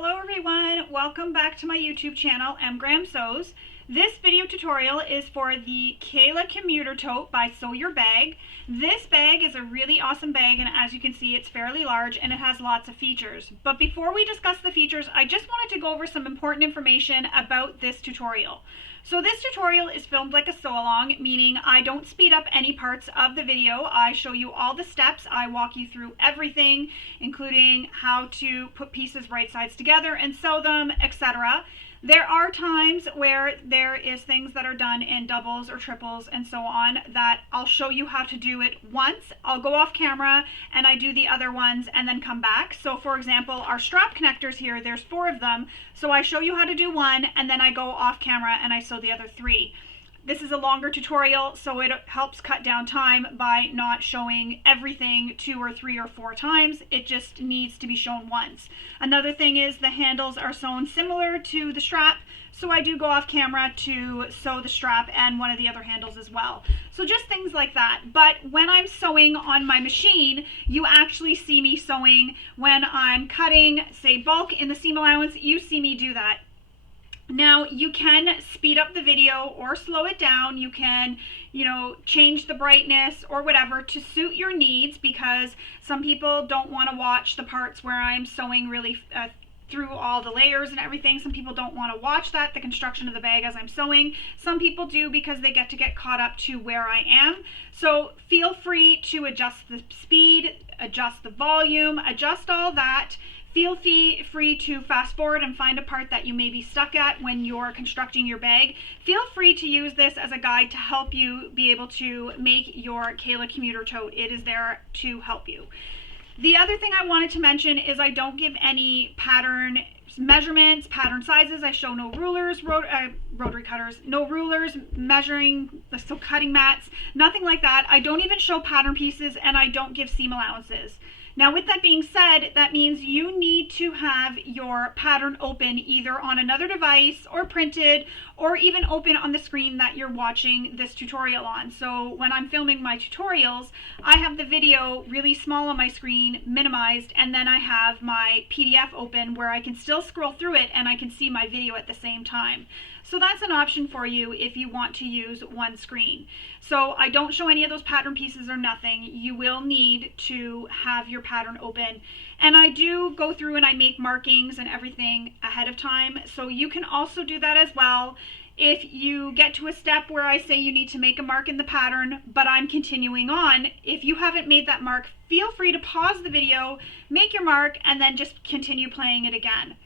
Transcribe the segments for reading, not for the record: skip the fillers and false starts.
Hello everyone, welcome back to my YouTube channel, mgrahamsews. This video tutorial is for the Kayla Commuter Tote by Sew Your Bag. This bag is a really awesome bag, and as you can see it's fairly large and it has lots of features. But before we discuss the features, I just wanted to go over some important information about this tutorial. So this tutorial is filmed like a sew-along, meaning I don't speed up any parts of the video. I show you all the steps. I walk you through everything, including how to put pieces right sides together and sew them, etc. There are times where there is things that are done in doubles or triples and so on that I'll show you how to do it once. I'll go off camera and I do the other ones and then come back. So for example, our strap connectors here, there's 4 of them. So I show you how to do one and then I go off camera and I sew the other 3. This is a longer tutorial, so it helps cut down time by not showing everything 2 or 3 or 4 times. It just needs to be shown once. Another thing is the handles are sewn similar to the strap, so I do go off camera to sew the strap and one of the other handles as well. So just things like that. But when I'm sewing on my machine, you actually see me sewing. When I'm cutting, say, bulk in the seam allowance, you see me do that. Now you can speed up the video or slow it down. You can, change the brightness or whatever to suit your needs, because some people don't want to watch the parts where I'm sewing really through all the layers and everything. Some people don't want to watch that, the construction of the bag as I'm sewing. Some people do because they get to get caught up to where I am. So feel free to adjust the speed, adjust the volume, adjust all that. Feel free to fast forward and find a part that you may be stuck at when you're constructing your bag. Feel free to use this as a guide to help you be able to make your Kayla Commuter Tote. It is there to help you. The other thing I wanted to mention is I don't give any pattern measurements, pattern sizes. I show no rulers, rotary cutters, no rulers, measuring, so cutting mats, nothing like that. I don't even show pattern pieces, and I don't give seam allowances. Now with that being said, that means you need to have your pattern open either on another device or printed, or even open on the screen that you're watching this tutorial on. So when I'm filming my tutorials, I have the video really small on my screen, minimized, and then I have my PDF open where I can still scroll through it and I can see my video at the same time. So that's an option for you if you want to use one screen. So I don't show any of those pattern pieces or nothing. You will need to have your pattern open. And I do go through and I make markings and everything ahead of time. So you can also do that as well. If you get to a step where I say you need to make a mark in the pattern, but I'm continuing on, if you haven't made that mark, feel free to pause the video, make your mark, and then just continue playing it again.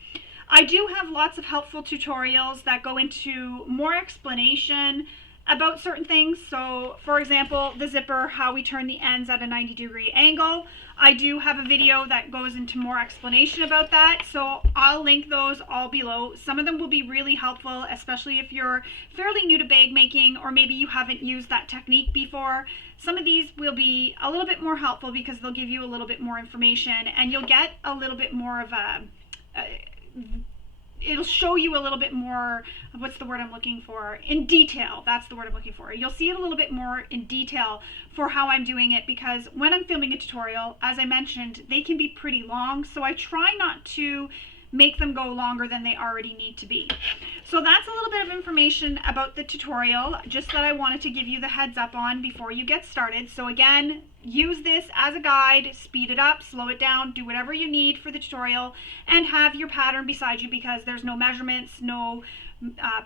I do have lots of helpful tutorials that go into more explanation about certain things. So for example, the zipper, how we turn the ends at a 90-degree angle. I do have a video that goes into more explanation about that, so I'll link those all below. Some of them will be really helpful, especially if you're fairly new to bag making or maybe you haven't used that technique before. Some of these will be a little bit more helpful because they'll give you a little bit more information, and you'll get a little bit more of it'll show you a little bit more, what's the word I'm looking for? In detail, that's the word I'm looking for. You'll see it a little bit more in detail for how I'm doing it, because when I'm filming a tutorial, as I mentioned, they can be pretty long, so I try not to make them go longer than they already need to be. So that's a little bit of information about the tutorial, just that I wanted to give you the heads up on before you get started. So again, use this as a guide, speed it up, slow it down, do whatever you need for the tutorial, and have your pattern beside you, because there's no measurements, no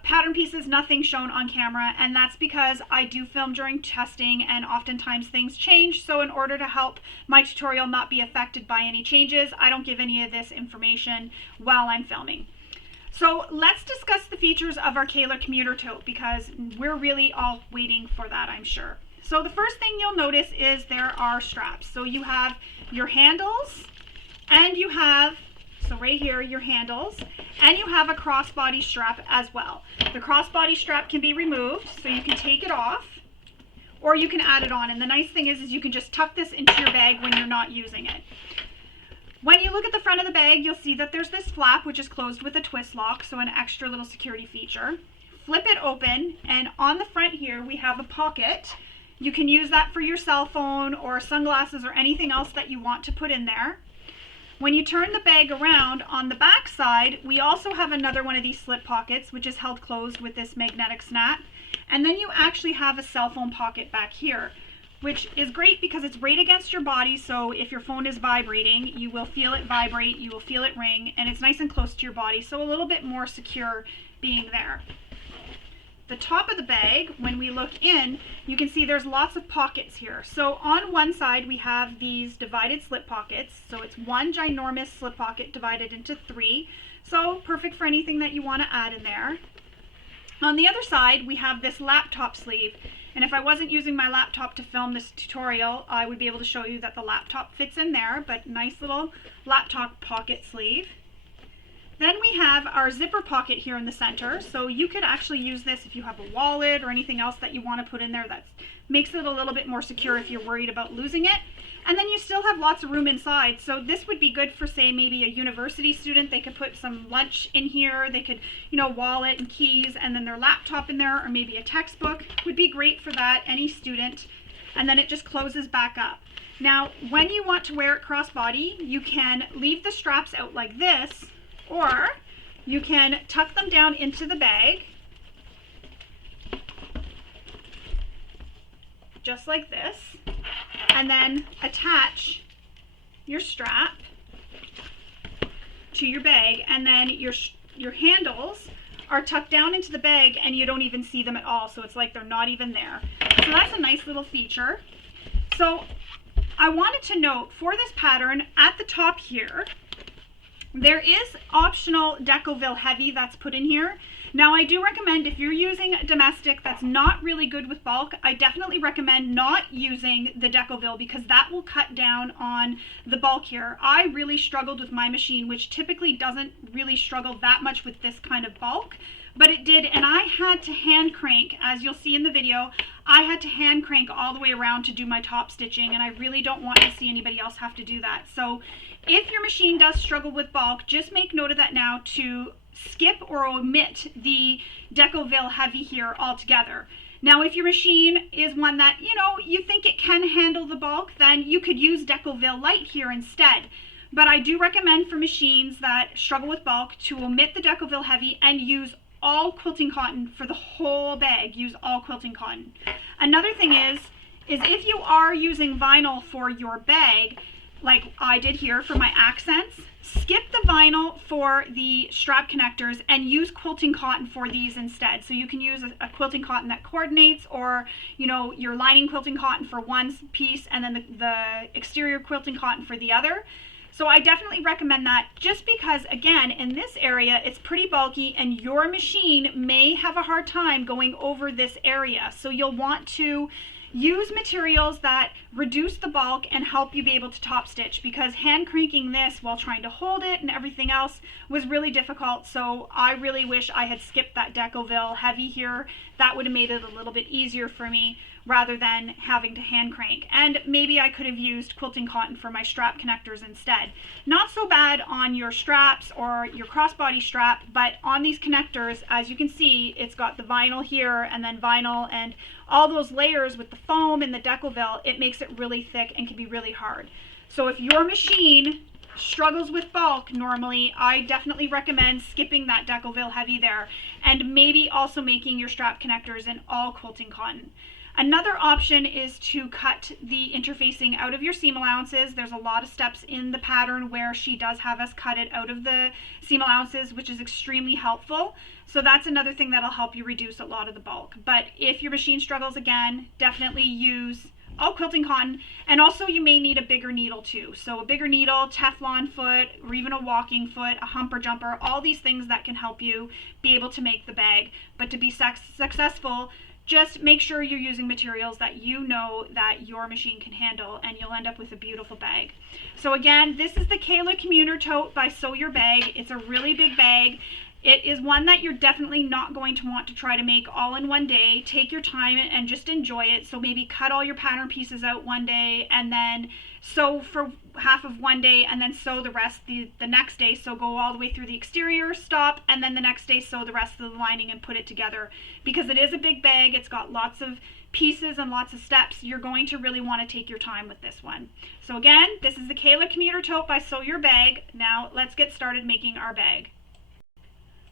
pattern pieces, nothing shown on camera, and that's because I do film during testing and oftentimes things change. So in order to help my tutorial not be affected by any changes, I don't give any of this information while I'm filming. So let's discuss the features of our Kayla Commuter Tote, because we're really all waiting for that, I'm sure. So the first thing you'll notice is there are straps. So you have your handles, and you have, so right here, your handles, and you have a crossbody strap as well. The crossbody strap can be removed, so you can take it off, or you can add it on. And the nice thing is you can just tuck this into your bag when you're not using it. When you look at the front of the bag, you'll see that there's this flap, which is closed with a twist lock, so an extra little security feature. Flip it open, and on the front here, we have a pocket. You can use that for your cell phone or sunglasses or anything else that you want to put in there. When you turn the bag around on the back side, we also have another one of these slip pockets, which is held closed with this magnetic snap. And then you actually have a cell phone pocket back here, which is great because it's right against your body. So if your phone is vibrating, you will feel it vibrate, you will feel it ring, and it's nice and close to your body. So a little bit more secure being there. The top of the bag, when we look in, you can see there's lots of pockets here. So on one side we have these divided slip pockets. So it's one ginormous slip pocket divided into 3. So perfect for anything that you want to add in there. On the other side we have this laptop sleeve. And if I wasn't using my laptop to film this tutorial, I would be able to show you that the laptop fits in there, but nice little laptop pocket sleeve. Then we have our zipper pocket here in the center. So you could actually use this if you have a wallet or anything else that you want to put in there that makes it a little bit more secure if you're worried about losing it. And then you still have lots of room inside. So this would be good for, say, maybe a university student. They could put some lunch in here. They could, wallet and keys and then their laptop in there, or maybe a textbook. Would be great for that, any student. And then it just closes back up. Now, when you want to wear it crossbody, you can leave the straps out like this, or you can tuck them down into the bag, just like this, and then attach your strap to your bag, and then your handles are tucked down into the bag and you don't even see them at all, so it's like they're not even there. So that's a nice little feature. So I wanted to note for this pattern at the top here, there is optional Decoville Heavy that's put in here. Now I do recommend if you're using domestic that's not really good with bulk, I definitely recommend not using the Decoville because that will cut down on the bulk here. I really struggled with my machine, which typically doesn't really struggle that much with this kind of bulk, but it did, and I had to hand crank, as you'll see in the video, I had to hand crank all the way around to do my top stitching, and I really don't want to see anybody else have to do that. So if your machine does struggle with bulk, just make note of that now to skip or omit the Decoville Heavy here altogether. Now if your machine is one that you think it can handle the bulk, then you could use Decoville Light here instead. But I do recommend for machines that struggle with bulk to omit the Decoville Heavy and use all quilting cotton for the whole bag. Use all quilting cotton. Another thing is if you are using vinyl for your bag, like I did here for my accents, skip the vinyl for the strap connectors and use quilting cotton for these instead. So you can use a quilting cotton that coordinates, or your lining quilting cotton for one piece and then the exterior quilting cotton for the other. So I definitely recommend that, just because again in this area it's pretty bulky and your machine may have a hard time going over this area. So you'll want to use materials that reduce the bulk and help you be able to top stitch, because hand cranking this while trying to hold it and everything else was really difficult. So I really wish I had skipped that Decoville Heavy here. That would have made it a little bit easier for me rather than having to hand crank. And maybe I could have used quilting cotton for my strap connectors instead. Not so bad on your straps or your crossbody strap, but on these connectors, as you can see, it's got the vinyl here and then vinyl and all those layers with the foam and the Decoville. It makes it really thick and can be really hard. So if your machine struggles with bulk normally, I definitely recommend skipping that Decoville Heavy there, and maybe also making your strap connectors in all quilting cotton. Another option is to cut the interfacing out of your seam allowances. There's a lot of steps in the pattern where she does have us cut it out of the seam allowances, which is extremely helpful. So that's another thing that'll help you reduce a lot of the bulk. But if your machine struggles, again, definitely use all quilting cotton, and also you may need a bigger needle too. So a bigger needle, Teflon foot, or even a walking foot, a humper jumper, all these things that can help you be able to make the bag. But to be successful, just make sure you're using materials that you know that your machine can handle, and you'll end up with a beautiful bag. So again, this is the Kayla Commuter Tote by Sew Your Bag. It's a really big bag. It is one that you're definitely not going to want to try to make all in one day. Take your time and just enjoy it. So maybe cut all your pattern pieces out one day and then sew for half of one day and then sew the rest the next day. So go all the way through the exterior, stop, and then the next day sew the rest of the lining and put it together. Because it is a big bag, it's got lots of pieces and lots of steps. You're going to really want to take your time with this one. So again, this is the Kayla Commuter Tote by Sew Your Bag. Now let's get started making our bag.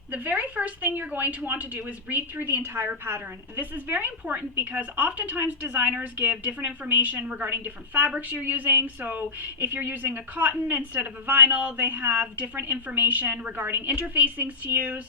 The very first thing you're going to want to do is read through the entire pattern. This is very important because oftentimes designers give different information regarding different fabrics you're using. So if you're using a cotton instead of a vinyl, they have different information regarding interfacings to use.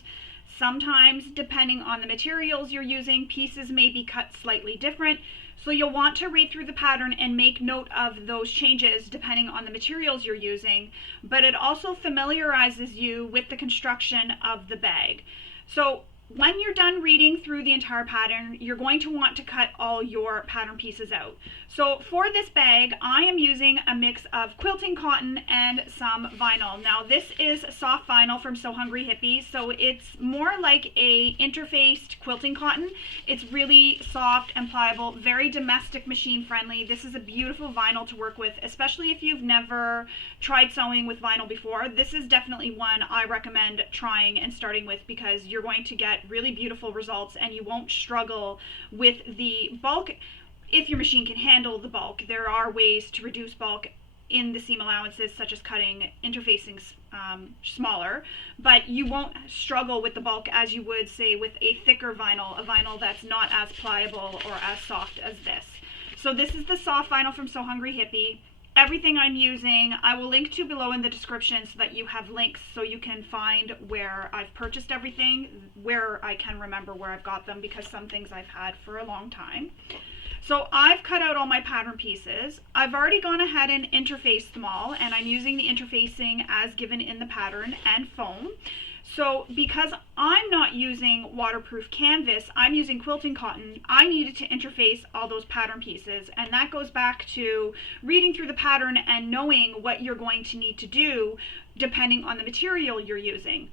Sometimes, depending on the materials you're using, pieces may be cut slightly different. So you'll want to read through the pattern and make note of those changes depending on the materials you're using, but it also familiarizes you with the construction of the bag. So when you're done reading through the entire pattern, you're going to want to cut all your pattern pieces out. So for this bag, I am using a mix of quilting cotton and some vinyl. Now this is soft vinyl from So Hungry Hippie, so it's more like a interfaced quilting cotton. It's really soft and pliable, very domestic machine friendly. This is a beautiful vinyl to work with, especially if you've never tried sewing with vinyl before. This is definitely one I recommend trying and starting with because you're going to get really beautiful results and you won't struggle with the bulk. If your machine can handle the bulk, there are ways to reduce bulk in the seam allowances, such as cutting interfacings smaller, but you won't struggle with the bulk as you would, say, with a thicker vinyl, a vinyl that's not as pliable or as soft as this. So this is the soft vinyl from So Hungry Hippie. Everything I'm using I will link to below in the description so that you have links so you can find where I've purchased everything, where I can remember where I've got them, because some things I've had for a long time. So I've cut out all my pattern pieces. I've already gone ahead and interfaced them all, and I'm using the interfacing as given in the pattern and foam. So because I'm not using waterproof canvas, I'm using quilting cotton, I needed to interface all those pattern pieces, and that goes back to reading through the pattern and knowing what you're going to need to do depending on the material you're using.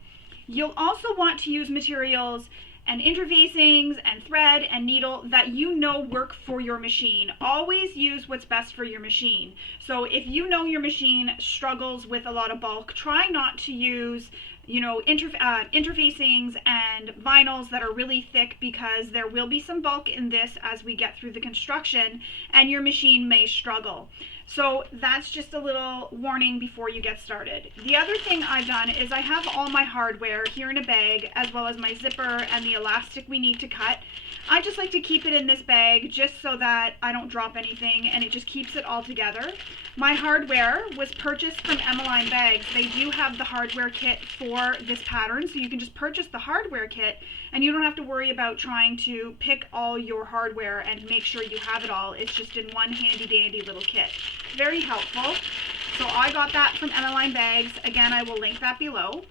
You'll also want to use materials and interfacings and thread and needle that you know work for your machine. Always use what's best for your machine. So if you know your machine struggles with a lot of bulk, try not to use interfacings and vinyls that are really thick, because there will be some bulk in this as we get through the construction and your machine may struggle. So that's just a little warning before you get started. The other thing I've done is I have all my hardware here in a bag, as well as my zipper and the elastic we need to cut. I just like to keep it in this bag just so that I don't drop anything, and it just keeps it all together. My hardware was purchased from Emmeline Bags. They do have the hardware kit for this pattern, so you can just purchase the hardware kit and you don't have to worry about trying to pick all your hardware and make sure you have it all. It's just in one handy dandy little kit. Very helpful. So I got that from Emmeline Bags. Again, I will link that below.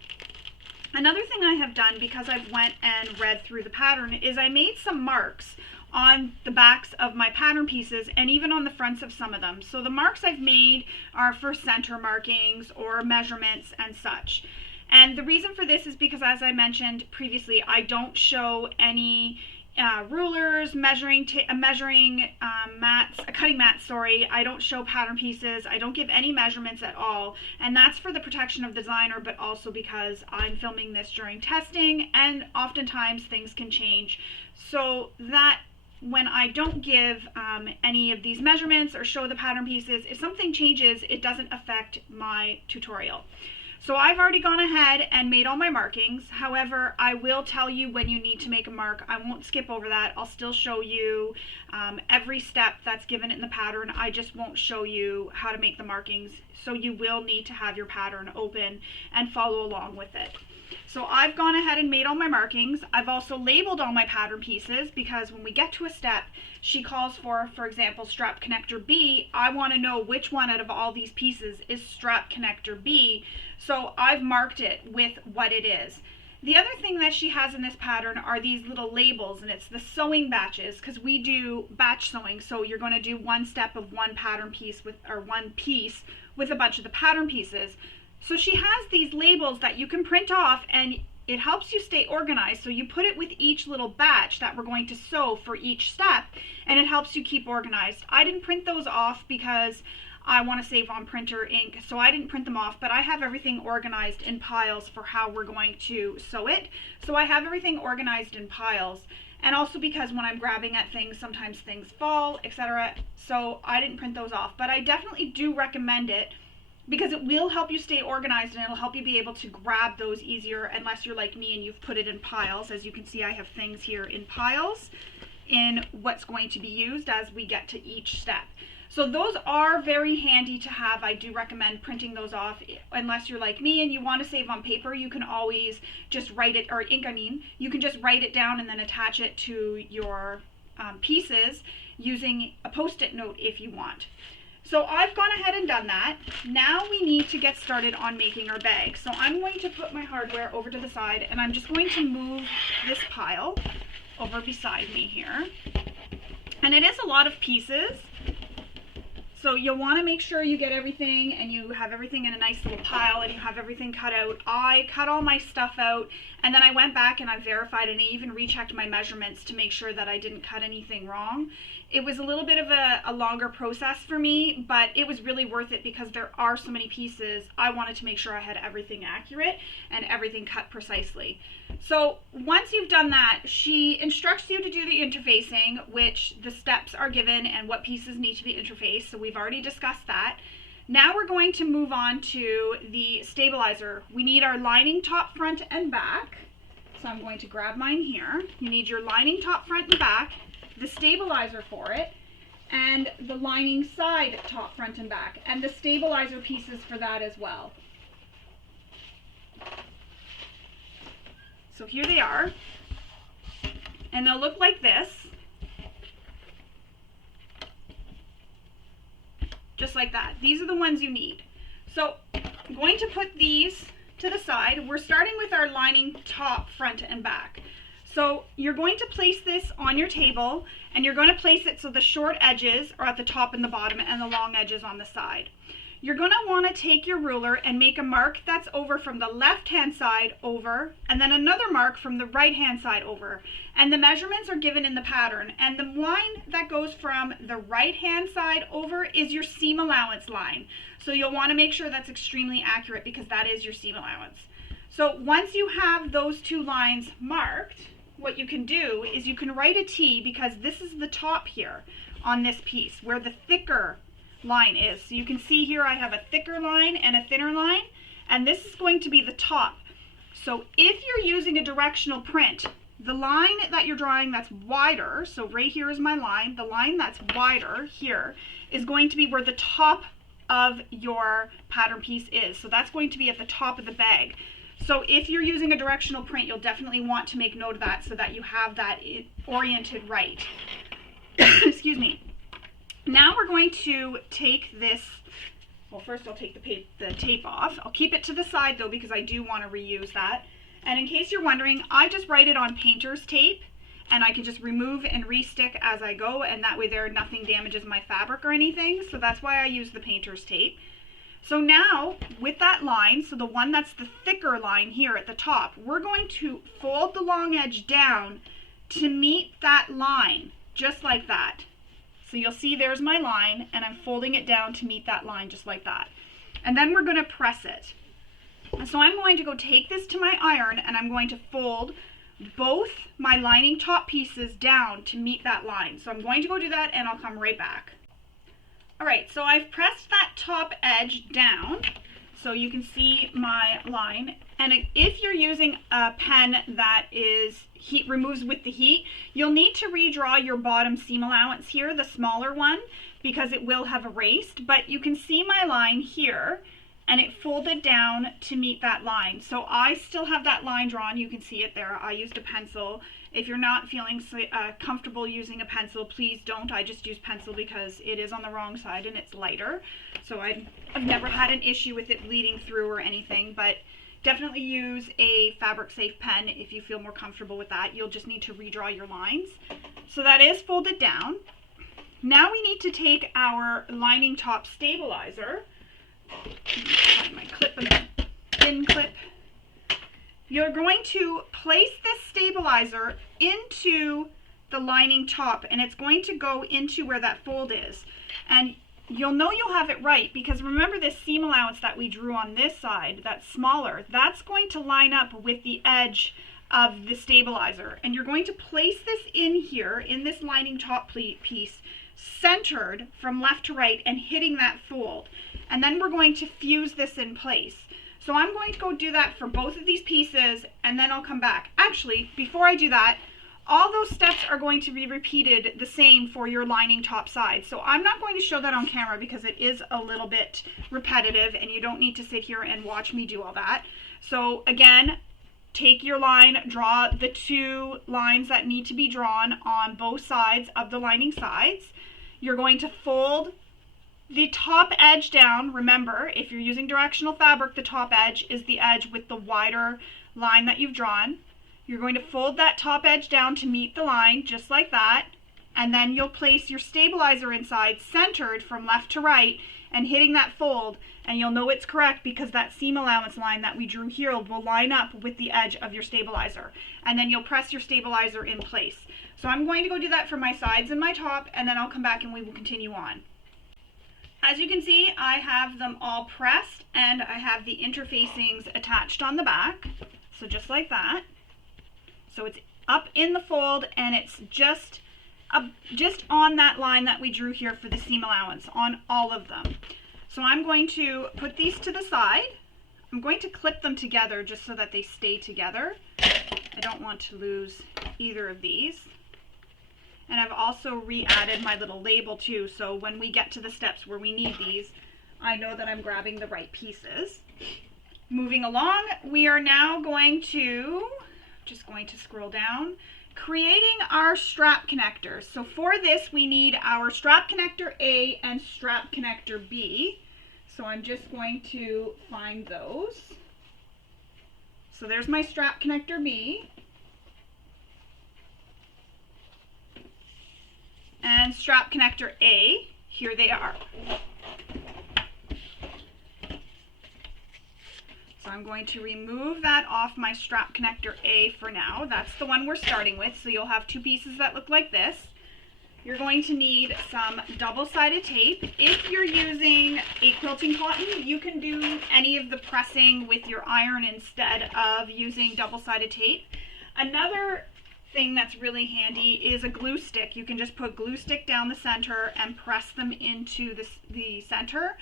Another thing I have done, because I've went and read through the pattern, is I made some marks on the backs of my pattern pieces and even on the fronts of some of them. So the marks I've made are for center markings or measurements and such. And the reason for this is because, as I mentioned previously, I don't show any rulers, cutting mats, sorry. I don't show pattern pieces. I don't give any measurements at all. And that's for the protection of the designer, but also because I'm filming this during testing and oftentimes things can change. So that when I don't give any of these measurements or show the pattern pieces, if something changes, it doesn't affect my tutorial. So I've already gone ahead and made all my markings. However, I will tell you when you need to make a mark. I won't skip over that. I'll still show you every step that's given in the pattern. I just won't show you how to make the markings. So you will need to have your pattern open and follow along with it. So I've gone ahead and made all my markings. I've also labeled all my pattern pieces, because when we get to a step, she calls for example, strap connector B. I want to know which one out of all these pieces is strap connector B. So I've marked it with what it is. The other thing that she has in this pattern are these little labels, and it's the sewing batches, because we do batch sewing. So you're going to do one step of one pattern piece one piece with a bunch of the pattern pieces. So she has these labels that you can print off, and it helps you stay organized. So you put it with each little batch that we're going to sew for each step, and it helps you keep organized. I didn't print those off because I want to save on printer ink, so I didn't print them off, but I have everything organized in piles for how we're going to sew it. So I have everything organized in piles, and also because when I'm grabbing at things, sometimes things fall, etc. So I didn't print those off, but I definitely do recommend it because it will help you stay organized and it'll help you be able to grab those easier unless you're like me and you've put it in piles. As you can see, I have things here in piles in what's going to be used as we get to each step. So those are very handy to have. I do recommend printing those off unless you're like me and you want to save on paper. You can always just write it, or ink I mean, you can just write it down and then attach it to your pieces using a post-it note if you want. So I've gone ahead and done that. Now we need to get started on making our bag. So I'm going to put my hardware over to the side and I'm just going to move this pile over beside me here. And it is a lot of pieces, so you'll want to make sure you get everything and you have everything in a nice little pile and you have everything cut out. I cut all my stuff out and then I went back and I verified and I even rechecked my measurements to make sure that I didn't cut anything wrong. It was a little bit of a longer process for me, but it was really worth it because there are so many pieces. I wanted to make sure I had everything accurate and everything cut precisely. So once you've done that, she instructs you to do the interfacing, which the steps are given and what pieces need to be interfaced. So we've already discussed that. Now we're going to move on to the stabilizer. We need our lining top, front, and back. So I'm going to grab mine here. You need your lining top, front, and back, the stabilizer for it, and the lining side top, front, and back, and the stabilizer pieces for that as well. So here they are, and they'll look like this, just like that. These are the ones you need. So I'm going to put these to the side. We're starting with our lining top, front, and back. So you're going to place this on your table and you're going to place it so the short edges are at the top and the bottom and the long edges on the side. You're going to want to take your ruler and make a mark that's over from the left hand side over, and then another mark from the right hand side over. And the measurements are given in the pattern, and the line that goes from the right hand side over is your seam allowance line. So you'll want to make sure that's extremely accurate because that is your seam allowance. So once you have those two lines marked, what you can do is you can write a T, because this is the top here on this piece where the thicker line is. So you can see here I have a thicker line and a thinner line, and this is going to be the top. So if you're using a directional print, the line that you're drawing that's wider, so right here is my line, the line that's wider here is going to be where the top of your pattern piece is. So that's going to be at the top of the bag. So if you're using a directional print, you'll definitely want to make note of that so that you have that oriented right. Excuse me. Now we're going to take this, well, first I'll take the tape off. I'll keep it to the side though because I do want to reuse that. And in case you're wondering, I just write it on painter's tape and I can just remove and restick as I go, and that way there nothing damages my fabric or anything. So that's why I use the painter's tape. So now with that line, so the one that's the thicker line here at the top, we're going to fold the long edge down to meet that line, just like that. So you'll see there's my line and I'm folding it down to meet that line just like that. And then we're going to press it. And so I'm going to go take this to my iron and I'm going to fold both my lining top pieces down to meet that line. So I'm going to go do that and I'll come right back. Alright, so I've pressed that top edge down so you can see my line. And if you're using a pen that is removes with the heat, you'll need to redraw your bottom seam allowance here, the smaller one, because it will have erased. But you can see my line here and it folded down to meet that line. So I still have that line drawn. You can see it there. I used a pencil. If you're not feeling comfortable using a pencil, please don't. I just use pencil because it is on the wrong side and it's lighter. So I've never had an issue with it bleeding through or anything, but definitely use a fabric safe pen if you feel more comfortable with that. You'll just need to redraw your lines. So that is folded down. Now we need to take our lining top stabilizer. Find my clip and the thin clip. You're going to place this stabilizer into the lining top and it's going to go into where that fold is. And you'll know you'll have it right because remember this seam allowance that we drew on this side, that's smaller, that's going to line up with the edge of the stabilizer. And you're going to place this in here, in this lining top piece, centered from left to right and hitting that fold. And then we're going to fuse this in place. So I'm going to go do that for both of these pieces and then I'll come back. Actually, before I do that, all those steps are going to be repeated the same for your lining top side. So I'm not going to show that on camera because it is a little bit repetitive and you don't need to sit here and watch me do all that. So again, take your line, draw the 2 lines that need to be drawn on both sides of the lining sides. You're going to fold the top edge down. Remember, if you're using directional fabric, the top edge is the edge with the wider line that you've drawn. You're going to fold that top edge down to meet the line, just like that. And then you'll place your stabilizer inside, centered from left to right, and hitting that fold. And you'll know it's correct because that seam allowance line that we drew here will line up with the edge of your stabilizer. And then you'll press your stabilizer in place. So I'm going to go do that for my sides and my top, and then I'll come back and we will continue on. As you can see, I have them all pressed and I have the interfacings attached on the back. So just like that. So it's up in the fold and it's just on that line that we drew here for the seam allowance on all of them. So I'm going to put these to the side. I'm going to clip them together just so that they stay together. I don't want to lose either of these. And I've also re-added my little label too, so when we get to the steps where we need these, I know that I'm grabbing the right pieces. Moving along, we are now going to scroll down, creating our strap connectors. So for this, we need our strap connector A and strap connector B. So I'm just going to find those. So there's my strap connector B. And strap connector A, here they are. So I'm going to remove that off my strap connector A for now. That's the one we're starting with, so you'll have 2 pieces that look like this. You're going to need some double-sided tape. If you're using a quilting cotton, you can do any of the pressing with your iron instead of using double-sided tape. Another thing that's really handy is a glue stick. You can just put glue stick down the center and press them into the center.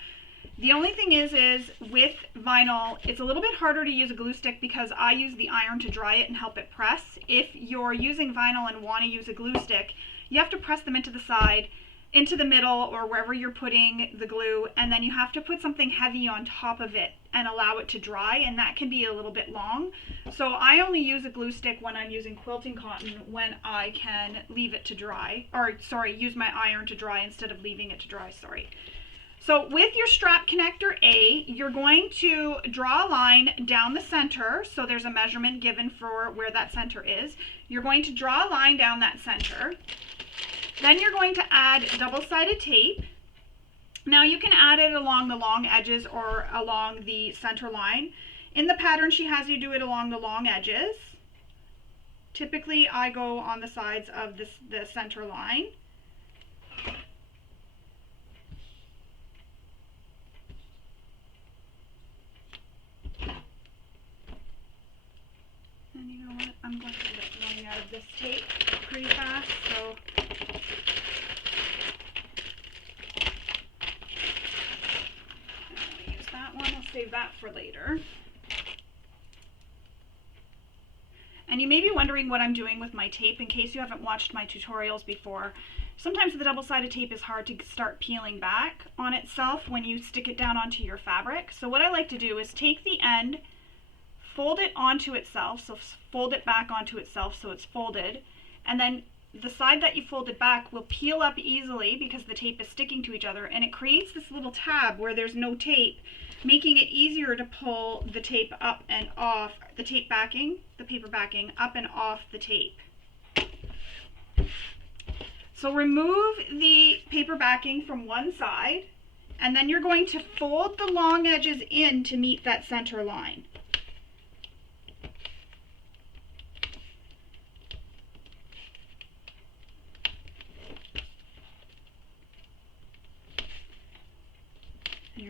The only thing is with vinyl, it's a little bit harder to use a glue stick because I use the iron to dry it and help it press. If you're using vinyl and want to use a glue stick, you have to press them into the side, into the middle, or wherever you're putting the glue, and then you have to put something heavy on top of it and allow it to dry, and that can be a little bit long. So I only use a glue stick when I'm using quilting cotton when I can leave it to dry, or sorry, use my iron to dry instead of leaving it to dry, sorry. So with your strap connector A, you're going to draw a line down the center. So there's a measurement given for where that center is. You're going to draw a line down that center. Then you're going to add double-sided tape. Now you can add it along the long edges or along the center line. In the pattern, she has you do it along the long edges. Typically, I go on the sides of the center line. And you know what? I'm going to end up running out of this tape pretty fast, so I'll use that one. I'll save that for later. And you may be wondering what I'm doing with my tape in case you haven't watched my tutorials before. Sometimes the double-sided tape is hard to start peeling back on itself when you stick it down onto your fabric. So what I like to do is take the end, fold it onto itself, so fold it back onto itself so it's folded, and then the side that you folded back will peel up easily because the tape is sticking to each other, and it creates this little tab where there's no tape, making it easier to pull the tape up and off, the tape backing, the paper backing, up and off the tape. So remove the paper backing from one side, and then you're going to fold the long edges in to meet that center line.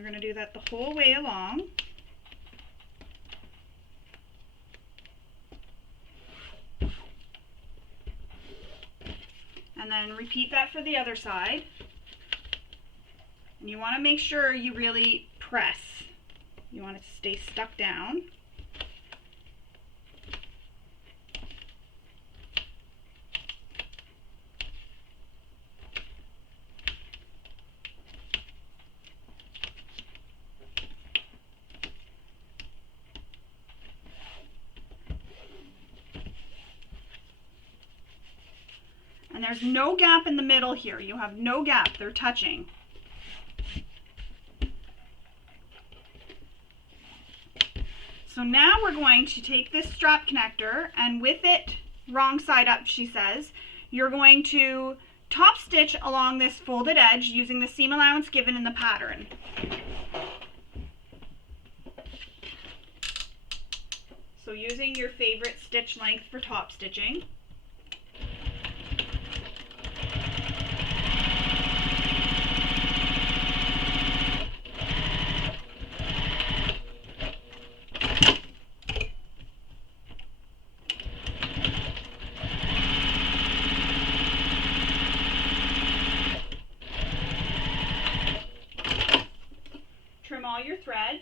you're going to do that the whole way along. And then repeat that for the other side. And you want to make sure you really press. You want it to stay stuck down. And there's no gap in the middle here. You have no gap. They're touching. So now we're going to take this strap connector, and with it wrong side up, she says, you're going to top stitch along this folded edge using the seam allowance given in the pattern. So using your favorite stitch length for top stitching. Trim all your threads.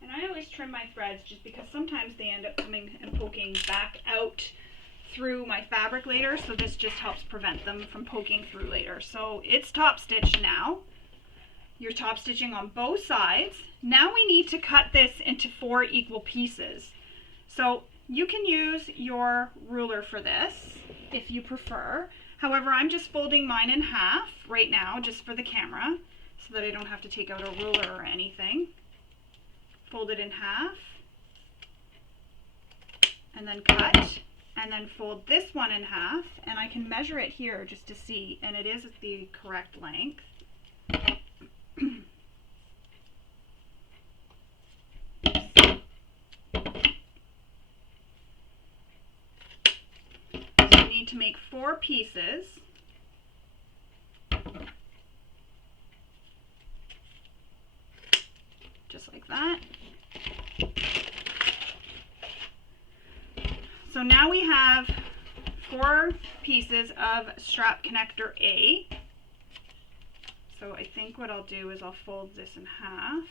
And I always trim my threads just because sometimes they end up coming and poking back out through my fabric later, so this just helps prevent them from poking through later. So it's top stitched now. You're top stitching on both sides. Now we need to cut this into 4 equal pieces. So you can use your ruler for this if you prefer. However, I'm just folding mine in half right now just for the camera so that I don't have to take out a ruler or anything. Fold it in half and then cut, and then fold this one in half, and I can measure it here just to see, and it is the correct length. To make 4 pieces. Just like that. So now we have 4 pieces of strap connector A. So I think what I'll do is I'll fold this in half,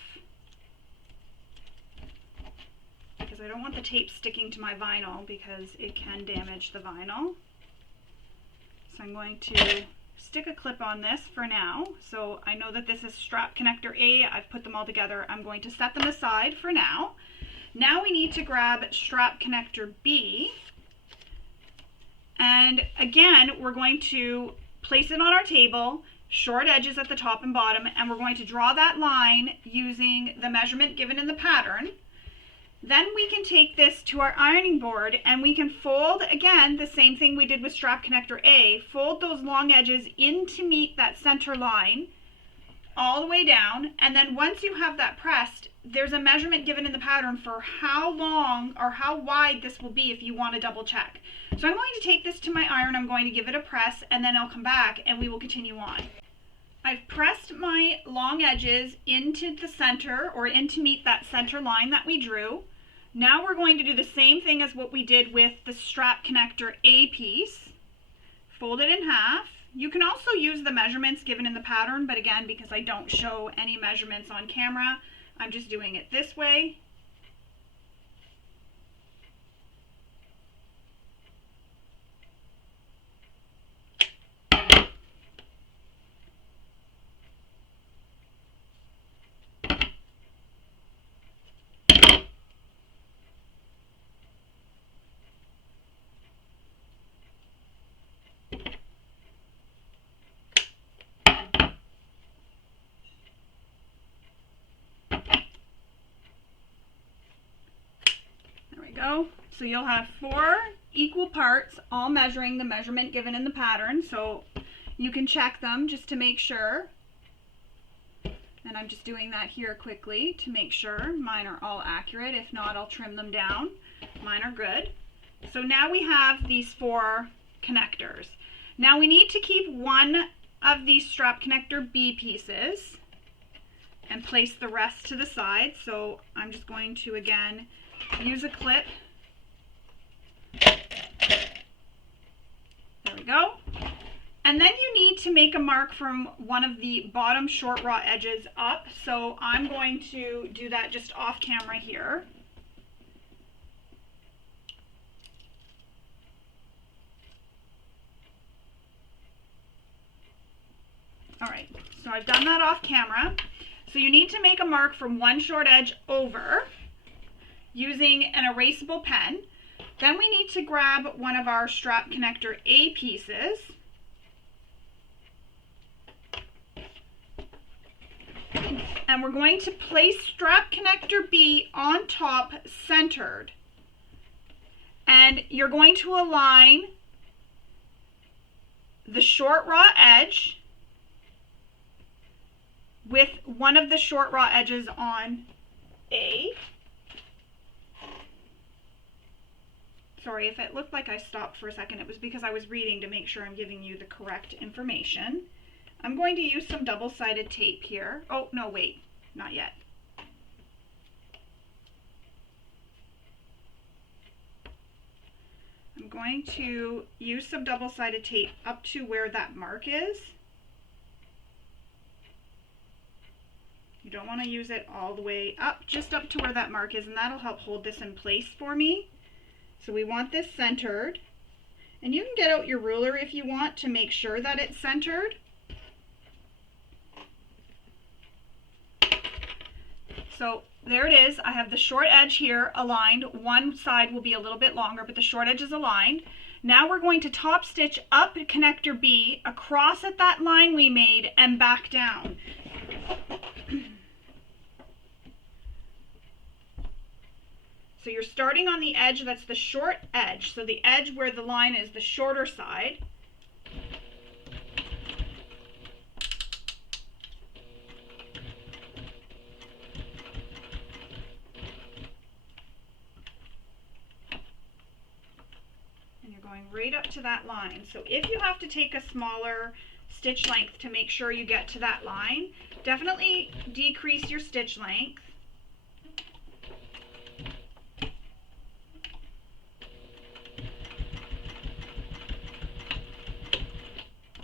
because I don't want the tape sticking to my vinyl because it can damage the vinyl. So I'm going to stick a clip on this for now. So I know that this is strap connector A. I've put them all together. I'm going to set them aside for now. Now we need to grab strap connector B. And again, we're going to place it on our table, short edges at the top and bottom, and we're going to draw that line using the measurement given in the pattern. Then we can take this to our ironing board and we can fold, again, the same thing we did with strap connector A, fold those long edges in to meet that center line all the way down, and then once you have that pressed, there's a measurement given in the pattern for how long or how wide this will be if you want to double check. So I'm going to take this to my iron, I'm going to give it a press, and then I'll come back and we will continue on. I've pressed my long edges into the center, or in to meet that center line that we drew. Now we're going to do the same thing as what we did with the strap connector A piece. Fold it in half. You can also use the measurements given in the pattern, but again, because I don't show any measurements on camera, I'm just doing it this way. Go. So you'll have 4 equal parts, all measuring the measurement given in the pattern, so you can check them just to make sure. And I'm just doing that here quickly to make sure mine are all accurate. If not, I'll trim them down. Mine are good. So now we have these 4 connectors. Now we need to keep one of these strap connector B pieces and place the rest to the side. So I'm just going to, again, use a clip. There we go. And then you need to make a mark from one of the bottom short raw edges up. So I'm going to do that just off camera here. All right, so I've done that off camera. So you need to make a mark from one short edge over using an erasable pen. Then we need to grab one of our strap connector A pieces. And we're going to place strap connector B on top centered. And you're going to align the short raw edge with one of the short raw edges on A. Sorry, if it looked like I stopped for a second, it was because I was reading to make sure I'm giving you the correct information. I'm going to use some double-sided tape here. Oh, no, wait, not yet. I'm going to use some double-sided tape up to where that mark is. You don't want to use it all the way up, just up to where that mark is, and that'll help hold this in place for me. So we want this centered. And you can get out your ruler if you want to make sure that it's centered. So there it is. I have the short edge here aligned. One side will be a little bit longer, but the short edge is aligned. Now we're going to top stitch up connector B across at that line we made and back down. So you're starting on the edge that's the short edge. So the edge where the line is the shorter side. Right up to that line. So if you have to take a smaller stitch length to make sure you get to that line, definitely decrease your stitch length.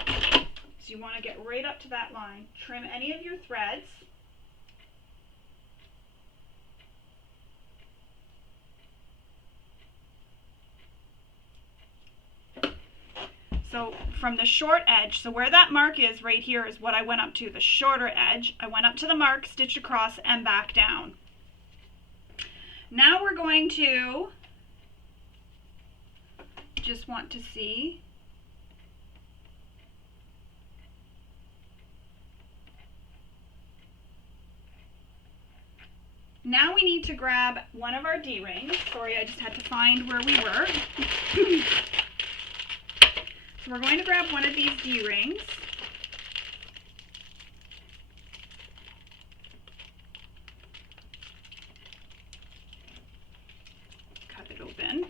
So you want to get right up to that line. Trim any of your threads. So from the short edge, so where that mark is right here is what I went up to, the shorter edge. I went up to the mark, stitched across, and back down. Now we're going to just want to see. Now we need to grab one of our D-rings. Sorry, I just had to find where we were. So we're going to grab one of these D-rings. Cut it open.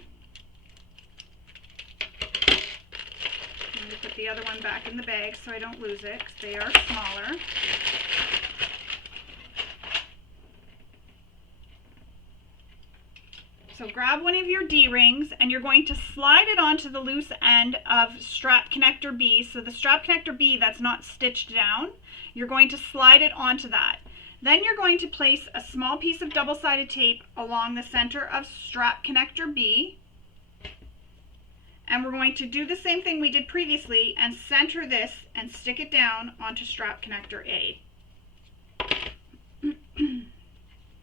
I'm going to put the other one back in the bag so I don't lose it because they are smaller. So grab one of your D-rings and you're going to slide it onto the loose end of strap connector B. So the strap connector B that's not stitched down, you're going to slide it onto that. Then you're going to place a small piece of double-sided tape along the center of strap connector B. And we're going to do the same thing we did previously and center this and stick it down onto strap connector A.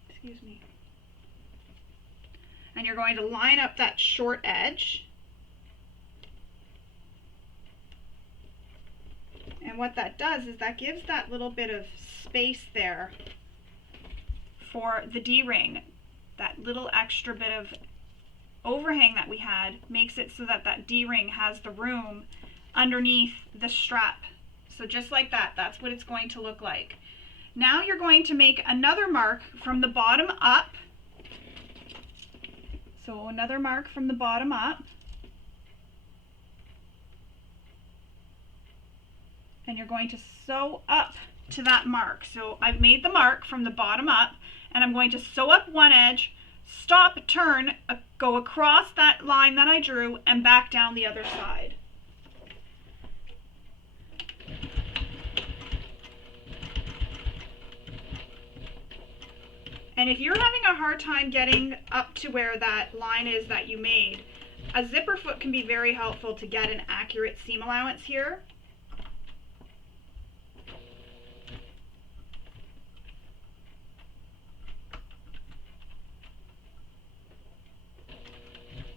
Excuse me. And you're going to line up that short edge. And what that does is that gives that little bit of space there for the D-ring. That little extra bit of overhang that we had makes it so that that D-ring has the room underneath the strap. So just like that, that's what it's going to look like. Now you're going to make another mark from the bottom up. So another mark from the bottom up. And you're going to sew up to that mark. So I've made the mark from the bottom up, and I'm going to sew up one edge, stop, turn, go across that line that I drew, and back down the other side. And if you're having a hard time getting up to where that line is that you made, a zipper foot can be very helpful to get an accurate seam allowance here.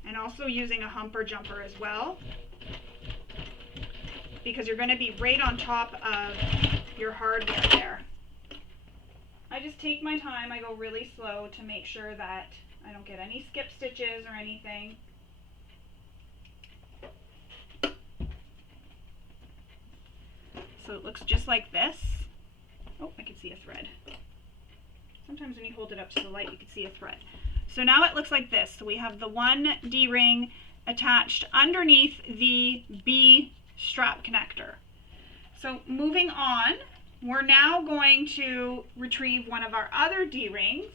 And also using a humper jumper as well, because you're going to be right on top of your hardware there. I just take my time, I go really slow to make sure that I don't get any skip stitches or anything. So it looks just like this. Oh, I can see a thread. Sometimes when you hold it up to the light, you can see a thread. So now it looks like this. So we have the one D-ring attached underneath the B strap connector. So moving on, we're now going to retrieve one of our other D-rings.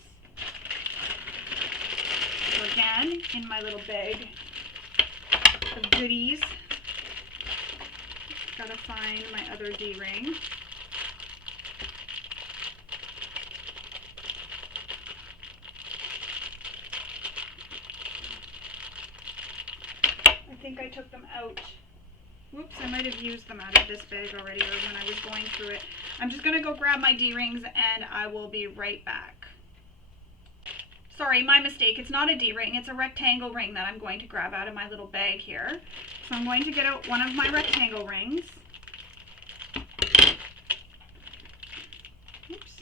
So again, in my little bag of goodies, gotta find my other D-ring. I think I took them out. Whoops, I might have used them out of this bag already, or when I was going through it. I'm just gonna go grab my D-rings and I will be right back. Sorry, my mistake. It's not a D-ring, it's a rectangle ring that I'm going to grab out of my little bag here. So I'm going to get out one of my rectangle rings. Oops.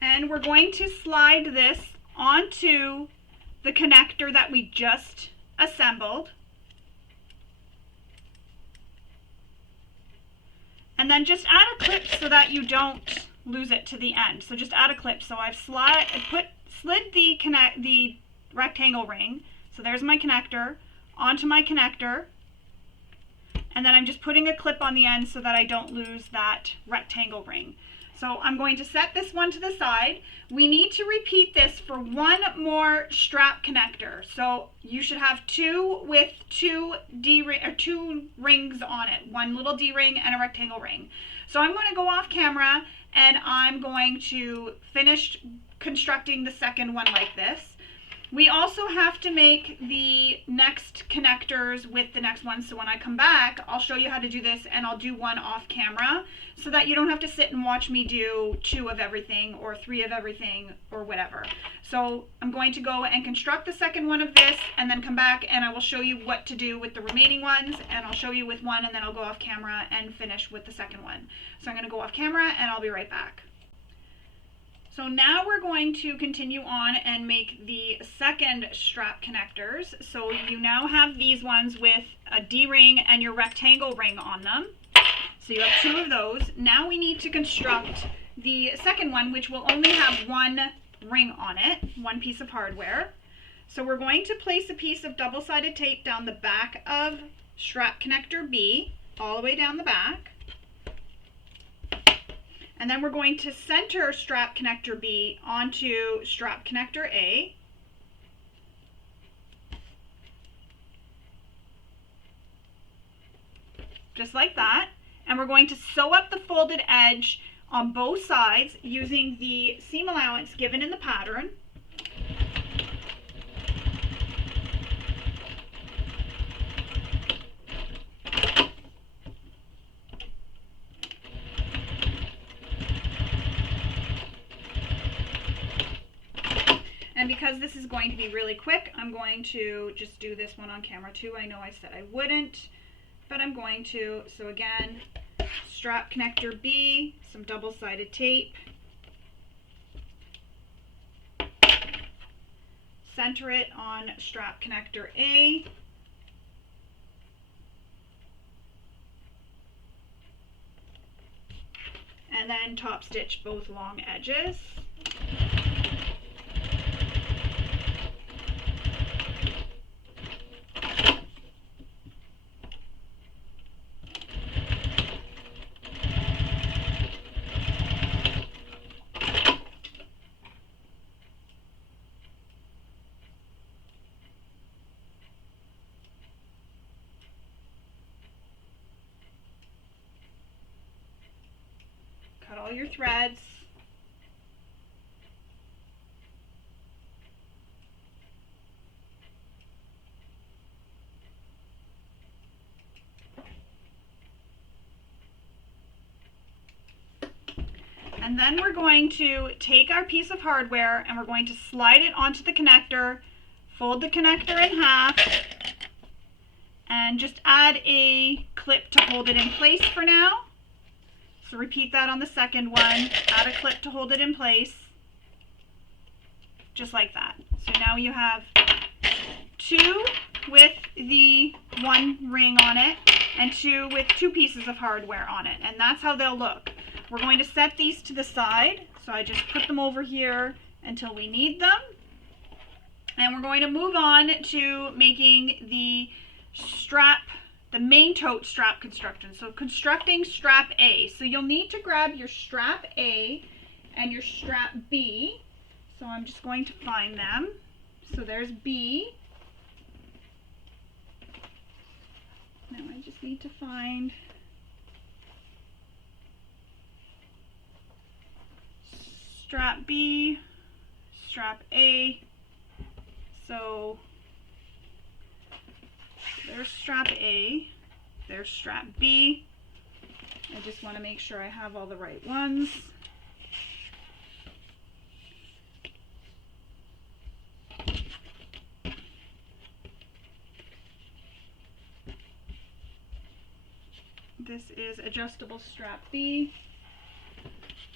And we're going to slide this onto the connector that we just assembled. And then just add a clip so that you don't lose it to the end. So just add a clip. So I've slid the rectangle ring. So there's my connector onto my connector. And then I'm just putting a clip on the end so that I don't lose that rectangle ring. So I'm going to set this one to the side. We need to repeat this for one more strap connector. So you should have two with two rings on it, one little D ring and a rectangle ring. So I'm going to go off camera and I'm going to finish constructing the second one like this. We also have to make the next connectors with the next one. So when I come back, I'll show you how to do this and I'll do one off camera so that you don't have to sit and watch me do 2 of everything or 3 of everything or whatever. So I'm going to go and construct the second one of this and then come back and I will show you what to do with the remaining ones, and I'll show you with one and then I'll go off camera and finish with the second one. So I'm going to go off camera and I'll be right back. So now we're going to continue on and make the second strap connectors. So you now have these ones with a D-ring and your rectangle ring on them. So you have 2 of those. Now we need to construct the second one, which will only have one ring on it, one piece of hardware. So we're going to place a piece of double-sided tape down the back of strap connector B, all the way down the back. And then we're going to center strap connector B onto strap connector A. Just like that. And we're going to sew up the folded edge on both sides using the seam allowance given in the pattern. And because this is going to be really quick, I'm going to just do this one on camera too. I know I said I wouldn't, but I'm going to. So again, strap connector B, some double-sided tape, center it on strap connector A. And then top stitch both long edges. Cut all your threads. And then we're going to take our piece of hardware and we're going to slide it onto the connector, fold the connector in half, and just add a clip to hold it in place for now. So repeat that on the second one, add a clip to hold it in place, just like that. So now you have two with the one ring on it and two with two pieces of hardware on it, and that's how they'll look. We're going to set these to the side, so I just put them over here until we need them. And we're going to move on to making the strap, the main tote strap construction. So constructing strap A. So you'll need to grab your strap A and your strap B. So I'm just going to find them. So there's B. Now I just need to find strap B, strap A. So there's strap A, there's strap B. I just want to make sure I have all the right ones. This is adjustable strap B.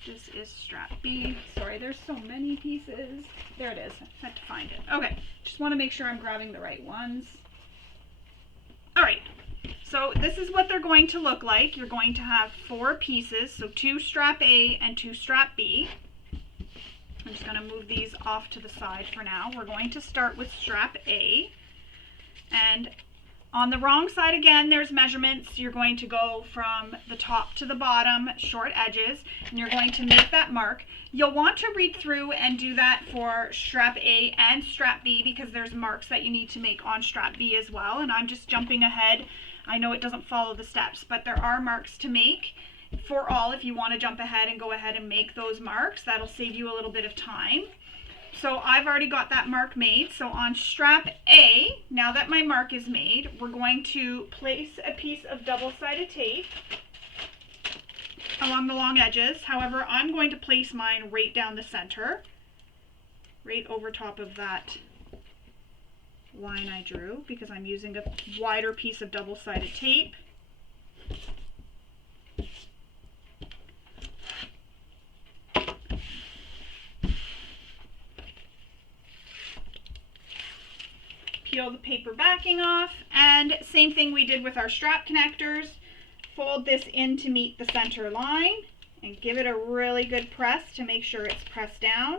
This is strap B. Sorry, there's so many pieces. There it is. I had to find it. Okay, just want to make sure I'm grabbing the right ones. All right, so this is what they're going to look like. You're going to have 4 pieces, so 2 strap A and 2 strap B. I'm just going to move these off to the side for now. We're going to start with strap A, and on the wrong side again, there's measurements. You're going to go from the top to the bottom, short edges, and you're going to make that mark. You'll want to read through and do that for strap A and strap B because there's marks that you need to make on strap B as well, and I'm just jumping ahead. I know it doesn't follow the steps, but there are marks to make for all if you want to jump ahead and go ahead and make those marks. That'll save you a little bit of time. So I've already got that mark made. So on strap A, now that my mark is made, we're going to place a piece of double-sided tape along the long edges. However, I'm going to place mine right down the center, right over top of that line I drew, because I'm using a wider piece of double-sided tape. Peel the paper backing off, and same thing we did with our strap connectors. Fold this in to meet the center line and give it a really good press to make sure it's pressed down.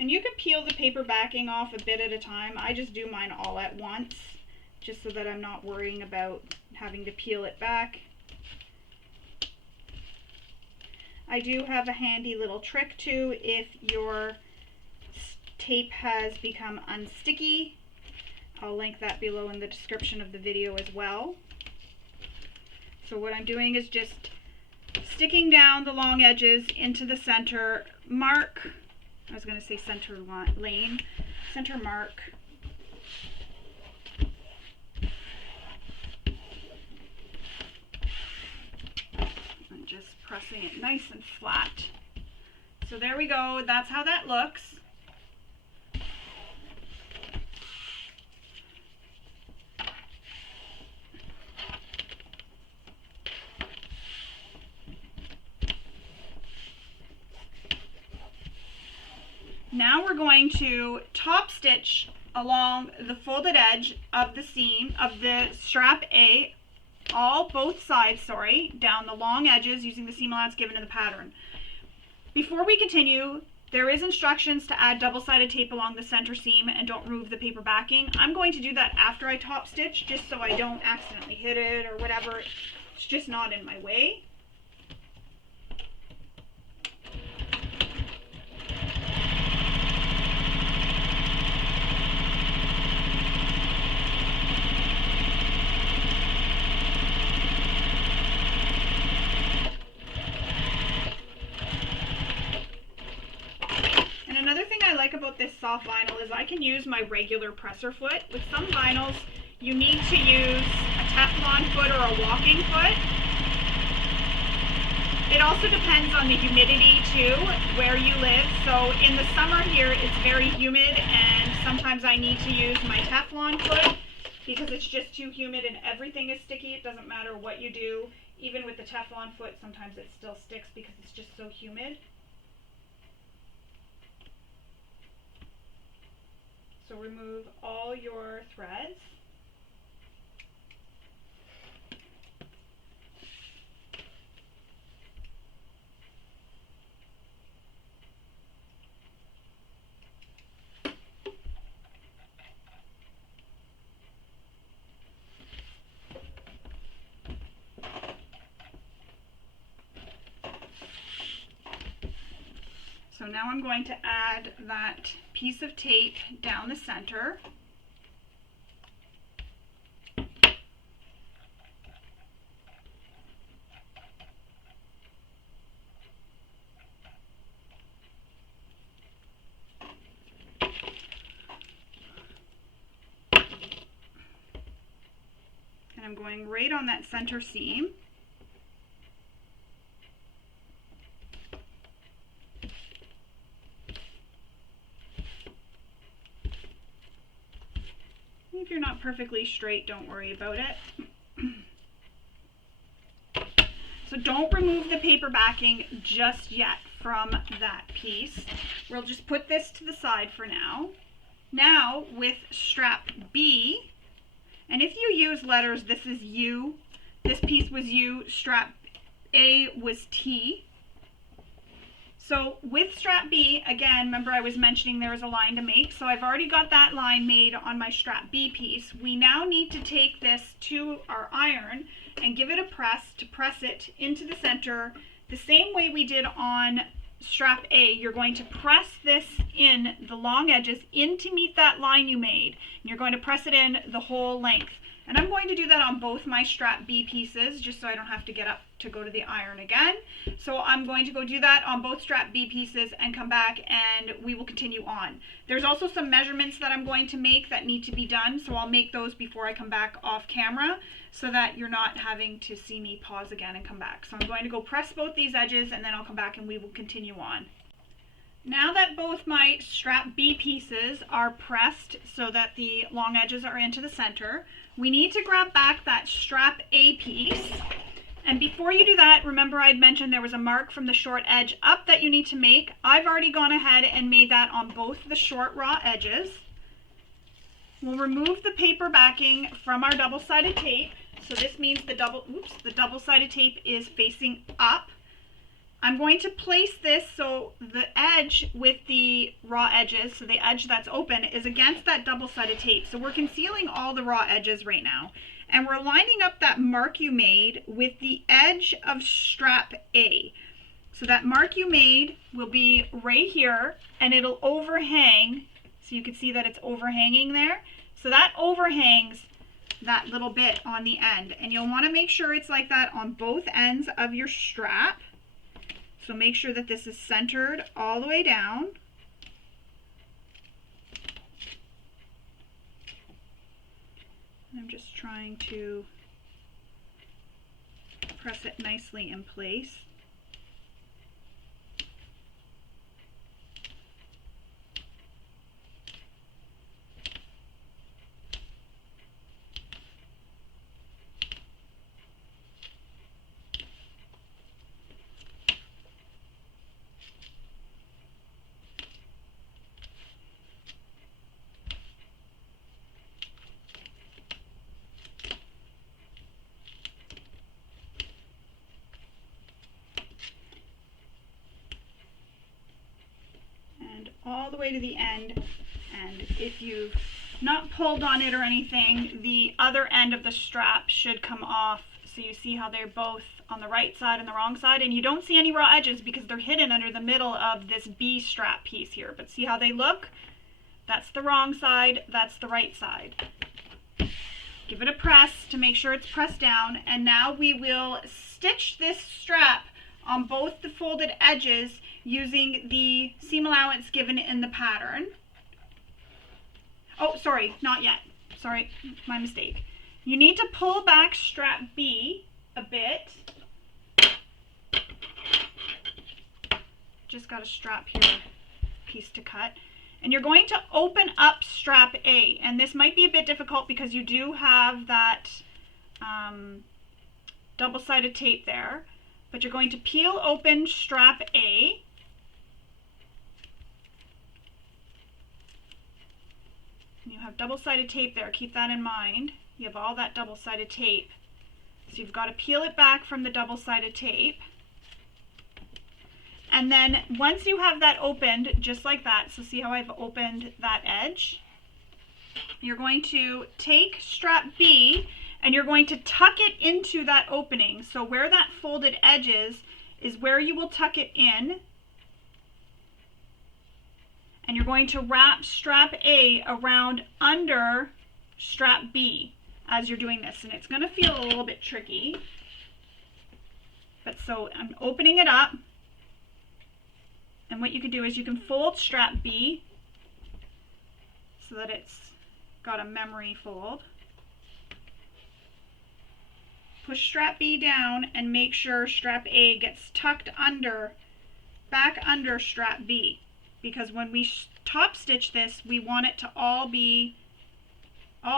And you can peel the paper backing off a bit at a time. I just do mine all at once, just so that I'm not worrying about having to peel it back. I do have a handy little trick too if your tape has become unsticky. I'll link that below in the description of the video as well. So what I'm doing is just sticking down the long edges into the center mark. I was going to say center lane, center mark. pressing it nice and flat. So there we go, that's how that looks. Now we're going to top stitch along the folded edge of the seam of the strap A, both sides, down the long edges using the seam allowance given in the pattern. Before we continue, there is instructions to add double-sided tape along the center seam and don't remove the paper backing. I'm going to do that after I top stitch just so I don't accidentally hit it or whatever. It's just not in my way. About this soft vinyl is I can use my regular presser foot. With some vinyls, you need to use a Teflon foot or a walking foot. It also depends on the humidity too, where you live. So in the summer here, it's very humid and sometimes I need to use my Teflon foot because it's just too humid and everything is sticky. It doesn't matter what you do. Even with the Teflon foot, sometimes it still sticks because it's just so humid. So remove all your threads. So now I'm going to add that piece of tape down the center. And I'm going right on that center seam. If you're not perfectly straight, don't worry about it. So don't remove the paper backing just yet from that piece. We'll just put this to the side for now. Now with strap B, and if you use letters, this is U, this piece was U, strap A was T. So with strap B, again, remember I was mentioning there was a line to make, so I've already got that line made on my strap B piece. We now need to take this to our iron and give it a press to press it into the center the same way we did on strap A. You're going to press this in the long edges in to meet that line you made. And you're going to press it in the whole length. And I'm going to do that on both my strap B pieces just so I don't have to get up to go to the iron again. So I'm going to go do that on both strap B pieces and come back and we will continue on. There's also some measurements that I'm going to make that need to be done, so I'll make those before I come back off camera so that you're not having to see me pause again and come back. So I'm going to go press both these edges and then I'll come back and we will continue on. Now that both my strap B pieces are pressed so that the long edges are into the center, we need to grab back that strap A piece. And before you do that, remember I'd mentioned there was a mark from the short edge up that you need to make. I've already gone ahead and made that on both the short raw edges. We'll remove the paper backing from our double-sided tape. So this means the double-sided tape is facing up. I'm going to place this so the edge with the raw edges, so the edge that's open, is against that double-sided tape. So we're concealing all the raw edges right now. And we're lining up that mark you made with the edge of strap A. So that mark you made will be right here, and it'll overhang. So you can see that it's overhanging there. So that overhangs that little bit on the end. And you'll want to make sure it's like that on both ends of your strap. So make sure that this is centered all the way down. I'm just trying to press it nicely in place. way to the end, and if you've not pulled on it or anything, the other end of the strap should come off. So you see how they're both on the right side and the wrong side, and you don't see any raw edges because they're hidden under the middle of this B strap piece here. But see how they look? That's the wrong side, that's the right side. Give it a press to make sure it's pressed down, and now we will stitch this strap on both the folded edges using the seam allowance given in the pattern. Oh, sorry, not yet. Sorry, my mistake. You need to pull back strap B a bit. Just got a strap here, piece to cut. And you're going to open up strap A. And this might be a bit difficult because you do have that double-sided tape there. But you're going to peel open strap A. And you have double-sided tape there. Keep that in mind. You have all that double-sided tape. So you've got to peel it back from the double-sided tape. And then once you have that opened, just like that, so see how I've opened that edge? You're going to take strap B and you're going to tuck it into that opening. So where that folded edge is where you will tuck it in. And you're going to wrap strap A around under strap B as you're doing this. And it's going to feel a little bit tricky. But so I'm opening it up. And what you can do is you can fold strap B so that it's got a memory fold. Push strap B down and make sure strap A gets tucked under, back under strap B. Because when we top stitch this, we want it to all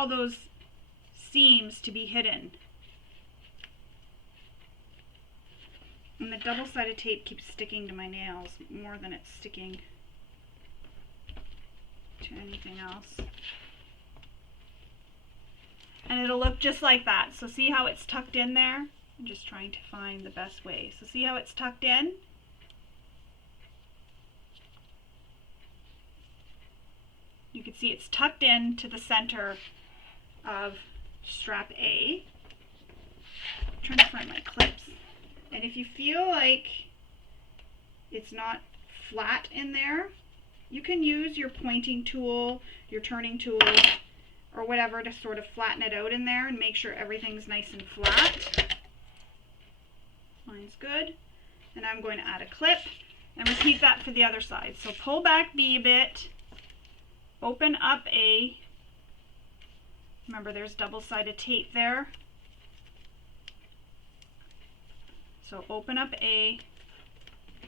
those seams to be hidden. And the double-sided tape keeps sticking to my nails more than it's sticking to anything else. And it'll look just like that. So see how it's tucked in there? I'm just trying to find the best way. So see how it's tucked in? You can see it's tucked in to the center of strap A. I'm trying to find my clips. And if you feel like it's not flat in there, you can use your pointing tool, your turning tool, or whatever to sort of flatten it out in there and make sure everything's nice and flat. Mine's good. And I'm going to add a clip and repeat that for the other side. So pull back B a bit, open up A. Remember there's double-sided tape there. So open up A,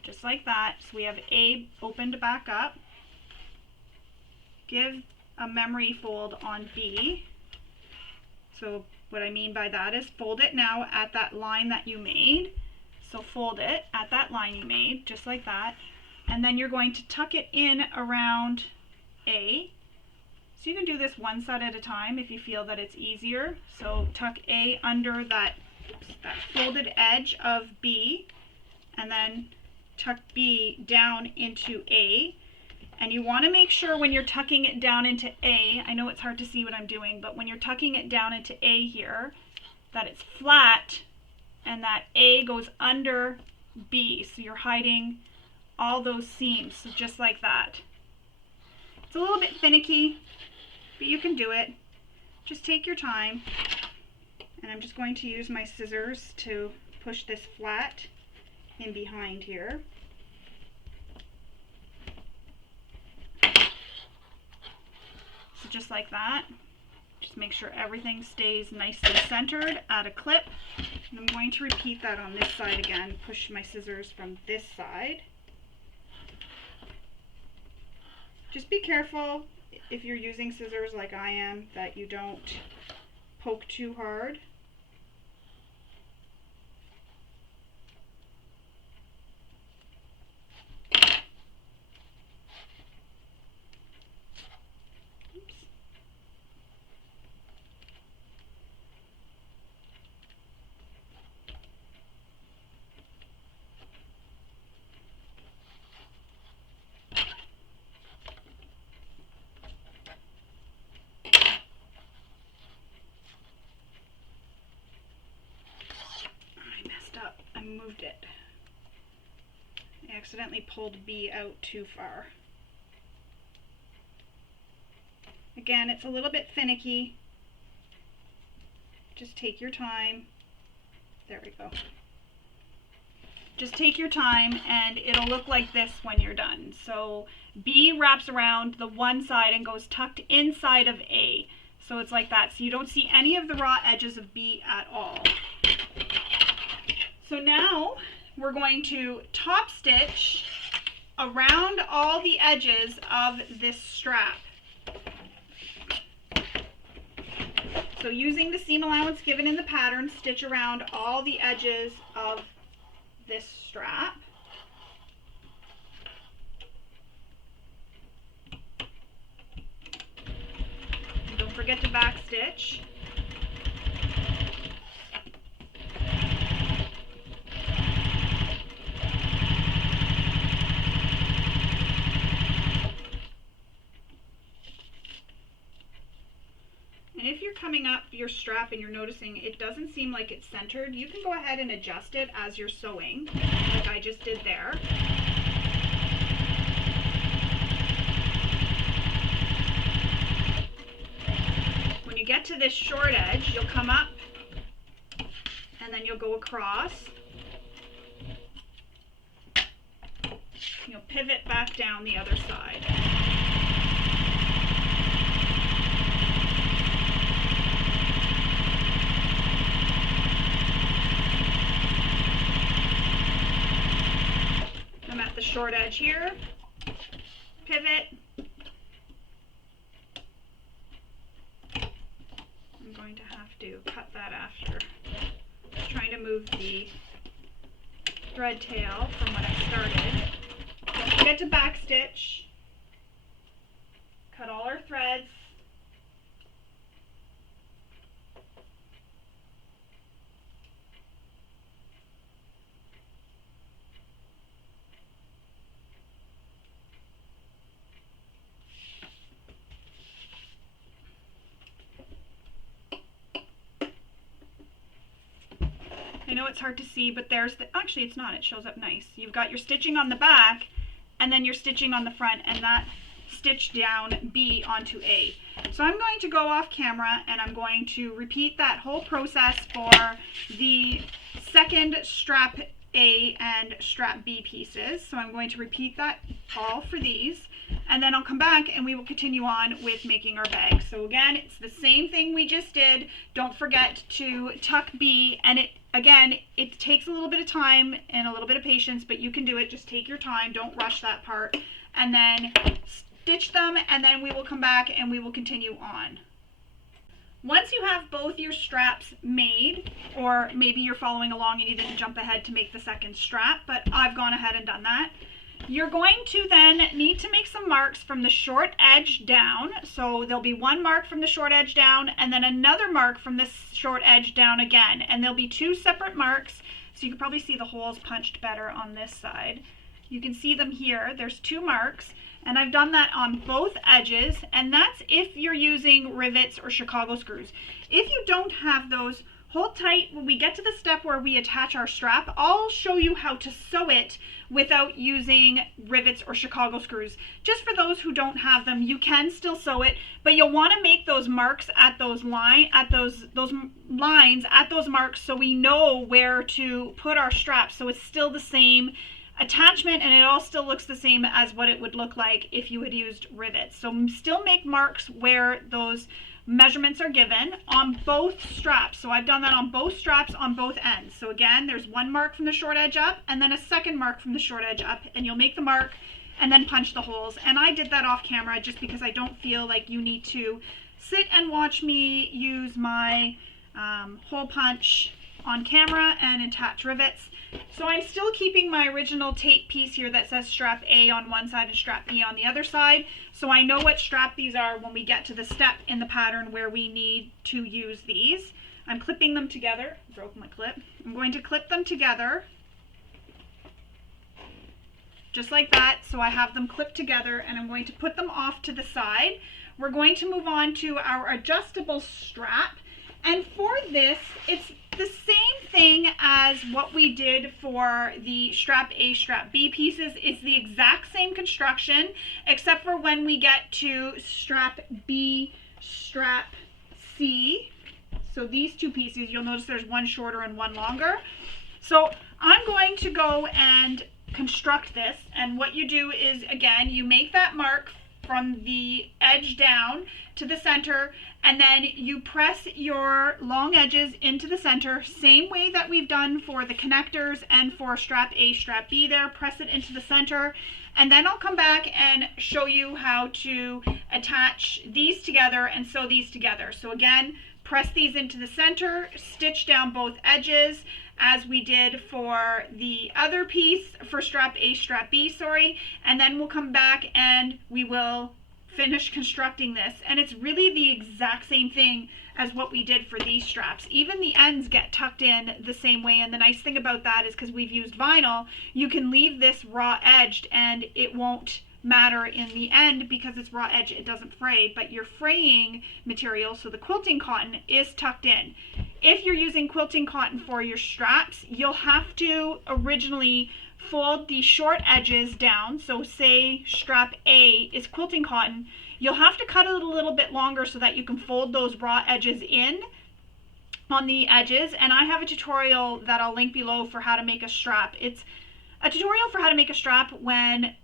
just like that. So we have A opened back up. Give a memory fold on B. So what I mean by that is fold it now at that line that you made. So fold it at that line you made, just like that. And then you're going to tuck it in around A. So you can do this one side at a time if you feel that it's easier. So tuck A under that folded edge of B, and then tuck B down into A. And you want to make sure when you're tucking it down into A, I know it's hard to see what I'm doing, but when you're tucking it down into A here, that it's flat and that A goes under B. So you're hiding all those seams, so just like that. It's a little bit finicky, but you can do it. Just take your time. And I'm just going to use my scissors to push this flat in behind here. So just like that. Just make sure everything stays nicely centered. Add a clip. And I'm going to repeat that on this side again. Push my scissors from this side. Just be careful if you're using scissors like I am that you don't poke too hard. moved it. I accidentally pulled B out too far. Again, it's a little bit finicky. Just take your time. There we go. Just take your time and it'll look like this when you're done. So B wraps around the one side and goes tucked inside of A. So it's like that. So you don't see any of the raw edges of B at all. So now we're going to top stitch around all the edges of this strap. So using the seam allowance given in the pattern, stitch around all the edges of this strap. And don't forget to back stitch. And if you're coming up your strap and you're noticing it doesn't seem like it's centered, you can go ahead and adjust it as you're sewing, like I just did there. When you get to this short edge, you'll come up and then you'll go across. You'll pivot back down the other side. I'm at the short edge here, pivot. I'm going to have to cut that after. Just trying to move the thread tail from when I started. Don't forget to back stitch. Cut all our threads. I know it's hard to see, but there's the, actually it's not, it shows up nice. You've got your stitching on the back, and then you're stitching on the front, and that stitch down B onto A. So I'm going to go off camera, and I'm going to repeat that whole process for the second strap A and strap B pieces. So I'm going to repeat that all for these, and then I'll come back and we will continue on with making our bag. So again, it's the same thing we just did. Don't forget to tuck B, and it takes a little bit of time and a little bit of patience, but you can do it. Just take your time, don't rush that part, and then stitch them, and then we will come back and we will continue on. Once you have both your straps made, or maybe you're following along and you didn't jump ahead to make the second strap, but I've gone ahead and done that, you're going to then need to make some marks from the short edge down. So there'll be one mark from the short edge down and then another mark from this short edge down again. And there'll be two separate marks. So you can probably see the holes punched better on this side. You can see them here. There's two marks, and I've done that on both edges, and that's if you're using rivets or Chicago screws. If you don't have those, hold tight. When we get to the step where we attach our strap, I'll show you how to sew it without using rivets or Chicago screws. Just for those who don't have them, you can still sew it, but you'll want to make those marks at those lines at those marks, so we know where to put our straps, so it's still the same attachment and it all still looks the same as what it would look like if you had used rivets. So still make marks where those measurements are given on both straps. So I've done that on both straps on both ends. So again, there's one mark from the short edge up and then a second mark from the short edge up, and you'll make the mark and then punch the holes. And I did that off camera just because I don't feel like you need to sit and watch me use my hole punch on camera and attach rivets. So I'm still keeping my original tape piece here that says strap A on one side and strap B on the other side. So I know what strap these are when we get to the step in the pattern where we need to use these. I'm clipping them together. Broke my clip. I'm going to clip them together just like that. So I have them clipped together, and I'm going to put them off to the side. We're going to move on to our adjustable strap. And for this, it's the same thing as what we did for the strap A, strap B pieces. It's the exact same construction, except for when we get to strap B, strap C. So these two pieces, you'll notice there's one shorter and one longer. So I'm going to go and construct this, and what you do is, again, you make that mark from the edge down to the center, and then you press your long edges into the center, same way that we've done for the connectors and for strap A, strap B there. Press it into the center, and then I'll come back and show you how to attach these together and sew these together. So again, press these into the center, stitch down both edges, as we did for the other piece for strap A, strap B, sorry, and then we'll come back and we will finish constructing this. And it's really the exact same thing as what we did for these straps. Even the ends get tucked in the same way, and the nice thing about that is because we've used vinyl, you can leave this raw edged and it won't matter in the end because it's raw edge, it doesn't fray, but your fraying material, so the quilting cotton, is tucked in. If you're using quilting cotton for your straps, you'll have to originally fold the short edges down. So say strap A is quilting cotton, you'll have to cut it a little bit longer so that you can fold those raw edges in on the edges. And I have a tutorial that I'll link below for how to make a strap. It's a tutorial for how to make a strap when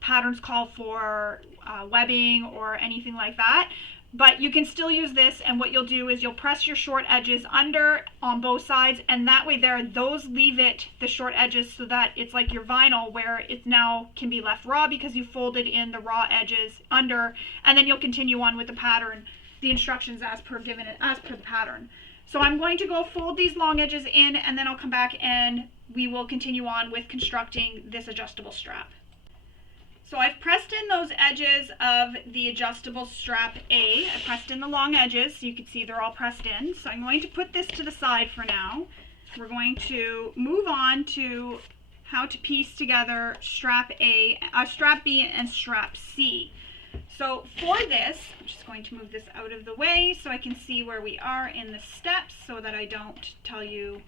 patterns call for webbing or anything like that. But you can still use this, and what you'll do is you'll press your short edges under on both sides, and that way there, those leave it, the short edges, so that it's like your vinyl where it now can be left raw because you folded in the raw edges under, and then you'll continue on with the pattern, the instructions as per the pattern. So I'm going to go fold these long edges in, and then I'll come back and we will continue on with constructing this adjustable strap. So I've pressed in those edges of the adjustable strap A. I pressed in the long edges so you can see they're all pressed in. So I'm going to put this to the side for now. We're going to move on to how to piece together strap A, strap B and strap C. So for this, I'm just going to move this out of the way so I can see where we are in the steps so that I don't tell you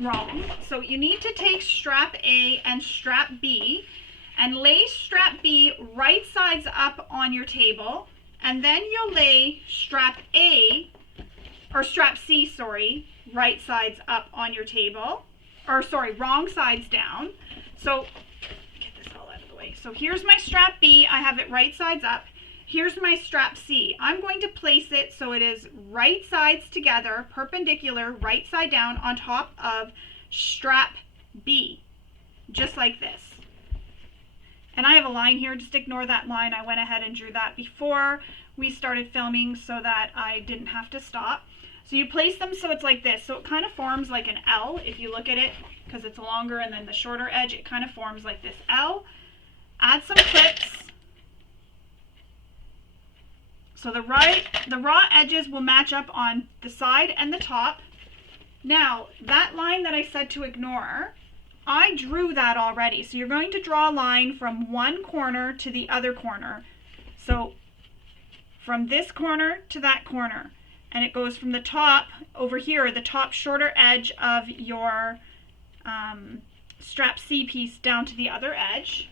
wrong. So you need to take strap A and strap B and lay strap B right sides up on your table, and then you'll lay strap A, or strap C, sorry, right sides up on your table, or sorry, wrong sides down. So get this all out of the way. So here's my strap B, I have it right sides up. Here's my strap C. I'm going to place it so it is right sides together, perpendicular, right side down on top of strap B, just like this. And I have a line here, just ignore that line. I went ahead and drew that before we started filming so that I didn't have to stop. So you place them so it's like this. So it kind of forms like an L if you look at it, because it's longer, and then the shorter edge, it kind of forms like this L. Add some clips. So the raw edges will match up on the side and the top. Now, that line that I said to ignore, I drew that already. So you're going to draw a line from one corner to the other corner. So from this corner to that corner. And it goes from the top over here, the top shorter edge of your strap C piece down to the other edge.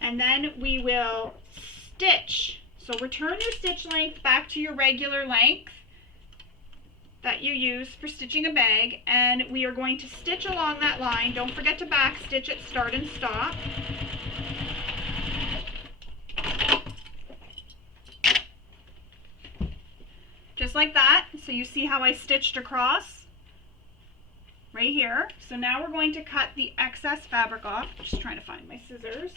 And then we will stitch. So return your stitch length back to your regular length that you use for stitching a bag, and we are going to stitch along that line. Don't forget to back stitch at start and stop. Just like that. So you see how I stitched across right here. So now we're going to cut the excess fabric off. Just trying to find my scissors.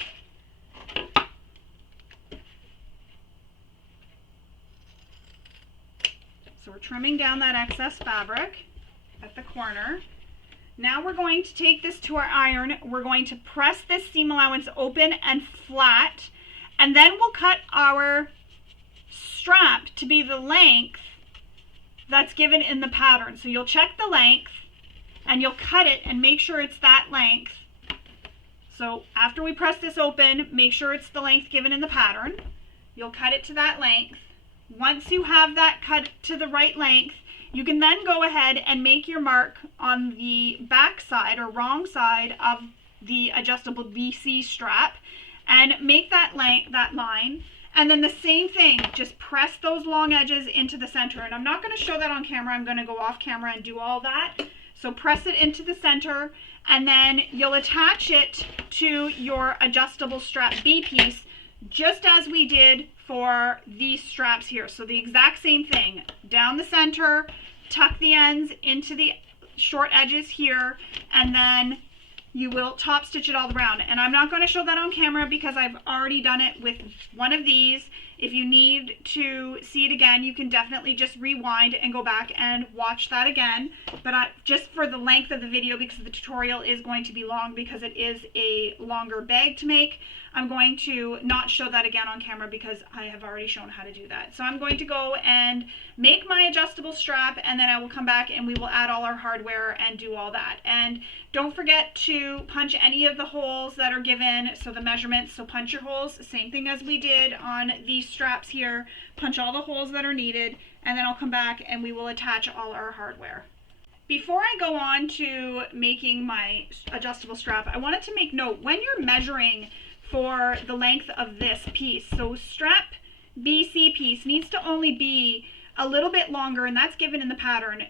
So we're trimming down that excess fabric at the corner. Now we're going to take this to our iron. We're going to press this seam allowance open and flat, and then we'll cut our strap to be the length that's given in the pattern. So you'll check the length and you'll cut it and make sure it's that length. So after we press this open, make sure it's the length given in the pattern. You'll cut it to that length. Once you have that cut to the right length, You can then go ahead and make your mark on the back side or wrong side of the adjustable BC strap and make that line. And then the same thing, just press those long edges into the center. And I'm not going to show that on camera. I'm going to go off camera and do all that. So press it into the center, and then you'll attach it to your adjustable strap B piece, just as we did for these straps here. So the exact same thing, down the center, tuck the ends into the short edges here, and then you will top stitch it all around. And I'm not going to show that on camera because I've already done it with one of these. If you need to see it again, you can definitely just rewind and go back and watch that again. But just for the length of the video, because the tutorial is going to be long because it is a longer bag to make, I'm going to not show that again on camera because I have already shown how to do that. So I'm going to go and make my adjustable strap, and then I will come back and we will add all our hardware and do all that. And don't forget to punch any of the holes that are given, so the measurements, so punch your holes, same thing as we did on these straps here, punch all the holes that are needed, and then I'll come back and we will attach all our hardware. Before I go on to making my adjustable strap, I wanted to make note, when you're measuring for the length of this piece, so strap BC piece needs to only be a little bit longer, and that's given in the pattern,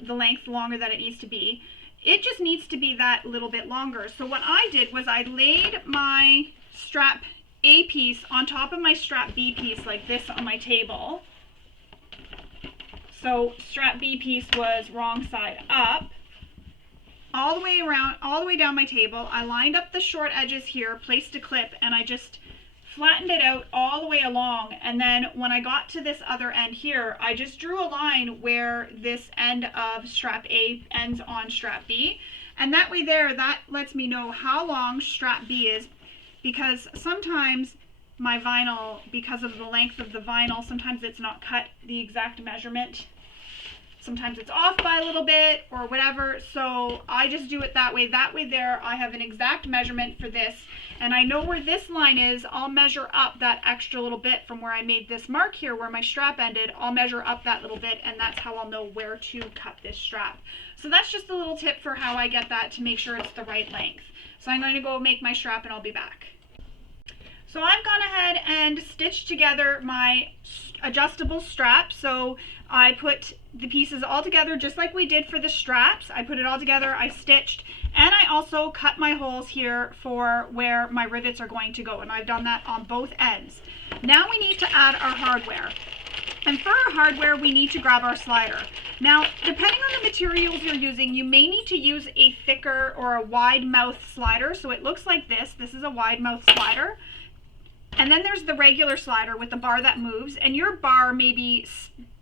the length longer that it needs to be. It just needs to be that little bit longer. So what I did was I laid my strap A piece on top of my strap B piece like this on my table. So strap B piece was wrong side up. All the way around, all the way down my table, I lined up the short edges here, placed a clip, and I just flattened it out all the way along. And then when I got to this other end here, I just drew a line where this end of strap A ends on strap B. And that way there, that lets me know how long strap B is, because sometimes my vinyl, because of the length of the vinyl, sometimes it's not cut the exact measurement. Sometimes it's off by a little bit or whatever, so I just do it that way. That way there, I have an exact measurement for this, and I know where this line is. I'll measure up that extra little bit from where I made this mark here where my strap ended. I'll measure up that little bit, and that's how I'll know where to cut this strap. So that's just a little tip for how I get that to make sure it's the right length. So I'm going to go make my strap and I'll be back. So I've gone ahead and stitched together my adjustable strap. So I put the pieces all together just like we did for the straps. I put it all together, I stitched, and I also cut my holes here for where my rivets are going to go, and I've done that on both ends. Now we need to add our hardware. And for our hardware, we need to grab our slider. Now, depending on the materials you're using, you may need to use a thicker or a wide mouth slider. So it looks like this. This is a wide mouth slider. And then there's the regular slider with the bar that moves, and your bar may be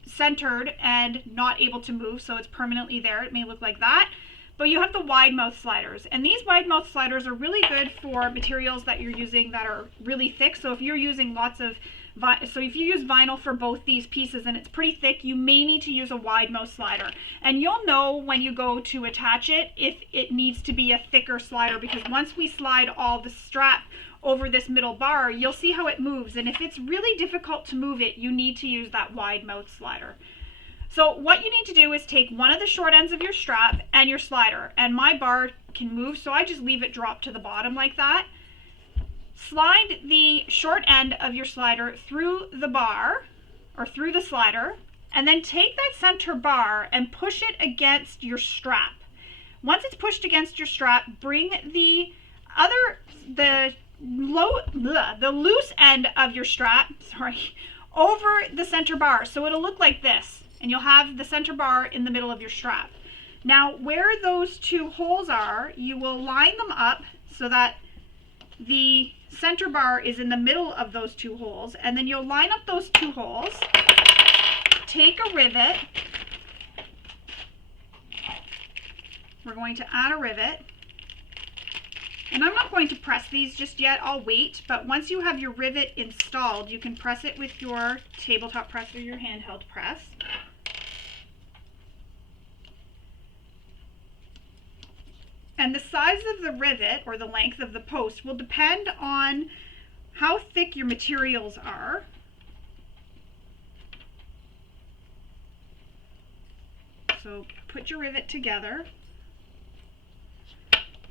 centered and not able to move, so it's permanently there. It may look like that. But you have the wide mouth sliders, and these wide mouth sliders are really good for materials that you're using that are really thick. So if you're using if you use vinyl for both these pieces and it's pretty thick, you may need to use a wide mouth slider. And you'll know when you go to attach it if it needs to be a thicker slider, because once we slide all the strap over this middle bar, you'll see how it moves. And if it's really difficult to move it, you need to use that wide mouth slider. So what you need to do is take one of the short ends of your strap and your slider, and my bar can move, so I just leave it drop to the bottom like that. Slide the short end of your slider through the bar, or through the slider, and then take that center bar and push it against your strap. Once it's pushed against your strap, bring the loose end of your strap, over the center bar. So it'll look like this, and you'll have the center bar in the middle of your strap. Now, where those two holes are, you will line them up so that the center bar is in the middle of those two holes, and then you'll line up those two holes, take a rivet, we're going to add a rivet, and I'm not going to press these just yet, I'll wait, but once you have your rivet installed, you can press it with your tabletop press or your handheld press. And the size of the rivet, or the length of the post, will depend on how thick your materials are. So put your rivet together.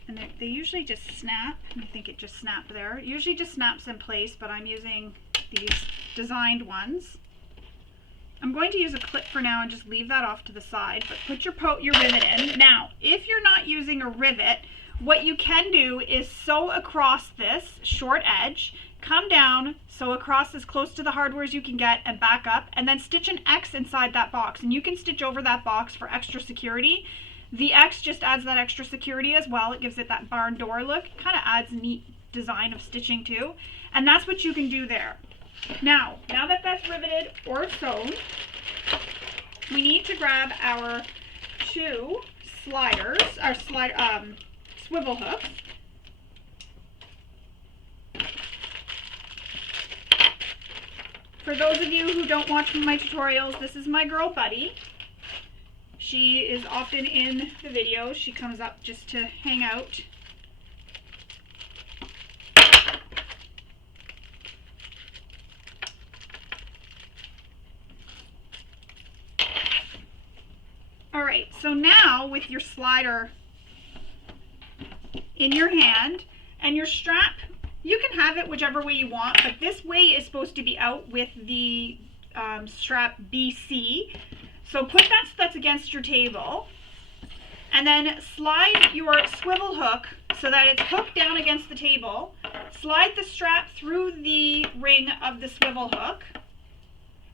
And they usually just snap. I think it just snapped there. It usually just snaps in place, but I'm using these designed ones. I'm going to use a clip for now and just leave that off to the side, but put your rivet in. Now, if you're not using a rivet, what you can do is sew across this short edge, come down, sew across as close to the hardware as you can get and back up, and then stitch an X inside that box. And you can stitch over that box for extra security. The X just adds that extra security as well. It gives it that barn door look. It kind of adds neat design of stitching too. And that's what you can do there. Now that that's riveted or sewn, we need to grab our two sliders, our swivel hooks. For those of you who don't watch my tutorials, this is my girl Buddy. She is often in the videos. She comes up just to hang out. Alright, so now with your slider in your hand and your strap, you can have it whichever way you want, but this way is supposed to be out with the strap BC. So put that so that's against your table, and then slide your swivel hook so that it's hooked down against the table. Slide the strap through the ring of the swivel hook,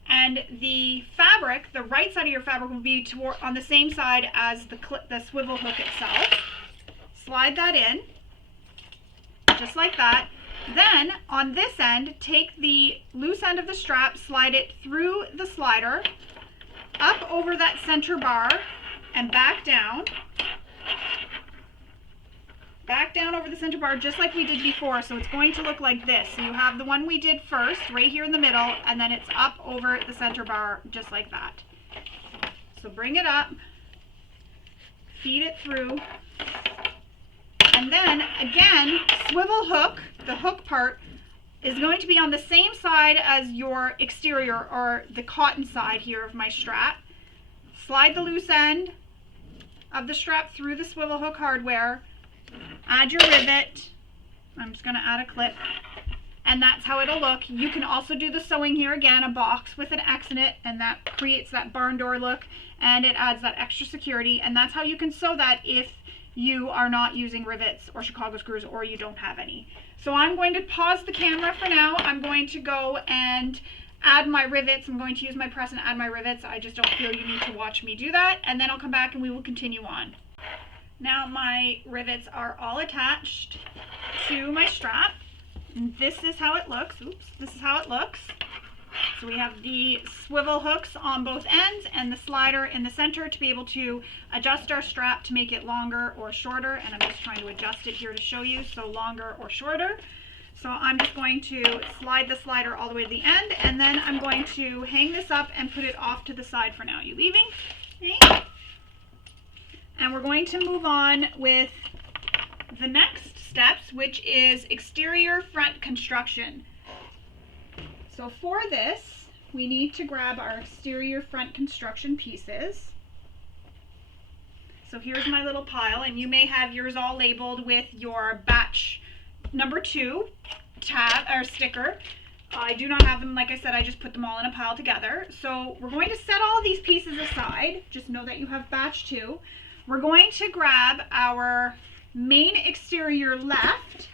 and the fabric, the right side of your fabric, will be on the same side as the swivel hook itself. Slide that in, just like that. Then on this end, take the loose end of the strap, slide it through the slider, up over that center bar, and back down over the center bar, just like we did before. So it's going to look like this. So you have the one we did first right here in the middle, and then it's up over the center bar just like that. So bring it up, feed it through, and then again, swivel hook, the hook part is going to be on the same side as your exterior, or the cotton side here of my strap. Slide the loose end of the strap through the swivel hook hardware, add your rivet. I'm just going to add a clip, and that's how it'll look. You can also do the sewing here, again, a box with an X in it, and that creates that barn door look, and it adds that extra security. And that's how you can sew that if you are not using rivets or Chicago screws, or you don't have any. So I'm going to pause the camera for now. I'm going to go and add my rivets. I'm going to use my press and add my rivets. I just don't feel you need to watch me do that. And then I'll come back and we will continue on. Now my rivets are all attached to my strap. And this is how it looks. Oops, this is how it looks. So we have the swivel hooks on both ends and the slider in the center to be able to adjust our strap to make it longer or shorter. And I'm just trying to adjust it here to show you, so longer or shorter. So I'm just going to slide the slider all the way to the end, and then I'm going to hang this up and put it off to the side for now. You leaving? Okay. And we're going to move on with the next steps, which is exterior front construction. So for this, we need to grab our exterior front construction pieces. So here's my little pile, and you may have yours all labeled with your batch number 2 tab or sticker. I do not have them, like I said, I just put them all in a pile together. So we're going to set all these pieces aside. Just know that you have batch 2. We're going to grab our main exterior left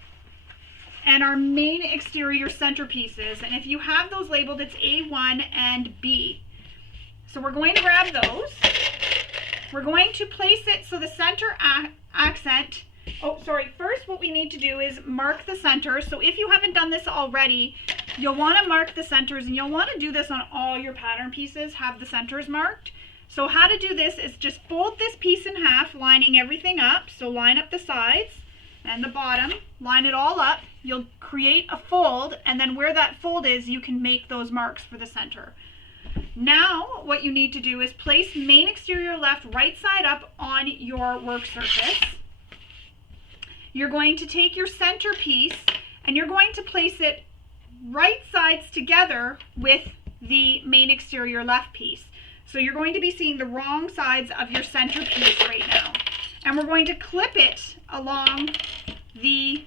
and our main exterior center pieces. And if you have those labeled, it's A1 and B. So we're going to grab those. We're going to place it so the center accent, first what we need to do is mark the center. So if you haven't done this already, you'll want to mark the centers, and you'll want to do this on all your pattern pieces, have the centers marked. So how to do this is just fold this piece in half, lining everything up. So line up the sides and the bottom, line it all up. You'll create a fold, and then where that fold is, you can make those marks for the center. Now what you need to do is place main exterior left right side up on your work surface. You're going to take your center piece and you're going to place it right sides together with the main exterior left piece. So you're going to be seeing the wrong sides of your center piece right now. And we're going to clip it along the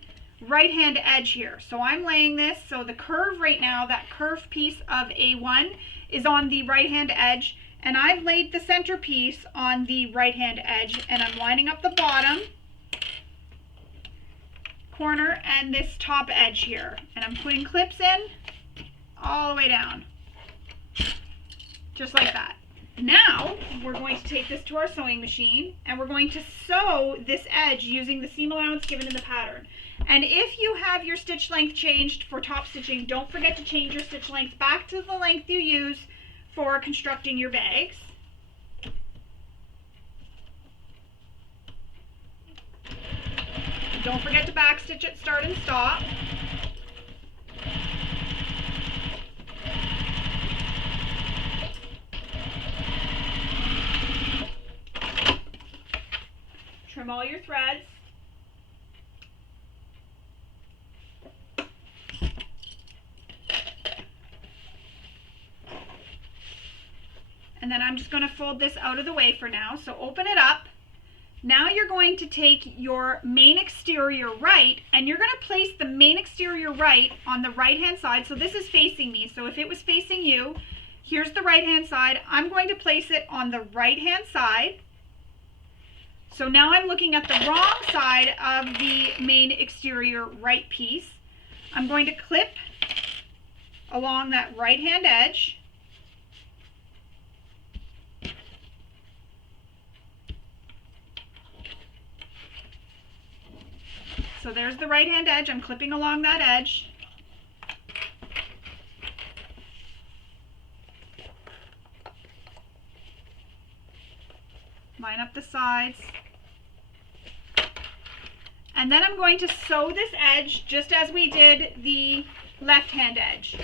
right hand edge here. So I'm laying this, so the curve right now, that curved piece of A1 is on the right hand edge, and I've laid the center piece on the right hand edge, and I'm lining up the bottom corner and this top edge here, and I'm putting clips in all the way down, just like that. Now we're going to take this to our sewing machine and we're going to sew this edge using the seam allowance given in the pattern. And if you have your stitch length changed for top stitching, don't forget to change your stitch length back to the length you use for constructing your bags. Don't forget to back stitch at start and stop. Trim all your threads. And then I'm just going to fold this out of the way for now. So open it up. Now you're going to take your main exterior right, and you're going to place the main exterior right on the right hand side. So this is facing me. So if it was facing you, here's the right hand side. I'm going to place it on the right hand side. So now I'm looking at the wrong side of the main exterior right piece. I'm going to clip along that right hand edge. So there's the right hand edge. I'm clipping along that edge. Line up the sides. And then I'm going to sew this edge just as we did the left hand edge.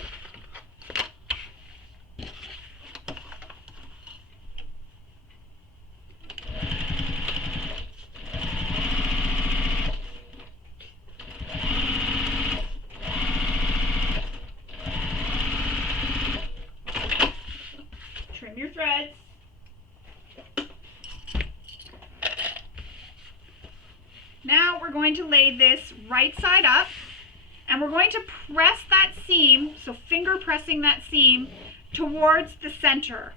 Trim your threads. Now we're going to lay this right side up, and we're going to press that seam, so finger pressing that seam towards the center.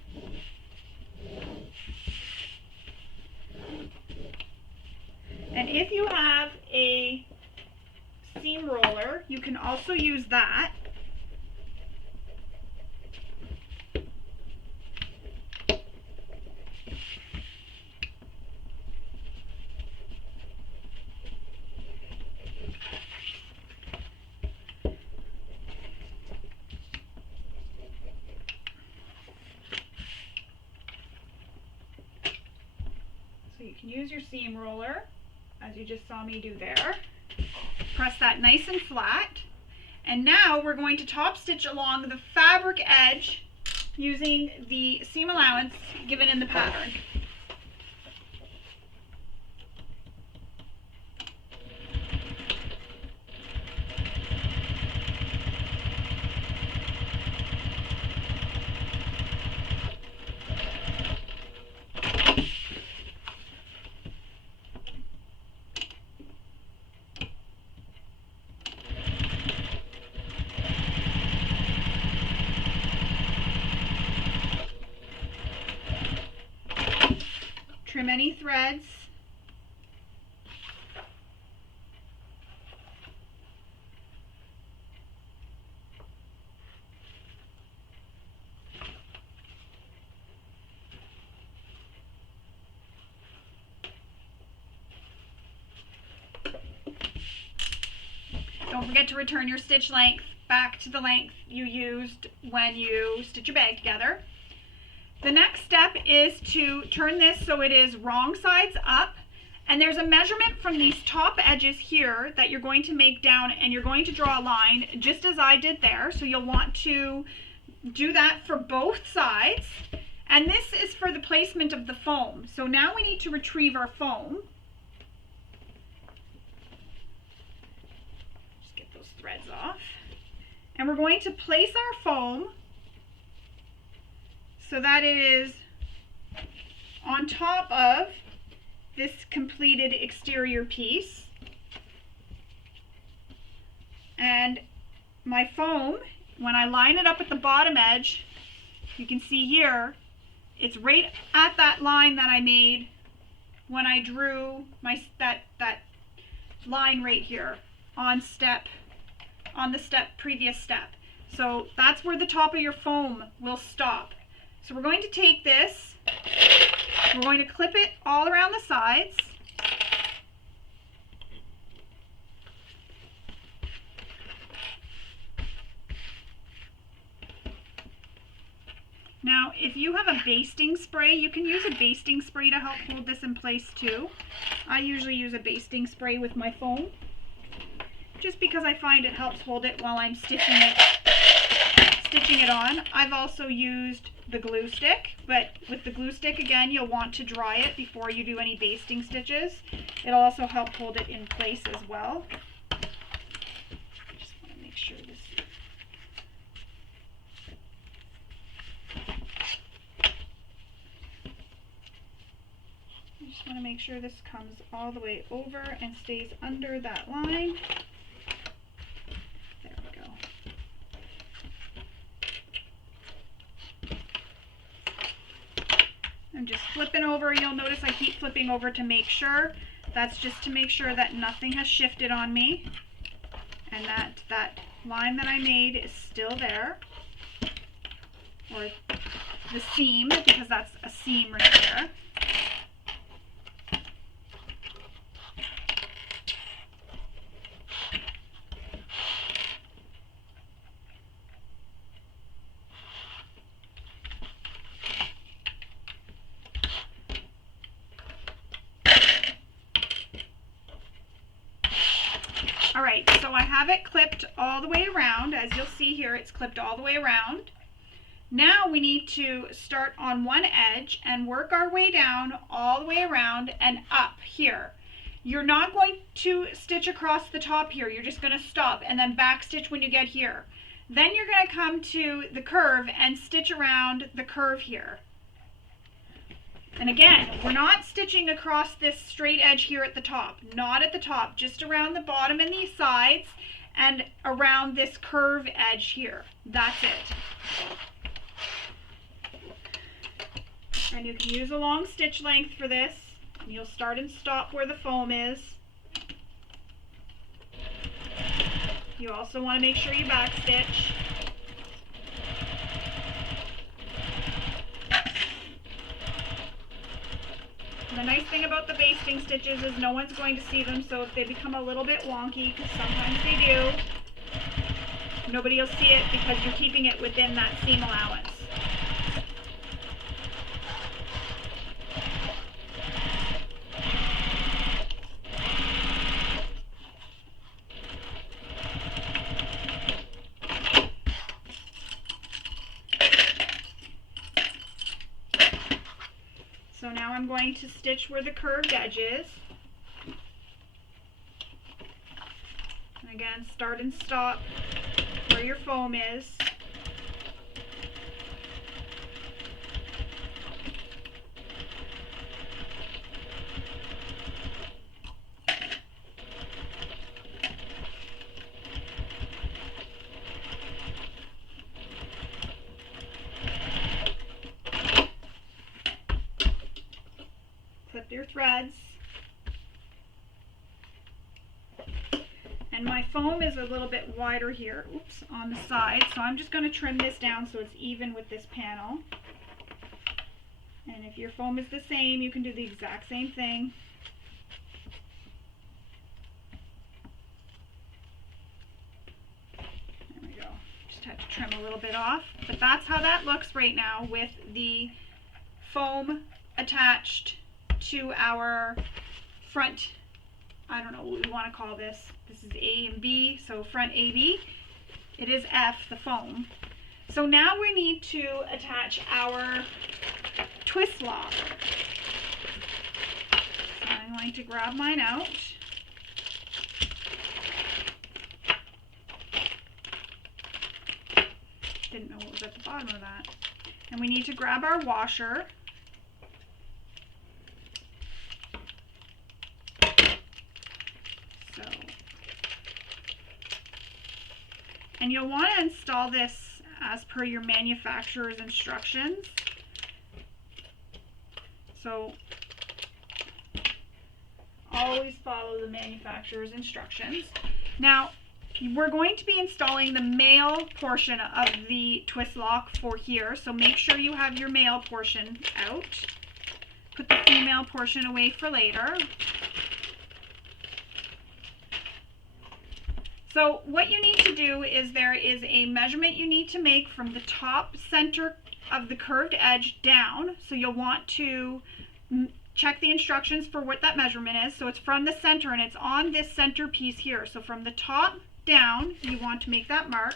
And if you have a seam roller, you can also use that. So you can use your seam roller, as you just saw me do there. Press that nice and flat. And now we're going to top stitch along the fabric edge using the seam allowance given in the pattern. Trim any threads. Don't forget to return your stitch length back to the length you used when you stitch your bag together. The next step is to turn this so it is wrong sides up, and there's a measurement from these top edges here that you're going to make down, and you're going to draw a line just as I did there. So you'll want to do that for both sides, and this is for the placement of the foam. So now we need to retrieve our foam. Just get those threads off, and we're going to place our foam so that it is on top of this completed exterior piece. And my foam, when I line it up at the bottom edge, you can see here, it's right at that line that I made when I drew that line right here on the previous step. So that's where the top of your foam will stop. So we're going to take this, we're going to clip it all around the sides. Now, if you have a basting spray, you can use a basting spray to help hold this in place too. I usually use a basting spray with my foam, just because I find it helps hold it while I'm stitching it on. I've also used the glue stick, but with the glue stick, again, you'll want to dry it before you do any basting stitches. It'll also help hold it in place as well. Just want to make sure this. I just want to make sure this comes all the way over and stays under that line. There we go. I'm just flipping over. You'll notice I keep flipping over to make sure. That's just to make sure that nothing has shifted on me and that line that I made is still there, or the seam, because that's a seam right there. Alright, so I have it clipped all the way around. As you'll see here, it's clipped all the way around. Now we need to start on one edge and work our way down all the way around and up here. You're not going to stitch across the top here. You're just going to stop and then back stitch when you get here. Then you're going to come to the curve and stitch around the curve here. And again, we're not stitching across this straight edge here at the top. Not at the top, just around the bottom and these sides and around this curve edge here. That's it. And you can use a long stitch length for this. And you'll start and stop where the foam is. You also want to make sure you back stitch. The nice thing about the basting stitches is no one's going to see them, so if they become a little bit wonky, because sometimes they do, nobody will see it because you're keeping it within that seam allowance. So now I'm going to stitch where the curved edge is. And again, start and stop where your foam is. Clip your threads. And my foam is a little bit wider here, oops, on the side, so I'm just going to trim this down so it's even with this panel. And if your foam is the same, you can do the exact same thing. There we go. Just had to trim a little bit off, but that's how that looks right now with the foam attached to our front, I don't know what we want to call this. This is A and B, so front AB. It is F, the foam. So now we need to attach our twist lock. So I'm going to grab mine out. Didn't know what was at the bottom of that. And we need to grab our washer. And you'll want to install this as per your manufacturer's instructions. So always follow the manufacturer's instructions. Now, we're going to be installing the male portion of the twist lock for here, so make sure you have your male portion out. Put the female portion away for later. So what you need to do is there is a measurement you need to make from the top center of the curved edge down. So you'll want to check the instructions for what that measurement is. So it's from the center and it's on this center piece here. So from the top down, you want to make that mark.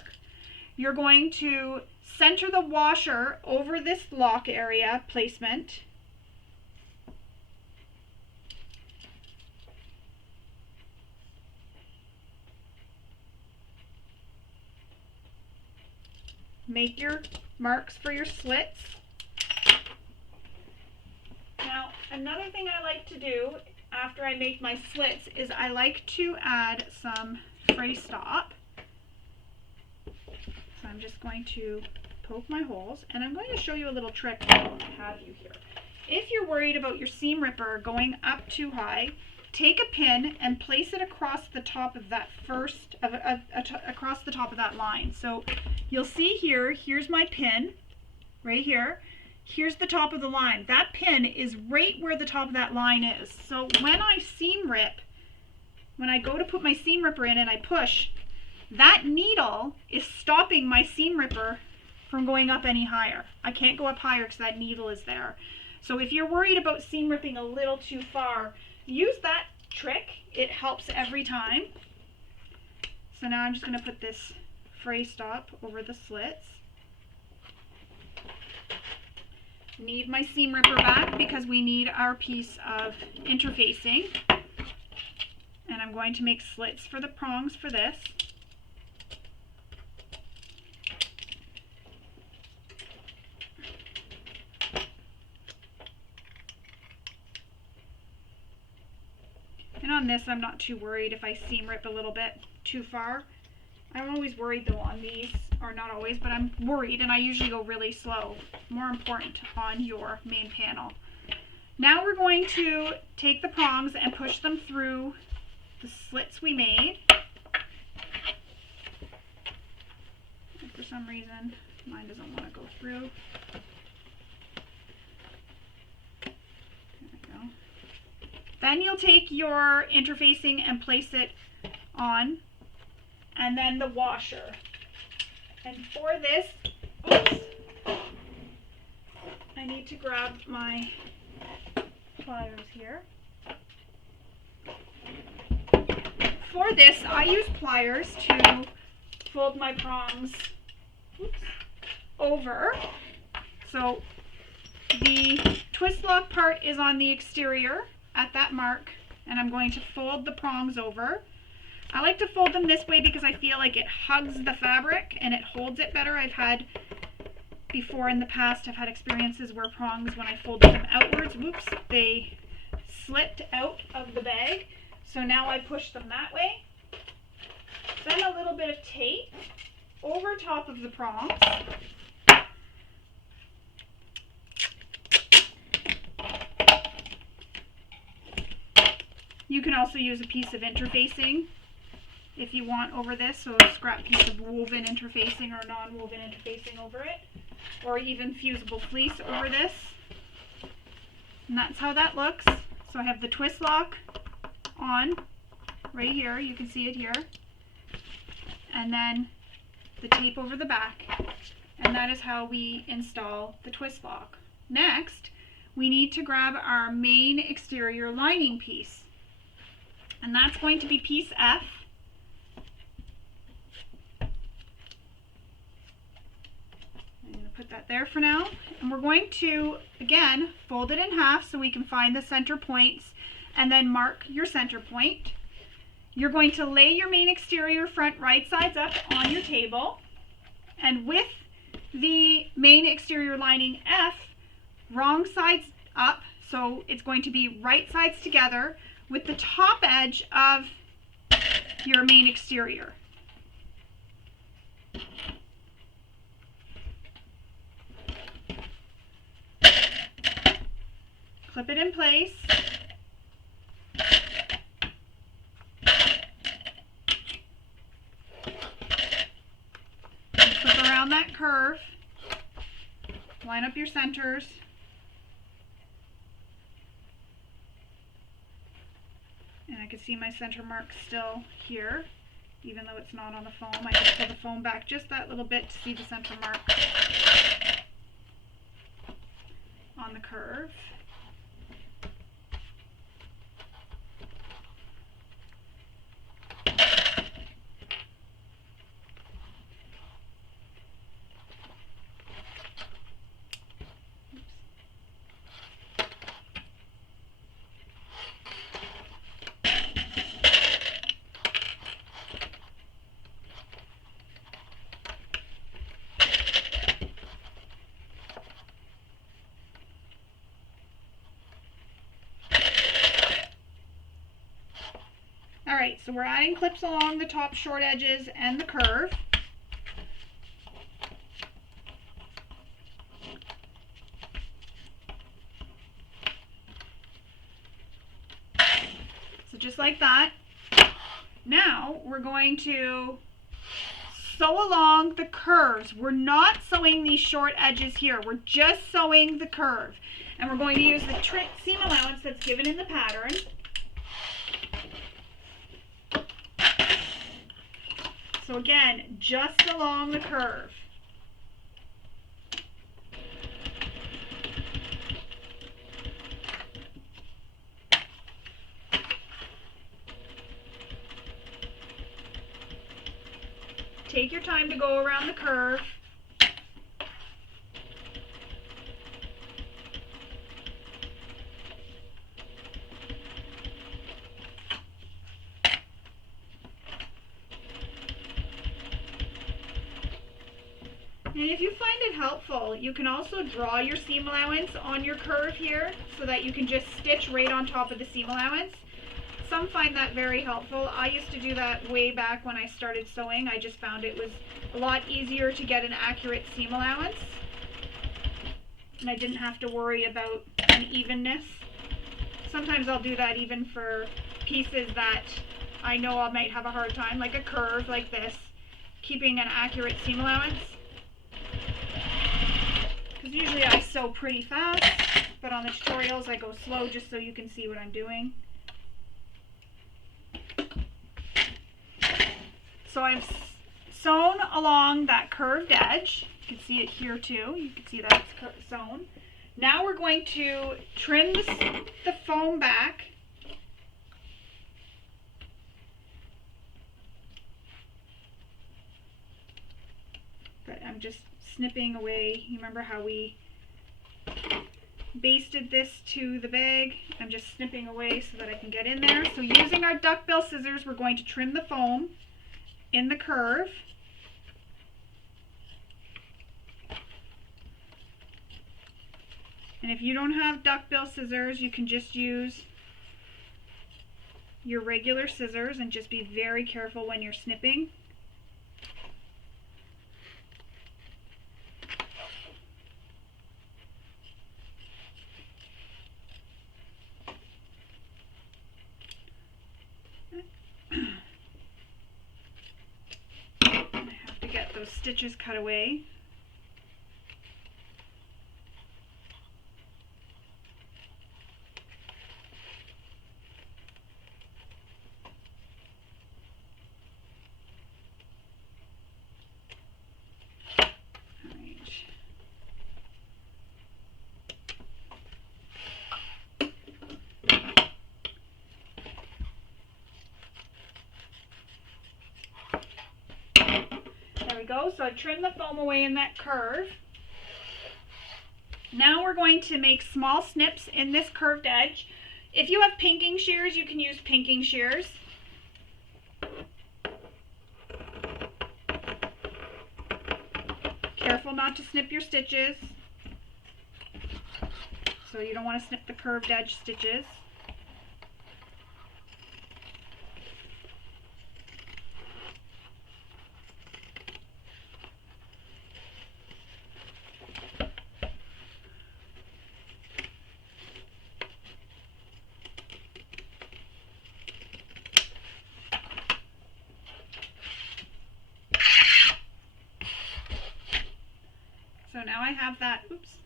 You're going to center the washer over this lock area placement. Make your marks for your slits. Now, another thing I like to do after I make my slits is I like to add some fray stop. So I'm just going to poke my holes, and I'm going to show you a little trick while I have you here. If you're worried about your seam ripper going up too high, take a pin and place it across the top of that across the top of that line. So you'll see here, here's my pin, right here. Here's the top of the line. That pin is right where the top of that line is. So when I seam rip, when I go to put my seam ripper in and I push, that needle is stopping my seam ripper from going up any higher. I can't go up higher because that needle is there. So if you're worried about seam ripping a little too far, use that trick. It helps every time. So now I'm just going to put this fray stop over the slits. Need my seam ripper back because we need our piece of interfacing. And I'm going to make slits for the prongs for this. And on this, I'm not too worried if I seam rip a little bit too far. I'm always worried though on these, or not always, but I'm worried, and I usually go really slow. More important on your main panel. Now we're going to take the prongs and push them through the slits we made. And for some reason, mine doesn't want to go through. Then you'll take your interfacing and place it on, and then the washer. And for this, oops, I need to grab my pliers here. For this, I use pliers to fold my prongs over. So the twist lock part is on the exterior at that mark, and I'm going to fold the prongs over. I like to fold them this way because I feel like it hugs the fabric and it holds it better. I've had before in the past, I've had experiences where prongs, when I folded them outwards, whoops, they slipped out of the bag. So now I push them that way. Then a little bit of tape over top of the prongs. You can also use a piece of interfacing if you want over this, so a scrap piece of woven interfacing or non-woven interfacing over it, or even fusible fleece over this. And that's how that looks. So I have the twist lock on right here, you can see it here, and then the tape over the back, and that is how we install the twist lock. Next, we need to grab our main exterior lining piece, and that's going to be piece F. I'm going to put that there for now, and we're going to again fold it in half so we can find the center points and then mark your center point. You're going to lay your main exterior front right sides up on your table, and with the main exterior lining F, wrong sides up, so it's going to be right sides together with the top edge of your main exterior. clip it in place. And clip around that curve. Line up your centers. And I can see my center mark still here, even though it's not on the foam. I just pull the foam back just that little bit to see the center mark on the curve. Alright, so we're adding clips along the top short edges and the curve. So just like that. Now we're going to sew along the curves. We're not sewing these short edges here. We're just sewing the curve. And we're going to use the seam allowance that's given in the pattern. So again, just along the curve. Take your time to go around the curve. And if you find it helpful, you can also draw your seam allowance on your curve here so that you can just stitch right on top of the seam allowance. Some find that very helpful. I used to do that way back when I started sewing. I just found it was a lot easier to get an accurate seam allowance. And I didn't have to worry about unevenness. Sometimes I'll do that even for pieces that I know I might have a hard time, like a curve like this, keeping an accurate seam allowance. Because usually I sew pretty fast, but on the tutorials I go slow just so you can see what I'm doing. So I've sewn along that curved edge. You can see it here too. You can see that it's sewn. Now we're going to trim the foam back. But I'm just snipping away. You remember how we basted this to the bag? I'm just snipping away so that I can get in there. So using our duckbill scissors, we're going to trim the foam in the curve. And if you don't have duckbill scissors, you can just use your regular scissors and just be very careful when you're snipping. I have to get those stitches cut away. Go. So I trimmed the foam away in that curve. Now we're going to make small snips in this curved edge. If you have pinking shears, you can use pinking shears. Careful not to snip your stitches. So you don't want to snip the curved edge stitches. now I have that, oops,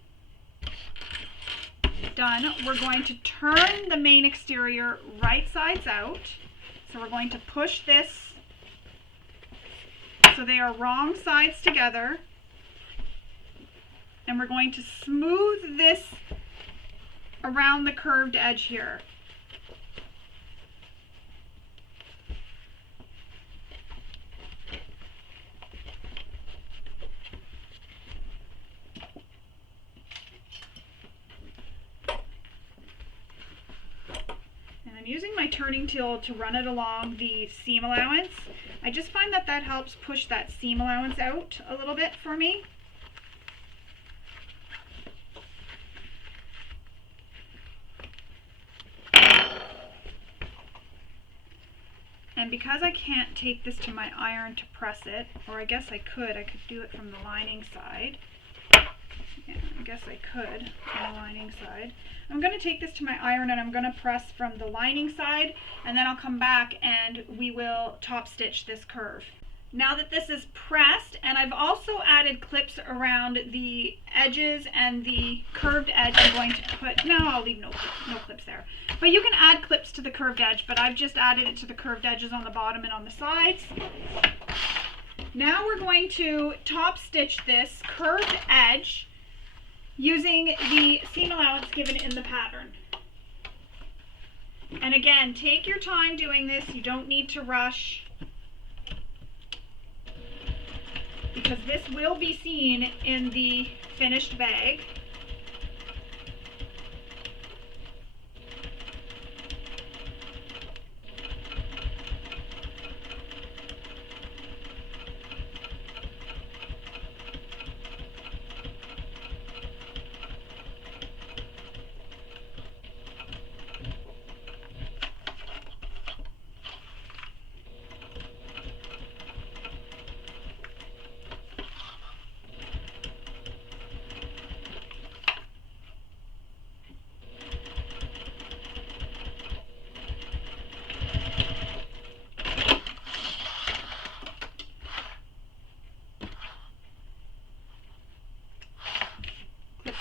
done. We're going to turn the main exterior right sides out. So we're going to push this so they are wrong sides together. And we're going to smooth this around the curved edge here. Using my turning tool to run it along the seam allowance. I just find that that helps push that seam allowance out a little bit for me. And because I can't take this to my iron to press it, or I guess I could do it from the lining side. Yeah, I guess I could on the lining side. I'm going to take this to my iron and I'm going to press from the lining side, and then I'll come back and we will top stitch this curve. Now that this is pressed, and I've also added clips around the edges and the curved edge, I'm going to put, no, I'll leave no clips there. But you can add clips to the curved edge, but I've just added it to the curved edges on the bottom and on the sides. Now we're going to top stitch this curved edge using the seam allowance given in the pattern. And again, take your time doing this. You don't need to rush, because this will be seen in the finished bag.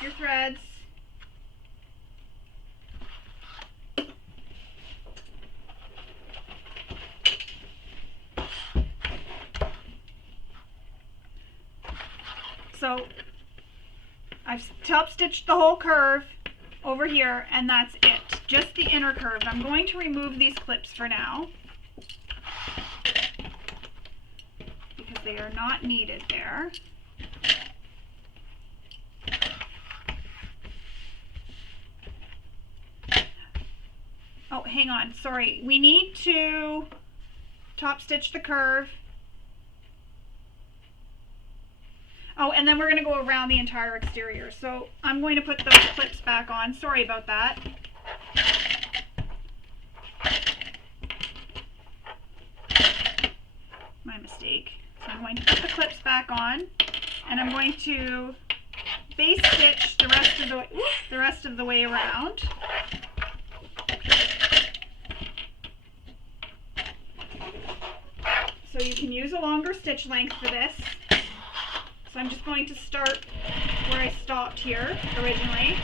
Your threads. So I've top stitched the whole curve over here, and that's it. Just the inner curve. I'm going to remove these clips for now because they are not needed there. Oh, hang on, sorry. We need to top stitch the curve. Oh, and then we're going to go around the entire exterior. So I'm going to put those clips back on. Sorry about that. My mistake. So I'm going to put the clips back on, and I'm going to base stitch the rest of the way around. So you can use a longer stitch length for this. So I'm just going to start where I stopped here originally.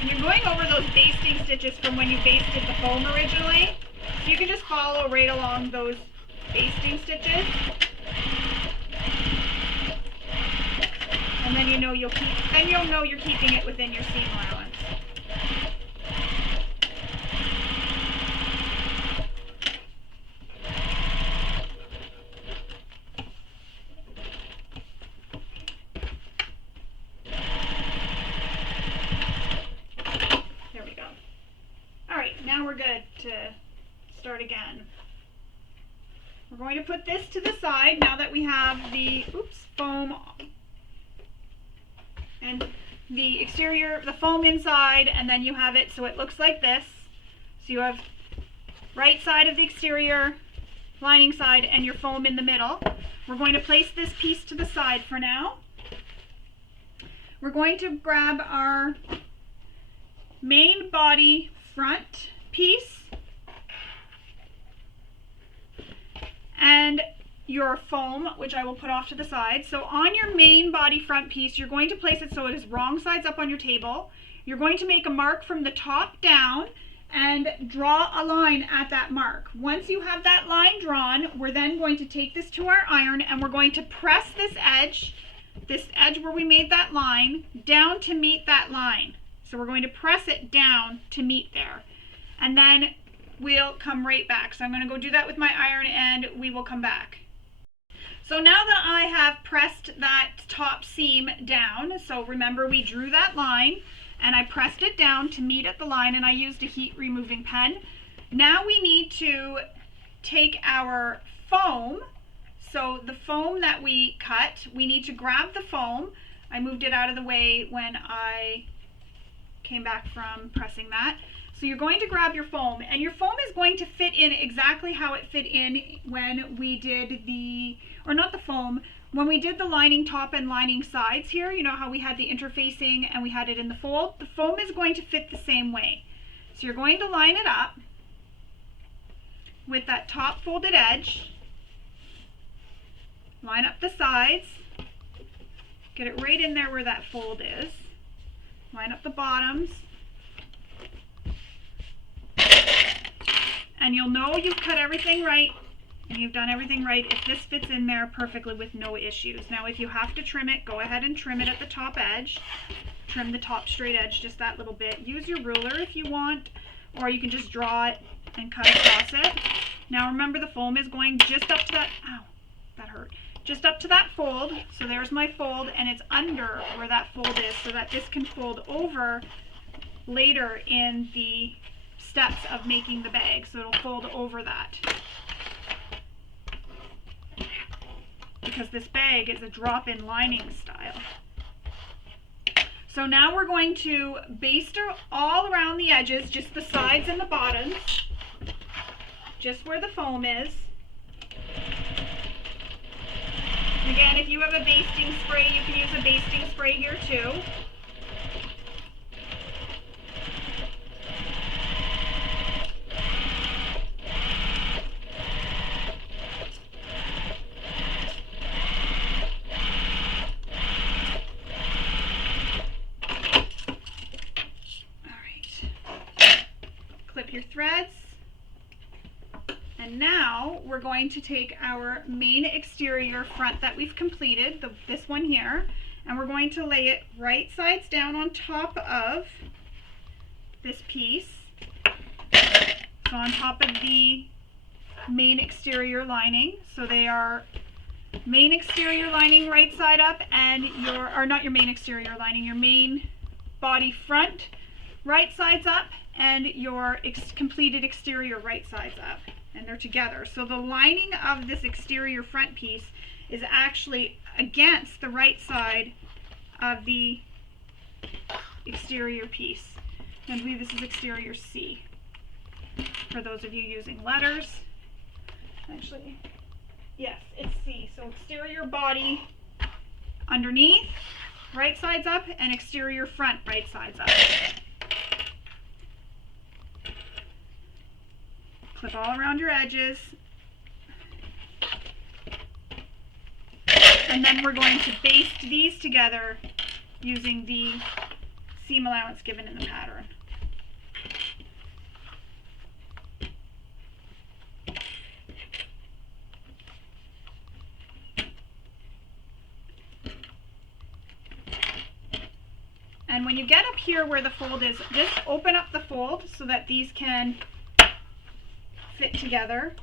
And you're going over those basting stitches from when you basted the foam originally. So you can just follow right along those basting stitches. And then you'll know you're keeping it within your seam allowance. Now we're good to start again. We're going to put this to the side now that we have the foam and the exterior, the foam inside, and then you have it so it looks like this. So you have right side of the exterior, lining side, and your foam in the middle. We're going to place this piece to the side for now. We're going to grab our main body front piece, and your foam, which I will put off to the side. So on your main body front piece, you're going to place it so it is wrong sides up on your table. You're going to make a mark from the top down and draw a line at that mark. Once you have that line drawn, we're then going to take this to our iron and we're going to press this edge where we made that line, down to meet that line. So we're going to press it down to meet there. And then we'll come right back. So I'm going to go do that with my iron and we will come back. So now that I have pressed that top seam down, so remember we drew that line and I pressed it down to meet at the line and I used a heat removing pen. Now we need to take our foam, so the foam that we cut, we need to grab the foam. I moved it out of the way when I came back from pressing that. So you're going to grab your foam, and your foam is going to fit in exactly how it fit in when we did the, or not the foam, when we did the lining top and lining sides here. You know how we had the interfacing and we had it in the fold? The foam is going to fit the same way. So you're going to line it up with that top folded edge, line up the sides, get it right in there where that fold is, line up the bottoms, and you'll know you've cut everything right and you've done everything right if this fits in there perfectly with no issues. Now if you have to trim it, go ahead and trim it at the top edge. Trim the top straight edge just that little bit. Use your ruler if you want, or you can just draw it and cut across it. Now remember, the foam is going just up to that, ow, that hurt, just up to that fold. So there's my fold, and it's under where that fold is so that this can fold over later in the steps of making the bag. So it'll fold over that, because this bag is a drop-in lining style. So now we're going to baste all around the edges, just the sides and the bottoms, just where the foam is. Again, if you have a basting spray, you can use a basting spray here too. Clip your threads, and now we're going to take our main exterior front that we've completed, this one here, and we're going to lay it right sides down on top of this piece, so on top of the main exterior lining. So they are main exterior lining right side up, and or not your main exterior lining, your main body front right sides up, and your completed exterior right sides up, and they're together. So the lining of this exterior front piece is actually against the right side of the exterior piece. I believe this is exterior C for those of you using letters. Actually, yes, it's C. So exterior body underneath, right sides up, and exterior front right sides up. Clip all around your edges, and then we're going to baste these together using the seam allowance given in the pattern. And when you get up here where the fold is, just open up the fold so that these can fit together.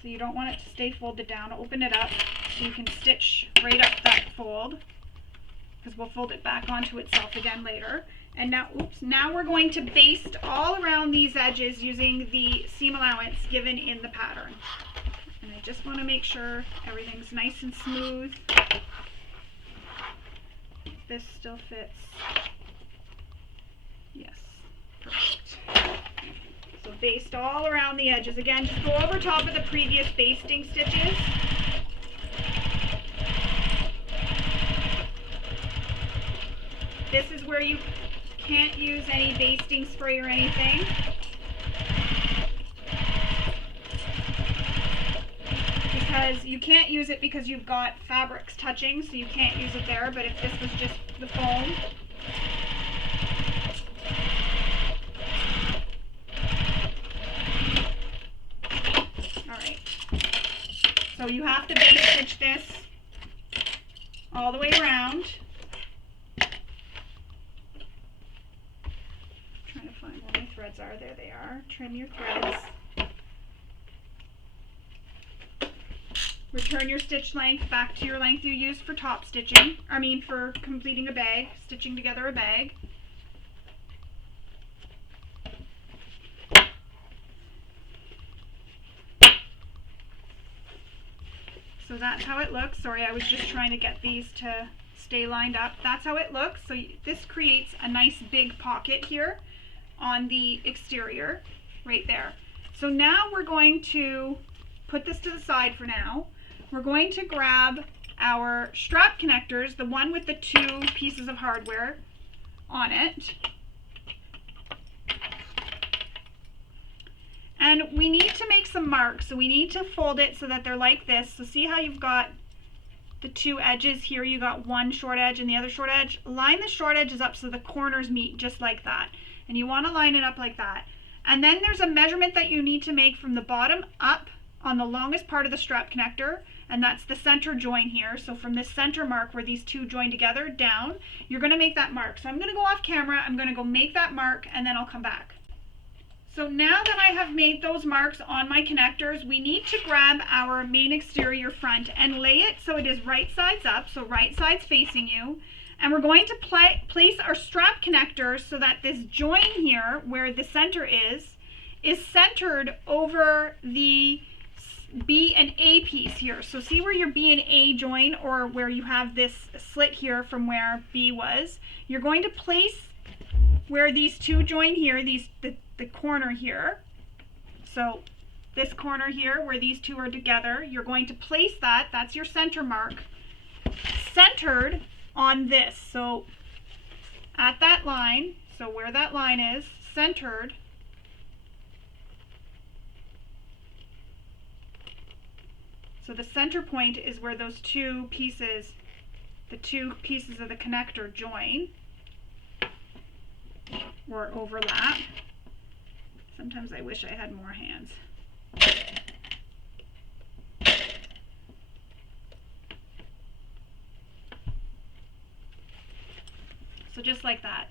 So you don't want it to stay folded down. Open it up so you can stitch right up that fold, because we'll fold it back onto itself again later. And now, now we're going to baste all around these edges using the seam allowance given in the pattern. And I just want to make sure everything's nice and smooth. This still fits. Yes, perfect. So baste all around the edges. Again, just go over top of the previous basting stitches. This is where you can't use any basting spray or anything. Because you can't use it because you've got fabrics touching, so you can't use it there, but if this was just the foam. Alright. So you have to base stitch this all the way around. Trying to find where my threads are. There they are. Trim your threads. Return your stitch length back to your length you used for top stitching. For completing a bag, stitching together a bag. So that's how it looks. Sorry, I was just trying to get these to stay lined up. That's how it looks. So this creates a nice big pocket here on the exterior, right there. So now we're going to put this to the side for now. We're going to grab our strap connectors, the one with the 2 pieces of hardware on it. And we need to make some marks, so we need to fold it so that they're like this. So see how you've got the 2 edges here, you got one short edge and the other short edge? Line the short edges up so the corners meet just like that. And you want to line it up like that. And then there's a measurement that you need to make from the bottom up on the longest part of the strap connector, and that's the center join here. So from this center mark where these 2 join together down, you're going to make that mark. So I'm going to go off camera, I'm going to go make that mark, and then I'll come back. So now that I have made those marks on my connectors, we need to grab our main exterior front and lay it so it is right sides up, so right sides facing you. And we're going to place our strap connectors so that this join here, where the center is centered over the B and A piece here. So see where your B and A join, or where you have this slit here from where B was. You're going to place where these 2 join here, the corner here. So this corner here where these 2 are together, you're going to place that, that's your center mark, centered on this. So at that line, so where that line is, centered. So the center point is where those 2 pieces, the 2 pieces of the connector join or overlap. Sometimes I wish I had more hands. So just like that.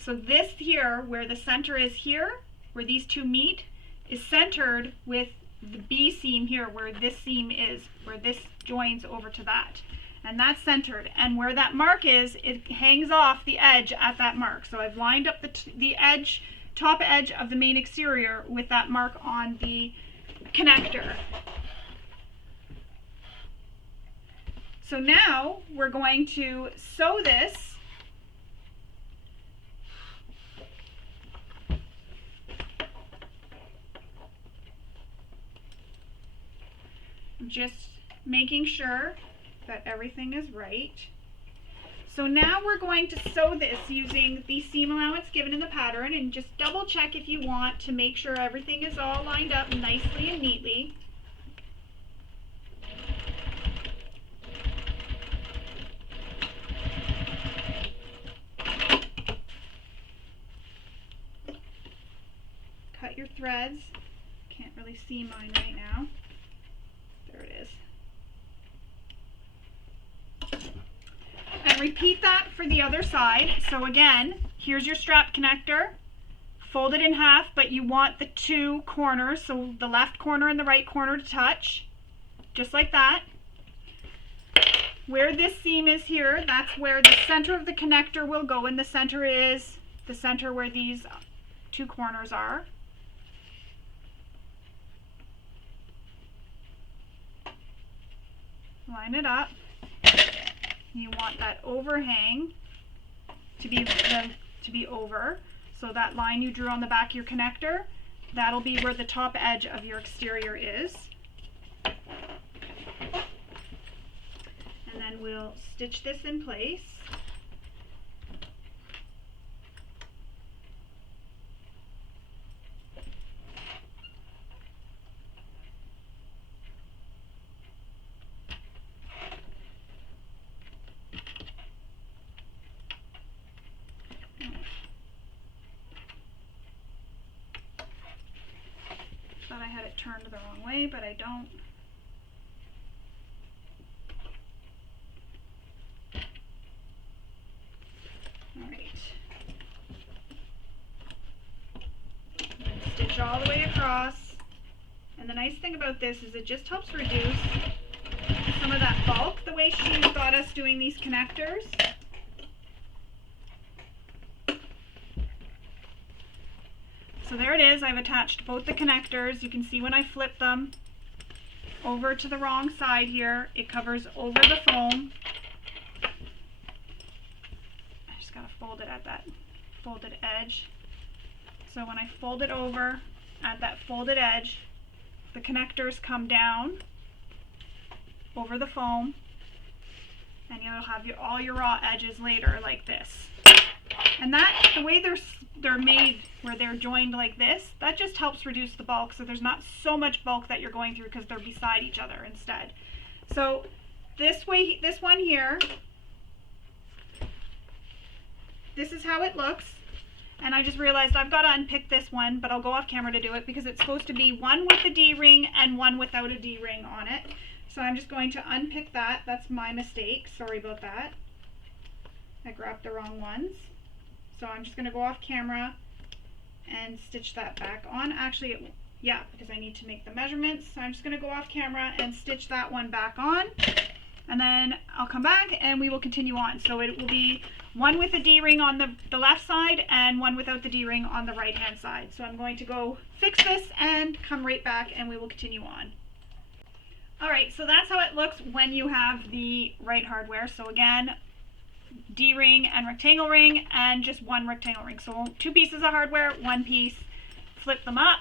So this here, where the center is here, where these 2 meet, is centered with the B seam here, where this seam is, where this joins over to that. And that's centered. And where that mark is, it hangs off the edge at that mark. So I've lined up the edge, top edge of the main exterior with that mark on the connector. So now we're going to sew this just making sure that everything is right. So now we're going to sew this using the seam allowance given in the pattern, and just double check if you want to make sure everything is all lined up nicely and neatly. Cut your threads. Can't really see mine right now. There it is. And repeat that for the other side. So again, here's your strap connector. Fold it in half, but you want the 2 corners, so the left corner and the right corner to touch. Just like that. Where this seam is here, that's where the center of the connector will go, and the center is the center where these 2 corners are. Line it up. You want that overhang to be over. So that line you drew on the back of your connector, that'll be where the top edge of your exterior is. And then we'll stitch this in place. Thought I had it turned the wrong way, but I don't. Alright. Stitch all the way across. And the nice thing about this is it just helps reduce some of that bulk, the way she got us doing these connectors. So there it is. I've attached both the connectors. You can see when I flip them over to the wrong side here, it covers over the foam. I just gotta fold it at that folded edge. So when I fold it over at that folded edge, the connectors come down over the foam, and you'll have all your raw edges later like this. And that, the way they're made, where they're joined like this, that just helps reduce the bulk, so there's not so much bulk that you're going through because they're beside each other instead. So this way, this one here, this is how it looks. And I just realized I've got to unpick this one, but I'll go off camera to do it because it's supposed to be one with a D-ring and one without a D-ring on it. So I'm just going to unpick that. That's my mistake. Sorry about that. I grabbed the wrong ones. So I'm just going to go off camera and stitch that back on. Actually, yeah, because I need to make the measurements. So I'm just going to go off camera and stitch that one back on. And then I'll come back and we will continue on. So it will be one with a D-ring on the left side and one without the D-ring on the right-hand side. So I'm going to go fix this and come right back and we will continue on. Alright, so that's how it looks when you have the right hardware. So again, D-ring and rectangle ring and just one rectangle ring. So 2 pieces of hardware, 1 piece, flip them up,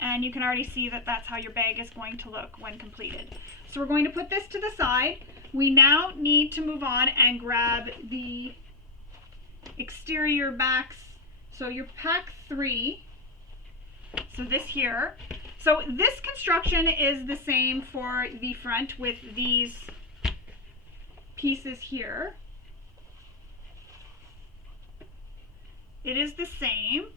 and you can already see that that's how your bag is going to look when completed. So we're going to put this to the side. We now need to move on and grab the exterior backs. So your pack 3, so this here. So this construction is the same for the front with these pieces here. It is the same,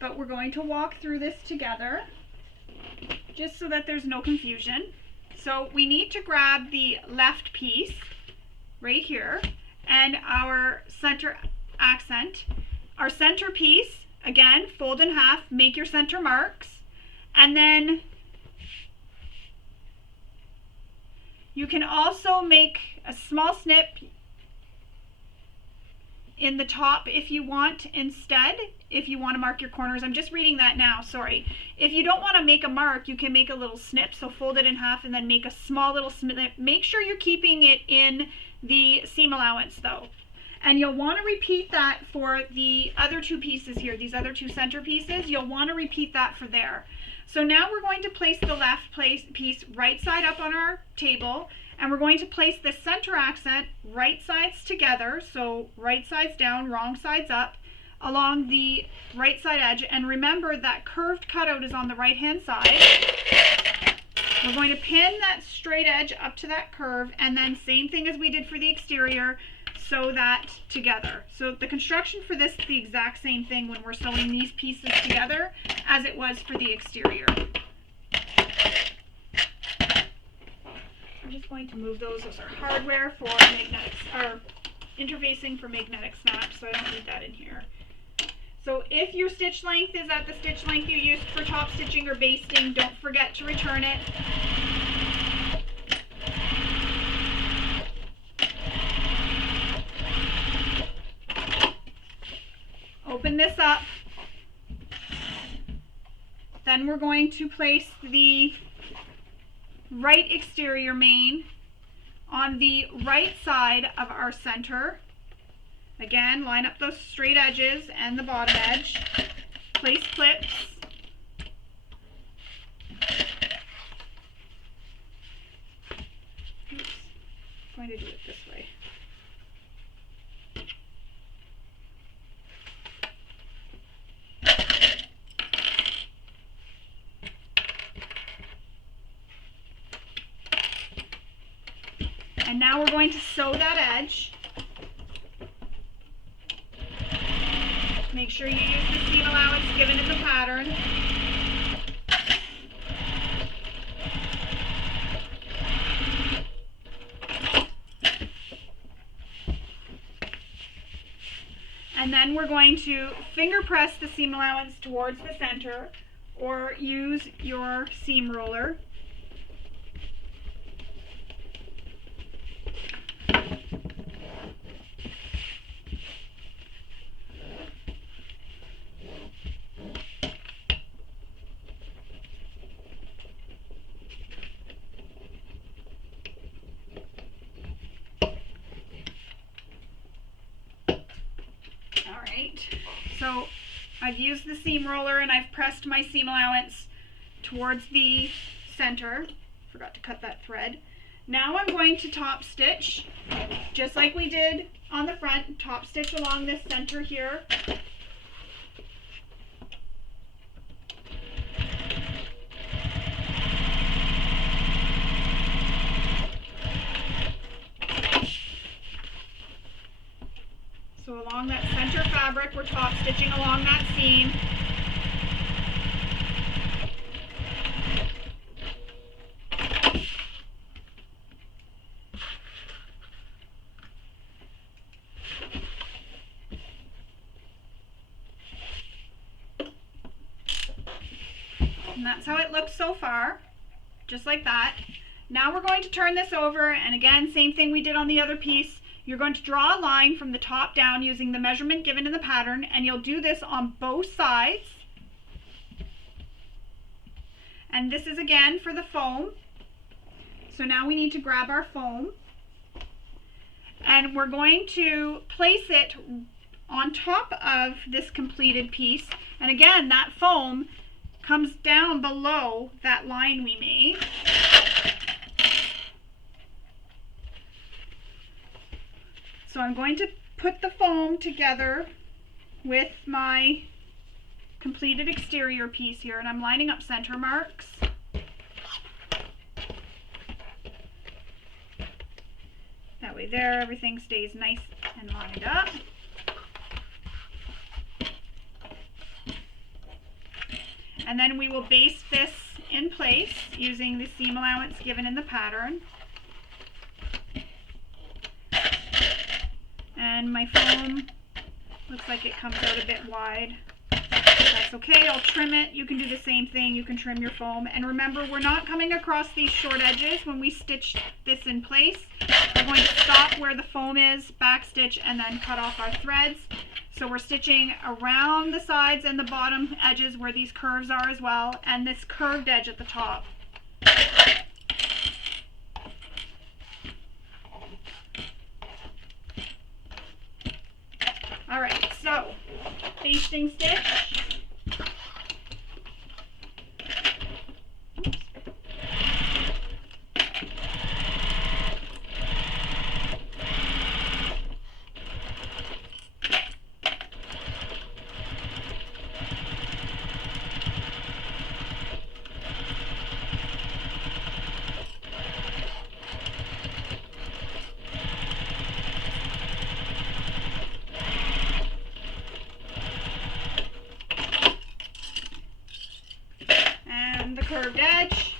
but we're going to walk through this together just so that there's no confusion. So we need to grab the left piece right here and our center accent. Our center piece, again, fold in half, make your center marks, and then you can also make a small snip in the top if you want instead, if you want to mark your corners. I'm just reading that now, sorry. If you don't want to make a mark, you can make a little snip, so fold it in half and then make a small little snip. Make sure you're keeping it in the seam allowance though. And you'll want to repeat that for the other 2 pieces here, these other 2 center pieces. You'll want to repeat that for there. So now we're going to place the left piece right side up on our table, and we're going to place the center accent right sides together, so right sides down, wrong sides up, along the right side edge. And remember that curved cutout is on the right hand side. We're going to pin that straight edge up to that curve, and then same thing as we did for the exterior, sew that together. So the construction for this is the exact same thing when we're sewing these pieces together as it was for the exterior. I'm just going to move those. Those are hardware for magnetics, or interfacing for magnetic snaps, so I don't need that in here. So if your stitch length is at the stitch length you used for top stitching or basting, don't forget to return it. Open this up. Then we're going to place the right exterior main on the right side of our center. Again, line up those straight edges and the bottom edge. place clips. Oops, I'm going to do it this way. And now we're going to sew that edge. Make sure you use the seam allowance given in the pattern. And then we're going to finger press the seam allowance towards the center, or use your seam roller. So I've used the seam roller and I've pressed my seam allowance towards the center. Forgot to cut that thread. Now I'm going to top stitch, just like we did on the front, top stitch along this center here. So along that center fabric, we're top stitching along that seam. And that's how it looks so far, just like that. Now we're going to turn this over, and again, same thing we did on the other piece. You're going to draw a line from the top down using the measurement given in the pattern, and you'll do this on both sides. And this is again for the foam. So now we need to grab our foam, and we're going to place it on top of this completed piece. And again, that foam comes down below that line we made. So I'm going to put the foam together with my completed exterior piece here, and I'm lining up center marks. That way there, everything stays nice and lined up. And then we will base this in place using the seam allowance given in the pattern. And my foam looks like it comes out a bit wide. That's okay, I'll trim it. You can do the same thing, you can trim your foam. And remember, we're not coming across these short edges when we stitch this in place. We're going to stop where the foam is, back stitch, and then cut off our threads. So we're stitching around the sides and the bottom edges where these curves are as well, and this curved edge at the top. Alright, so basting stitch. Curved edge.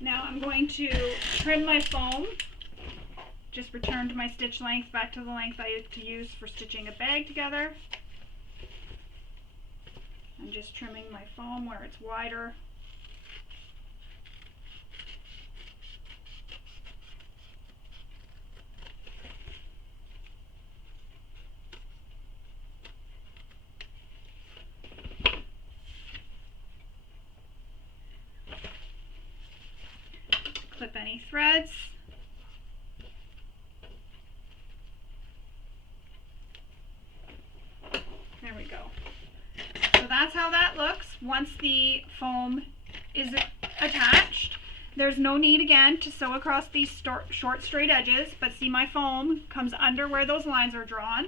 Now I'm going to trim my foam. Just returned my stitch length back to the length I used to use for stitching a bag together. I'm just trimming my foam where it's wider. clip any threads. There we go. So that's how that looks once the foam is attached. There's no need again to sew across these short straight edges, but see, my foam comes under where those lines are drawn.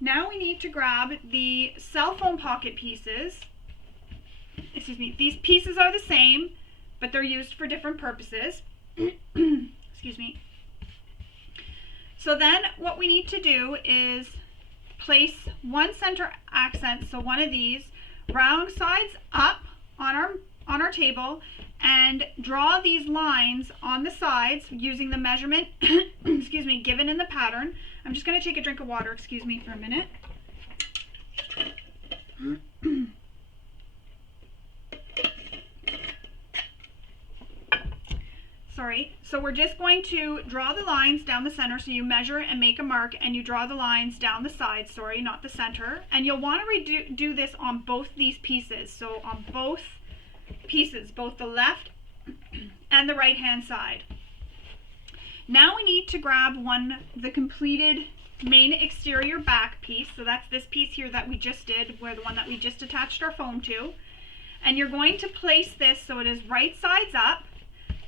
Now we need to grab the cell foam pocket pieces. Excuse me, these pieces are the same, but they're used for different purposes. Excuse me. So then what we need to do is place one center accent, so one of these, round sides up on our table, and draw these lines on the sides using the measurement excuse me, given in the pattern. I'm just going to take a drink of water, excuse me for a minute. Sorry. So we're just going to draw the lines down the center. So you measure and make a mark, and you draw the lines down the side, sorry, not the center. And you'll want to do this on both these pieces. So on both pieces, both the left and the right hand side. Now we need to grab the completed main exterior back piece. So that's this piece here that we just did, where the one that we just attached our foam to. And you're going to place this so it is right sides up.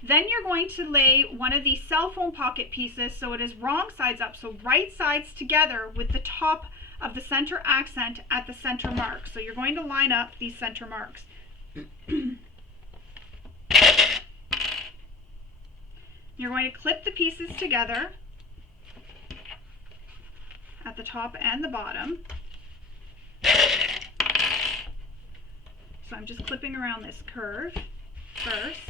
Then you're going to lay one of these cell foam pocket pieces so it is wrong sides up, so right sides together with the top of the center accent at the center mark. So you're going to line up these center marks. You're going to clip the pieces together at the top and the bottom. So I'm just clipping around this curve first.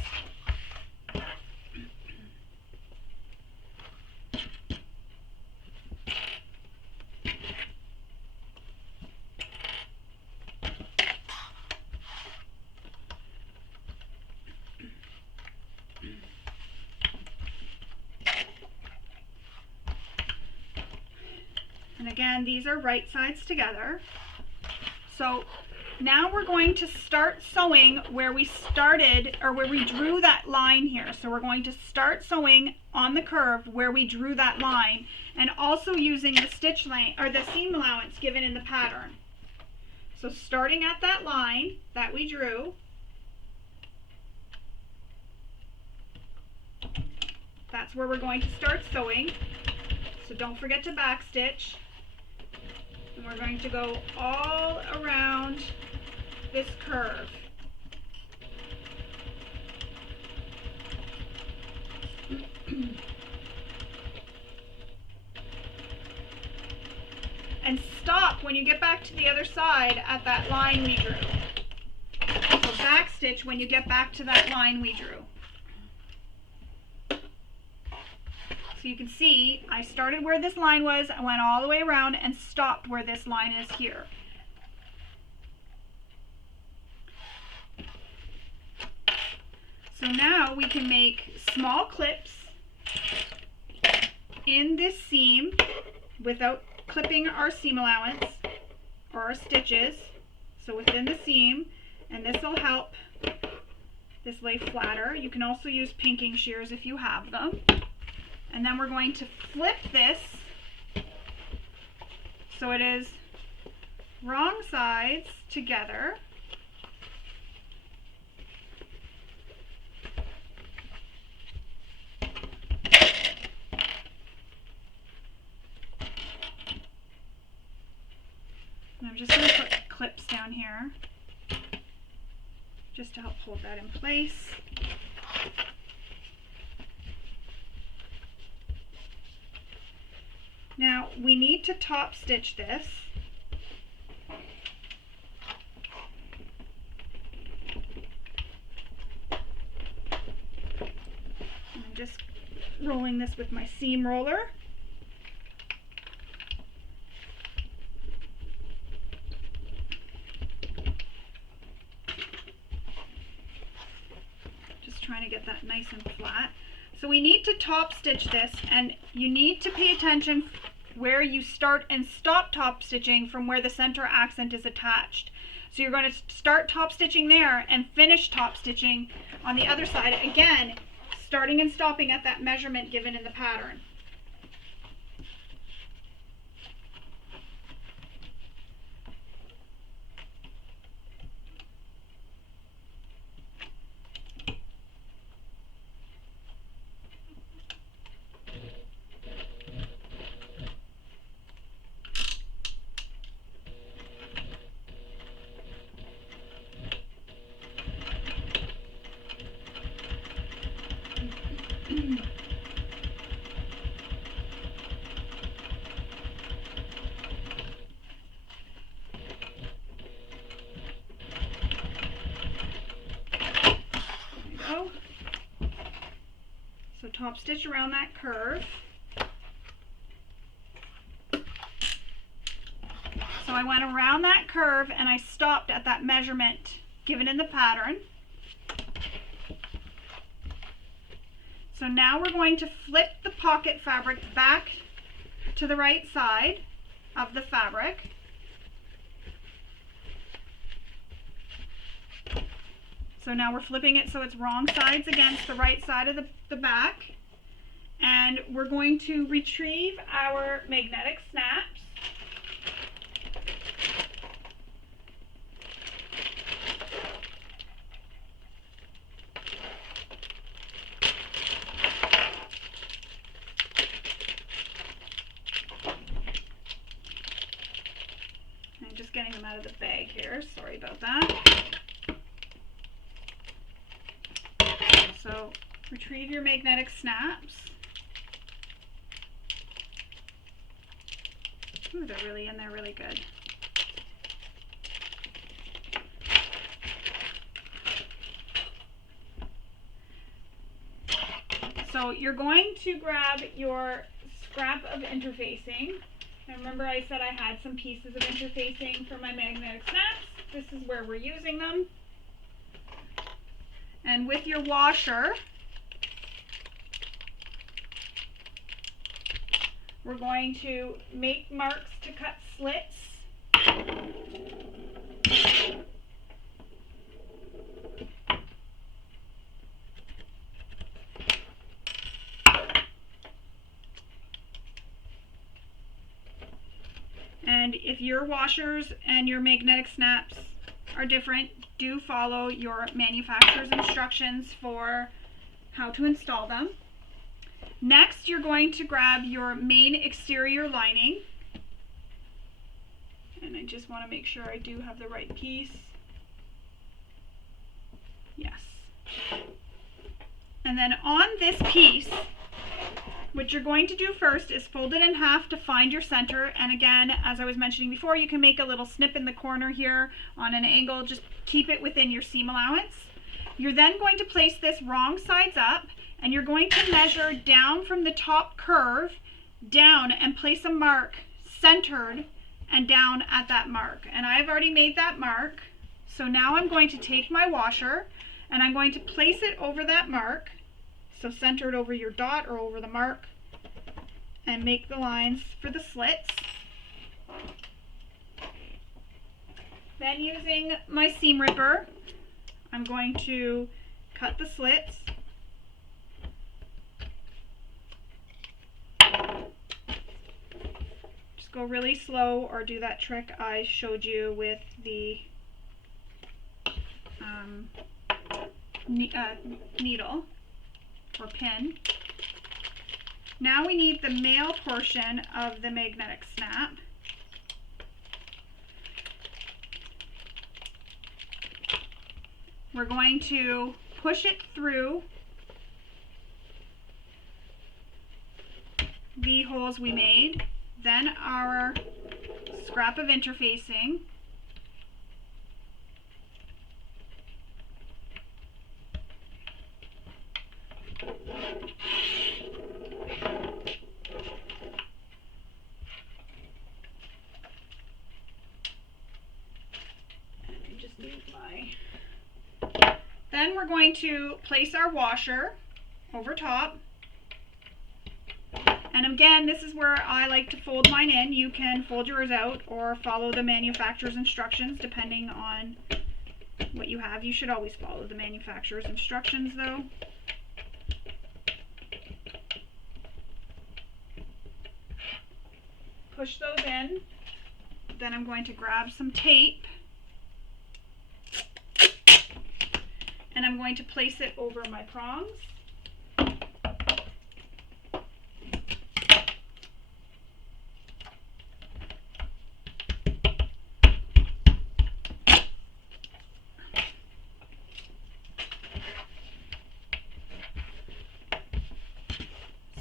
And again, these are right sides together. So now we're going to start sewing where we started, or where we drew that line here. So we're going to start sewing on the curve where we drew that line, and also using the stitch length or the seam allowance given in the pattern. So starting at that line that we drew, that's where we're going to start sewing. So don't forget to backstitch. And we're going to go all around this curve. And stop when you get back to the other side at that line we drew. So backstitch when you get back to that line we drew. So you can see I started where this line was, I went all the way around and stopped where this line is here. So now we can make small clips in this seam without clipping our seam allowance or our stitches. So within the seam, and this will help this lay flatter. You can also use pinking shears if you have them. And then we're going to flip this so it is wrong sides together. And I'm just going to put clips down here just to help hold that in place. Now we need to top stitch this. I'm just rolling this with my seam roller. Just trying to get that nice and flat. So we need to top stitch this, and you need to pay attention where you start and stop top stitching from where the center accent is attached. So you're going to start top stitching there and finish top stitching on the other side. Again, starting and stopping at that measurement given in the pattern. So top stitch around that curve. So I went around that curve and I stopped at that measurement given in the pattern. So now we're going to flip the pocket fabric back to the right side of the fabric. So now we're flipping it so it's wrong sides against the right side of the back. And we're going to retrieve our magnetic snaps. I'm just getting them out of the bag here, sorry about that. So retrieve your magnetic snaps. Ooh, they're really in there really good. So you're going to grab your scrap of interfacing. And remember I said I had some pieces of interfacing for my magnetic snaps. This is where we're using them. And with your washer, we're going to make marks to cut slits. And if your washers and your magnetic snaps are different, do follow your manufacturer's instructions for how to install them. Next, you're going to grab your main exterior lining. And I just want to make sure I do have the right piece. Yes. And then on this piece, what you're going to do first is fold it in half to find your center. And again, as I was mentioning before, you can make a little snip in the corner here on an angle. Just keep it within your seam allowance. You're then going to place this wrong sides up, and you're going to measure down from the top curve down and place a mark centered and down at that mark. And I've already made that mark. So now I'm going to take my washer and I'm going to place it over that mark. So center it over your dot or over the mark and make the lines for the slits. Then using my seam ripper, I'm going to cut the slits. Just go really slow or do that trick I showed you with the needle or pin. Now we need the male portion of the magnetic snap. We're going to push it through the holes we made, then our scrap of interfacing, then we're going to place our washer over top. And again, this is where I like to fold mine in. You can fold yours out or follow the manufacturer's instructions depending on what you have. You should always follow the manufacturer's instructions though. push those in. Then I'm going to grab some tape and I'm going to place it over my prongs.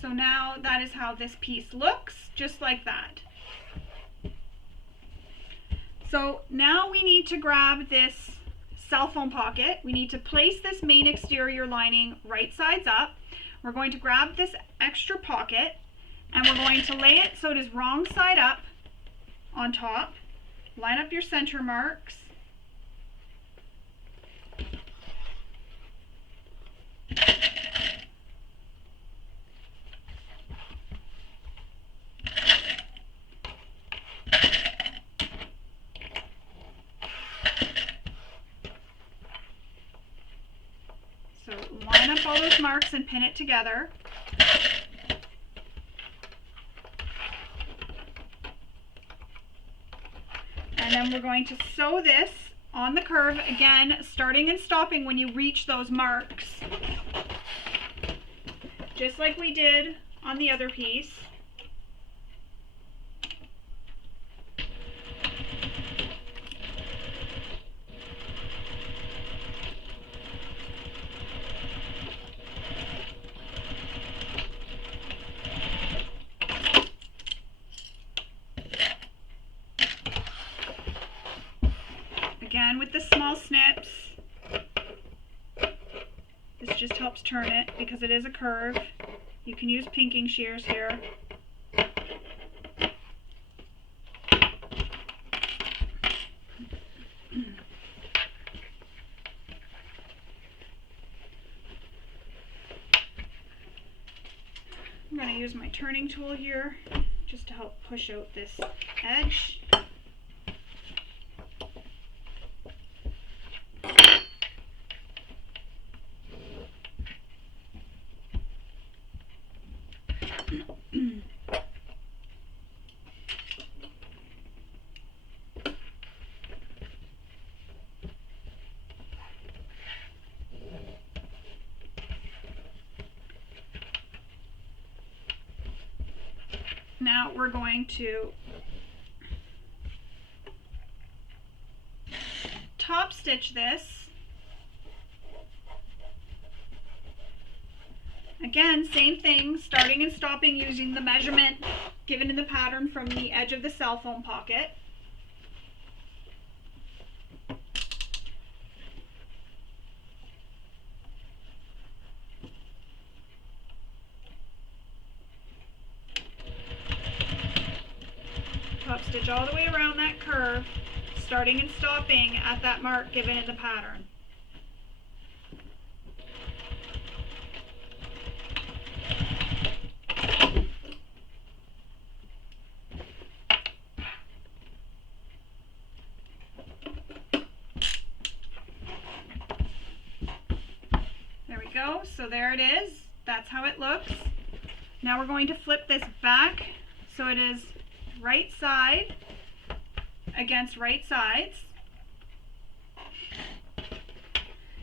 So now that is how this piece looks, just like that. So now we need to grab this cell phone pocket. We need to place this main exterior lining right sides up. We're going to grab this extra pocket and we're going to lay it so it is wrong side up on top. Line up your center marks. So line up all those marks and pin it together. And then we're going to sew this on the curve, again, starting and stopping when you reach those marks. Just like we did on the other piece. Again, with the small snips, this just helps turn it because it is a curve. You can use pinking shears here. I'm going to use my turning tool here just to help push out this edge. Now we're going to top stitch this. Again, same thing, starting and stopping using the measurement given in the pattern from the edge of the cell phone pocket. Top stitch all the way around that curve, starting and stopping at that mark given in the pattern. There we go. So there it is. That's how it looks. Now we're going to flip this back so it is right side against right sides.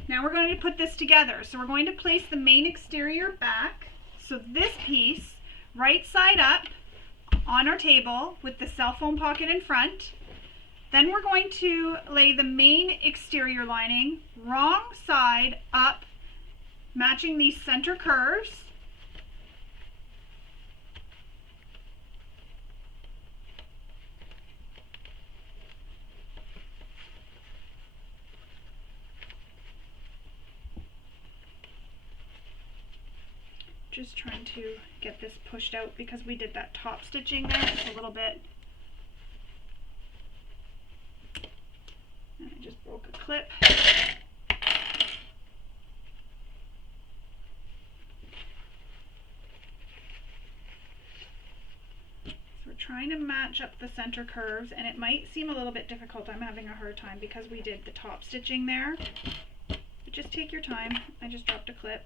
Now we're going to put this together. So we're going to place the main exterior back. So this piece right side up on our table with the cell phone pocket in front. Then we're going to lay the main exterior lining wrong side up, matching these center curves. Just trying to get this pushed out because we did that top stitching there. It's a little bit. And I just broke a clip. So we're trying to match up the center curves, and it might seem a little bit difficult. I'm having a hard time because we did the top stitching there. But just take your time. I just dropped a clip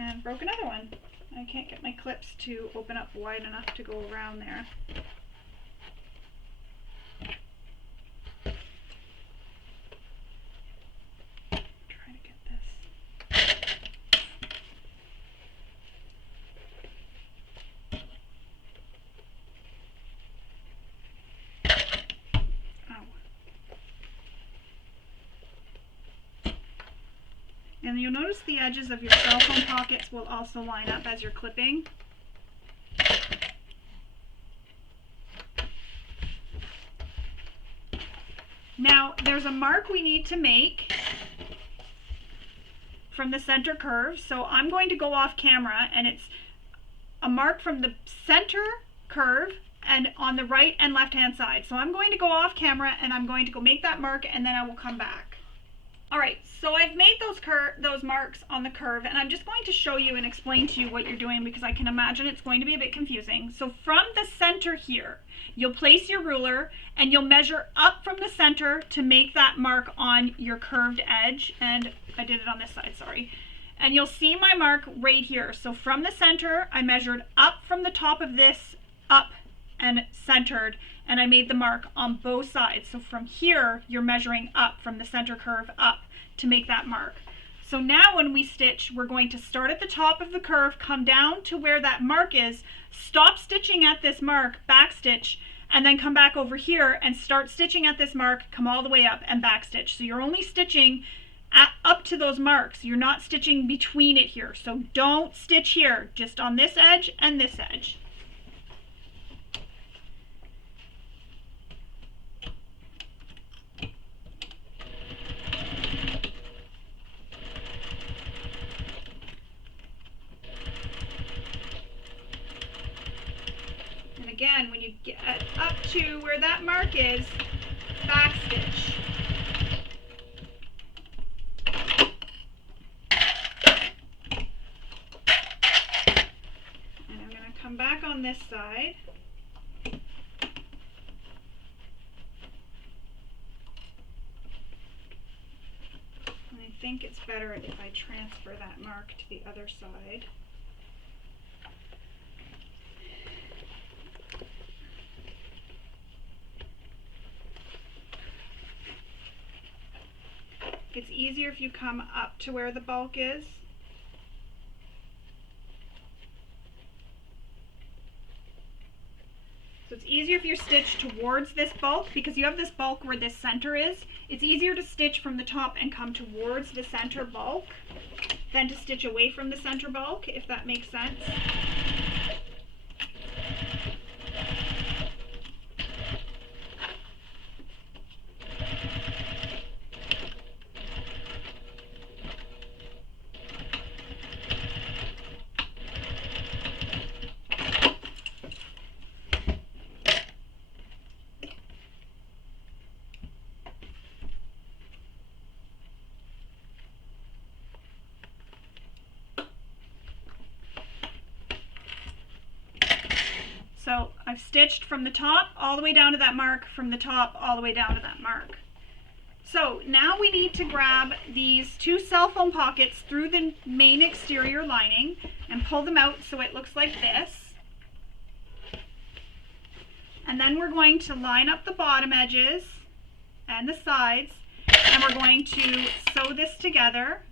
and broke another one. I can't get my clips to open up wide enough to go around there. Try to get this. And you'll notice the edges of your cell phone pockets will also line up as you're clipping. Now, there's a mark we need to make from the center curve. So I'm going to go off camera, and it's a mark from the center curve and on the right and left hand side. So I'm going to go off camera and I'm going to go make that mark, and then I will come back. Alright, so I've made those marks on the curve, and I'm just going to show you and explain to you what you're doing, because I can imagine it's going to be a bit confusing. So from the center here, you'll place your ruler and you'll measure up from the center to make that mark on your curved edge. And I did it on this side, sorry. And you'll see my mark right here. So from the center, I measured up from the top of this, up and centered, and I made the mark on both sides. So from here, you're measuring up from the center curve up to make that mark. So now when we stitch, we're going to start at the top of the curve, come down to where that mark is, stop stitching at this mark, back stitch, and then come back over here and start stitching at this mark, come all the way up and back stitch. So you're only stitching up to those marks. You're not stitching between it here. So don't stitch here, just on this edge and this edge. Again, when you get up to where that mark is, back stitch. And I'm going to come back on this side. And I think it's better if I transfer that mark to the other side. It's easier if you come up to where the bulk is. So it's easier if you're stitched towards this bulk, because you have this bulk where this center is. It's easier to stitch from the top and come towards the center bulk than to stitch away from the center bulk, if that makes sense. So I've stitched from the top all the way down to that mark, from the top all the way down to that mark. So now we need to grab these two cell phone pockets through the main exterior lining and pull them out so it looks like this. And then we're going to line up the bottom edges and the sides, and we're going to sew this together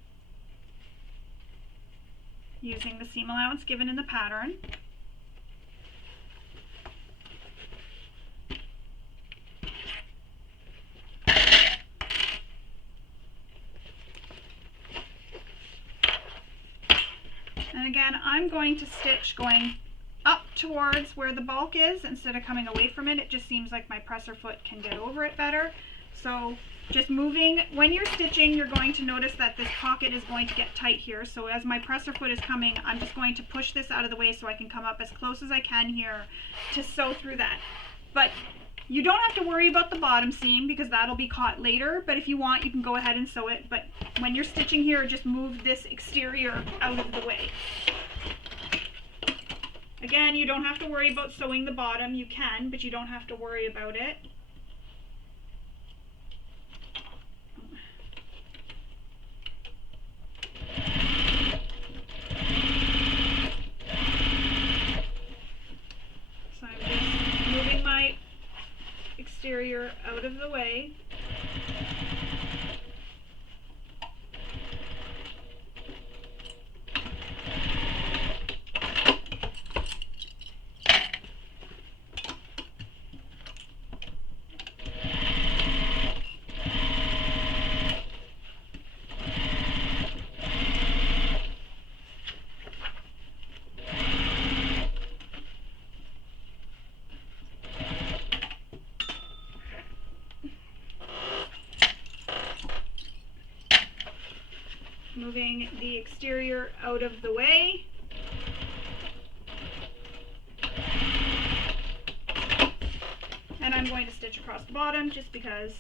using the seam allowance given in the pattern. And again, I'm going to stitch going up towards where the bulk is instead of coming away from it. It just seems like my presser foot can get over it better. So just moving, when you're stitching, you're going to notice that this pocket is going to get tight here. So as my presser foot is coming, I'm just going to push this out of the way so I can come up as close as I can here to sew through that. But you don't have to worry about the bottom seam because that'll be caught later, but if you want, you can go ahead and sew it. But when you're stitching here, just move this exterior out of the way. Again, you don't have to worry about sewing the bottom. You can, but you don't have to worry about it. exterior out of the way. Moving the exterior out of the way. And I'm going to stitch across the bottom just because.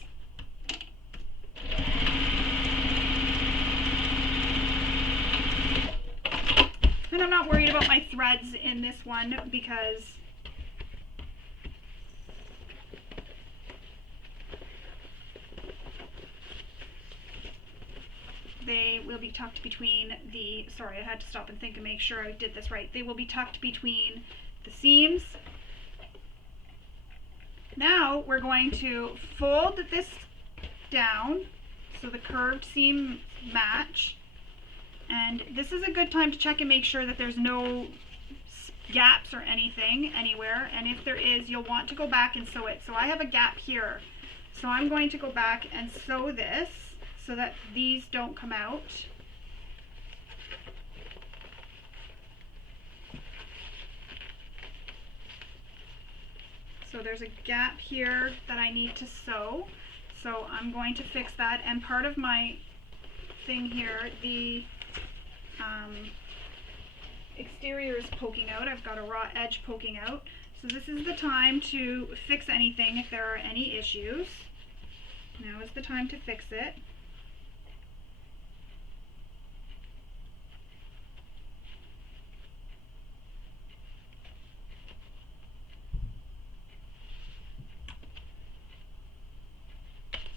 And I'm not worried about my threads in this one because they will be tucked between the, sorry, I had to stop and think and make sure I did this right. They will be tucked between the seams. Now we're going to fold this down so the curved seam match. And this is a good time to check and make sure that there's no gaps or anything anywhere. And if there is, you'll want to go back and sew it. So I have a gap here. So I'm going to go back and sew this so that these don't come out. So there's a gap here that I need to sew. So I'm going to fix that. And part of my thing here, the exterior is poking out. I've got a raw edge poking out. So this is the time to fix anything if there are any issues. Now is the time to fix it.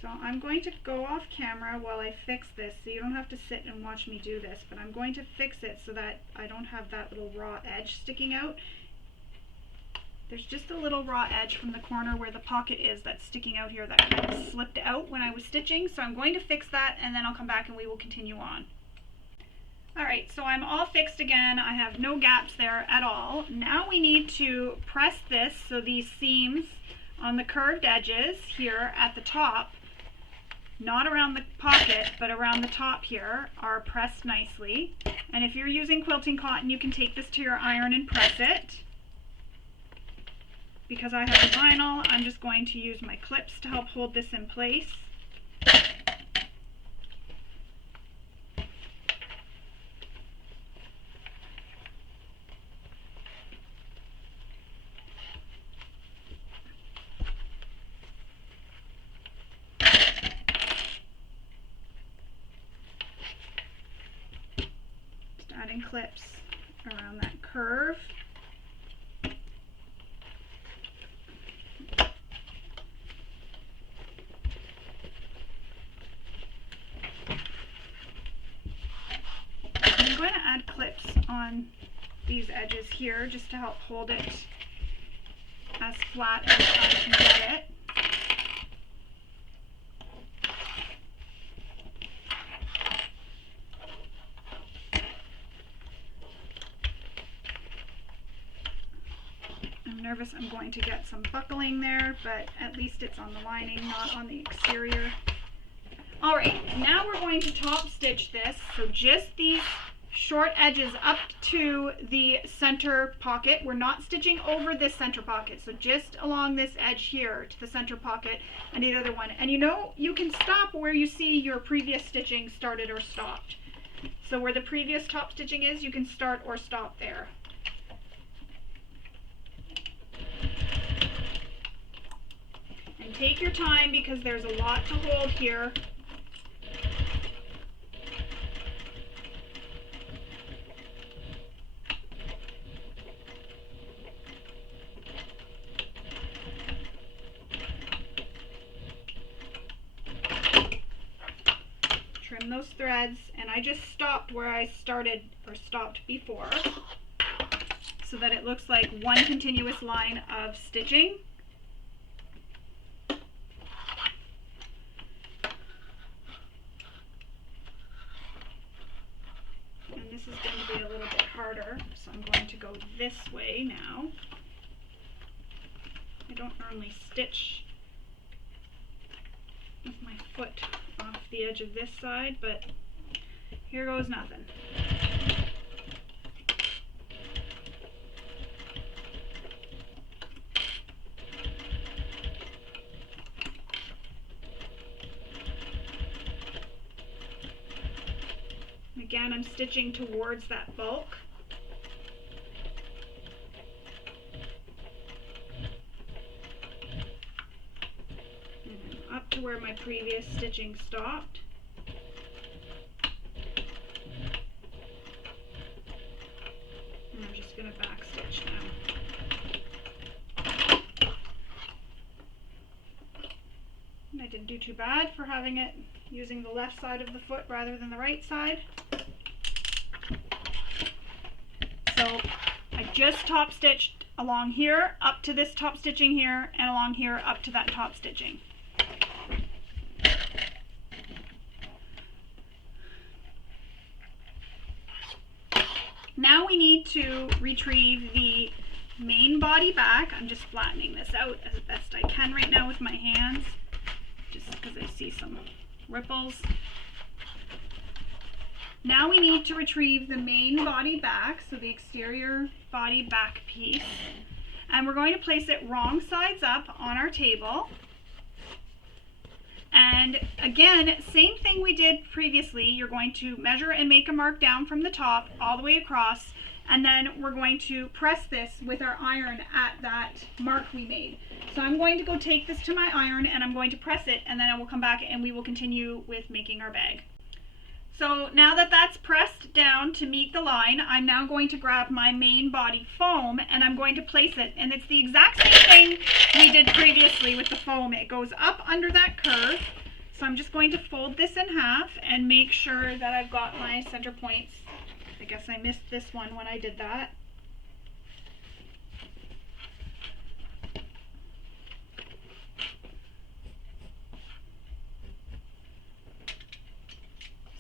So I'm going to go off camera while I fix this, so you don't have to sit and watch me do this, but I'm going to fix it so that I don't have that little raw edge sticking out. There's just a little raw edge from the corner where the pocket is that's sticking out here that kind of slipped out when I was stitching, so I'm going to fix that and then I'll come back and we will continue on. Alright, so I'm all fixed again. I have no gaps there at all. Now we need to press this so these seams on the curved edges here at the top, not around the pocket, but around the top here, are pressed nicely. And if you're using quilting cotton, you can take this to your iron and press it. Because I have a vinyl, I'm just going to use my clips to help hold this in place. Adding clips around that curve. I'm going to add clips on these edges here just to help hold it as flat as I can get it. I'm nervous I'm going to get some buckling there, but at least it's on the lining, not on the exterior. Alright, now we're going to top stitch this, so just these short edges up to the center pocket. We're not stitching over this center pocket, so just along this edge here to the center pocket and the other one. And you know, you can stop where you see your previous stitching started or stopped. So where the previous top stitching is, you can start or stop there. And take your time because there's a lot to hold here. Trim those threads, and I just stopped where I started or stopped before so that it looks like one continuous line of stitching. this way now. I don't normally stitch with my foot off the edge of this side, but here goes nothing. Again, I'm stitching towards that bulk. Up to where my previous stitching stopped. And I'm just going to back stitch now. And I didn't do too bad for having it using the left side of the foot rather than the right side. So I just top stitched along here up to this top stitching here, and along here up to that top stitching. Now we need to retrieve the main body back. I'm just flattening this out as best I can right now with my hands, just because I see some ripples. Now we need to retrieve the main body back, so the exterior body back piece, and we're going to place it wrong sides up on our table. And again, same thing we did previously. You're going to measure and make a mark down from the top all the way across, and then we're going to press this with our iron at that mark we made. So I'm going to go take this to my iron and I'm going to press it, and then I will come back and we will continue with making our bag. So now that that's pressed down to meet the line, I'm now going to grab my main body foam and I'm going to place it. And it's the exact same thing we did previously with the foam. It goes up under that curve. So I'm just going to fold this in half and make sure that I've got my center points. I guess I missed this one when I did that.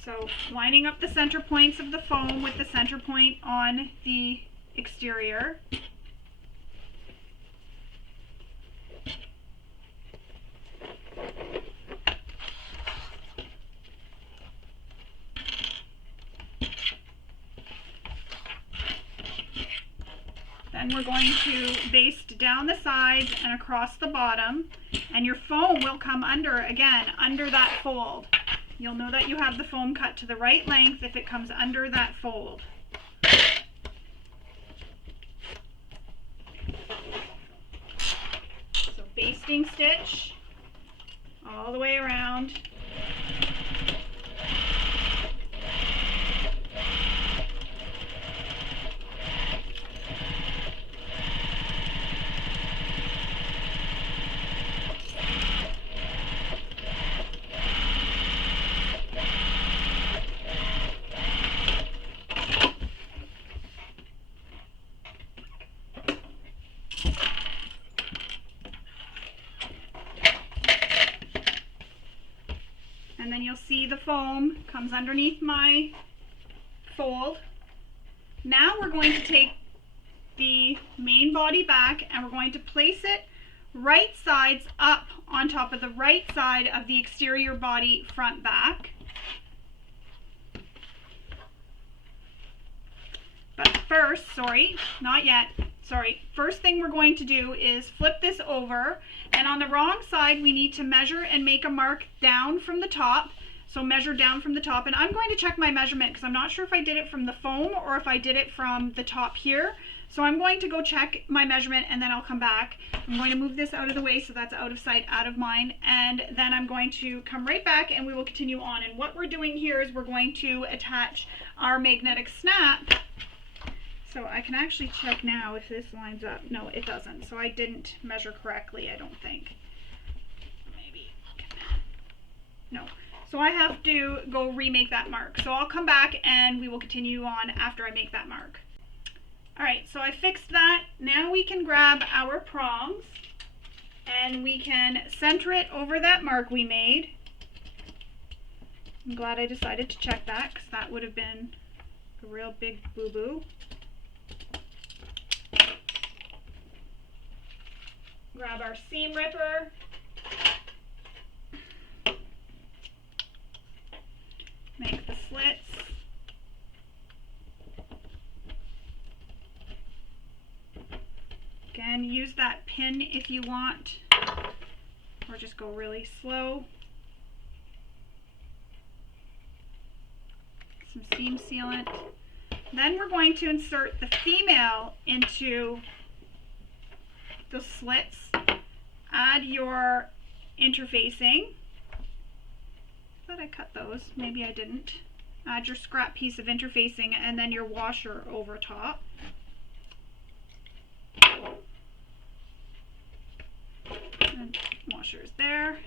So lining up the center points of the foam with the center point on the exterior. Then we're going to baste down the sides and across the bottom, and your foam will come under, again, under that fold. You'll know that you have the foam cut to the right length if it comes under that fold. So basting stitch all the way around. And then you'll see the foam comes underneath my fold. Now we're going to take the main body back and we're going to place it right sides up on top of the right side of the exterior body front back. But first, first thing we're going to do is flip this over, and on the wrong side we need to measure and make a mark down from the top. So measure down from the top, and I'm going to check my measurement because I'm not sure if I did it from the foam or if I did it from the top here. So I'm going to go check my measurement and then I'll come back. I'm going to move this out of the way so that's out of sight, out of mind, and then I'm going to come right back and we will continue on. And what we're doing here is we're going to attach our magnetic snap. So I can actually check now if this lines up. No, it doesn't. So I didn't measure correctly, I don't think. Maybe. No. So I have to go remake that mark. So I'll come back and we will continue on after I make that mark. Alright, so I fixed that. Now we can grab our prongs and we can center it over that mark we made. I'm glad I decided to check that because that would have been a real big boo-boo. Grab our seam ripper. Make the slits. Again, use that pin if you want, or just go really slow. Some seam sealant. Then we're going to insert the female into the slits. Add your interfacing. I thought I cut those, maybe I didn't. Add your scrap piece of interfacing and then your washer over top. And washer's there.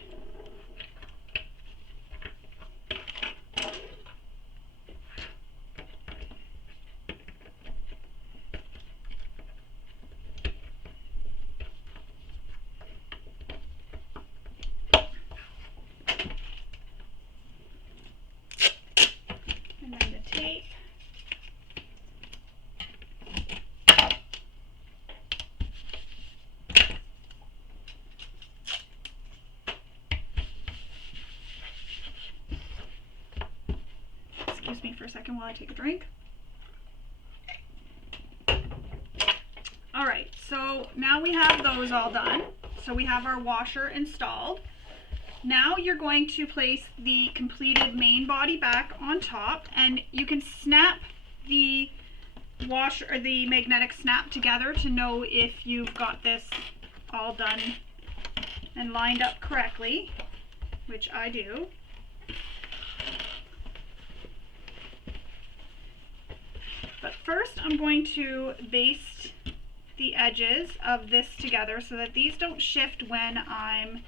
And then the tape. Excuse me for a second while I take a drink. Alright, so now we have those all done. So we have our washer installed. Now you're going to place the completed main body back on top, and you can snap the washer or the magnetic snap together to know if you've got this all done and lined up correctly, which I do. But first I'm going to baste the edges of this together so that these don't shift when I'm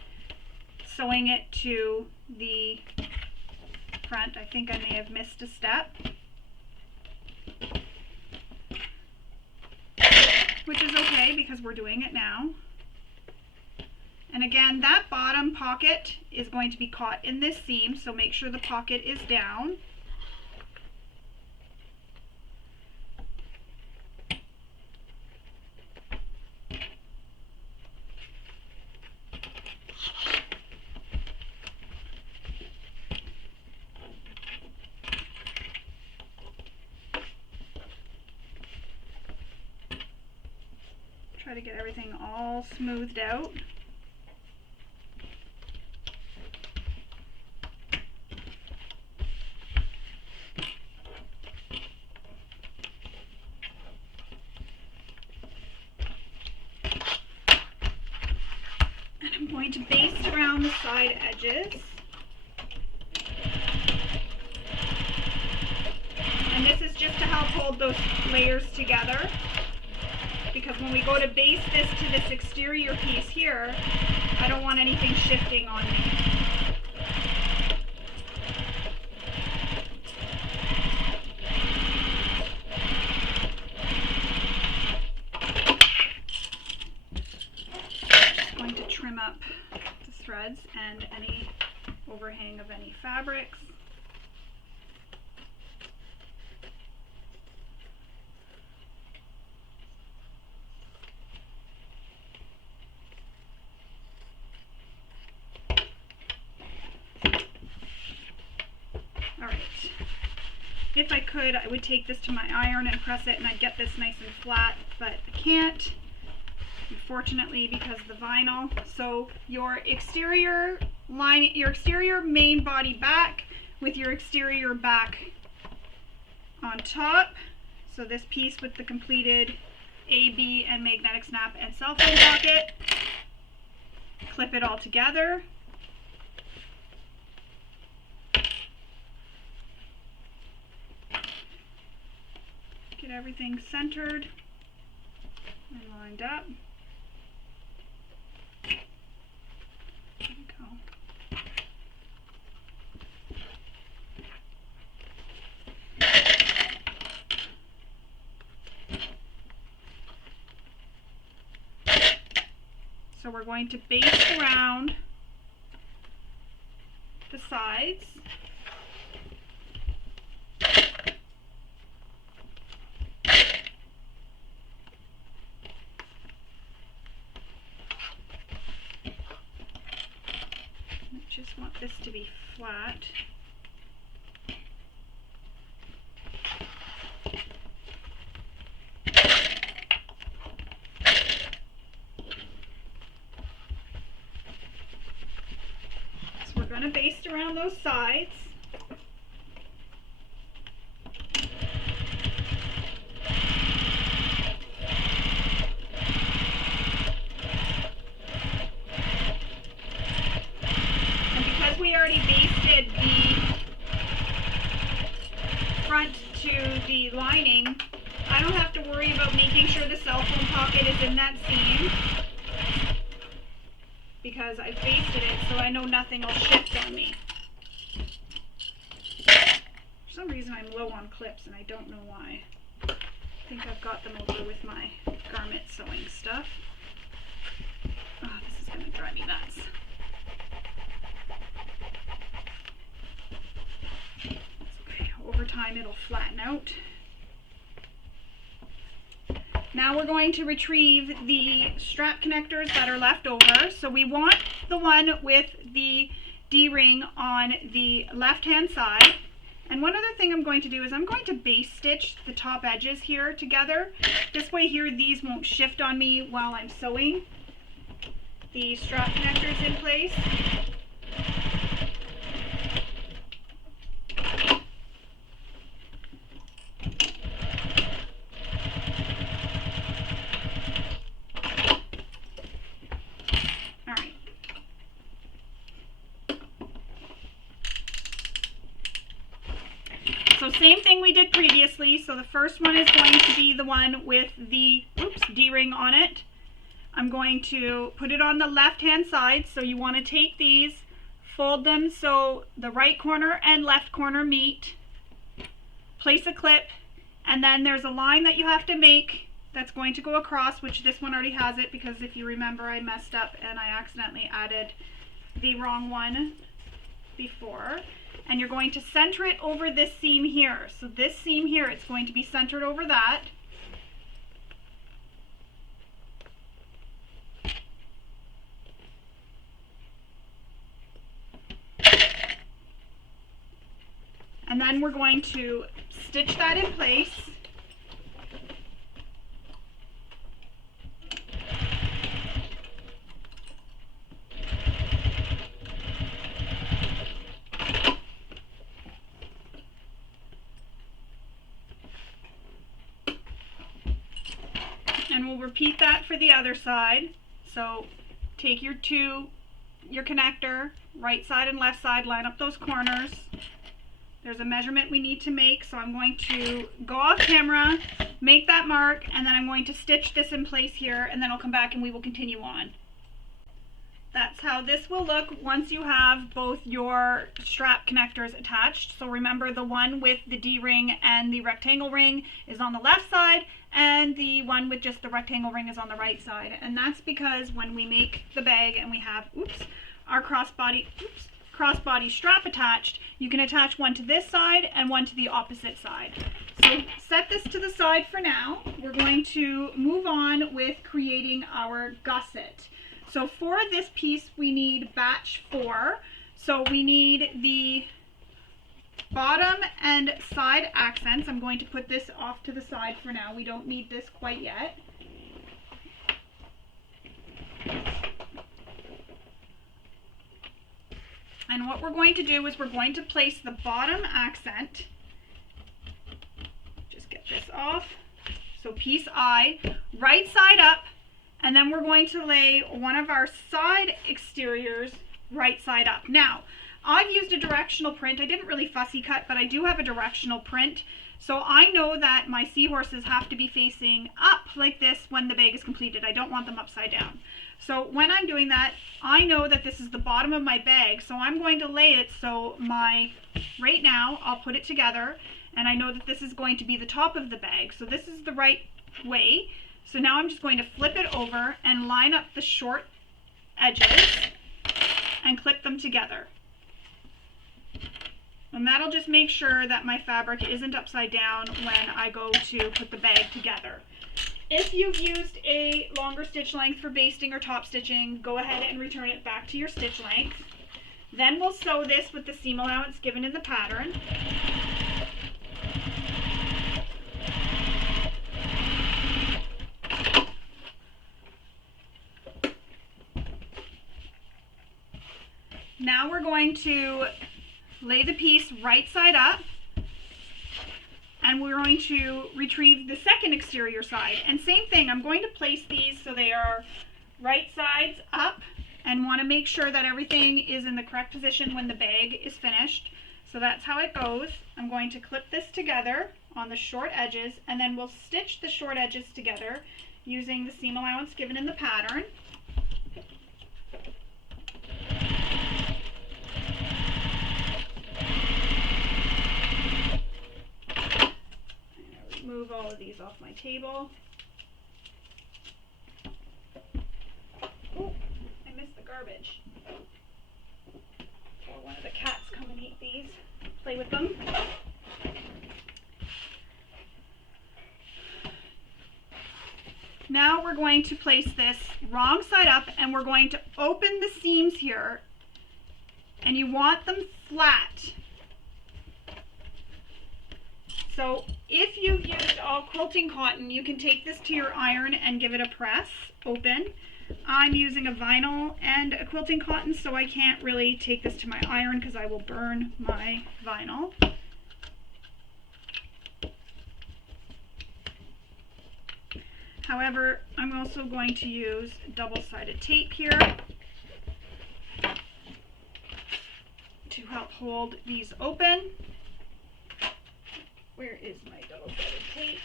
sewing it to the front. I think I may have missed a step, which is okay because we're doing it now. And again, that bottom pocket is going to be caught in this seam, so make sure the pocket is down. Try to get everything all smoothed out. And I'm going to baste around the side edges. And this is just to help hold those layers together, because when we go to baste this to this exterior piece here, I don't want anything shifting on me. Just going to trim up the threads and any overhang of any fabrics. If I could, I would take this to my iron and press it and I'd get this nice and flat, but I can't, unfortunately, because of the vinyl. So your exterior main body back with your exterior back on top. So this piece with the completed A, B, and magnetic snap and cell phone pocket. Clip it all together. Get everything centered and lined up. There we go. So we're going to baste around the sides. just want this to be flat. So we're going to baste around those sides. We already basted the front to the lining, I don't have to worry about making sure the cell phone pocket is in that seam because I've basted it, so I know nothing will shift on me. For some reason I'm low on clips and I don't know why. I think I've got them over with my garment sewing stuff. Oh, this is going to drive me nuts. Over time it'll flatten out. Now we're going to retrieve the strap connectors that are left over. So we want the one with the D-ring on the left hand side. And one other thing I'm going to do is I'm going to base stitch the top edges here together. This way here these won't shift on me while I'm sewing the strap connectors in place. So same thing we did previously. So the first one is going to be the one with the D-ring on it. I'm going to put it on the left hand side. So you want to take these, fold them so the right corner and left corner meet. Place a clip, and then there's a line that you have to make that's going to go across, which this one already has it because if you remember I messed up and I accidentally added the wrong one before. And you're going to center it over this seam here. So this seam here, it's going to be centered over that. And then we're going to stitch that in place. And we'll repeat that for the other side. So take your connector, right side and left side, line up those corners. There's a measurement we need to make, so I'm going to go off camera, make that mark, and then I'm going to stitch this in place here, and then I'll come back and we will continue on. That's how this will look once you have both your strap connectors attached. So remember, the one with the D-ring and the rectangle ring is on the left side, and the one with just the rectangle ring is on the right side. And that's because when we make the bag and we have our crossbody strap attached, you can attach one to this side and one to the opposite side. So set this to the side for now. We're going to move on with creating our gusset. So for this piece we need batch 4. So we need the bottom and side accents. I'm going to put this off to the side for now. We don't need this quite yet. And what we're going to do is we're going to place the bottom accent. Just get this off. So piece I, right side up, and then we're going to lay one of our side exteriors right side up. Now, I've used a directional print. I didn't really fussy cut, but I do have a directional print. So I know that my seahorses have to be facing up like this when the bag is completed. I don't want them upside down. So when I'm doing that, I know that this is the bottom of my bag. So I'm going to lay it so right now, I'll put it together, and I know that this is going to be the top of the bag. So this is the right way. So now I'm just going to flip it over and line up the short edges and clip them together. And that'll just make sure that my fabric isn't upside down when I go to put the bag together. If you've used a longer stitch length for basting or top stitching, go ahead and return it back to your stitch length. Then we'll sew this with the seam allowance given in the pattern. Now we're going to lay the piece right side up, and we're going to retrieve the second exterior side. And same thing, I'm going to place these so they are right sides up, and want to make sure that everything is in the correct position when the bag is finished. So that's how it goes. I'm going to clip this together on the short edges, and then we'll stitch the short edges together using the seam allowance given in the pattern. Remove all of these off my table. Oh, I missed the garbage. Or one of the cats come and eat these. Play with them. Now we're going to place this wrong side up, and we're going to open the seams here, and you want them flat. So if you've used all quilting cotton, you can take this to your iron and give it a press open. I'm using a vinyl and a quilting cotton, so I can't really take this to my iron because I will burn my vinyl. However, I'm also going to use double-sided tape here to help hold these open. Where is my double-sided tape?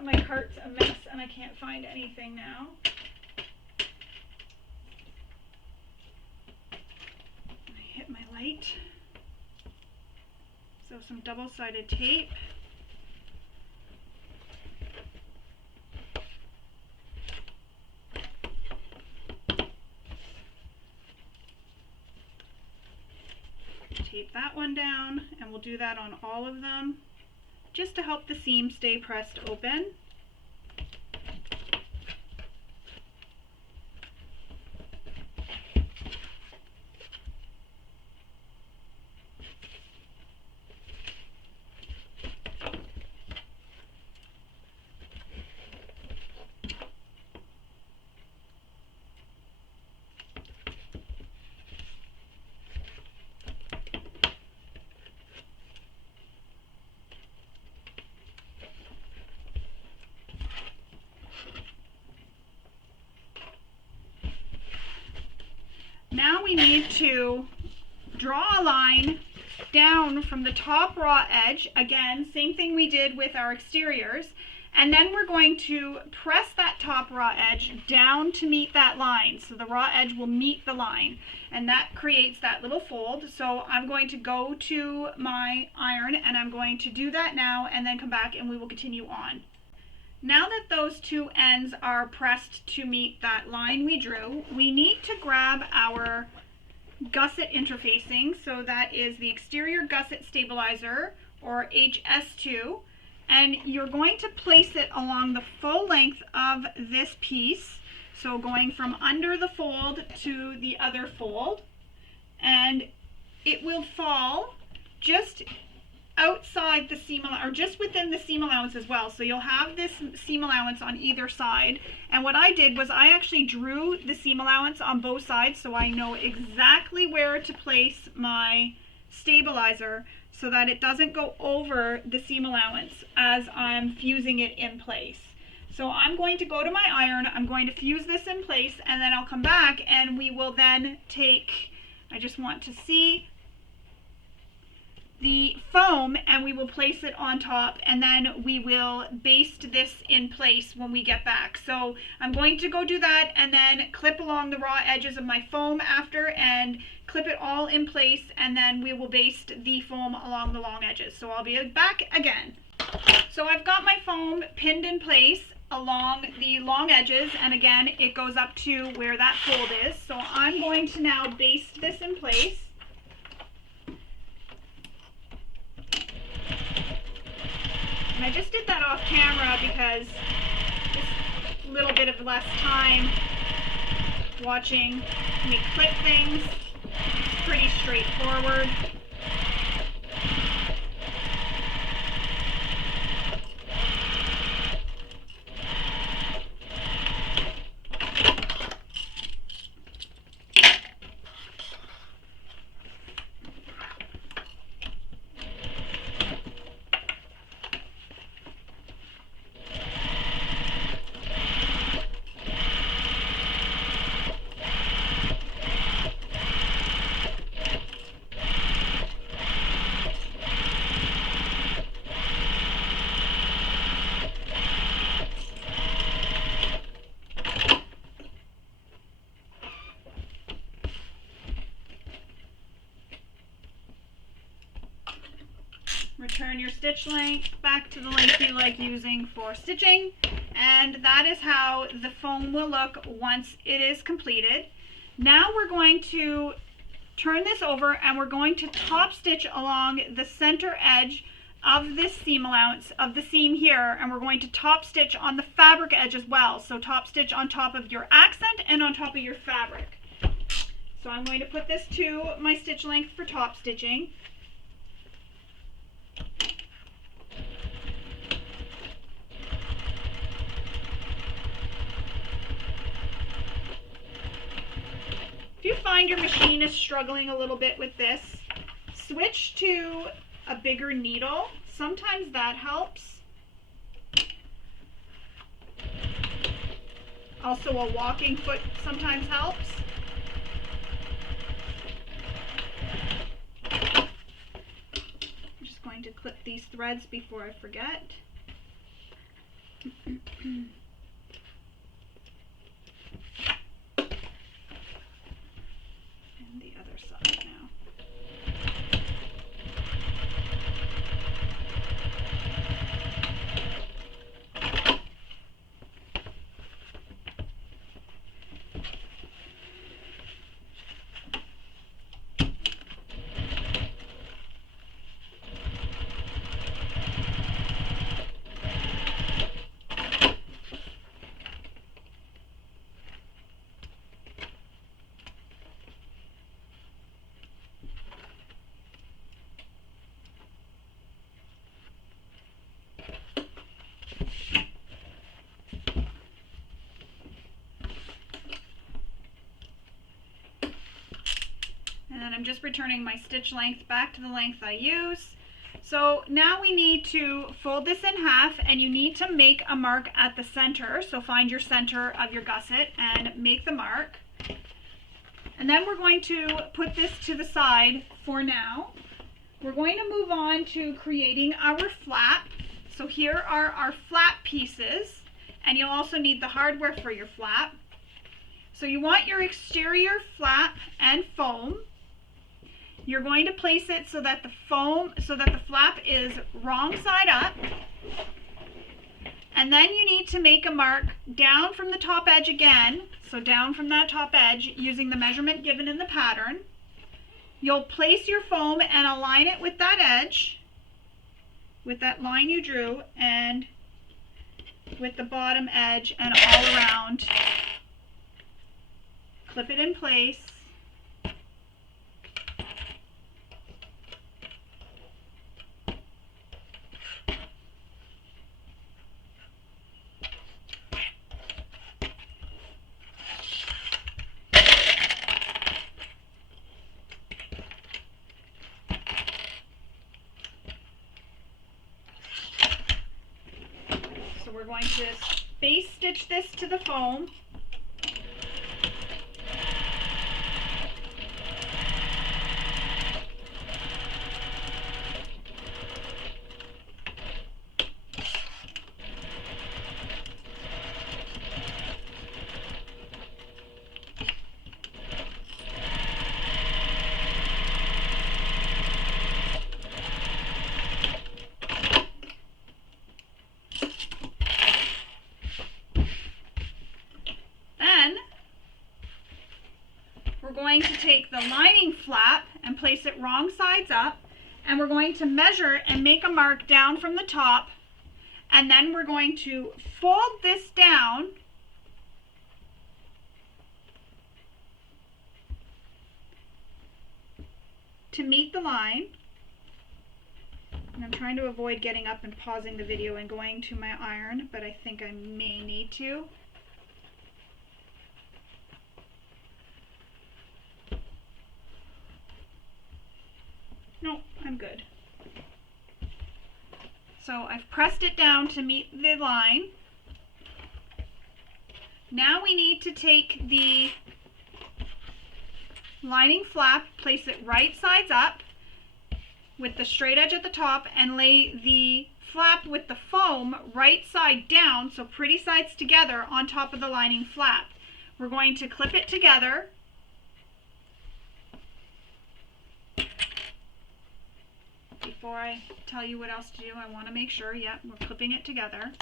My cart's a mess and I can't find anything now. I hit my light. So some double-sided tape. Tape that one down, and we'll do that on all of them just to help the seam stay pressed open. Now we need to draw a line down from the top raw edge. Again, same thing we did with our exteriors. And then we're going to press that top raw edge down to meet that line. So the raw edge will meet the line. And that creates that little fold. So I'm going to go to my iron and I'm going to do that now and then come back and we will continue on. Now that those two ends are pressed to meet that line we drew, we need to grab our gusset interfacing. So that is the exterior gusset stabilizer, or HS2, and you're going to place it along the full length of this piece. So going from under the fold to the other fold, and it will fall just outside the seam, or just within the seam allowance as well. So you'll have this seam allowance on either side. And what I did was I actually drew the seam allowance on both sides so I know exactly where to place my stabilizer so that it doesn't go over the seam allowance as I'm fusing it in place. So I'm going to go to my iron, I'm going to fuse this in place, and then I'll come back and we will then take, I just want to see the foam, and we will place it on top, and then we will baste this in place when we get back. So I'm going to go do that and then clip along the raw edges of my foam after and clip it all in place, and then we will baste the foam along the long edges. So I'll be back again. So I've got my foam pinned in place along the long edges, and again it goes up to where that fold is. So I'm going to now baste this in place. And I just did that off camera because it's a little bit of less time watching me clip things. It's pretty straightforward. Return your stitch length back to the length you like using for stitching, and that is how the foam will look once it is completed. Now we're going to turn this over and we're going to top stitch along the center edge of this seam allowance of the seam here, and we're going to top stitch on the fabric edge as well. So top stitch on top of your accent and on top of your fabric. So I'm going to put this to my stitch length for top stitching. If you find your machine is struggling a little bit with this, switch to a bigger needle. Sometimes that helps. Also, a walking foot sometimes helps. I'm just going to clip these threads before I forget. The other side now. And then I'm just returning my stitch length back to the length I use. So now we need to fold this in half, and you need to make a mark at the center. So find your center of your gusset and make the mark. And then we're going to put this to the side for now. We're going to move on to creating our flap. So here are our flap pieces, and you'll also need the hardware for your flap. So you want your exterior flap and foam. You're going to place it so that the flap is wrong side up. And then you need to make a mark down from the top edge again. So down from that top edge using the measurement given in the pattern. You'll place your foam and align it with that edge, with that line you drew, and with the bottom edge and all around. Clip it in place. So we're going to base stitch this to the foam. We're going to take the lining flap and place it wrong sides up, and we're going to measure and make a mark down from the top, and then we're going to fold this down to meet the line. And I'm trying to avoid getting up and pausing the video and going to my iron, but I think I may need to. No, I'm good. So I've pressed it down to meet the line. Now we need to take the lining flap, place it right sides up with the straight edge at the top, and lay the flap with the foam right side down, so pretty sides together, on top of the lining flap. We're going to clip it together. Before I tell you what else to do, I want to make sure, yeah, we're clipping it together.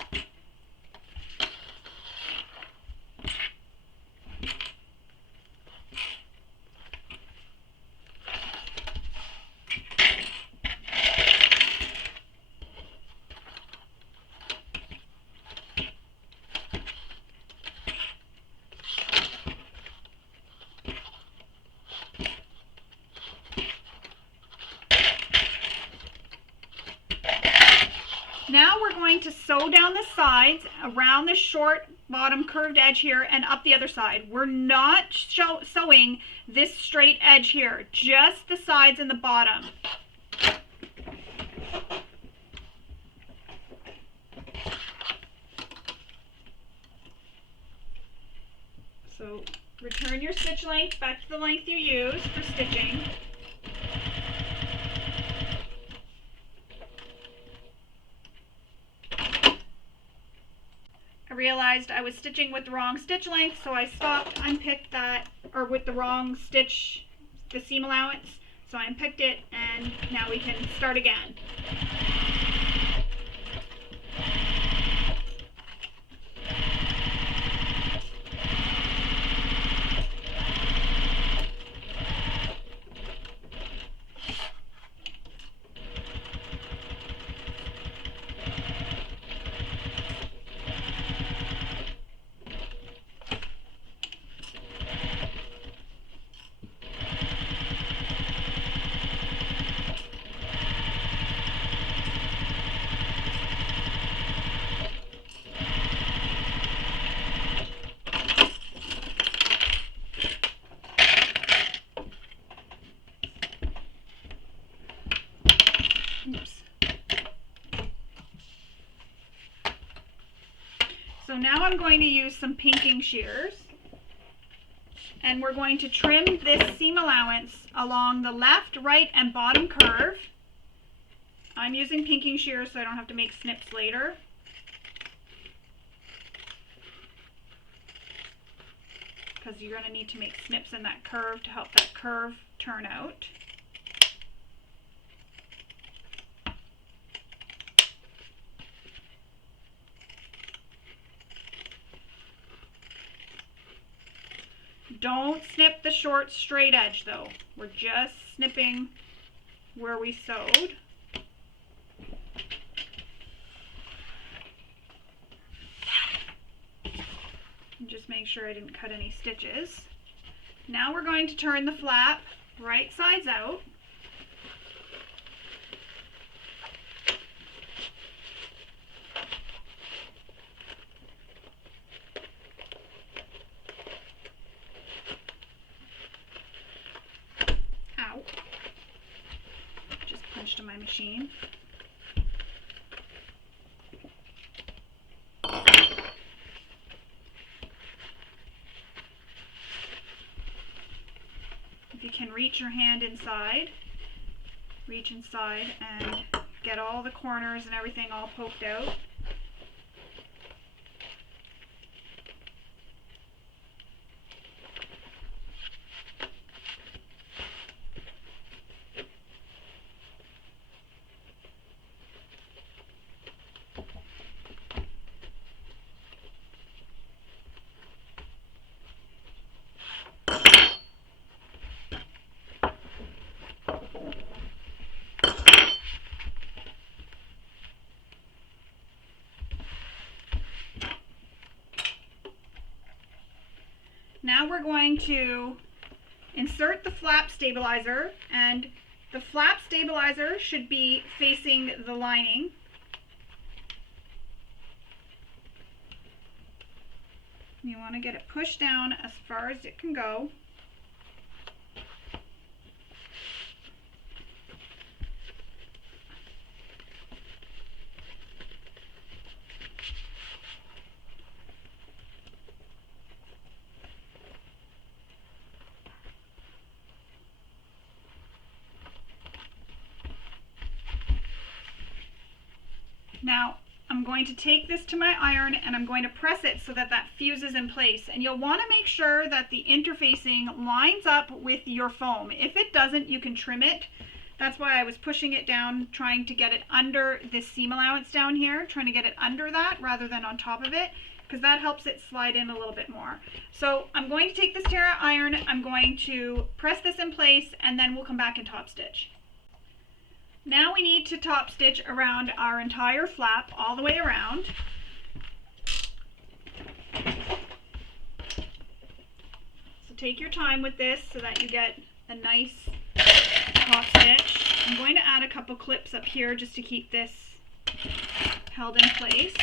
Now we're going to sew down the sides around the short bottom curved edge here and up the other side. We're not sewing this straight edge here, just the sides and the bottom. So return your stitch length back to the length you used for stitching. Realized I was stitching with the wrong stitch length, so I stopped, unpicked that, or with the wrong stitch, the seam allowance, so I unpicked it, and now we can start again. Oops. So now I'm going to use some pinking shears, and we're going to trim this seam allowance along the left, right, and bottom curve. I'm using pinking shears so I don't have to make snips later. Because you're going to need to make snips in that curve to help that curve turn out. Don't snip the short straight edge though. We're just snipping where we sewed. And just make sure I didn't cut any stitches. Now we're going to turn the flap right sides out. To my machine. If you can reach your hand inside, reach inside and get all the corners and everything all poked out. Now we're going to insert the flap stabilizer and The flap stabilizer should be facing the lining. You want to get it pushed down as far as it can go. Now, I'm going to take this to my iron and I'm going to press it so that that fuses in place. And you'll want to make sure that the interfacing lines up with your foam. If it doesn't, you can trim it. That's why I was pushing it down, trying to get it under this seam allowance down here, trying to get it under that rather than on top of it, because that helps it slide in a little bit more. So I'm going to take this to our iron, I'm going to press this in place, and then we'll come back and top stitch. Now we need to top stitch around our entire flap all the way around. So take your time with this so that you get a nice top stitch. I'm going to add a couple clips up here just to keep this held in place.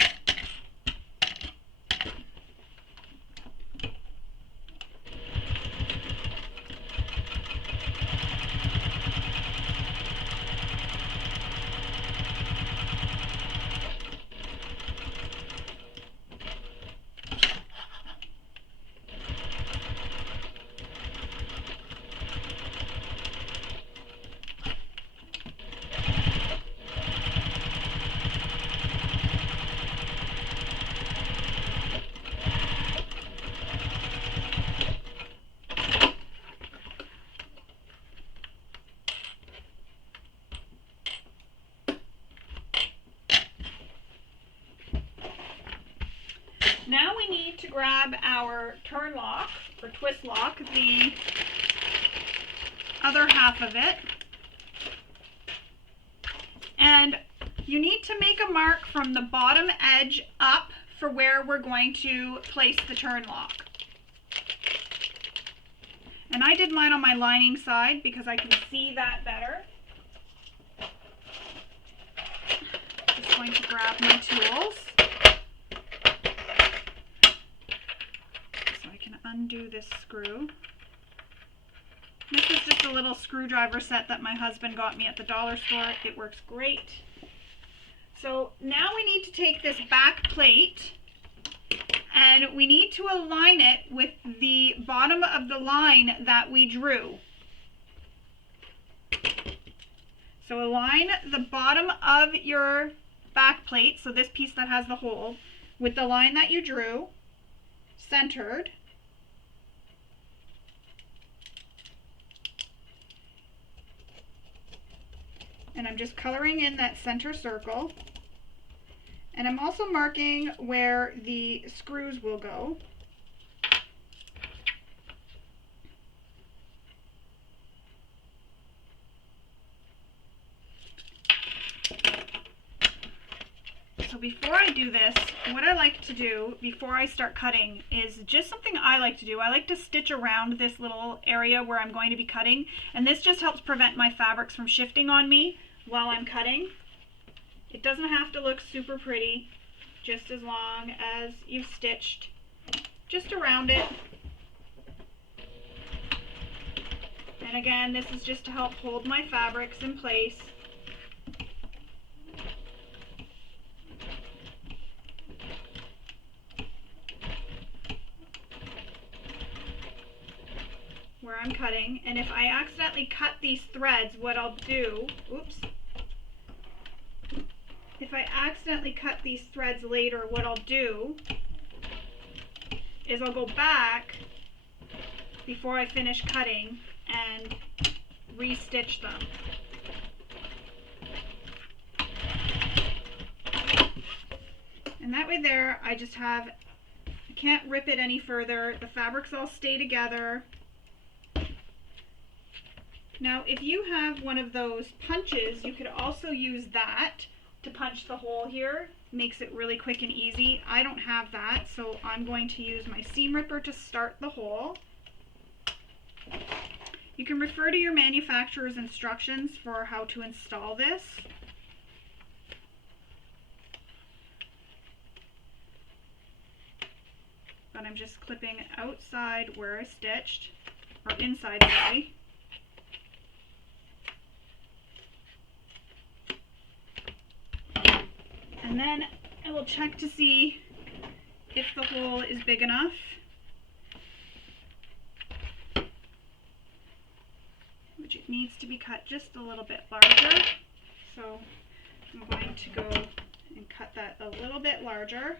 Now we need to grab our turn lock or twist lock, the other half of it, and you need to make a mark from the bottom edge up for where we're going to place the turn lock. And I did mine on my lining side because I can see that better. Just going to grab my tools. Undo this screw. This is just a little screwdriver set that my husband got me at the dollar store. It works great. So now we need to take this back plate and we need to align it with the bottom of the line that we drew. So align the bottom of your back plate, so this piece that has the hole, with the line that you drew, centered. And I'm just coloring in that center circle. And I'm also marking where the screws will go. So before I do this, what I like to do before I start cutting is just something I like to do. I like to stitch around this little area where I'm going to be cutting, and this just helps prevent my fabrics from shifting on me while I'm cutting. It doesn't have to look super pretty, just as long as you've stitched just around it. And again, this is just to help hold my fabrics in place. Where I'm cutting, and if I accidentally cut these threads, what I'll do, if I accidentally cut these threads later, what I'll do is I'll go back before I finish cutting and re-stitch them. And that way there, I can't rip it any further. The fabrics all stay together. Now, if you have one of those punches, you could also use that to punch the hole here. Makes it really quick and easy. I don't have that, so I'm going to use my seam ripper to start the hole. You can refer to your manufacturer's instructions for how to install this. But I'm just clipping outside where I stitched, or inside, sorry. And then I will check to see if the hole is big enough. Which it needs to be cut just a little bit larger. So I'm going to go and cut that a little bit larger.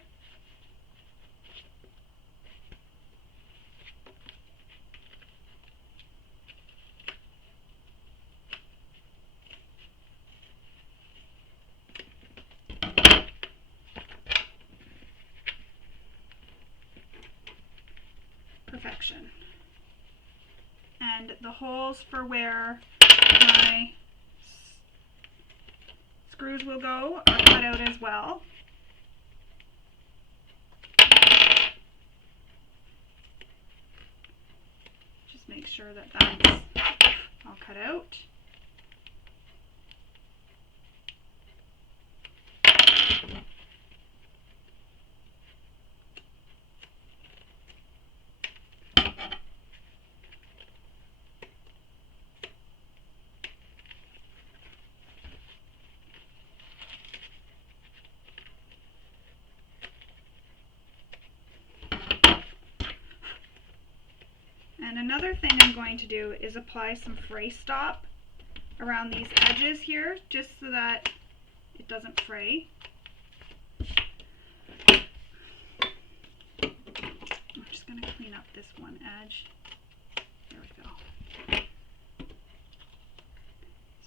Perfection. And the holes for where my screws will go are cut out as well. Just make sure that that's all cut out. And another thing I'm going to do is apply some fray stop around these edges here, just so that it doesn't fray. I'm just going to clean up this one edge. There we go.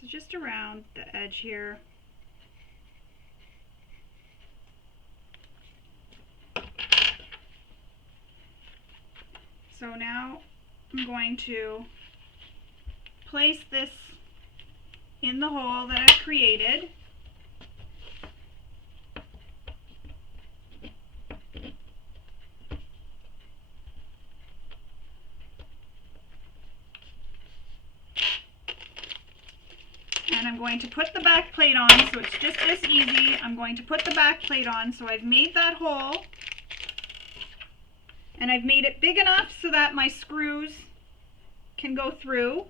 So just around the edge here. So now I'm going to place this in the hole that I've created. And I'm going to put the back plate on, so it's just this easy. I'm going to put the back plate on, so I've made that hole. And I've made it big enough so that my screws can go through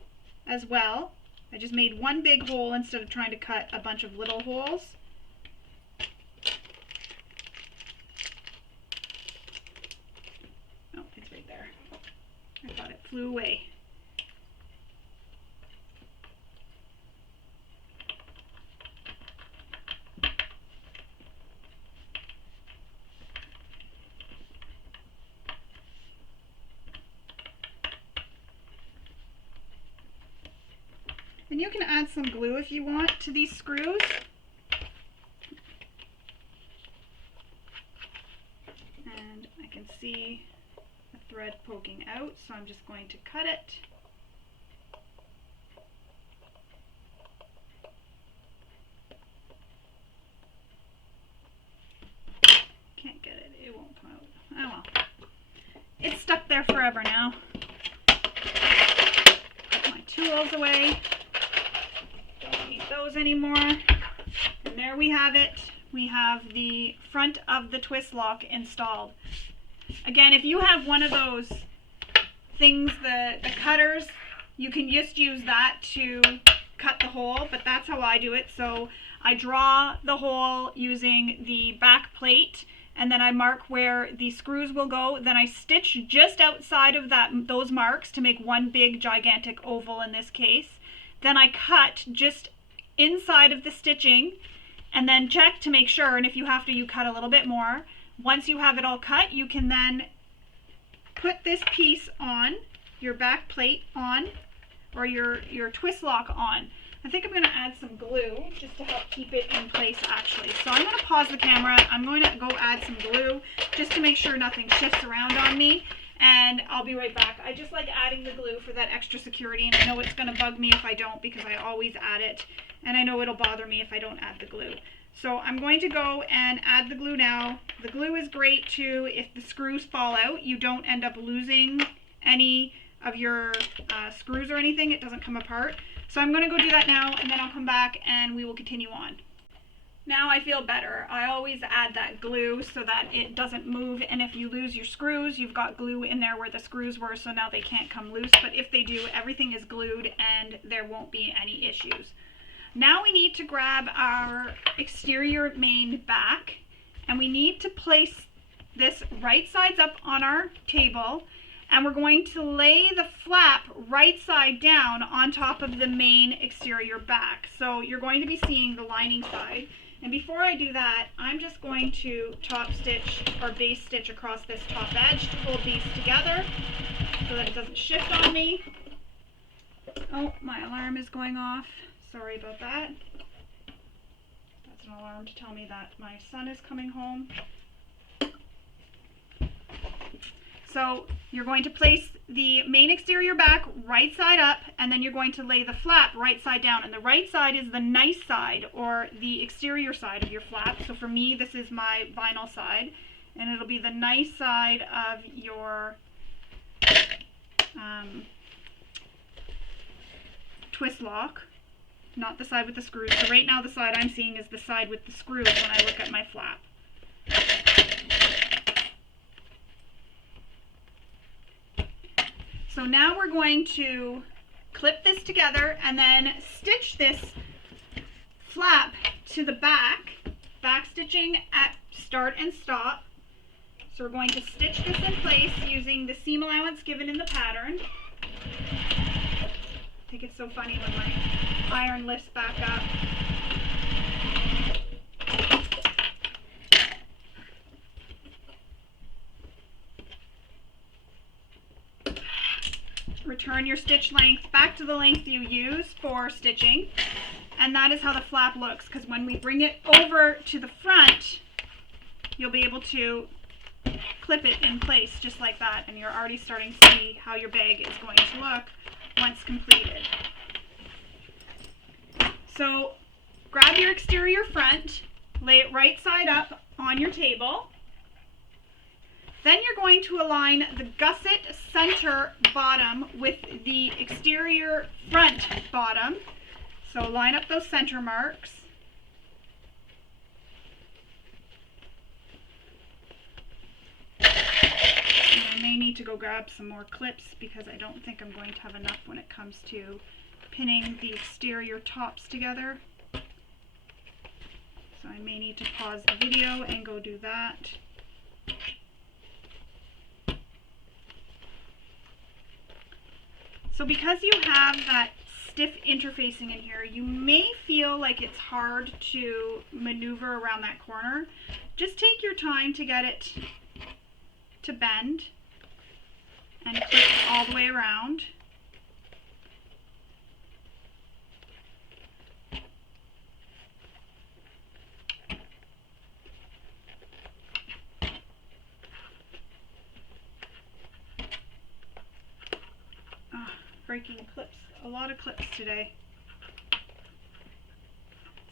as well. I just made one big hole instead of trying to cut a bunch of little holes. Oh, it's right there. I thought it flew away. And you can add some glue if you want to these screws. And I can see a thread poking out, so I'm just going to cut it. Can't get it, it won't come out. Oh well. It's stuck there forever now. Put my tools away. Those anymore. And there we have it. We have the front of the twist lock installed. Again, if you have one of those things, the cutters, you can just use that to cut the hole, but that's how I do it. So I draw the hole using the back plate, and then I mark where the screws will go. Then I stitch just outside of those marks to make one big gigantic oval in this case. Then I cut just inside of the stitching, and then check to make sure, and if you have to, you cut a little bit more. Once you have it all cut, you can then put this piece on, your back plate on, or your twist lock on. I think I'm going to add some glue just to help keep it in place actually. So I'm going to pause the camera, I'm going to go add some glue just to make sure nothing shifts around on me, and I'll be right back. I just like adding the glue for that extra security, and I know it's going to bug me if I don't because I always add it. And I know it'll bother me if I don't add the glue. So I'm going to go and add the glue now. The glue is great too. If the screws fall out, you don't end up losing any of your screws or anything. It doesn't come apart. So I'm going to go do that now, and then I'll come back and we will continue on. Now I feel better. I always add that glue so that it doesn't move, and if you lose your screws, you've got glue in there where the screws were, so now they can't come loose. But if they do, everything is glued and there won't be any issues. Now we need to grab our exterior main back, and we need to place this right sides up on our table, and we're going to lay the flap right side down on top of the main exterior back. So you're going to be seeing the lining side. And before I do that, I'm just going to top stitch or base stitch across this top edge to hold these together so that it doesn't shift on me. Oh, my alarm is going off. Sorry about that. That's an alarm to tell me that my son is coming home. So you're going to place the main exterior back right side up, and then you're going to lay the flap right side down. And the right side is the nice side, or the exterior side of your flap. So for me, this is my vinyl side, and it'll be the nice side of your twist lock, not the side with the screws. So right now the side I'm seeing is the side with the screws when I look at my flap. So now we're going to clip this together and then stitch this flap to the back stitching at start and stop. So we're going to stitch this in place using the seam allowance given in the pattern. I think it's so funny when my iron lifts back up. Return your stitch length back to the length you use for stitching, and that is how the flap looks, because when we bring it over to the front, you'll be able to clip it in place just like that, and you're already starting to see how your bag is going to look once completed. So grab your exterior front, lay it right side up on your table. Then you're going to align the gusset center bottom with the exterior front bottom. So line up those center marks. And I may need to go grab some more clips because I don't think I'm going to have enough when it comes to pinning the exterior tops together. So I may need to pause the video and go do that. So because you have that stiff interfacing in here, you may feel like it's hard to maneuver around that corner. Just take your time to get it to bend and clip all the way around. Breaking clips, a lot of clips today.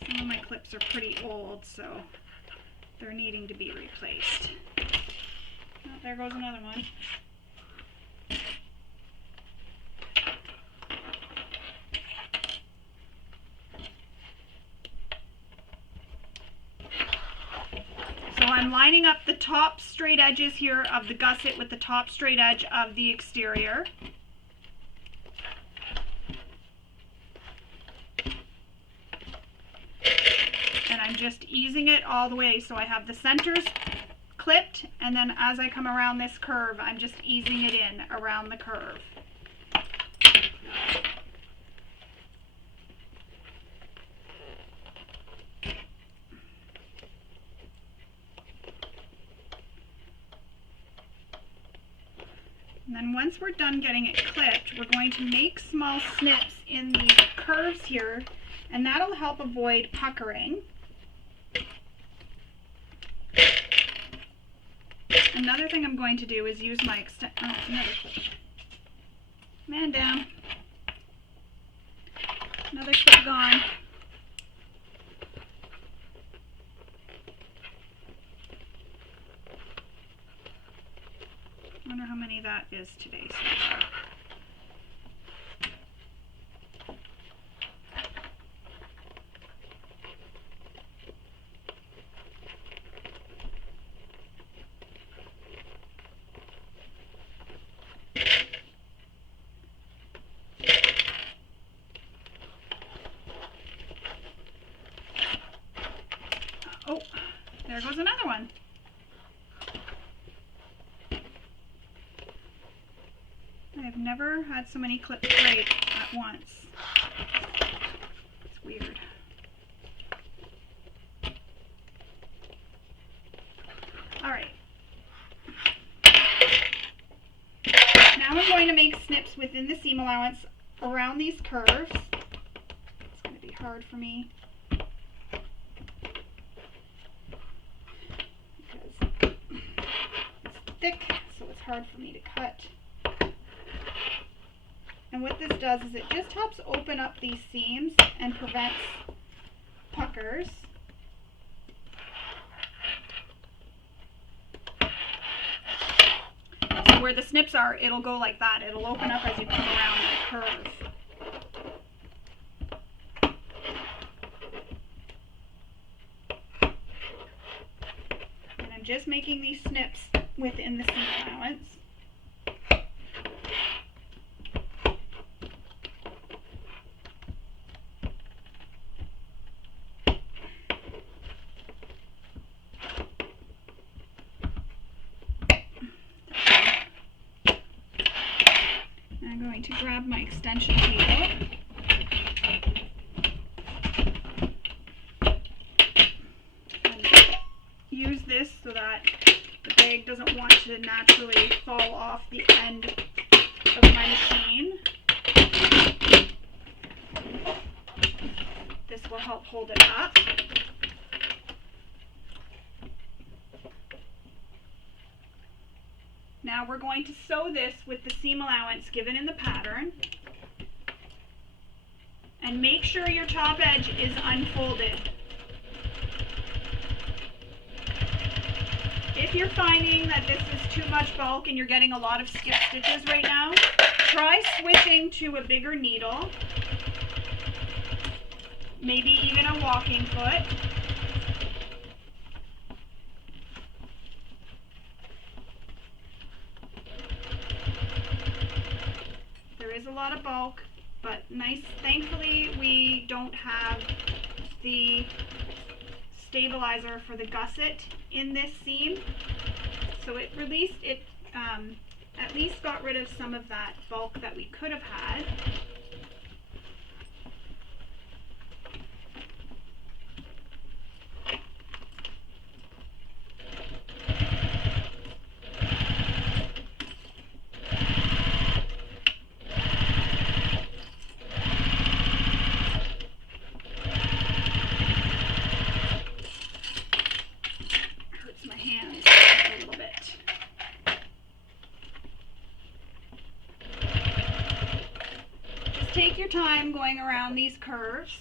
Some of my clips are pretty old, so they're needing to be replaced. Oh, there goes another one. So I'm lining up the top straight edges here of the gusset with the top straight edge of the exterior. I'm just easing it all the way so I have the centers clipped, and then as I come around this curve, I'm just easing it in around the curve. And then once we're done getting it clipped, we're going to make small snips in these curves here, and that'll help avoid puckering. Another thing I'm going to do is use my another clip. Man down. Another clip gone. Wonder how many that is today so far. There goes another one. I've never had so many clips break at once. It's weird. Alright. Now I'm going to make snips within the seam allowance around these curves. It's going to be hard for me because it's thick, so it's hard for me to cut. And what this does is it just helps open up these seams and prevents puckers. So where the snips are, it'll go like that. It'll open up as you come around the curve. And I'm just making these snips within the seam allowance. I'm going to grab my extension cable and use this so that the bag doesn't want to naturally fall off the end of my machine. This will help hold it up. Now we're going to sew this with the seam allowance given in the pattern. And make sure your top edge is unfolded. If you're finding that this is too much bulk and you're getting a lot of skip stitches right now, try switching to a bigger needle, maybe even a walking foot. There is a lot of bulk, but thankfully we don't have the stabilizer for the gusset in this seam, so it at least got rid of some of that bulk that we could have had. Take your time going around these curves,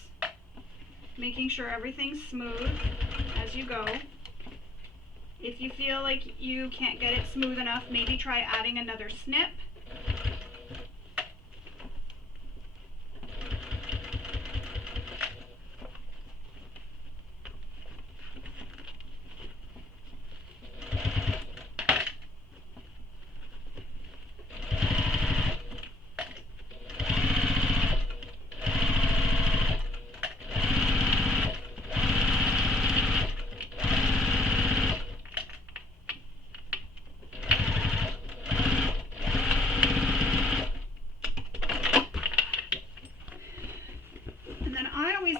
making sure everything's smooth as you go. If you feel like you can't get it smooth enough, maybe try adding another snip.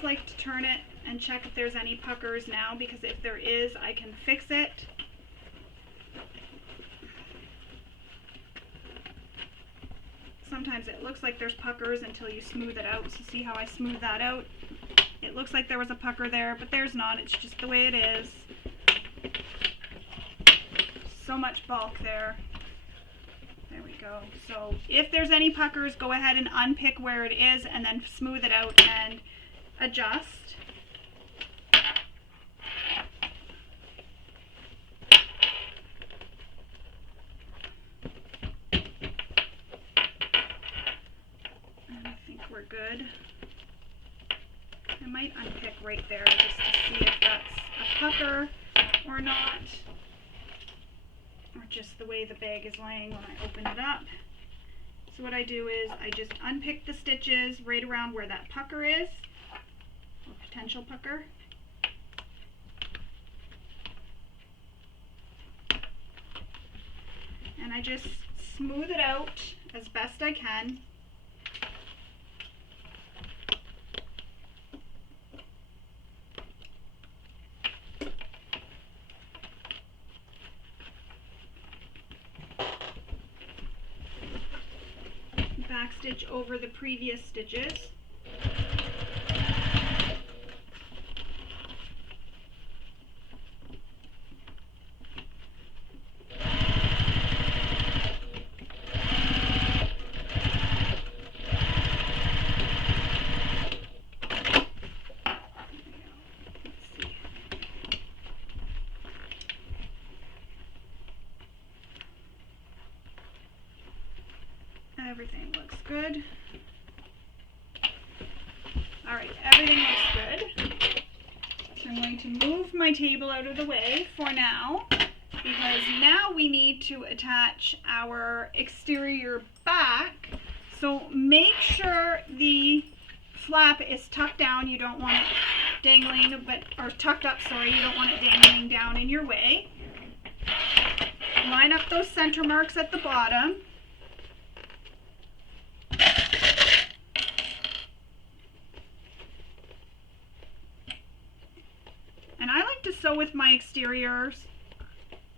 Like to turn it and check if there's any puckers now, because if there is, I can fix it. Sometimes it looks like there's puckers until you smooth it out. So see how I smooth that out? It looks like there was a pucker there, but there's not. It's just the way it is. So much bulk there. There we go. So if there's any puckers, go ahead and unpick where it is and then smooth it out and adjust. And I think we're good. I might unpick right there just to see if that's a pucker or not, or just the way the bag is laying when I open it up. So what I do is I just unpick the stitches right around where that pucker is, or potential pucker. I just smooth it out as best I can. Back stitch over the previous stitches. Everything looks good. Alright, everything looks good. So I'm going to move my table out of the way for now, because now we need to attach our exterior back. So make sure the flap is tucked down. You don't want it dangling, or tucked up, sorry. You don't want it dangling down in your way. Line up those center marks at the bottom. And I like to sew with my exteriors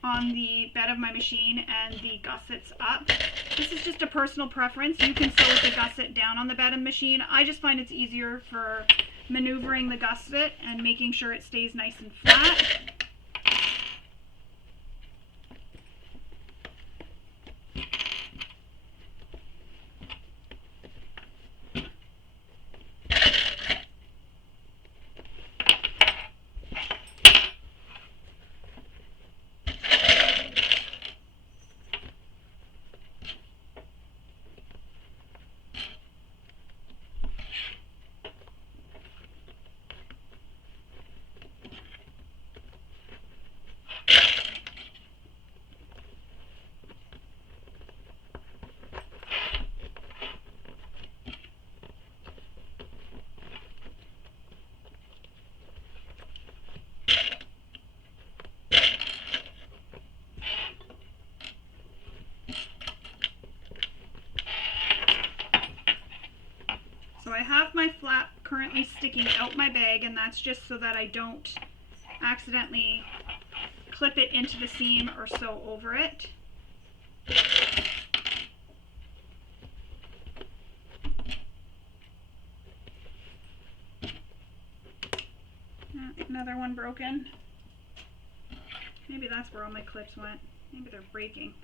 on the bed of my machine and the gussets up. This is just a personal preference. You can sew with the gusset down on the bed of the machine. I just find it's easier for maneuvering the gusset and making sure it stays nice and flat. So I have my flap currently sticking out my bag, and that's just so that I don't accidentally clip it into the seam or sew over it. Another one broken. Maybe that's where all my clips went. Maybe they're breaking.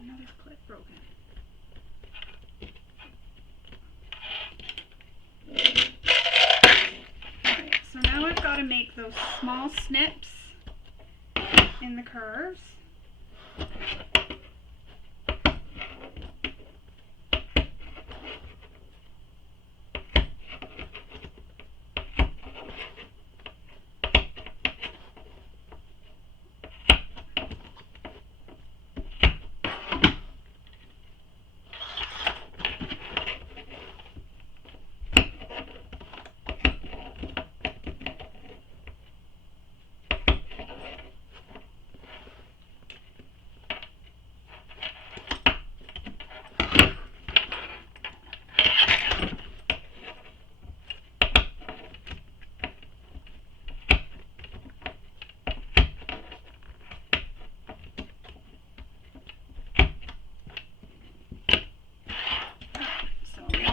Another clip broken. Alright, so now I've got to make those small snips in the curves.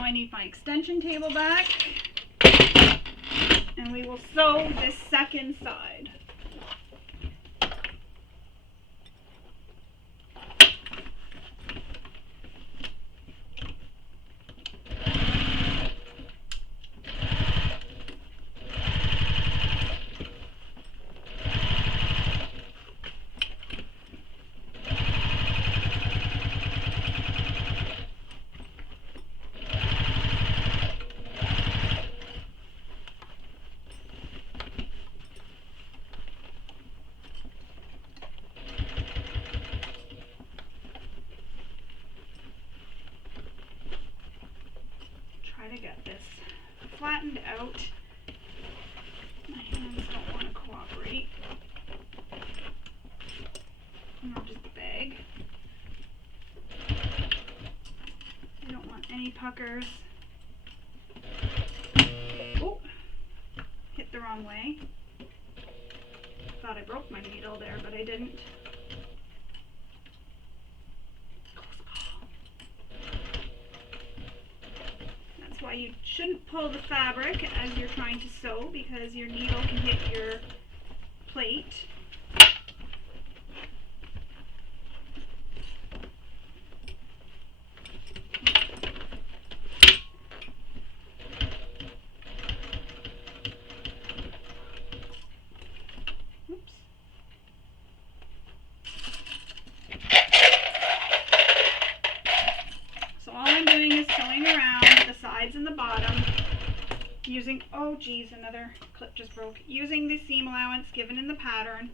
I need my extension table back, and we will sew this second side. To get this flattened out. My hands don't want to cooperate. Nor does the bag. I don't want any puckers. Oh, hit the wrong way. Thought I broke my needle there, but I didn't. Why you shouldn't pull the fabric as you're trying to sew, because your needle can hit your plate. Oops. So all I'm doing is sewing around the sides and the bottom using, oh geez, another clip just broke, using the seam allowance given in the pattern.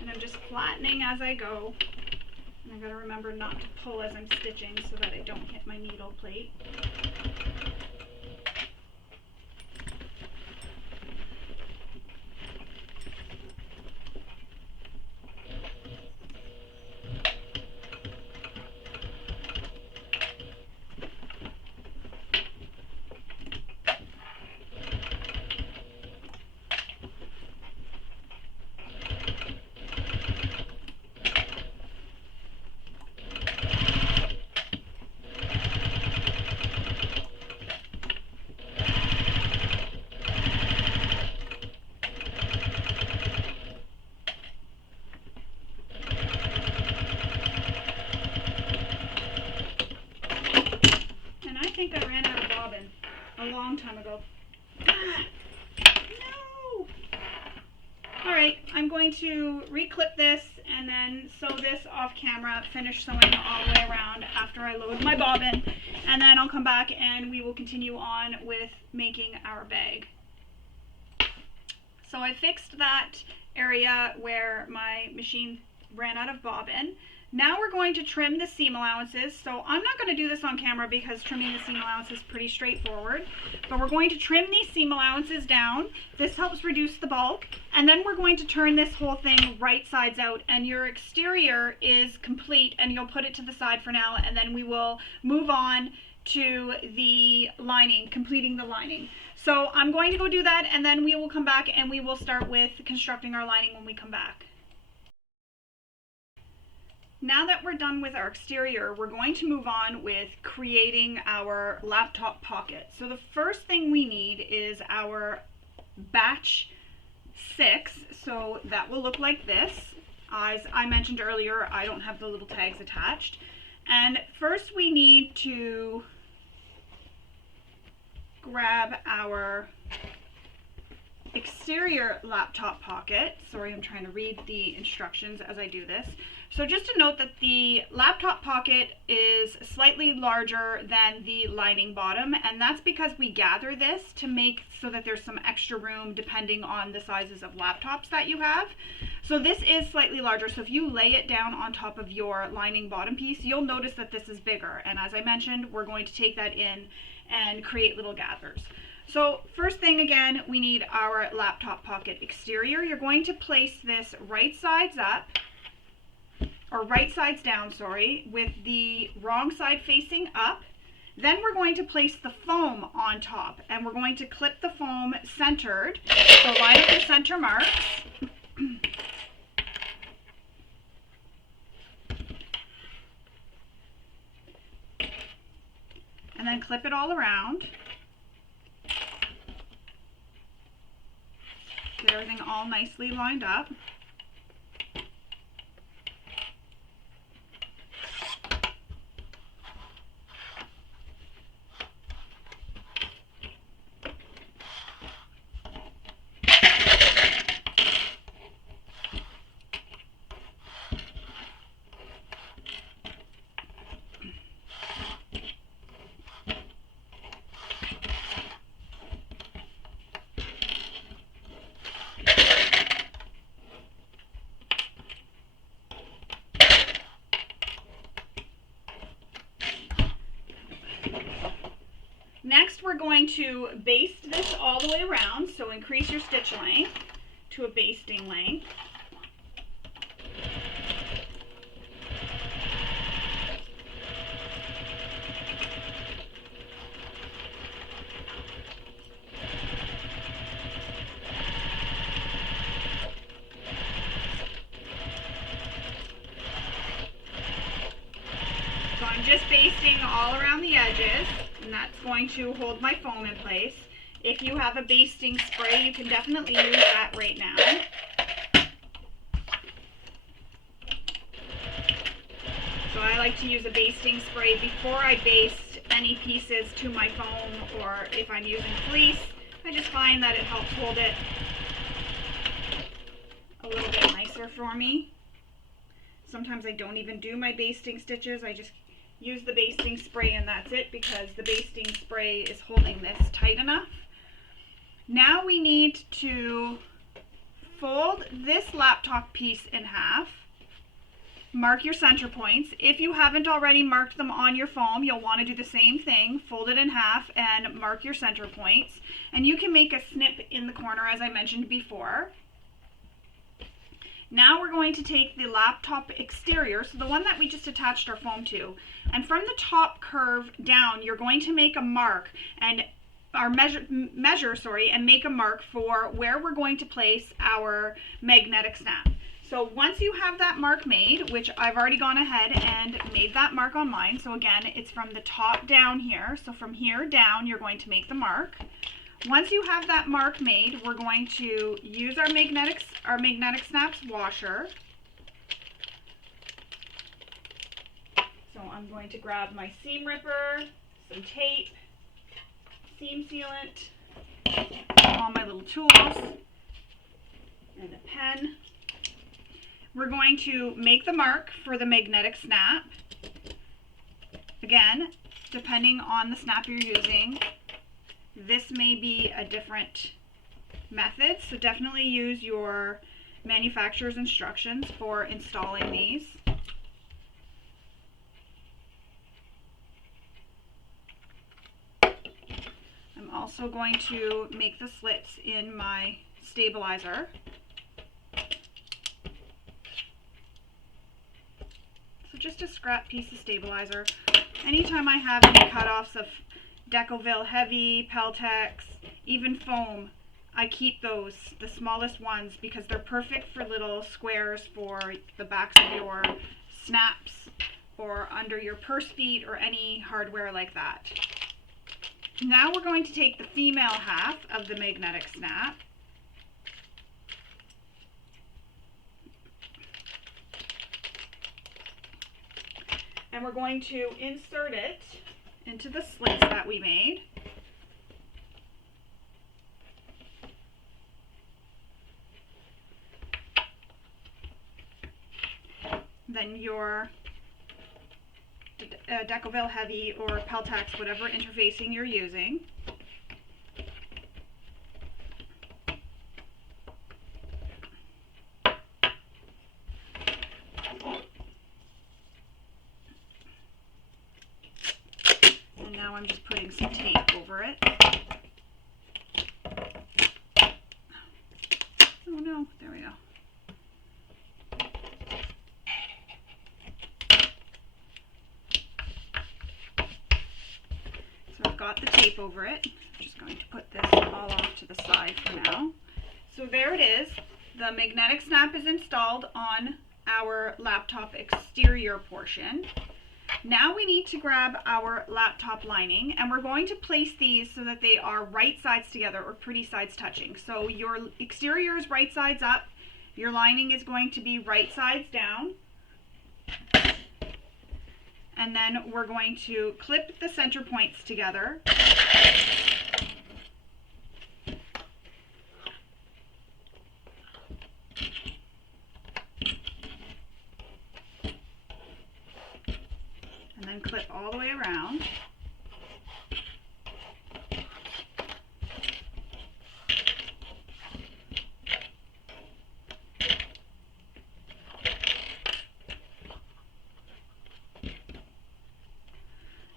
And I'm just flattening as I go. And I gotta remember not to pull as I'm stitching so that I don't hit my needle plate. I think I ran out of bobbin a long time ago. No! Alright, I'm going to reclip this and then sew this off camera, finish sewing all the way around after I load my bobbin, and then I'll come back and we will continue on with making our bag. So I fixed that area where my machine ran out of bobbin. Now we're going to trim the seam allowances. So I'm not going to do this on camera because trimming the seam allowance is pretty straightforward. But we're going to trim these seam allowances down. This helps reduce the bulk. And then we're going to turn this whole thing right sides out. And your exterior is complete, and you'll put it to the side for now. And then we will move on to the lining, completing the lining. So I'm going to go do that, and then we will come back and we will start with constructing our lining when we come back. Now that we're done with our exterior, we're going to move on with creating our laptop pocket. So the first thing we need is our batch 6. So that will look like this. As I mentioned earlier, I don't have the little tags attached. And first we need to grab our exterior laptop pocket. Sorry, I'm trying to read the instructions as I do this. So just to note that the laptop pocket is slightly larger than the lining bottom, and that's because we gather this to make so that there's some extra room depending on the sizes of laptops that you have. So this is slightly larger, so if you lay it down on top of your lining bottom piece, you'll notice that this is bigger. And as I mentioned, we're going to take that in and create little gathers. So first thing, again, we need our laptop pocket exterior. You're going to place this right sides up or right sides down, sorry, with the wrong side facing up. Then we're going to place the foam on top, and we're going to clip the foam centered. So line up your center marks. And then clip it all around. Get everything all nicely lined up. Next, we're going to baste this all the way around, so increase your stitch length to a basting length. So I'm just basting all around the edges, and that's going to hold my foam in place. If you have a basting spray, you can definitely use that right now. So I like to use a basting spray before I baste any pieces to my foam, or if I'm using fleece, I just find that it helps hold it a little bit nicer for me. Sometimes I don't even do my basting stitches, I just use the basting spray and that's it, because the basting spray is holding this tight enough. Now we need to fold this laptop piece in half. Mark your center points. If you haven't already marked them on your foam, you'll want to do the same thing. Fold it in half and mark your center points. And you can make a snip in the corner, as I mentioned before. Now we're going to take the laptop exterior, so the one that we just attached our foam to, and from the top curve down, you're going to make a mark and measure, and make a mark for where we're going to place our magnetic snap. So once you have that mark made, which I've already gone ahead and made that mark on mine, so again, it's from the top down here. So from here down, you're going to make the mark. Once you have that mark made, we're going to use our magnetic snaps washer. So I'm going to grab my seam ripper, some tape, seam sealant, all my little tools, and a pen. We're going to make the mark for the magnetic snap. Again, depending on the snap you're using, this may be a different method, so definitely use your manufacturer's instructions for installing these. I'm also going to make the slits in my stabilizer. So just a scrap piece of stabilizer. Anytime I have any cutoffs of Decoville Heavy, Peltex, even foam, I keep those, the smallest ones, because they're perfect for little squares for the backs of your snaps or under your purse feet or any hardware like that. Now we're going to take the female half of the magnetic snap and we're going to insert it into the slits that we made. Then your Decoville Heavy or Peltex, whatever interfacing you're using. And now I'm just putting some tape over it. Oh no, there we go. got the tape over it. I'm just going to put this all off to the side for now. So there it is. The magnetic snap is installed on our laptop exterior portion. Now we need to grab our laptop lining, and we're going to place these so that they are right sides together or pretty sides touching. So your exterior is right sides up, your lining is going to be right sides down. And then we're going to clip the center points together. And then clip all the way around.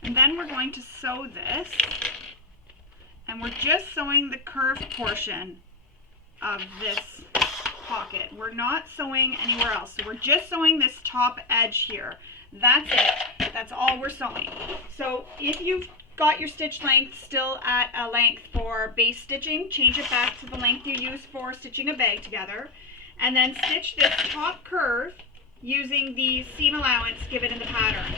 And then we're going to sew this, and we're just sewing the curved portion of this pocket. We're not sewing anywhere else. So we're just sewing this top edge here. That's it. That's all we're sewing. So if you've got your stitch length still at a length for base stitching, change it back to the length you use for stitching a bag together, and then stitch this top curve using the seam allowance given in the pattern.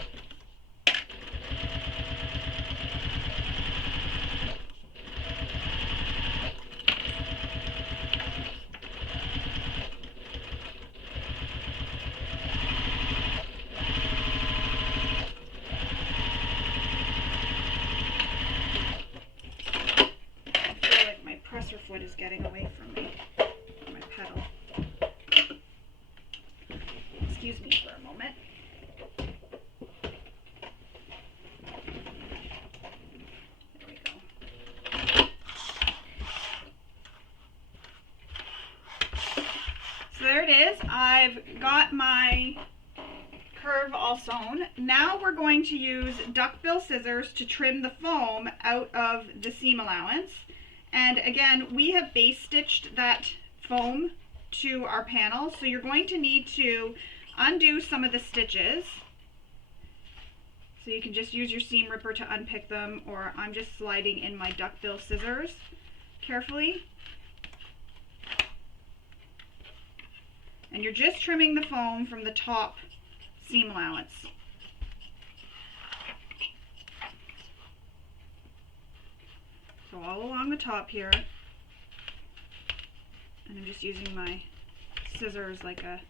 Foot is getting away from me, my pedal. Excuse me for a moment. There we go. So there it is. I've got my curve all sewn. Now we're going to use duckbill scissors to trim the foam out of the seam allowance. And again, we have base stitched that foam to our panel, so you're going to need to undo some of the stitches. So you can just use your seam ripper to unpick them, or I'm just sliding in my duckbill scissors carefully. And you're just trimming the foam from the top seam allowance. So all along the top here, and I'm just using my scissors like a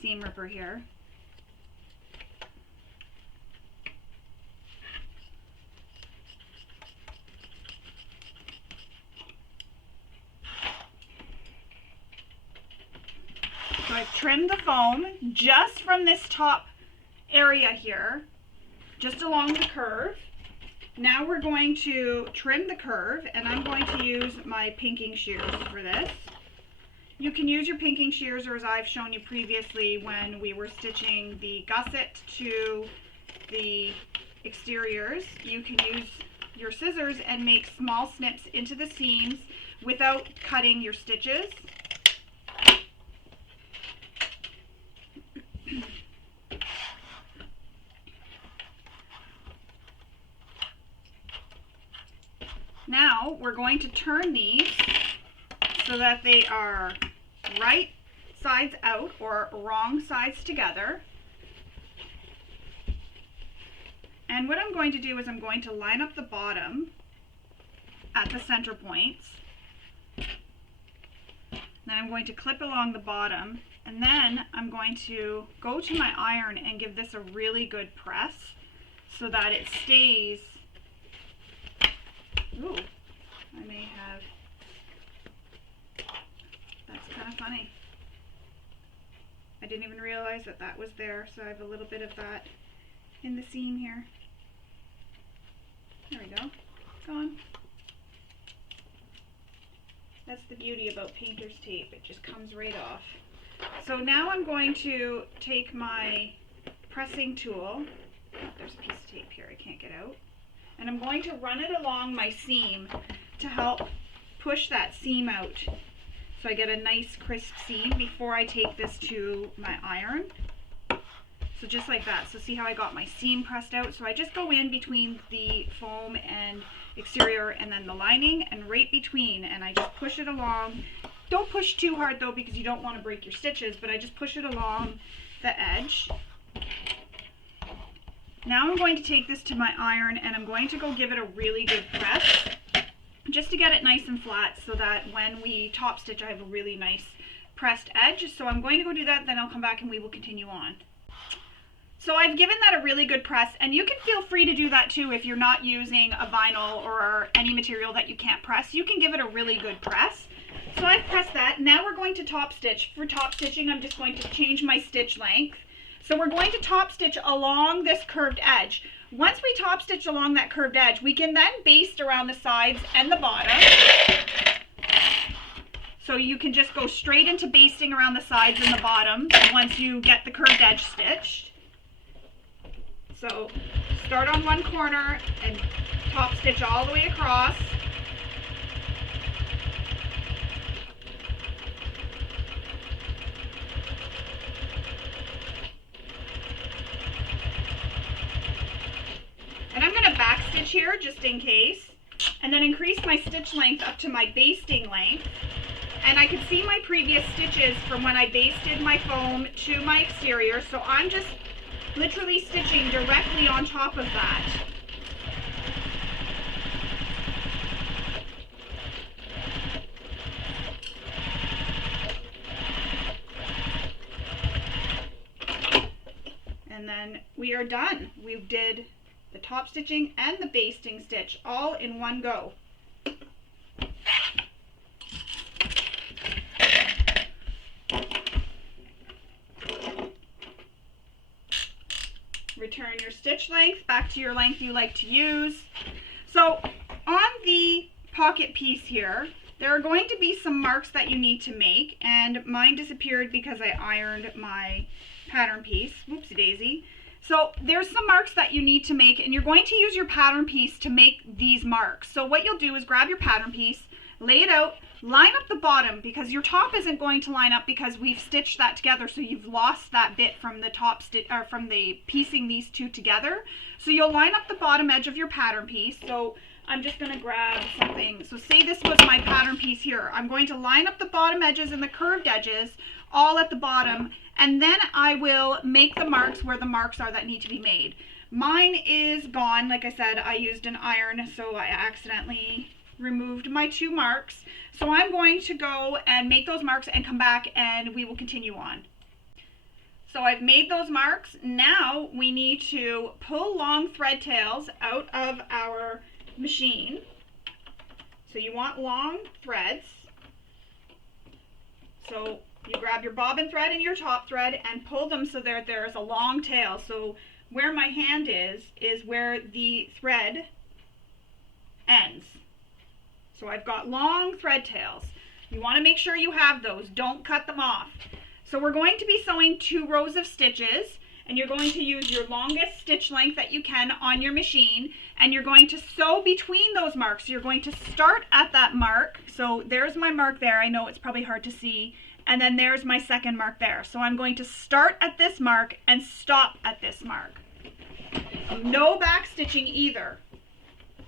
seam ripper here. So I've trimmed the foam just from this top area here, just along the curve. Now we're going to trim the curve, and I'm going to use my pinking shears for this. You can use your pinking shears, or as I've shown you previously when we were stitching the gusset to the exteriors, you can use your scissors and make small snips into the seams without cutting your stitches. Now we're going to turn these so that they are right sides out or wrong sides together. And what I'm going to do is I'm going to line up the bottom at the center points. Then I'm going to clip along the bottom, and then I'm going to go to my iron and give this a really good press so that it stays. Ooh, I may have, that's kind of funny. I didn't even realize that that was there, so I have a little bit of that in the seam here. There we go, gone. That's the beauty about painter's tape, it just comes right off. So now I'm going to take my pressing tool, oh, there's a piece of tape here I can't get out, and I'm going to run it along my seam to help push that seam out so I get a nice crisp seam before I take this to my iron. So just like that. So see how I got my seam pressed out? So I just go in between the foam and exterior and then the lining, and right between, and I just push it along. Don't push too hard though, because you don't want to break your stitches, but I just push it along the edge. Now I'm going to take this to my iron and I'm going to go give it a really good press, just to get it nice and flat, so that when we top stitch I have a really nice pressed edge. So I'm going to go do that, then I'll come back and we will continue on. So I've given that a really good press, and you can feel free to do that too if you're not using a vinyl or any material that you can't press. You can give it a really good press. So I've pressed that. Now we're going to top stitch. For top stitching, I'm just going to change my stitch length. So we're going to top stitch along this curved edge. Once we top stitch along that curved edge, we can then baste around the sides and the bottom. So you can just go straight into basting around the sides and the bottom once you get the curved edge stitched. So start on one corner and top stitch all the way across. And I'm going to back stitch here just in case, and then increase my stitch length up to my basting length. And I could see my previous stitches from when I basted my foam to my exterior, so I'm just literally stitching directly on top of that. And then we are done. We did the top stitching and the basting stitch all in one go. Return your stitch length back to your length you like to use. So on the pocket piece here, there are going to be some marks that you need to make, and mine disappeared because I ironed my pattern piece. Whoopsie daisy. So there's some marks that you need to make, and you're going to use your pattern piece to make these marks. So what you'll do is grab your pattern piece, lay it out, line up the bottom, because your top isn't going to line up because we've stitched that together, so you've lost that bit from the top stitch, or from the piecing these two together. So you'll line up the bottom edge of your pattern piece. So I'm just going to grab something. So say this was my pattern piece here. I'm going to line up the bottom edges and the curved edges all at the bottom, and then I will make the marks where the marks are that need to be made. Mine is gone. Like I said, I used an iron, so I accidentally removed my two marks. So I'm going to go and make those marks and come back and we will continue on. So I've made those marks. Now we need to pull long thread tails out of our machine. So you want long threads. So you grab your bobbin thread and your top thread and pull them so that there is a long tail. So where my hand is where the thread ends. So I've got long thread tails. You want to make sure you have those. Don't cut them off. So we're going to be sewing 2 rows of stitches, and you're going to use your longest stitch length that you can on your machine, and you're going to sew between those marks. You're going to start at that mark. So there's my mark there. I know it's probably hard to see. And then there's my second mark there. So I'm going to start at this mark and stop at this mark. No back stitching either.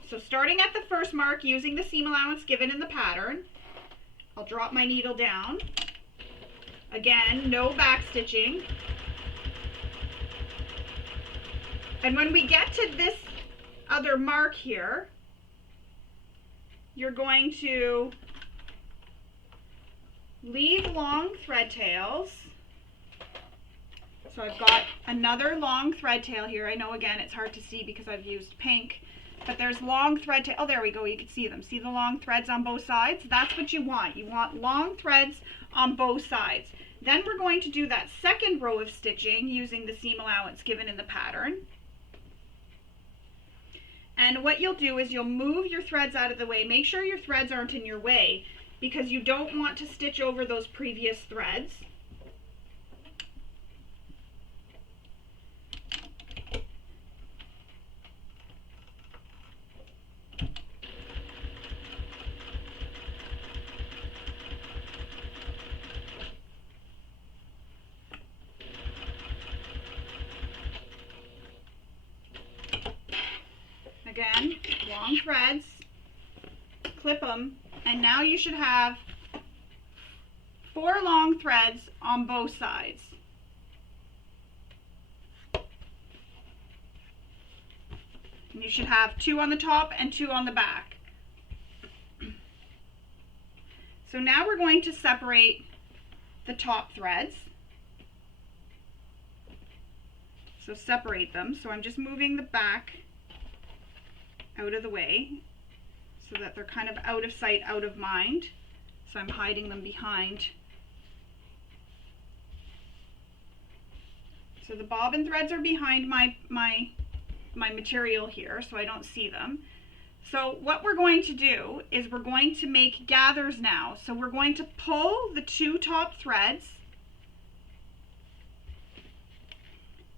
So starting at the first mark using the seam allowance given in the pattern, I'll drop my needle down. Again, no back stitching. And when we get to this other mark here, you're going to leave long thread tails. So I've got another long thread tail here. I know again it's hard to see because I've used pink. But there's long thread tail. Oh, there we go. You can see them. See the long threads on both sides? That's what you want. You want long threads on both sides. Then we're going to do that second row of stitching using the seam allowance given in the pattern. And what you'll do is you'll move your threads out of the way. Make sure your threads aren't in your way because you don't want to stitch over those previous threads. Again, long threads, clip them, and now you should have 4 long threads on both sides. And you should have 2 on the top and 2 on the back. So now we're going to separate the top threads. So separate them. So I'm just moving the back out of the way so that they're kind of out of sight, out of mind. So I'm hiding them behind. So the bobbin threads are behind my material here, so I don't see them. So what we're going to do is we're going to make gathers now. So we're going to pull the 2 top threads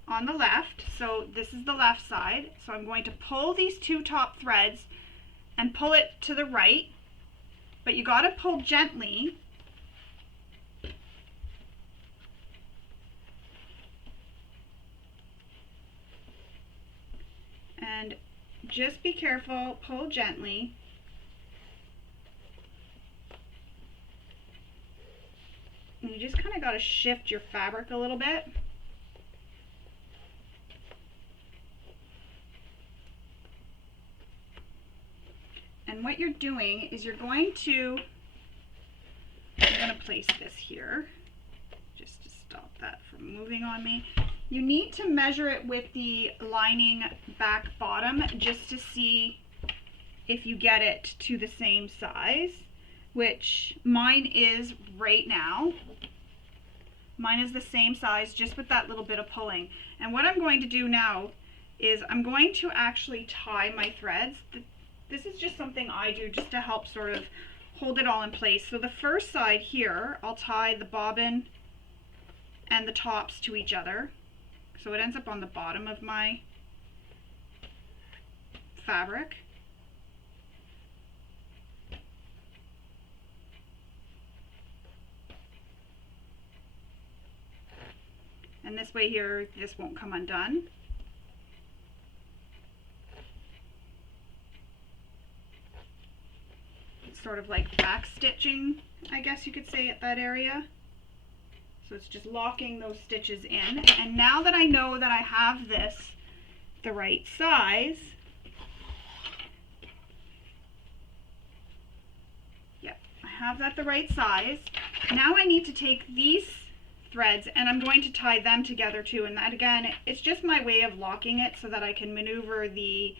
on the left. So this is the left side. So I'm going to pull these 2 top threads and pull it to the right. But you got to pull gently. And just be careful, pull gently. And you just kind of got to shift your fabric a little bit. And what you're doing is you're going to, I'm going to place this here just to stop that from moving on me. You need to measure it with the lining back bottom just to see if you get it to the same size, which mine is right now. Mine is the same size, just with that little bit of pulling. And what I'm going to do now is I'm going to actually tie my threads. This is just something I do just to help sort of hold it all in place. So the first side here, I'll tie the bobbin and the tops to each other. So it ends up on the bottom of my fabric. And this way here, this won't come undone. It's sort of like back stitching, I guess you could say, at that area. So it's just locking those stitches in. And now that I know that I have this the right size, yep, I have that the right size. Now I need to take these threads and I'm going to tie them together too. And that, again, it's just my way of locking it so that I can maneuver the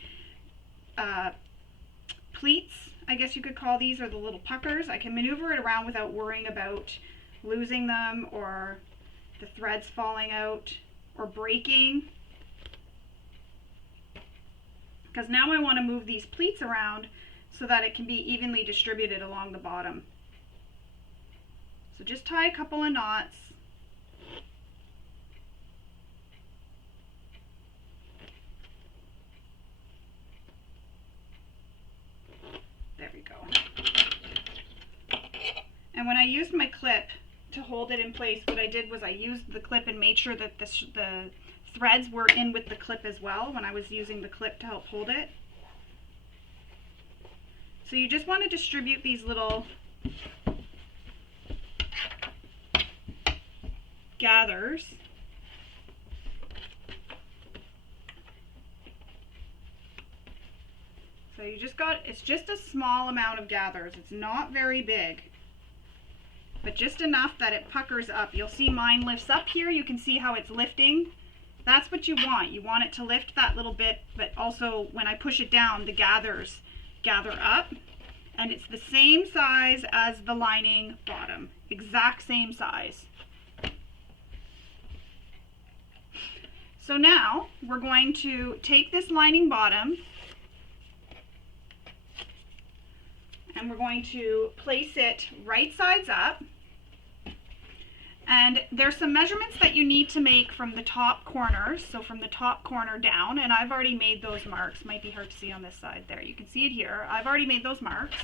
pleats, I guess you could call these, or the little puckers. I can maneuver it around without worrying about losing them or the threads falling out or breaking. Because now I want to move these pleats around so that it can be evenly distributed along the bottom. So just tie a couple of knots. There we go. And when I used my clip to hold it in place, what I did was I used the clip and made sure that the threads were in with the clip as well when I was using the clip to help hold it. So you just want to distribute these little gathers. So you just got, it's just a small amount of gathers. It's not very big, but just enough that it puckers up. You'll see mine lifts up here. You can see how it's lifting. That's what you want. You want it to lift that little bit, but also when I push it down, the gathers gather up. And it's the same size as the lining bottom. Exact same size. So now we're going to take this lining bottom and we're going to place it right sides up. And there's some measurements that you need to make from the top corners, so from the top corner down, and I've already made those marks. Might be hard to see on this side there. You can see it here. I've already made those marks.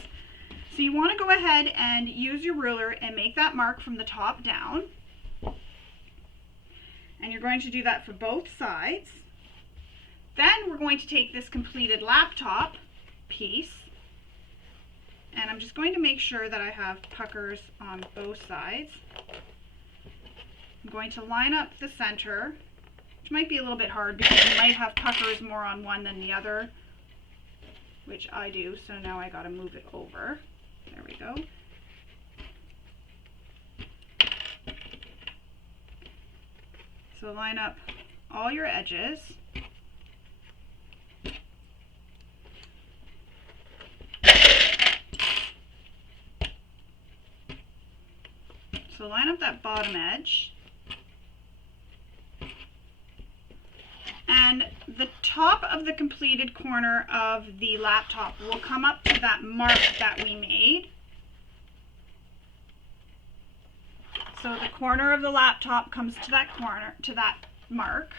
So you want to go ahead and use your ruler and make that mark from the top down. And you're going to do that for both sides. Then we're going to take this completed laptop piece, and I'm just going to make sure that I have puckers on both sides. I'm going to line up the center, which might be a little bit hard because you might have puckers more on one than the other, which I do, so now I gotta move it over. There we go. So line up all your edges. So line up that bottom edge. And the top of the completed corner of the laptop will come up to that mark that we made. So the corner of the laptop comes to that corner, to that mark.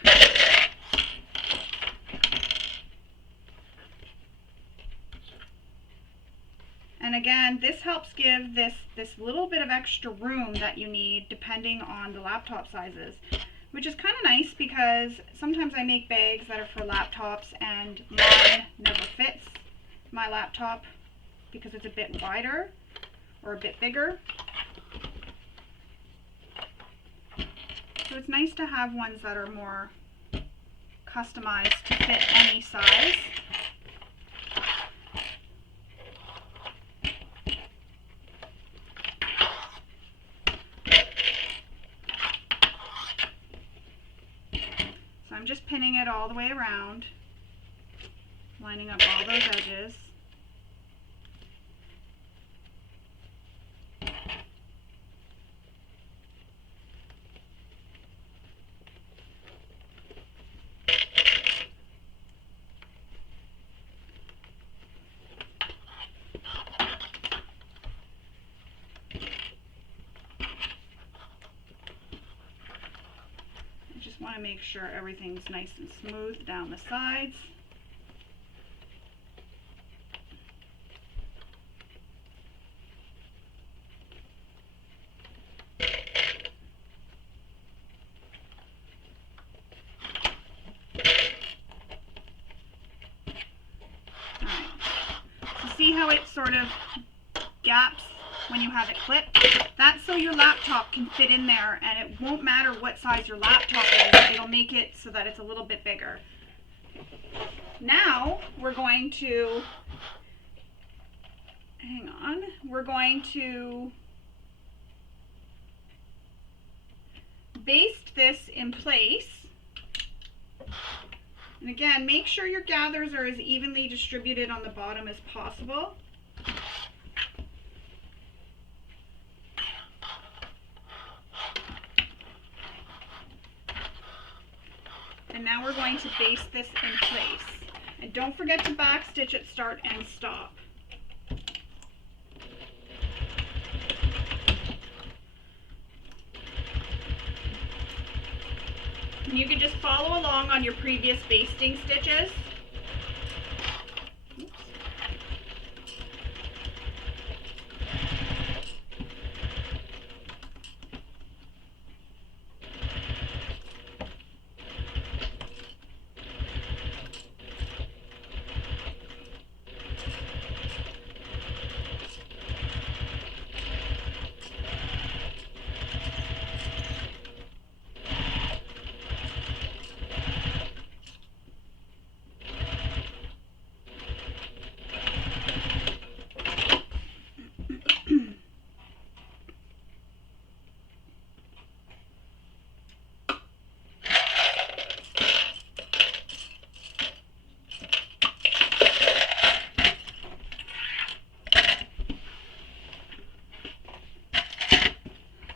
And again, this helps give this little bit of extra room that you need depending on the laptop sizes, which is kind of nice because sometimes I make bags that are for laptops and mine never fits my laptop because it's a bit wider or a bit bigger. So it's nice to have ones that are more customized to fit any size. So I'm just pinning it all the way around, lining up all those edges. Want to make sure everything's nice and smooth down the sides. Alright, so see how it sort of gaps when you have it clipped? That's so your laptop can fit in there, and it won't matter what size your laptop is, it'll make it so that it's a little bit bigger. Now we're going to, we're going to baste this in place. And again, make sure your gathers are as evenly distributed on the bottom as possible. And now we're going to baste this in place. And don't forget to back stitch at start and stop. And you can just follow along on your previous basting stitches. Oops.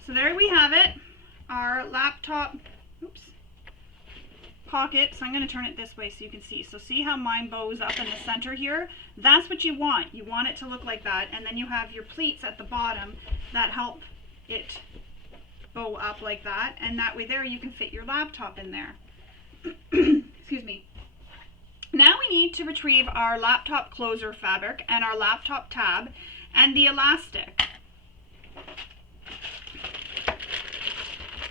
There we have it, our laptop pocket. So I'm going to turn it this way so you can see. So see how mine bows up in the center here? That's what you want. You want it to look like that. And then you have your pleats at the bottom that help it bow up like that. And that way there you can fit your laptop in there. Excuse me. Now we need to retrieve our laptop closer fabric and our laptop tab and the elastic.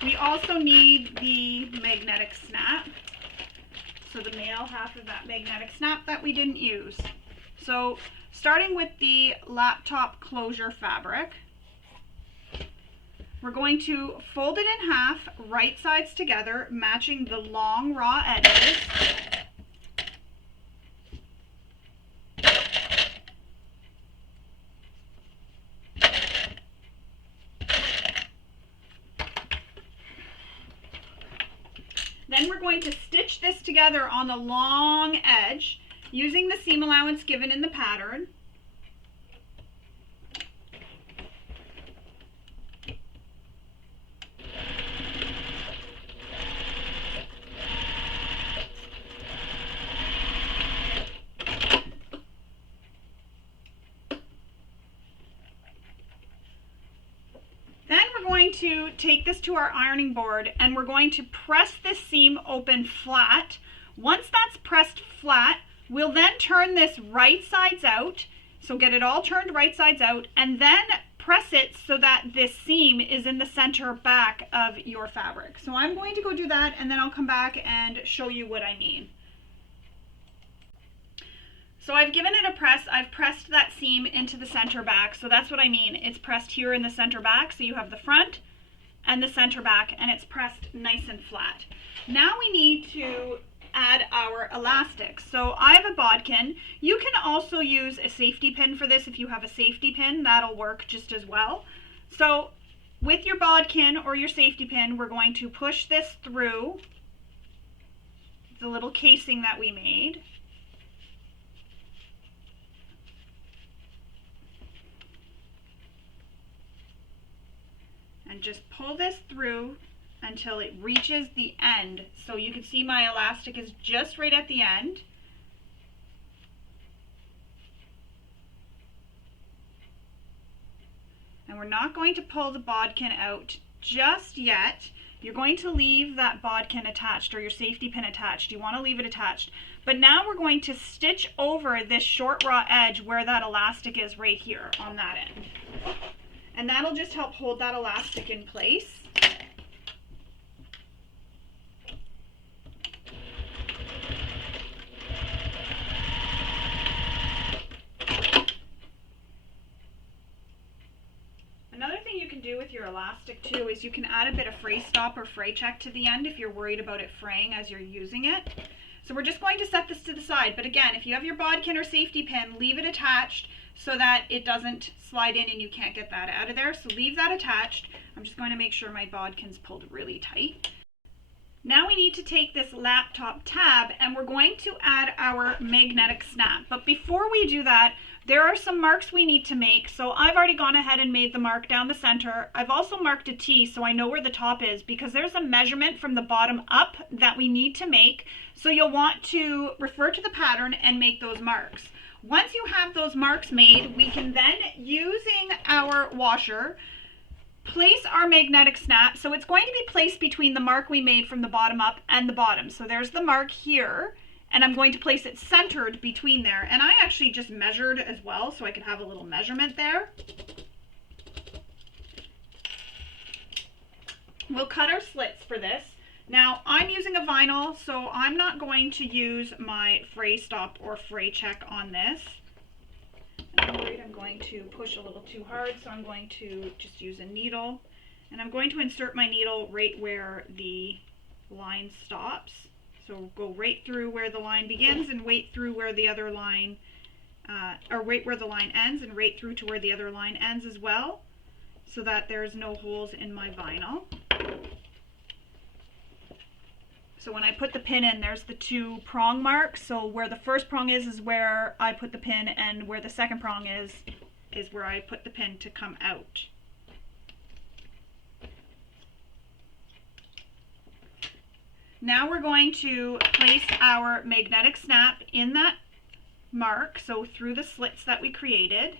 We also need the magnetic snap. so the male half of that magnetic snap that we didn't use. So starting with the laptop closure fabric, we're going to fold it in half, right sides together, matching the long raw edges. Then we're going to stitch this together on the long edge using the seam allowance given in the pattern. Going to take this to our ironing board and we're going to press this seam open flat. Once that's pressed flat, we'll then turn this right sides out, so get it all turned right sides out, and then press it so that this seam is in the center back of your fabric. So I'm going to go do that and then I'll come back and show you what I mean. So I've given it a press. I've pressed that seam into the center back. So that's what I mean. It's pressed here in the center back. So you have the front and the center back, and it's pressed nice and flat. Now we need to add our elastic. So I have a bodkin. You can also use a safety pin for this. If you have a safety pin, that'll work just as well. So with your bodkin or your safety pin, we're going to push this through the little casing that we made. And just pull this through until it reaches the end. So you can see my elastic is just right at the end. And we're not going to pull the bodkin out just yet. You're going to leave that bodkin attached or your safety pin attached. You want to leave it attached. But now we're going to stitch over this short raw edge where that elastic is right here on that end. And that'll just help hold that elastic in place. Another thing you can do with your elastic too is you can add a bit of fray stop or fray check to the end if you're worried about it fraying as you're using it. So we're just going to set this to the side. But again, if you have your bodkin or safety pin, leave it attached so that it doesn't slide in and you can't get that out of there. So leave that attached. I'm just going to make sure my bodkin's pulled really tight. Now we need to take this laptop tab and we're going to add our magnetic snap. But before we do that, there are some marks we need to make. So I've already gone ahead and made the mark down the center. I've also marked a T so I know where the top is because there's a measurement from the bottom up that we need to make. So you'll want to refer to the pattern and make those marks. Once you have those marks made, we can then, using our washer, place our magnetic snap. So it's going to be placed between the mark we made from the bottom up and the bottom. So there's the mark here, and I'm going to place it centered between there. And I actually just measured as well, so I could have a little measurement there. We'll cut our slits for this. Now, I'm using a vinyl, so I'm not going to use my fray stop or fray check on this. I'm worried I'm going to push a little too hard, so I'm going to just use a needle. And I'm going to insert my needle right where the line stops. So go right through where the line begins and right through where the other line, or right where the line ends and right through to where the other line ends as well, so that there's no holes in my vinyl. So when I put the pin in, there's the two prong marks. So where the first prong is where I put the pin, and where the second prong is where I put the pin to come out. Now we're going to place our magnetic snap in that mark, so through the slits that we created.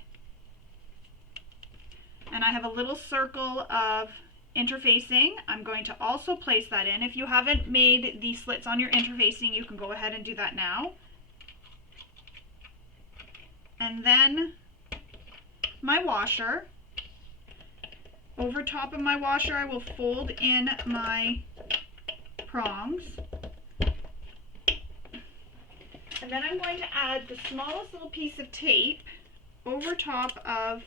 And I have a little circle of interfacing. I'm going to also place that in. If you haven't made the slits on your interfacing, you can go ahead and do that now. And then my washer. Over top of my washer, I will fold in my prongs. And then I'm going to add the smallest little piece of tape over top of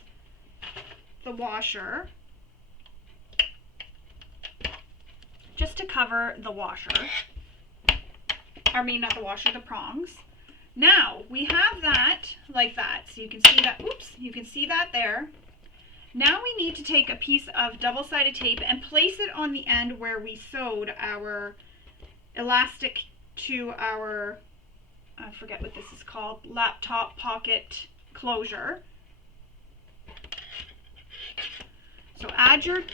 the washer, just to cover the washer. I mean, not the washer, the prongs. Now, we have that like that, so you can see that, oops, you can see that there. Now we need to take a piece of double-sided tape and place it on the end where we sewed our elastic to our, I forget what this is called, laptop pocket closure. So add your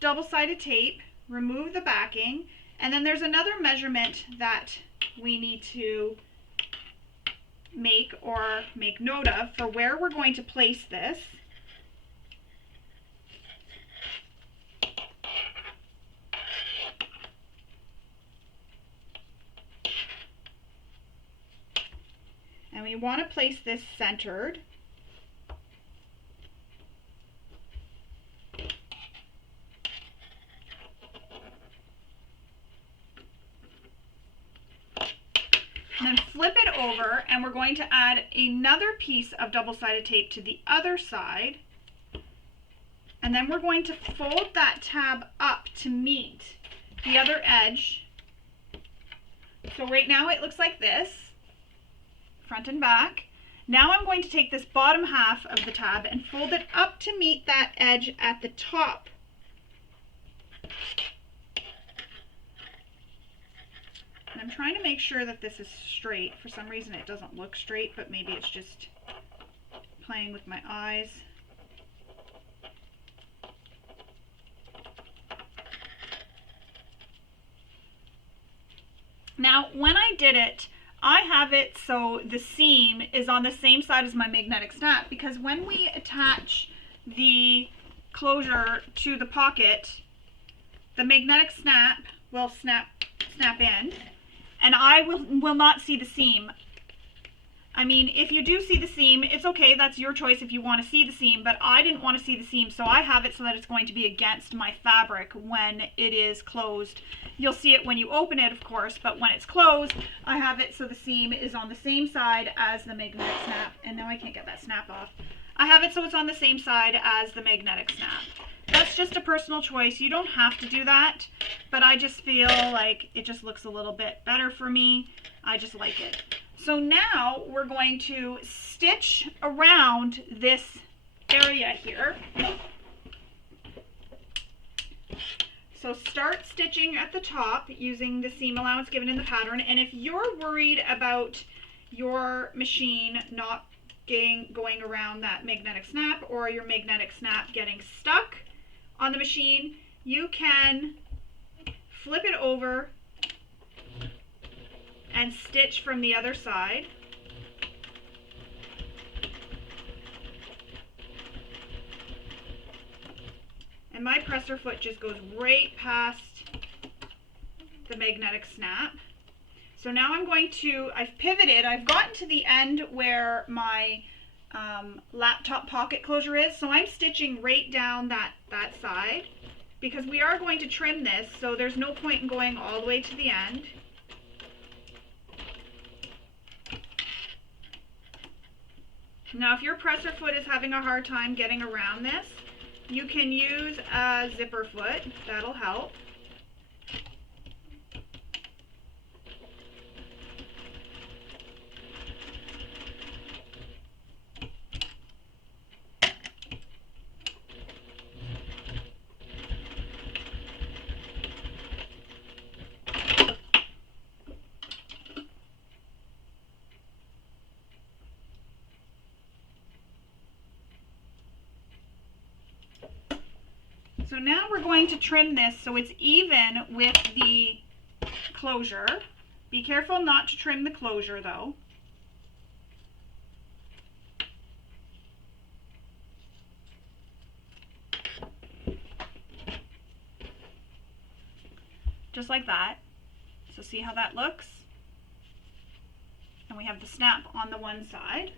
double-sided tape, remove the backing, and then there's another measurement that we need to make or make note of for where we're going to place this. And we want to place this centered. And then flip it over, and we're going to add another piece of double-sided tape to the other side. And then we're going to fold that tab up to meet the other edge. So right now it looks like this, front and back. Now I'm going to take this bottom half of the tab and fold it up to meet that edge at the top. And I'm trying to make sure that this is straight. For some reason it doesn't look straight, but maybe it's just playing with my eyes. Now, when I did it, I have it so the seam is on the same side as my magnetic snap, because when we attach the closure to the pocket, the magnetic snap will snap in, and I will not see the seam. I mean, if you do see the seam, it's okay, that's your choice if you want to see the seam, but I didn't want to see the seam, so I have it so that it's going to be against my fabric when it is closed. You'll see it when you open it, of course, but when it's closed, I have it so the seam is on the same side as the magnetic snap, and now I can't get that snap off. I have it so it's on the same side as the magnetic snap. That's just a personal choice. You don't have to do that, but I just feel like it just looks a little bit better for me. I just like it. So now we're going to stitch around this area here. So start stitching at the top using the seam allowance given in the pattern, and if you're worried about your machine not going around that magnetic snap, or your magnetic snap getting stuck on the machine, you can flip it over and stitch from the other side. And my presser foot just goes right past the magnetic snap. So now I'm going to, I've pivoted, I've gotten to the end where my laptop pocket closure is, so I'm stitching right down that side, because we are going to trim this, so there's no point in going all the way to the end. Now if your presser foot is having a hard time getting around this, you can use a zipper foot, that'll help. So now we're going to trim this so it's even with the closure. Be careful not to trim the closure though. Just like that. So see how that looks? And we have the snap on the one side.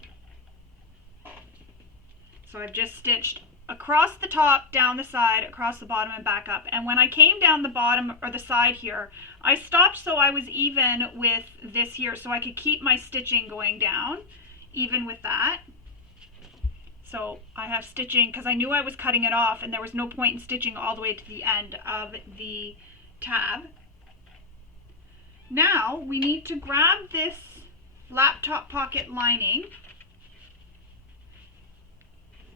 So I've just stitched across the top, down the side, across the bottom, and back up. And when I came down the bottom or the side here, I stopped so I was even with this here, so I could keep my stitching going down even with that. So I have stitching because I knew I was cutting it off and there was no point in stitching all the way to the end of the tab. Now we need to grab this laptop pocket lining,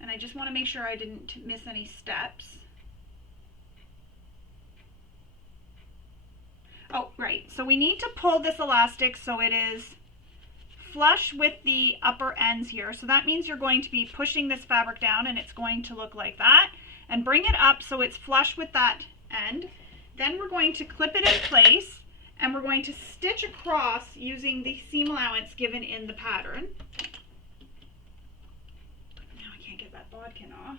and I just want to make sure I didn't miss any steps. Oh, right, so we need to pull this elastic so it is flush with the upper ends here. So that means you're going to be pushing this fabric down and it's going to look like that, and bring it up so it's flush with that end. Then we're going to clip it in place and we're going to stitch across using the seam allowance given in the pattern. Now I can't get that bodkin off.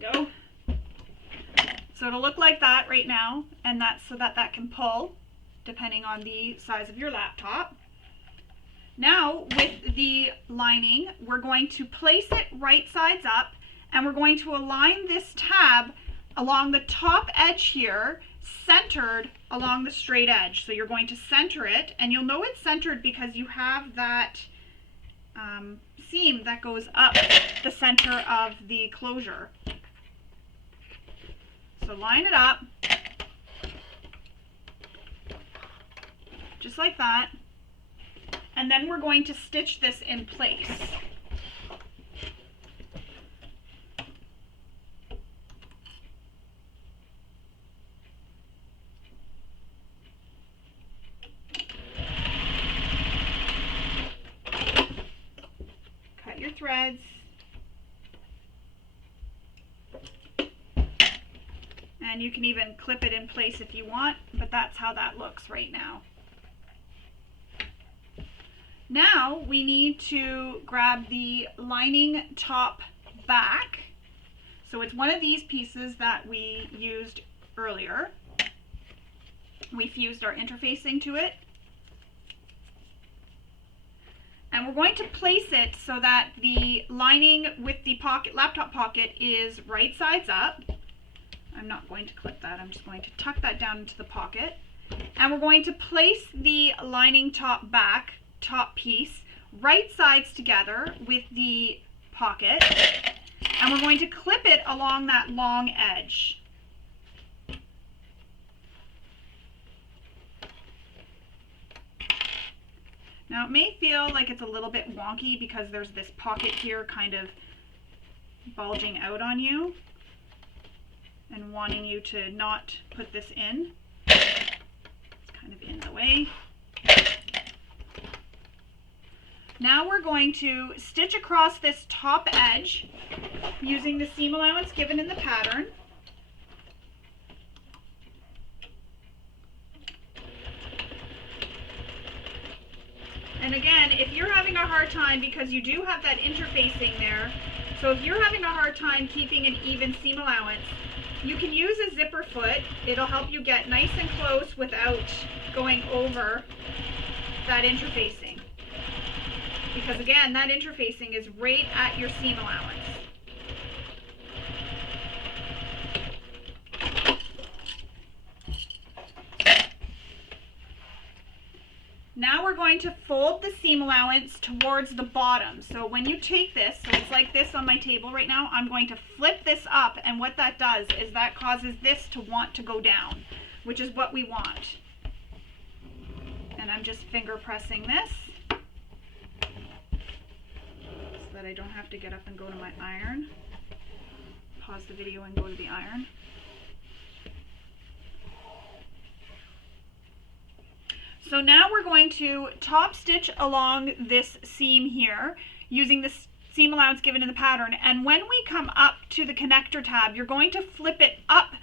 Go. So it'll look like that right now, and that's so that can pull depending on the size of your laptop. Now with the lining, we're going to place it right sides up, and we're going to align this tab along the top edge here, centered along the straight edge. So you're going to center it, and you'll know it's centered because you have that seam that goes up the center of the closure. So line it up, just like that, and then we're going to stitch this in place. Cut your threads. And you can even clip it in place if you want, but that's how that looks right now. Now we need to grab the lining top back. So it's one of these pieces that we used earlier. We fused our interfacing to it. And we're going to place it so that the lining with the pocket, laptop pocket is right sides up. I'm not going to clip that, I'm just going to tuck that down into the pocket. And we're going to place the lining top back, top piece, right sides together with the pocket. And we're going to clip it along that long edge. Now it may feel like it's a little bit wonky because there's this pocket here kind of bulging out on you and wanting you to not put this in. It's kind of in the way. Now we're going to stitch across this top edge using the seam allowance given in the pattern. And again, if you're having a hard time, because you do have that interfacing there, so if you're having a hard time keeping an even seam allowance, you can use a zipper foot. It'll help you get nice and close without going over that interfacing. Because again, that interfacing is right at your seam allowance. Now we're going to fold the seam allowance towards the bottom. So when you take this, so it's like this on my table right now, I'm going to flip this up, and what that does is that causes this to want to go down, which is what we want. And I'm just finger pressing this so that I don't have to get up and go to my iron. Pause the video and go to the iron. So now we're going to top stitch along this seam here using the seam allowance given in the pattern. And when we come up to the connector tab, you're going to flip it up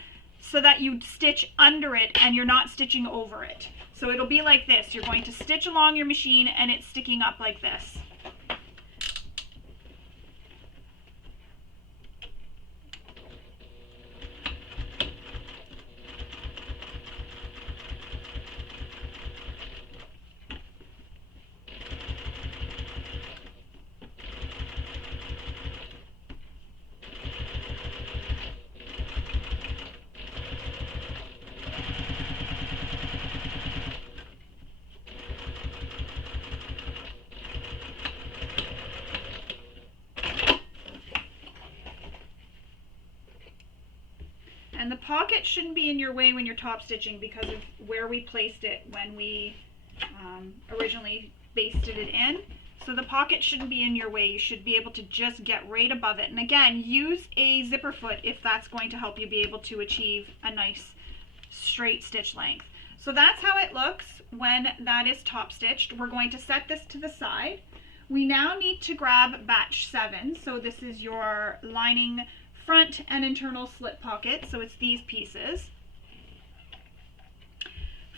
so that you stitch under it and you're not stitching over it. So it'll be like this. You're going to stitch along your machine and it's sticking up like this. pocket shouldn't be in your way when you're top stitching because of where we placed it when we originally basted it in. So the pocket shouldn't be in your way. You should be able to just get right above it. And again, use a zipper foot if that's going to help you be able to achieve a nice straight stitch length. So that's how it looks when that is top stitched. We're going to set this to the side. We now need to grab batch 7. So this is your lining front and internal slip pocket. So it's these pieces.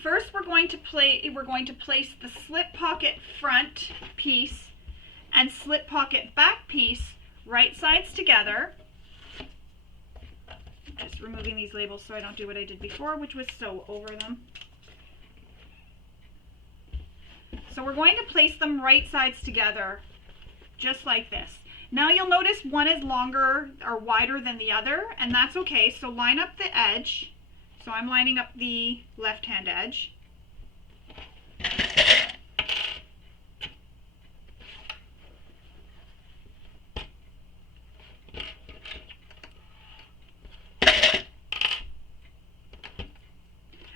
First, we're going to place the slip pocket front piece and slip pocket back piece right sides together. Just removing these labels so I don't do what I did before, which was sew over them. So we're going to place them right sides together, just like this. Now you'll notice one is longer or wider than the other, and that's okay. So line up the edge. So I'm lining up the left-hand edge.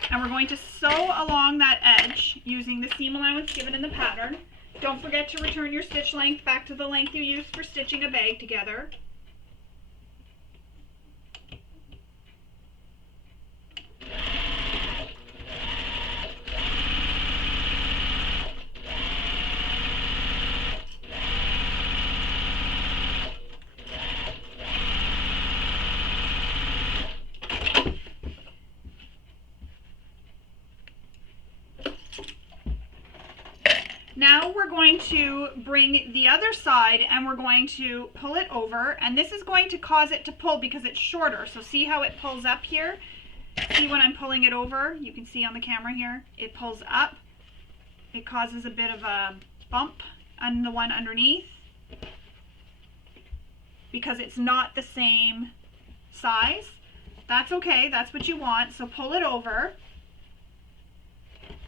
And we're going to sew along that edge using the seam allowance given in the pattern. Don't forget to return your stitch length back to the length you used for stitching a bag together. Now we're going to bring the other side and we're going to pull it over, and this is going to cause it to pull because it's shorter. So see how it pulls up here? See when I'm pulling it over? You can see on the camera here, it pulls up. It causes a bit of a bump on the one underneath because it's not the same size. That's okay, that's what you want. So pull it over.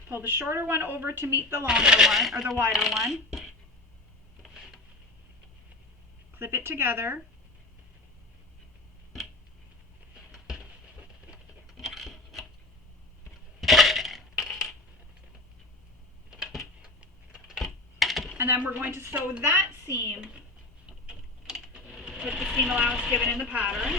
Pull the shorter one over to meet the longer one, or the wider one. Clip it together. And then we're going to sew that seam with the seam allowance given in the pattern.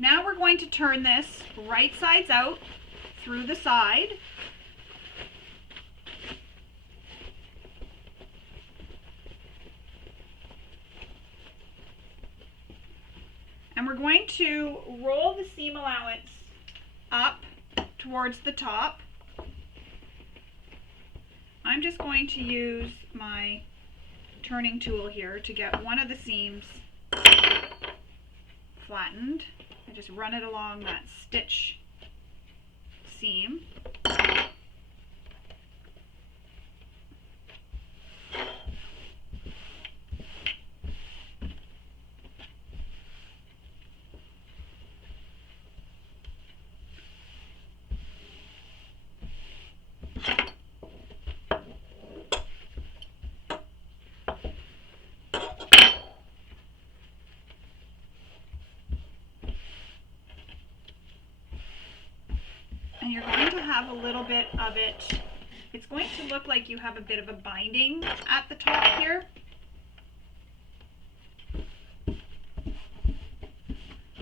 Now we're going to turn this right sides out through the side. And we're going to roll the seam allowance up towards the top. I'm just going to use my turning tool here to get one of the seams flattened. I just run it along that stitch seam. And you're going to have a little bit of it, it's going to look like you have a bit of a binding at the top here.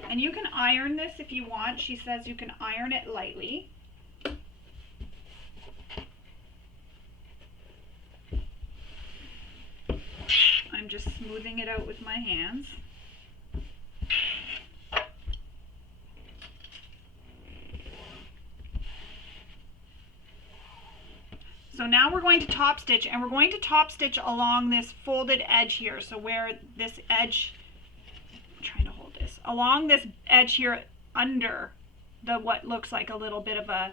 And you can iron this if you want. She says you can iron it lightly. I'm just smoothing it out with my hands. So now we're going to top stitch, and we're going to top stitch along this folded edge here. So where this edge, I'm trying to hold this, along this edge here under the what looks like a little bit of a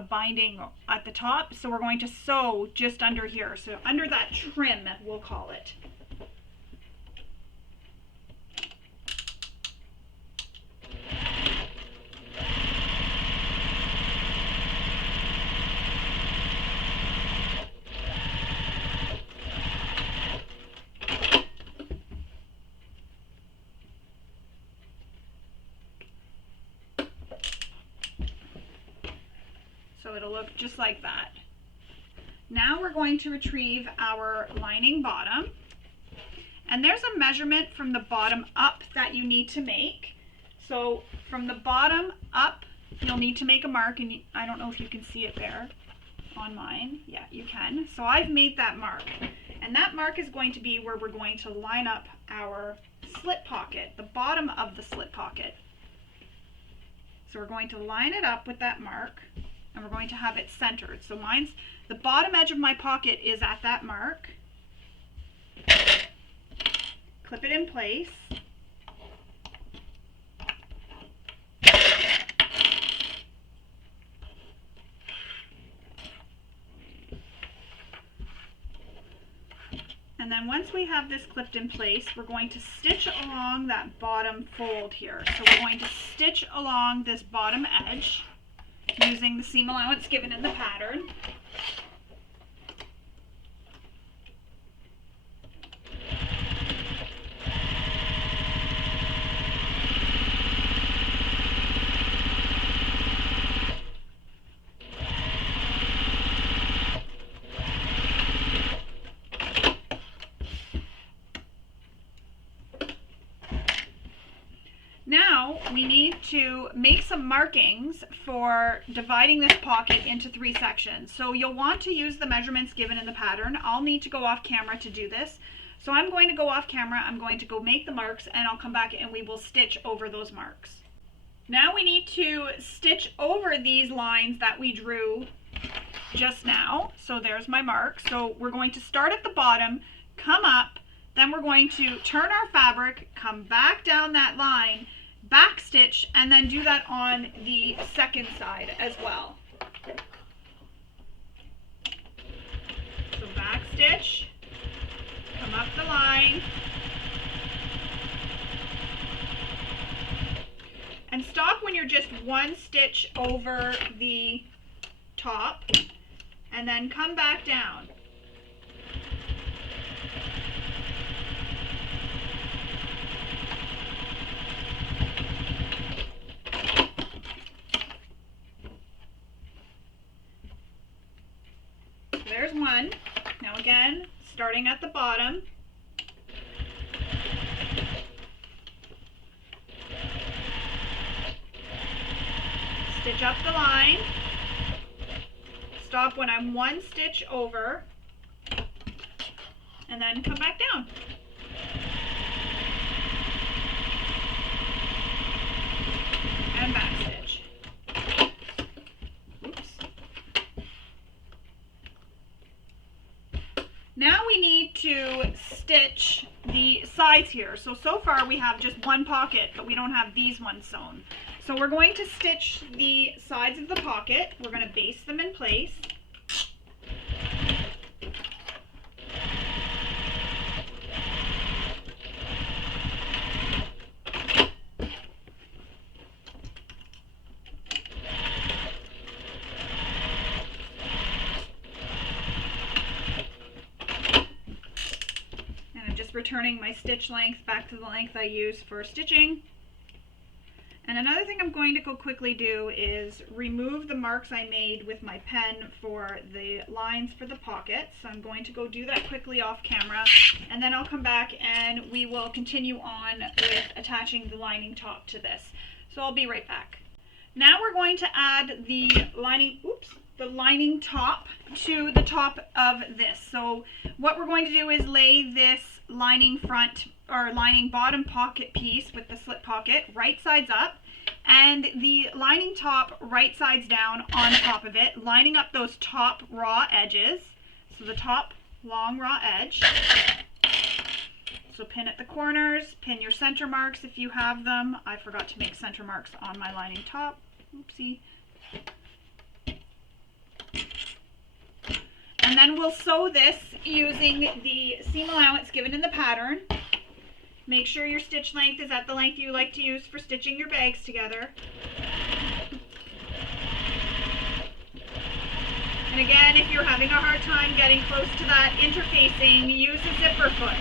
binding at the top. So we're going to sew just under here. So under that trim, we'll call it. So it'll look just like that. Now we're going to retrieve our lining bottom. And there's a measurement from the bottom up that you need to make. So from the bottom up, you'll need to make a mark, and I don't know if you can see it there on mine. Yeah, you can. So I've made that mark. And that mark is going to be where we're going to line up our slip pocket, the bottom of the slip pocket. So we're going to line it up with that mark, and we're going to have it centered. So the bottom edge of my pocket is at that mark. Clip it in place. And then once we have this clipped in place, we're going to stitch along that bottom fold here. So we're going to stitch along this bottom edge using the seam allowance given in the pattern. Now we need to make some markings for dividing this pocket into 3 sections. So you'll want to use the measurements given in the pattern. I'll need to go off camera to do this. So I'm going to go off camera, I'm going to go make the marks, and I'll come back and we will stitch over those marks. Now we need to stitch over these lines that we drew just now. So there's my mark. So we're going to start at the bottom, come up, then we're going to turn our fabric, come back down that line, back stitch, and then do that on the second side as well. So back stitch, come up the line, and stop when you're just 1 stitch over the top, and then come back down. There's one. Now again, starting at the bottom. Stitch up the line. Stop when I'm 1 stitch over. And then come back down. And back stitch. Now we need to stitch the sides here. So far we have just 1 pocket, but we don't have these ones sewn. So we're going to stitch the sides of the pocket. We're going to baste them in place. Returning my stitch length back to the length I use for stitching. And another thing I'm going to go quickly do is remove the marks I made with my pen for the lines for the pocket. So I'm going to go do that quickly off camera, and then I'll come back and we will continue on with attaching the lining top to this. So I'll be right back. Now we're going to add the lining top to the top of this. So what we're going to do is lay this lining front or lining bottom pocket piece with the slip pocket right sides up, and the lining top right sides down on top of it, lining up those top raw edges. So the top long raw edge. So pin at the corners, pin your center marks if you have them. I forgot to make center marks on my lining top. Oopsie. And then we'll sew this using the seam allowance given in the pattern. Make sure your stitch length is at the length you like to use for stitching your bags together. And again, if you're having a hard time getting close to that interfacing, use a zipper foot.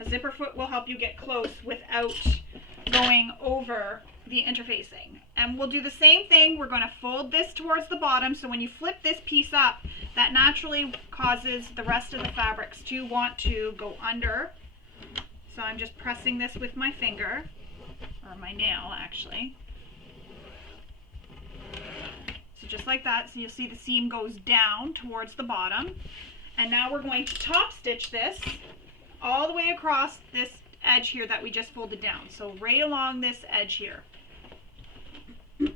A zipper foot will help you get close without going over the interfacing. And we'll do the same thing. We're going to fold this towards the bottom, so when you flip this piece up, that naturally causes the rest of the fabrics to want to go under. So I'm just pressing this with my finger, or my nail actually. So just like that, so you'll see the seam goes down towards the bottom. And now we're going to top stitch this all the way across this edge here that we just folded down. So right along this edge here. All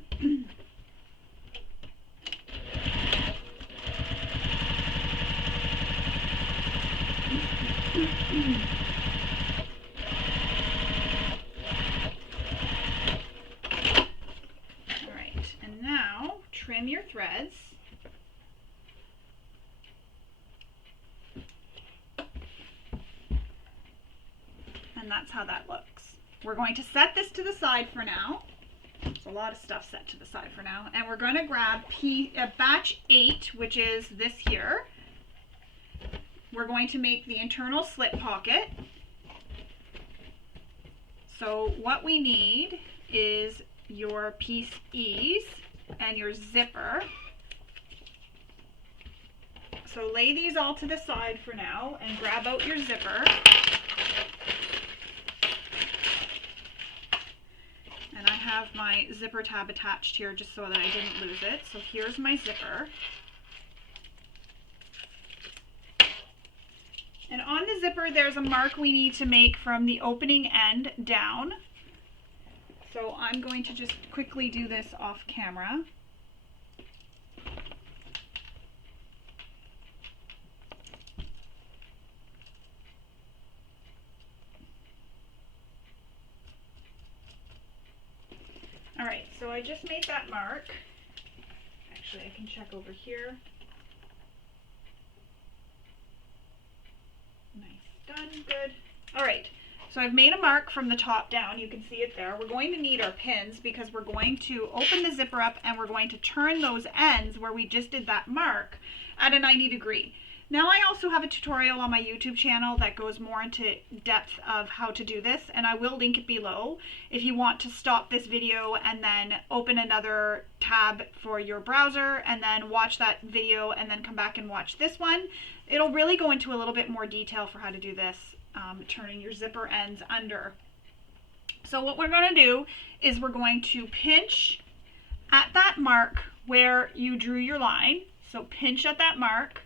right, and now trim your threads. And that's how that looks. We're going to set this to the side for now. There's a lot of stuff set to the side for now. And we're going to grab batch 8, which is this here. We're going to make the internal slip pocket. So what we need is your piece E's and your zipper. So lay these all to the side for now and grab out your zipper. And I have my zipper tab attached here just so that I didn't lose it. So here's my zipper. And on the zipper, there's a mark we need to make from the opening end down. So I'm going to just quickly do this off camera. All right, so I just made that mark. Actually, I can check over here. Nice, done, good. All right, so I've made a mark from the top down. You can see it there. We're going to need our pins because we're going to open the zipper up and we're going to turn those ends where we just did that mark at a 90 degree. Now I also have a tutorial on my YouTube channel that goes more into depth of how to do this, and I will link it below if you want to stop this video and then open another tab for your browser and then watch that video and then come back and watch this one. It'll really go into a little bit more detail for how to do this, turning your zipper ends under. So what we're going to do is we're going to pinch at that mark where you drew your line. So pinch at that mark,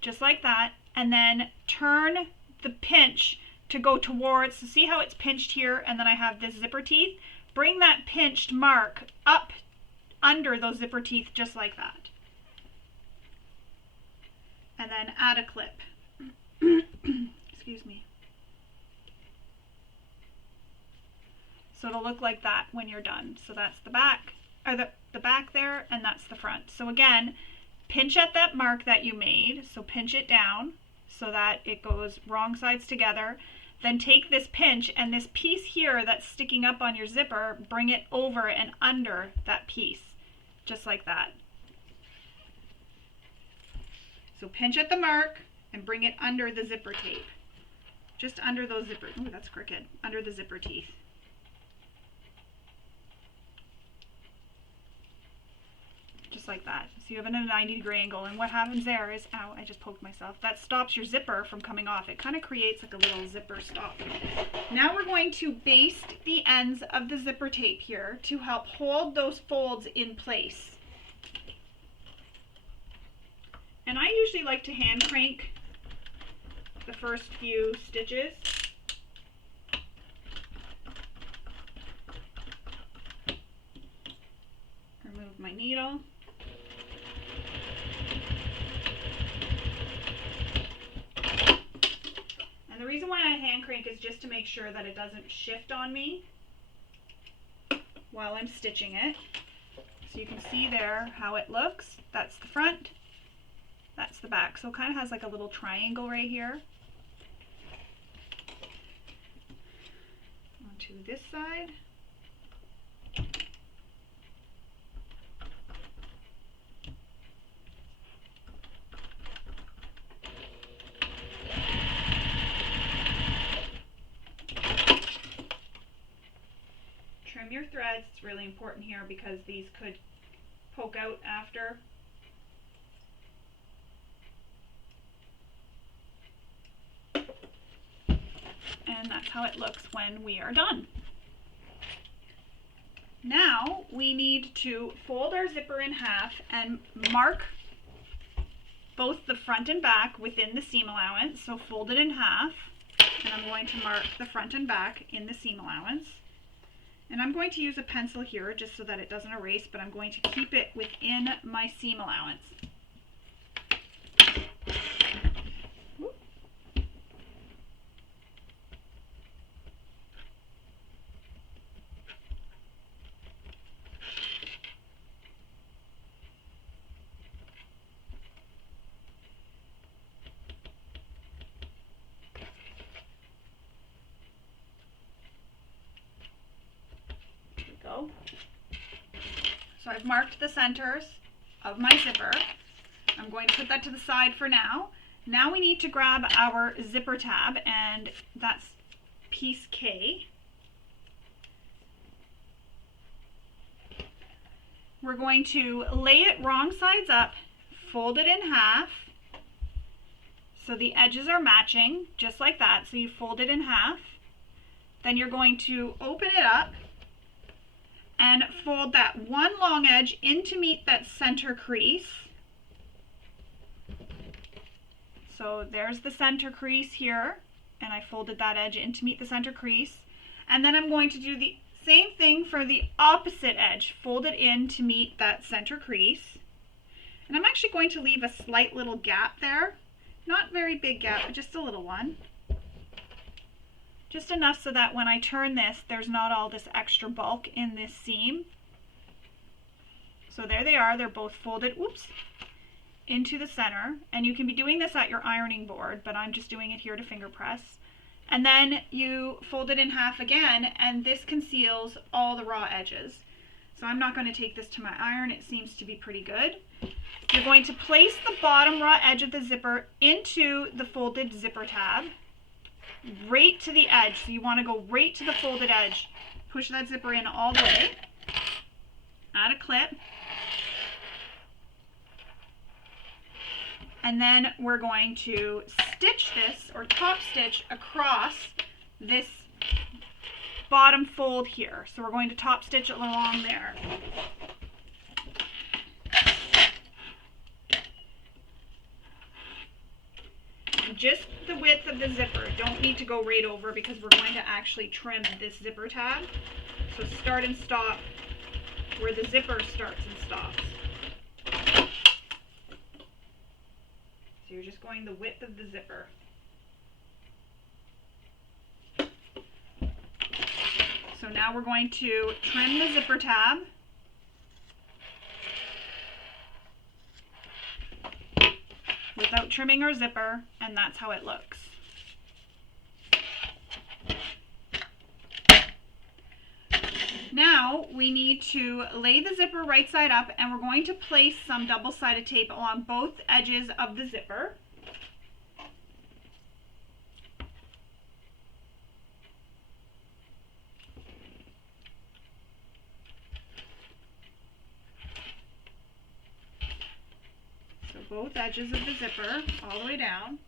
just like that, and then turn the pinch to go towards, so see how it's pinched here, and then I have this zipper teeth? Bring that pinched mark up under those zipper teeth just like that. And then add a clip. Excuse me. So it'll look like that when you're done. So that's the back, or the back there, and that's the front. So again, pinch at that mark that you made, so pinch it down so that it goes wrong sides together. Then take this pinch and this piece here that's sticking up on your zipper, bring it over and under that piece, just like that. So pinch at the mark and bring it under the zipper tape, just under those zipper, ooh, that's crooked, under the zipper teeth. Just like that. So you have it at a 90 degree angle, and what happens there is, ow, I just poked myself, that stops your zipper from coming off. It kind of creates like a little zipper stop. Now we're going to baste the ends of the zipper tape here to help hold those folds in place. And I usually like to hand crank the first few stitches. Remove my needle. And the reason why I hand crank is just to make sure that it doesn't shift on me while I'm stitching it. So you can see there how it looks. That's the front, that's the back. So it kind of has like a little triangle right here. Onto this side. your threads. It's really important here because these could poke out after. And that's how it looks when we are done. Now we need to fold our zipper in half and mark both the front and back within the seam allowance. So fold it in half, and I'm going to mark the front and back in the seam allowance. And I'm going to use a pencil here just so that it doesn't erase, but I'm going to keep it within my seam allowance. Go. So I've marked the centers of my zipper. I'm going to put that to the side for now. Now we need to grab our zipper tab, and that's piece K. We're going to lay it wrong sides up, fold it in half so the edges are matching, just like that. So you fold it in half. Then you're going to open it up and fold that one long edge in to meet that center crease. So there's the center crease here, and I folded that edge in to meet the center crease. And then I'm going to do the same thing for the opposite edge, fold it in to meet that center crease. And I'm actually going to leave a slight little gap there, not very big gap, but just a little one. Just enough so that when I turn this, there's not all this extra bulk in this seam. So there they are, they're both folded, into the center. And you can be doing this at your ironing board, but I'm just doing it here to finger press. And then you fold it in half again, and this conceals all the raw edges. So I'm not going to take this to my iron, it seems to be pretty good. You're going to place the bottom raw edge of the zipper into the folded zipper tab, right to the edge. So you want to go right to the folded edge. Push that zipper in all the way. Add a clip. And then we're going to stitch this, or top stitch, across this bottom fold here. So we're going to top stitch it along there. Just the width of the zipper. Don't need to go right over because we're going to actually trim this zipper tab. So start and stop where the zipper starts and stops. So you're just going the width of the zipper. So now we're going to trim the zipper tab. Without trimming our zipper, and that's how it looks. Now we need to lay the zipper right side up, and we're going to place some double-sided tape along both edges of the zipper. So both edges of the zipper all the way down.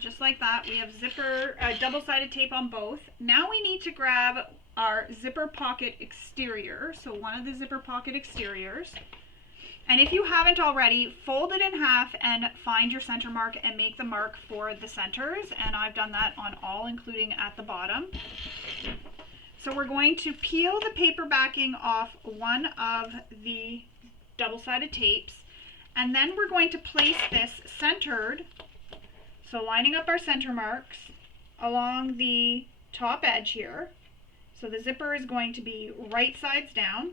Just like that, we have zipper double-sided tape on both. Now we need to grab our zipper pocket exterior, so one of the zipper pocket exteriors. And if you haven't already, fold it in half and find your center mark and make the mark for the centers. And I've done that on all, including at the bottom. So we're going to peel the paper backing off one of the double-sided tapes, and then we're going to place this centered. So lining up our center marks along the top edge here. So the zipper is going to be right sides down.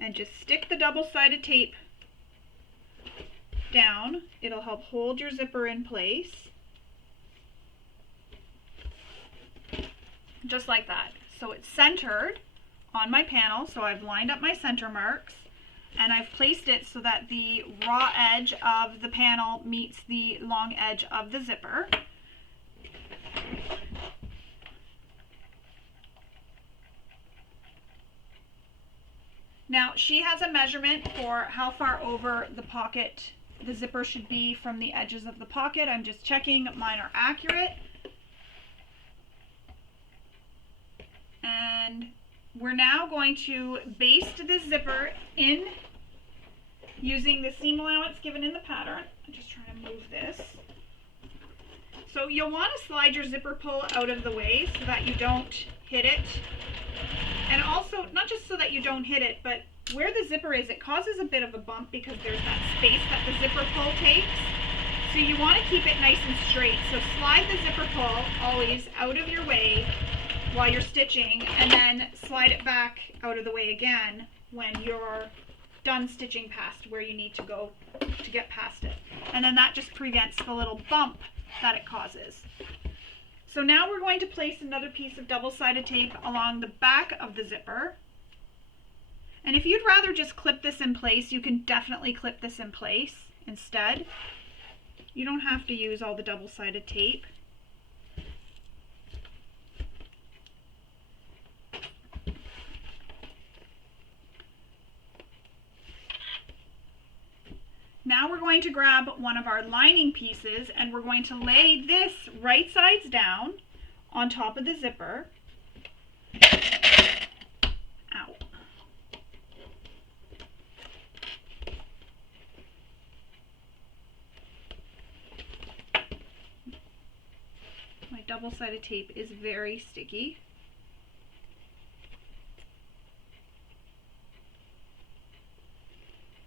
And just stick the double-sided tape down. It'll help hold your zipper in place. just like that. So it's centered on my panel, so I've lined up my center marks, and I've placed it so that the raw edge of the panel meets the long edge of the zipper. Now she has a measurement for how far over the pocket the zipper should be from the edges of the pocket. I'm just checking mine are accurate. And we're now going to baste this zipper in using the seam allowance given in the pattern. I'm just trying to move this. So you'll want to slide your zipper pull out of the way so that you don't hit it. And also, not just so that you don't hit it, but where the zipper is, it causes a bit of a bump because there's that space that the zipper pull takes. So you want to keep it nice and straight. So slide the zipper pull always out of your way while you're stitching, and then slide it back out of the way again when you're done stitching past where you need to go to get past it. And then that just prevents the little bump that it causes. So now we're going to place another piece of double-sided tape along the back of the zipper. And if you'd rather just clip this in place, you can definitely clip this in place instead. You don't have to use all the double-sided tape. Now we're going to grab one of our lining pieces and we're going to lay this right sides down on top of the zipper. Ow. My double-sided tape is very sticky.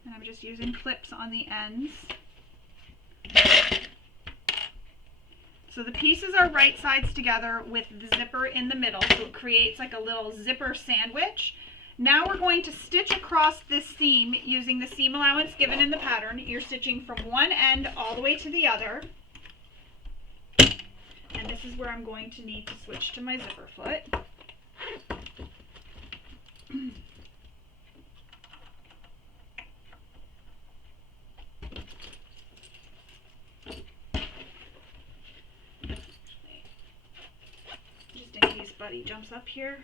And I'm just using clips on the ends. So the pieces are right sides together with the zipper in the middle, so it creates like a little zipper sandwich. Now we're going to stitch across this seam using the seam allowance given in the pattern. You're stitching from one end all the way to the other. And this is where I'm going to need to switch to my zipper foot. Buddy jumps up here.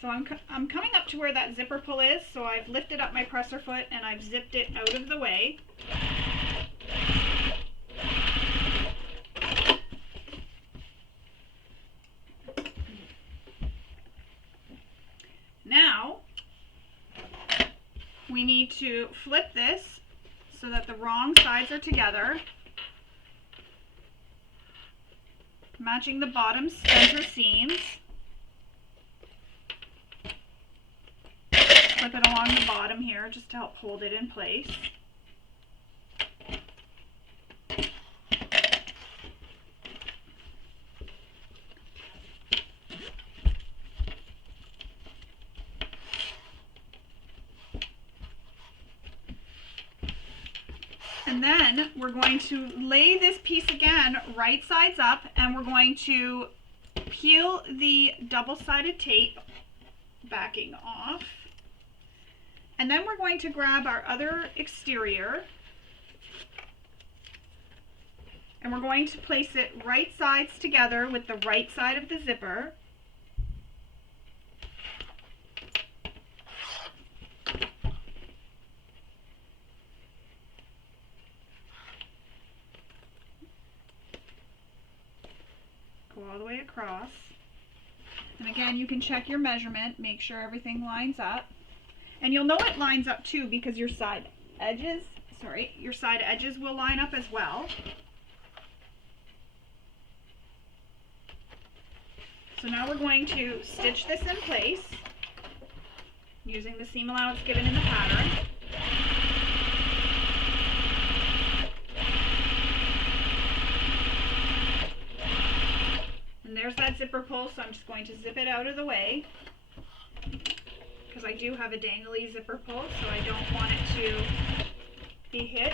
So I'm coming up to where that zipper pull is, so I've lifted up my presser foot and I've zipped it out of the way. Now, we need to flip this so that the wrong sides are together, matching the bottom center seams. Flip it along the bottom here just to help hold it in place. And then we're going to lay this piece again right sides up, and we're going to peel the double-sided tape backing off. And then we're going to grab our other exterior and we're going to place it right sides together with the right side of the zipper. Go all the way across. And again, you can check your measurement, make sure everything lines up. And you'll know it lines up too because your side edges will line up as well. So now we're going to stitch this in place using the seam allowance given in the pattern. And there's there's that zipper pull, so I'm just going to zip it out of the way because I do have a dangly zipper pull, so I don't want it to be hit.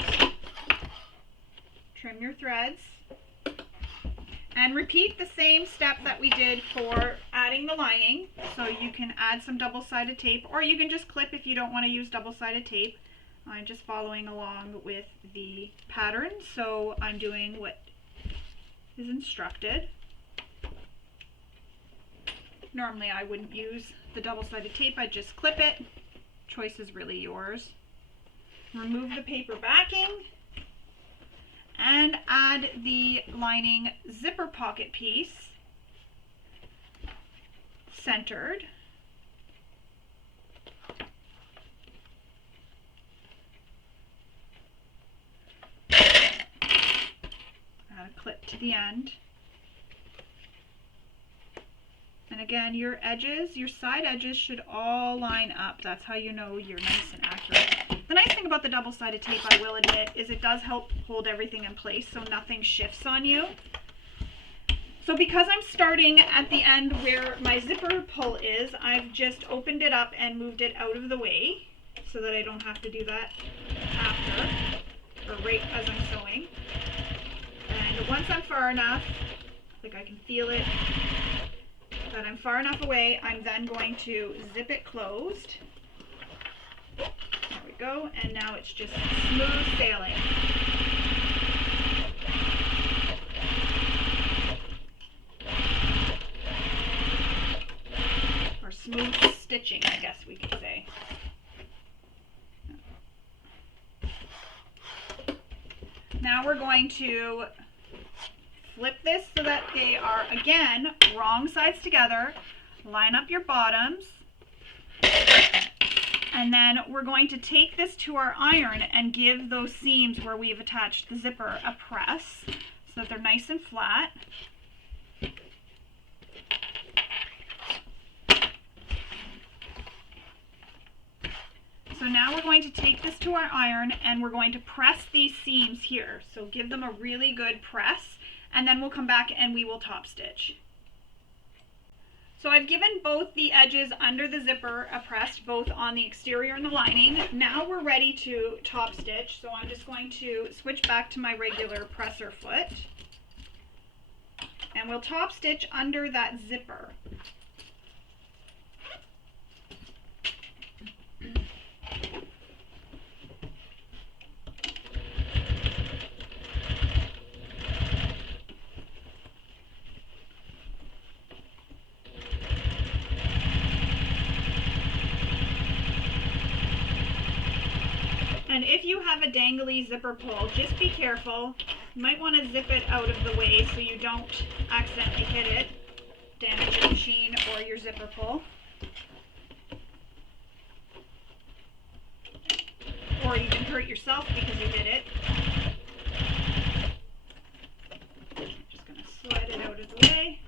Trim your threads. And repeat the same step that we did for adding the lining. So you can add some double-sided tape, or you can just clip if you don't want to use double-sided tape. I'm just following along with the pattern, so I'm doing what is instructed. Normally I wouldn't use the double-sided tape, I'd just clip it. Choice is really yours. Remove the paper backing and add the lining zipper pocket piece, centered. Add a clip to the end. And again, your edges, your side edges should all line up. That's how you know you're nice and accurate. The nice thing about the double-sided tape, I will admit, is it does help hold everything in place so nothing shifts on you. So because I'm starting at the end where my zipper pull is, I've just opened it up and moved it out of the way so that I don't have to do that after, or right as I'm sewing. And once I'm far enough, like I can feel it, that I'm far enough away, I'm then going to zip it closed. There we go, and now it's just smooth sailing. Or smooth stitching, I guess we could say. Now we're going to flip this so that they are, again, wrong sides together. Line up your bottoms. And then we're going to take this to our iron and give those seams where we've attached the zipper a press so that they're nice and flat. So now we're going to take this to our iron and we're going to press these seams here. So give them a really good press, and then we'll come back and we will top stitch. So I've given both the edges under the zipper a press, both on the exterior and the lining. Now we're ready to top stitch, so I'm just going to switch back to my regular presser foot. And we'll top stitch under that zipper. And if you have a dangly zipper pull, just be careful. You might want to zip it out of the way so you don't accidentally hit it, damage your machine or your zipper pull. Or you can hurt yourself because you hit it. I'm just going to slide it out of the way.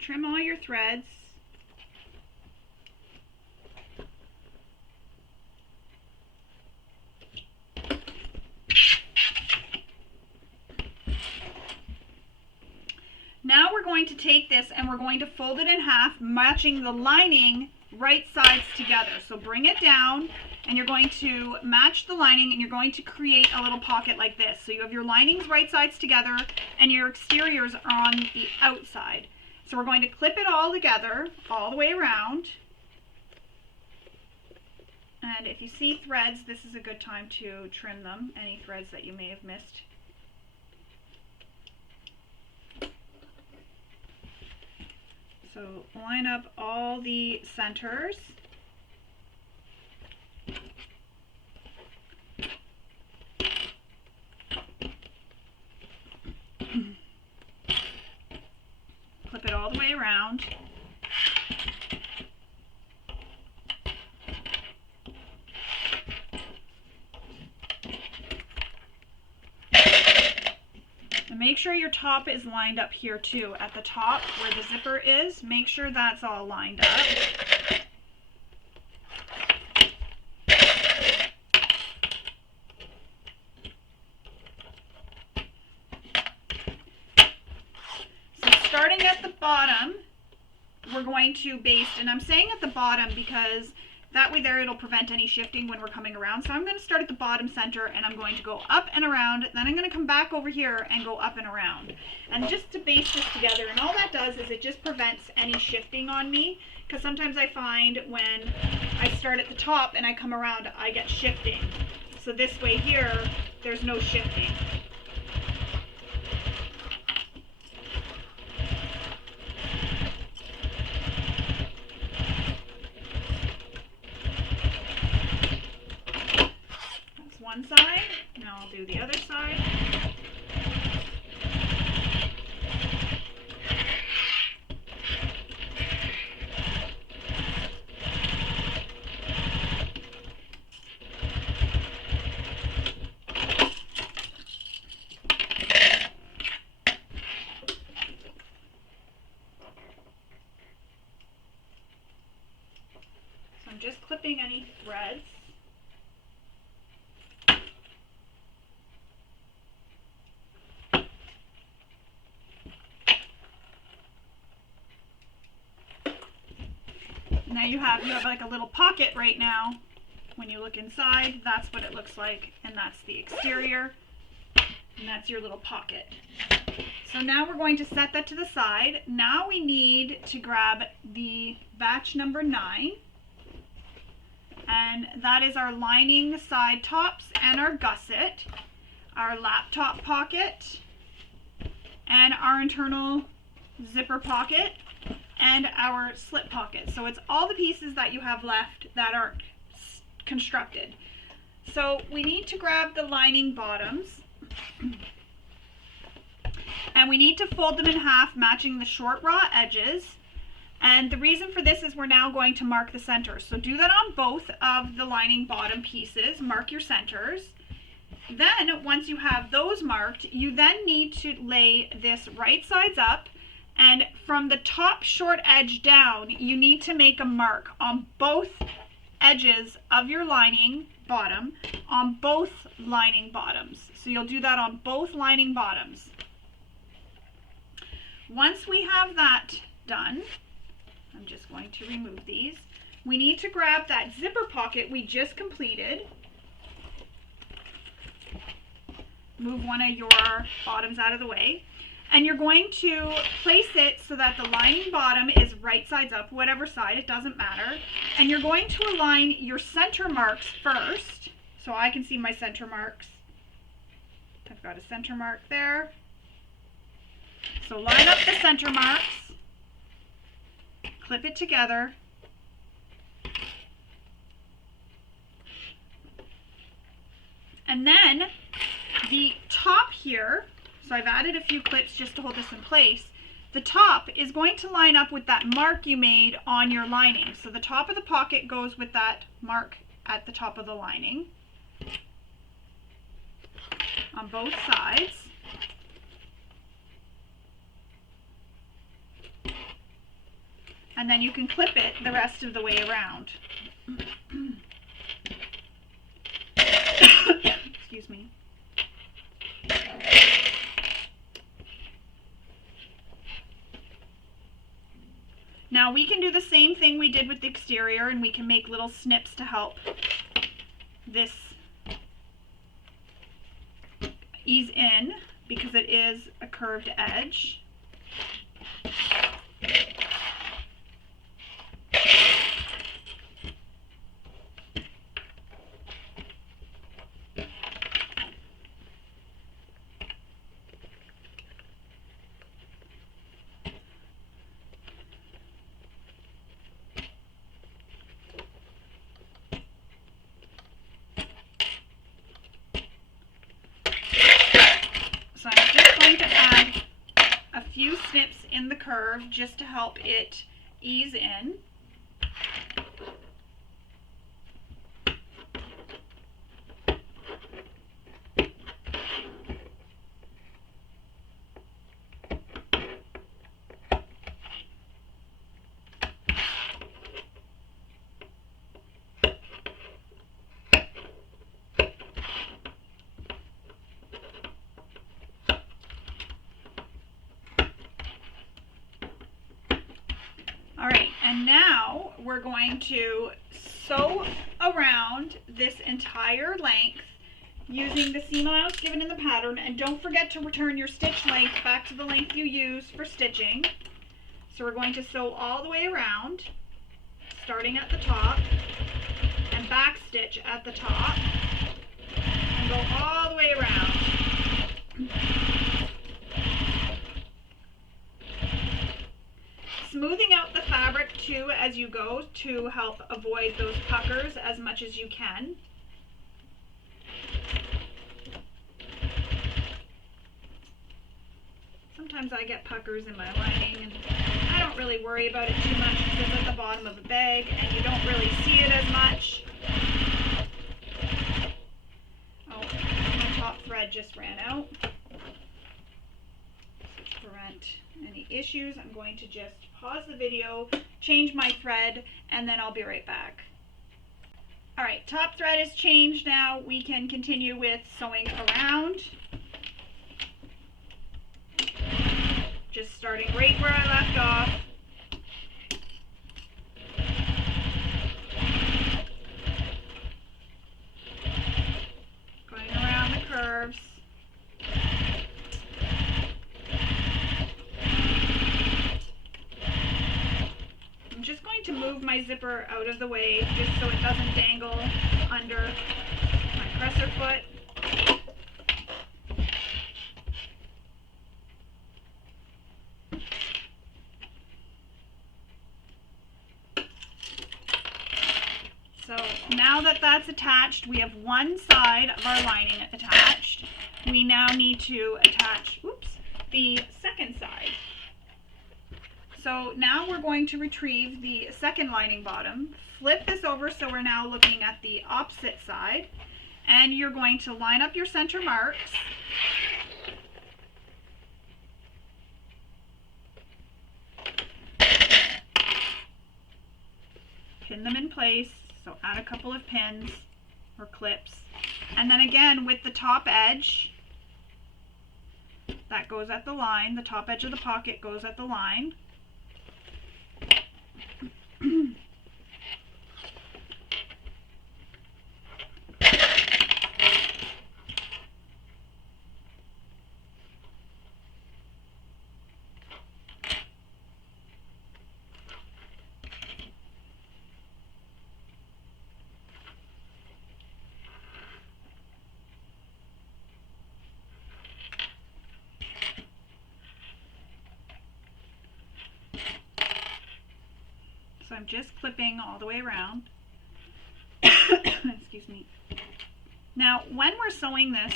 Trim all your threads. Now we're going to take this and we're going to fold it in half, matching the lining right sides together. So bring it down and you're going to match the lining and you're going to create a little pocket like this. So you have your linings right sides together and your exteriors are on the outside. So we're going to clip it all together, all the way around. And if you see threads, this is a good time to trim them, any threads that you may have missed. So line up all the centers. Clip it all the way around. And make sure your top is lined up here too. At the top where the zipper is, make sure that's all lined up. So starting at the bottom, we're going to baste, and I'm saying at the bottom because that way there it'll prevent any shifting when we're coming around. So I'm going to start at the bottom center and I'm going to go up and around. Then I'm going to come back over here and go up and around. And just to baste this together, and all that does is it just prevents any shifting on me. Because sometimes I find when I start at the top and I come around, I get shifting. So this way here, there's no shifting. One side, now I'll do the other side. So I'm just clipping any threads. Now you have like a little pocket right now. When you look inside, that's what it looks like, and that's the exterior, and that's your little pocket. So now we're going to set that to the side. Now we need to grab the batch number 9, and that is our lining side tops and our gusset, our laptop pocket, and our internal zipper pocket, and our slip pocket. So it's all the pieces that you have left that are constructed. So we need to grab the lining bottoms and we need to fold them in half, matching the short raw edges. And the reason for this is we're now going to mark the centers. So do that on both of the lining bottom pieces, mark your centers. Then once you have those marked, you then need to lay this right sides up. And from the top short edge down, you need to make a mark on both edges of your lining bottom, on both lining bottoms. So you'll do that on both lining bottoms. Once we have that done, I'm just going to remove these. We need to grab that zipper pocket we just completed. Move one of your bottoms out of the way. And you're going to place it so that the lining bottom is right sides up, whatever side, it doesn't matter. And you're going to align your center marks first. So I can see my center marks. I've got a center mark there. So line up the center marks, clip it together. And then the top here, so I've added a few clips just to hold this in place. The top is going to line up with that mark you made on your lining. So the top of the pocket goes with that mark at the top of the lining on both sides. And then you can clip it the rest of the way around. Excuse me. Now we can do the same thing we did with the exterior, and we can make little snips to help this ease in because it is a curved edge. So I'm just going to add a few snips in the curve just to help it ease in. And now we're going to sew around this entire length using the seam allowance given in the pattern, and don't forget to return your stitch length back to the length you used for stitching. So we're going to sew all the way around, starting at the top, and back stitch at the top, and go all the way around. Smoothing out the fabric too as you go to help avoid those puckers as much as you can. Sometimes I get puckers in my lining, and I don't really worry about it too much because it's at the bottom of the bag and you don't really see it as much. Oh, my top thread just ran out. To prevent any issues, I'm going to just pause the video, change my thread, and then I'll be right back. Alright, top thread is changed now. We can continue with sewing around. Just starting right where I left off. Going around the curves. I'm just going to move my zipper out of the way just so it doesn't dangle under my presser foot. So now that that's attached, we have one side of our lining attached. We now need to attach, the second side. So now we're going to retrieve the second lining bottom, flip this over so we're now looking at the opposite side, and you're going to line up your center marks. Pin them in place. So add a couple of pins or clips, and then again with the top edge, that goes at the line, the top edge of the pocket goes at the line. So I'm just clipping all the way around. Excuse me. Now, when we're sewing this,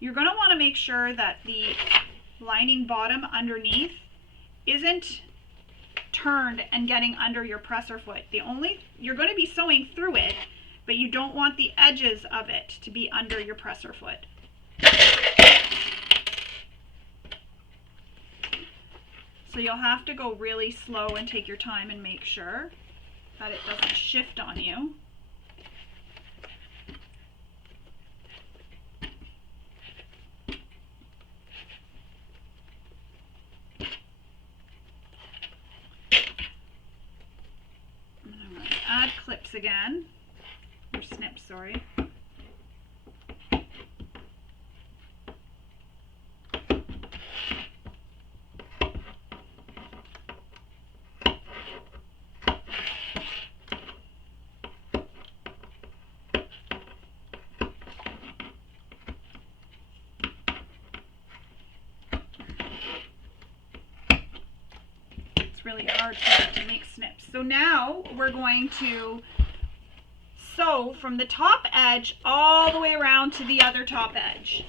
you're going to want to make sure that the lining bottom underneath isn't turned and getting under your presser foot. You're going to be sewing through it, but you don't want the edges of it to be under your presser foot. So you'll have to go really slow and take your time and make sure that it doesn't shift on you. And I'm going to add clips again, or snips, sorry. Really hard to make snips. So now we're going to sew from the top edge all the way around to the other top edge.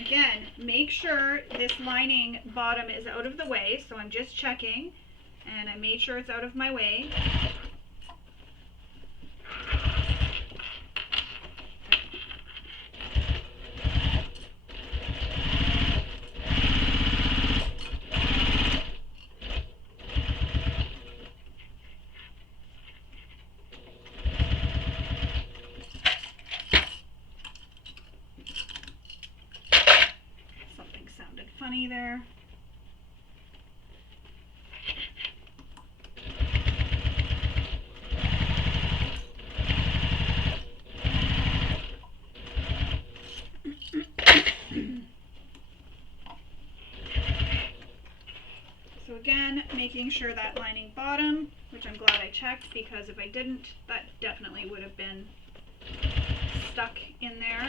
Again, make sure this lining bottom is out of the way, so I'm just checking, and I made sure it's out of my way. again, making sure that lining bottom, which I'm glad I checked, because if I didn't, that definitely would have been stuck in there.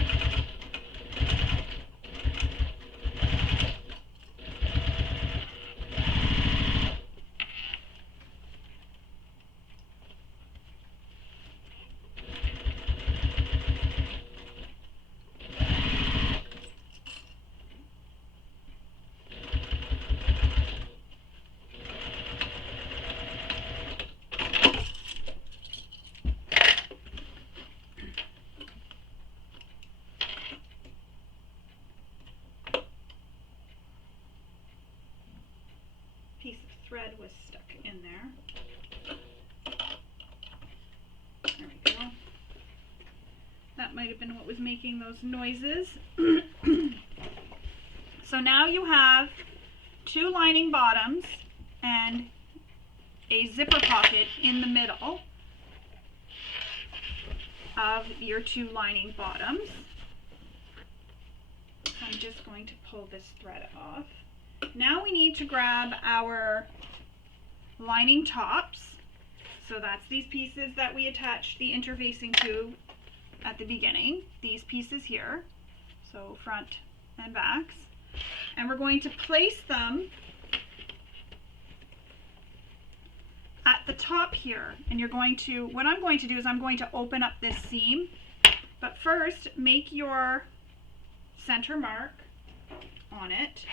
Piece of thread was stuck in there. There we go. That might have been what was making those noises. So now you have two lining bottoms and a zipper pocket in the middle of your two lining bottoms. I'm just going to pull this thread off. Now we need to grab our lining tops. So that's these pieces that we attached the interfacing to at the beginning, these pieces here, so front and backs. And we're going to place them at the top here. And you're going to, what I'm going to do is I'm going to open up this seam, but first make your center mark on it.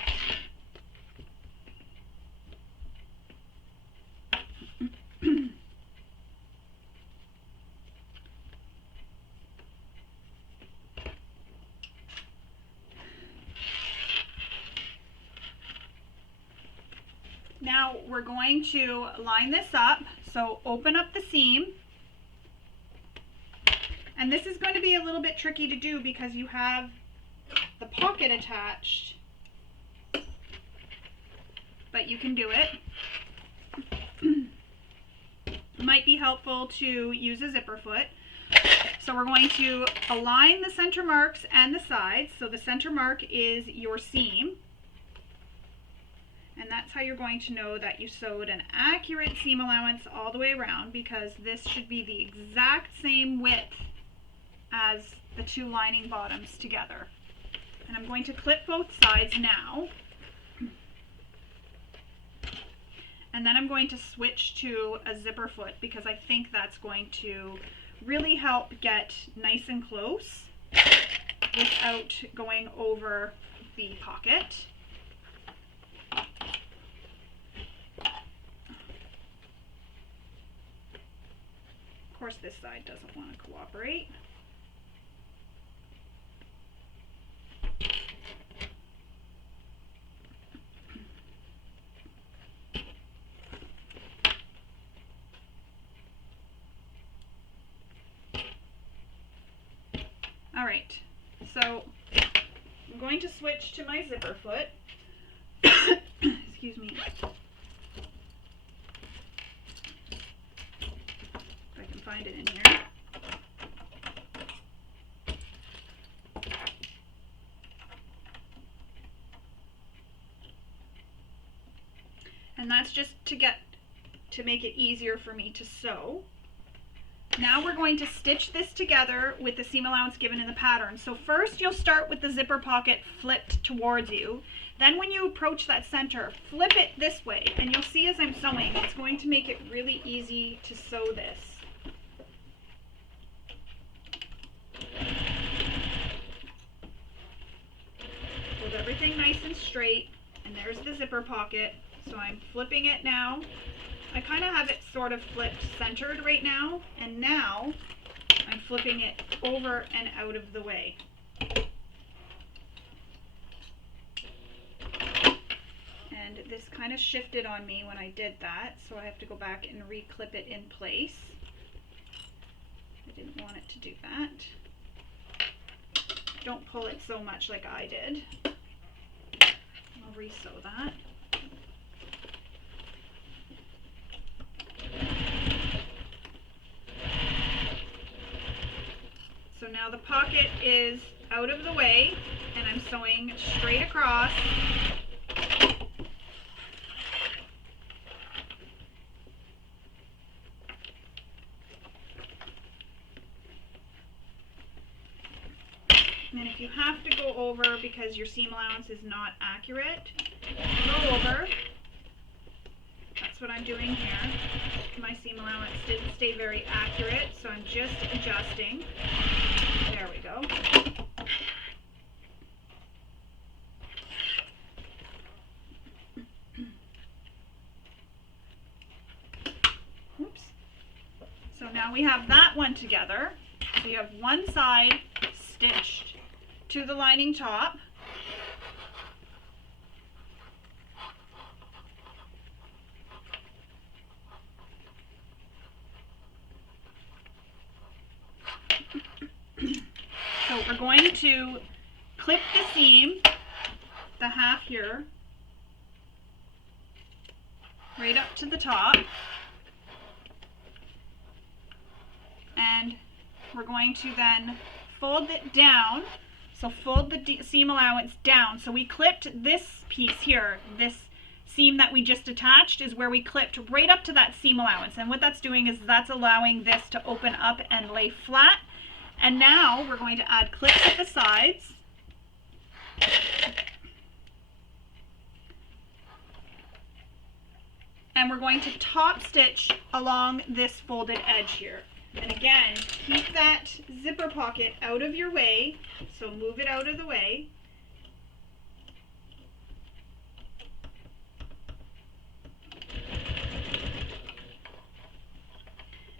Now we're going to line this up, so open up the seam, and this is going to be a little bit tricky to do because you have the pocket attached, but you can do it. Might be helpful to use a zipper foot. So we're going to align the center marks and the sides, so the center mark is your seam. And that's how you're going to know that you sewed an accurate seam allowance all the way around, because this should be the exact same width as the two lining bottoms together. And I'm going to clip both sides now. And then I'm going to switch to a zipper foot because I think that's going to really help get nice and close without going over the pocket. Of course, this side doesn't want to cooperate. All right, so I'm going to switch to my zipper foot. Excuse me. Find it in here. And that's just to make it easier for me to sew. Now we're going to stitch this together with the seam allowance given in the pattern. So first you'll start with the zipper pocket flipped towards you. Then when you approach that center, flip it this way, and you'll see as I'm sewing, it's going to make it really easy to sew this. Hold everything nice and straight, and there's the zipper pocket. So I'm flipping it now. I kind of have it sort of flipped centered right now, and now I'm flipping it over and out of the way. And this kind of shifted on me when I did that, so I have to go back and re-clip it in place. I didn't want it to do that. Don't pull it so much like I did. I'll re-sew that. So now the pocket is out of the way, and I'm sewing straight across. And then if you have to go over because your seam allowance is not accurate, go over. That's what I'm doing here. My seam allowance didn't stay very accurate, so I'm just adjusting. There we go. Oops. So now we have that one together. So you have one side stitched to the lining top. So we're going to clip the seam, the half here, right up to the top. And we're going to then fold it down. So fold the seam allowance down. So we clipped this piece here, this seam that we just attached is where we clipped right up to that seam allowance. And what that's doing is that's allowing this to open up and lay flat. And now we're going to add clips at the sides. And we're going to top stitch along this folded edge here. And again, keep that zipper pocket out of your way, so move it out of the way.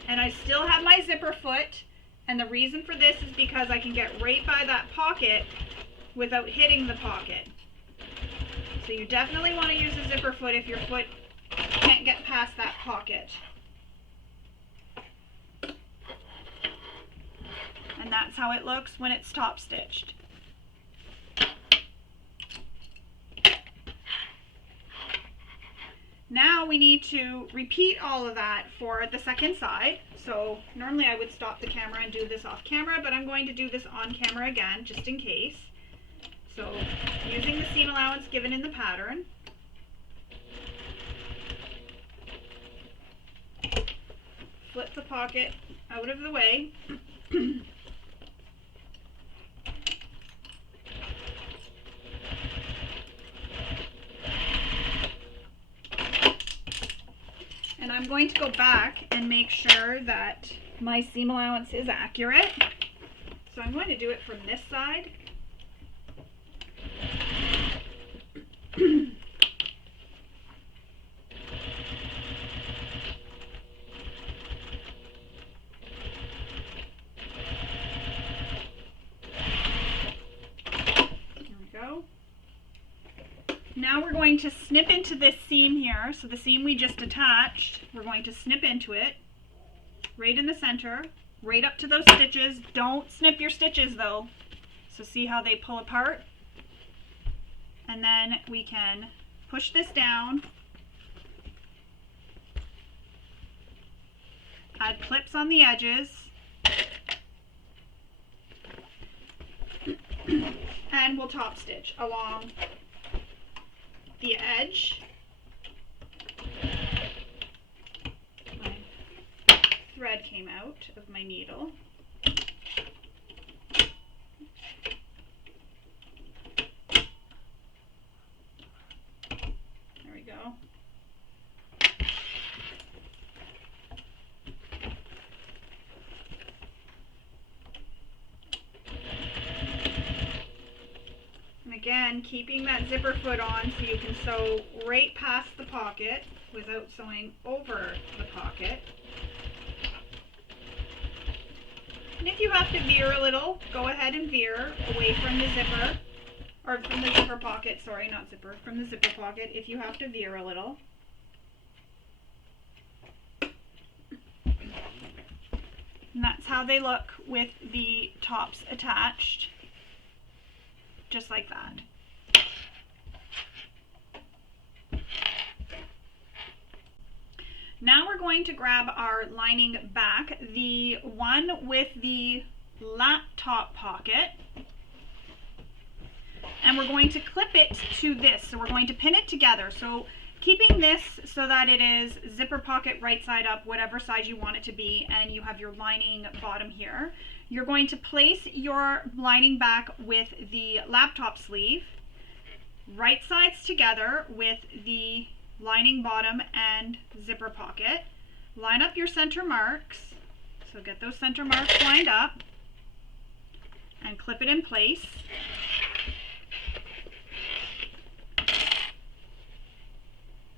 And I still have my zipper foot, and the reason for this is because I can get right by that pocket without hitting the pocket. So you definitely want to use a zipper foot if your foot can't get past that pocket. And that's how it looks when it's top stitched. Now we need to repeat all of that for the second side. So normally I would stop the camera and do this off camera, but I'm going to do this on camera again, just in case. So using the seam allowance given in the pattern. Flip the pocket out of the way. And I'm going to go back and make sure that my seam allowance is accurate. So I'm going to do it from this side. Now we're going to snip into this seam here. So the seam we just attached, we're going to snip into it right in the center, right up to those stitches. Don't snip your stitches though. So see how they pull apart? And then we can push this down, add clips on the edges, and we'll top stitch along the edge. My thread came out of my needle. There we go. Again, keeping that zipper foot on so you can sew right past the pocket without sewing over the pocket. And if you have to veer a little, go ahead and veer away from the zipper, or from the zipper pocket, sorry, not zipper, from the zipper pocket if you have to veer a little. And that's how they look with the tops attached. Just like that. Now we're going to grab our lining back, the one with the laptop pocket, and we're going to clip it to this. So we're going to pin it together. So Keeping this so that it is zipper pocket right side up, whatever side you want it to be, and you have your lining bottom here. You're going to place your lining back with the laptop sleeve, right sides together with the lining bottom and zipper pocket. Line up your center marks, so get those center marks lined up, and clip it in place.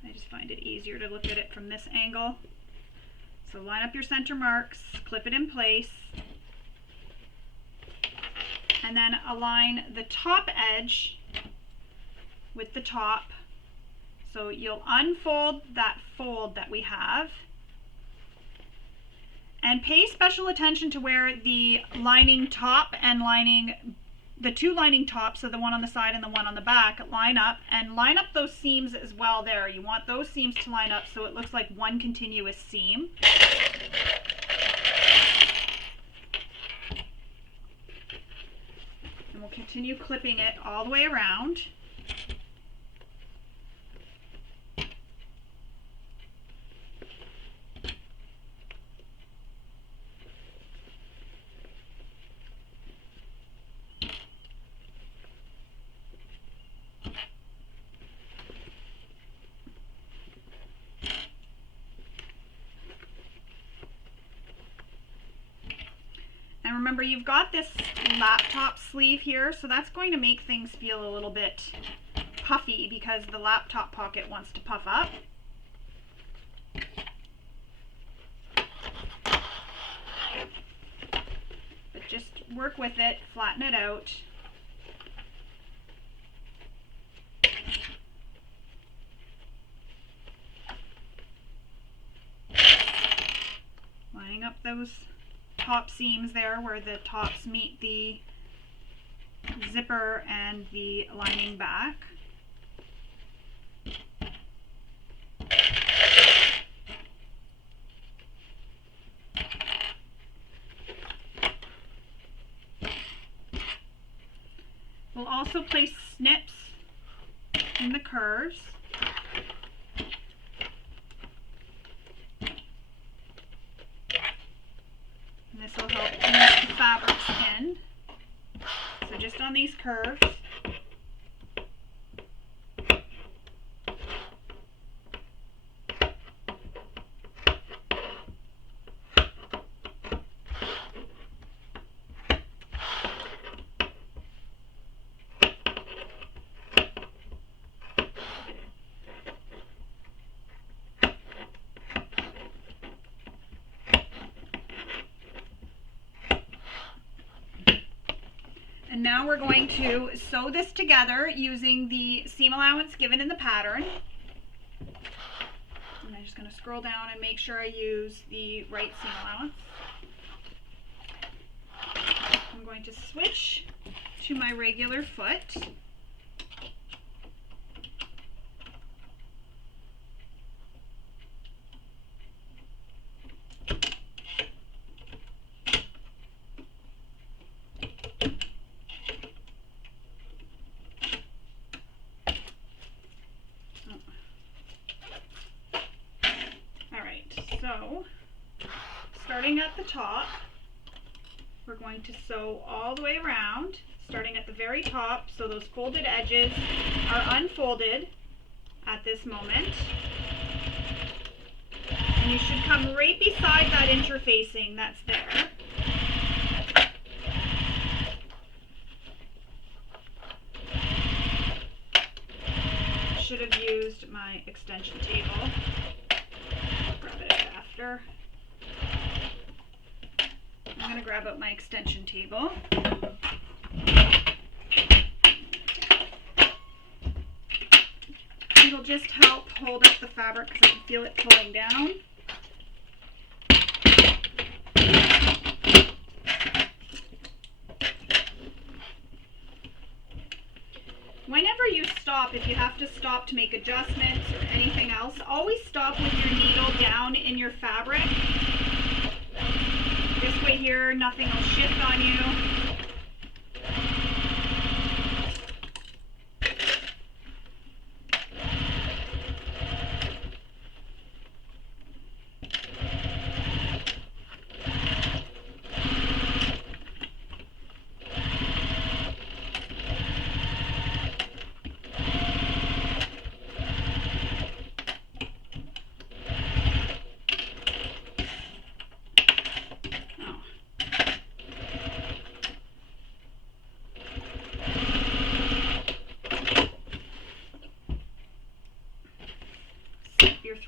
I just find it easier to look at it from this angle. So line up your center marks, clip it in place, and then align the top edge with the top. So you'll unfold that fold that we have, and pay special attention to where the lining top and the two lining tops, so the one on the side and the one on the back, line up, and line up those seams as well there. You want those seams to line up so it looks like one continuous seam. And we'll continue clipping it all the way around. And remember, you've got this laptop sleeve here, so that's going to make things feel a little bit puffy because the laptop pocket wants to puff up. But just work with it, flatten it out. Lining up those top seams there where the tops meet the zipper and the lining back. We'll also place snips in the curves. And this will help ease the fabric's in. So just on these curves. And now we're going to sew this together using the seam allowance given in the pattern. And I'm just going to scroll down and make sure I use the right seam allowance. I'm going to switch to my regular foot. So, starting at the top, we're going to sew all the way around, starting at the very top, so those folded edges are unfolded at this moment. And you should come right beside that interfacing that's there. I should have used my extension table. Grab it out after. I'm going to grab out my extension table. It'll just help hold up the fabric because I can feel it pulling down. Whenever you stop, if you have to stop to make adjustments or anything else, always stop with your needle down in your fabric. This way here, nothing will shift on you.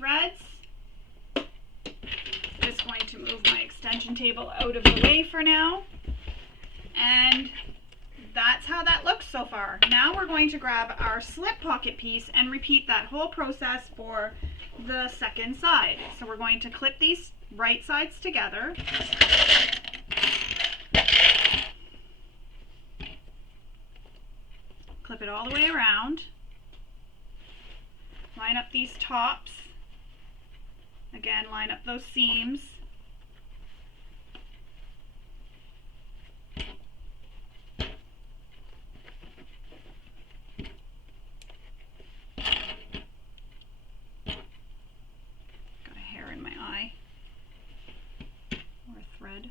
threads. Just going to move my extension table out of the way for now. And that's how that looks so far. Now we're going to grab our slip pocket piece and repeat that whole process for the second side. So we're going to clip these right sides together. Clip it all the way around. Line up these tops. Again, line up those seams. Got a hair in my eye. Or a thread.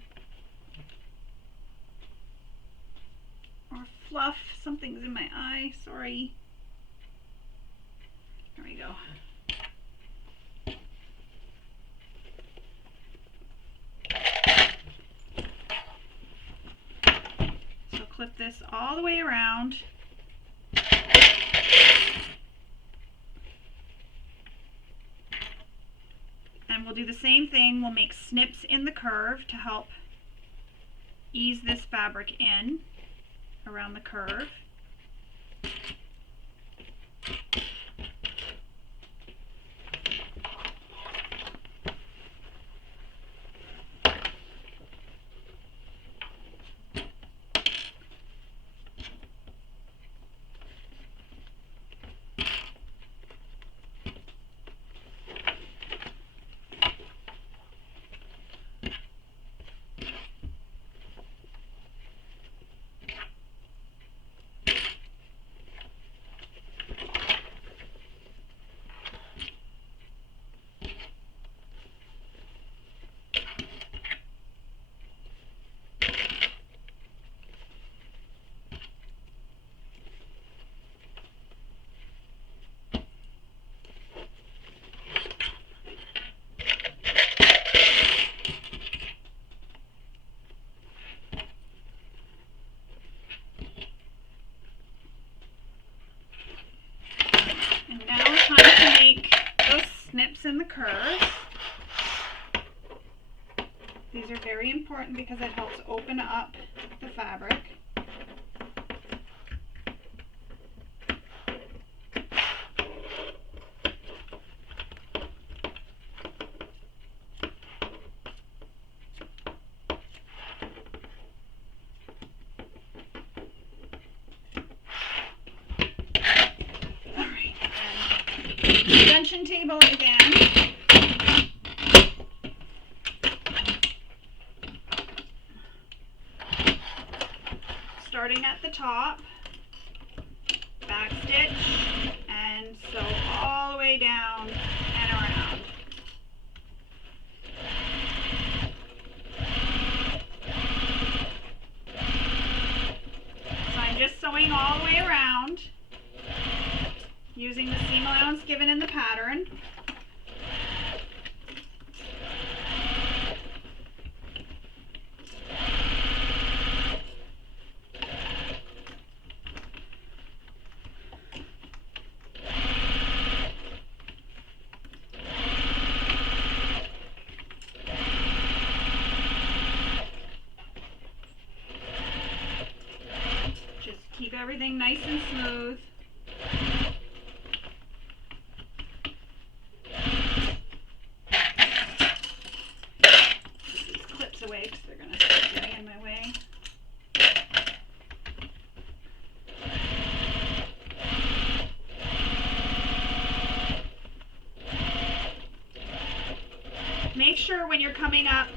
Or fluff. Something's in my eye. Sorry. There we go. So clip this all the way around. And we'll do the same thing. We'll make snips in the curve to help ease this fabric in around the curve. In the curve. These are very important because it helps open up the fabric. All right, extension table again. Starting at the top, back stitch, and sew all the way down and around. So I'm just sewing all the way around using the seam allowance given in the pattern. Keep everything nice and smooth. Put these clips away because they're going to start getting in my way. Make sure when you're coming up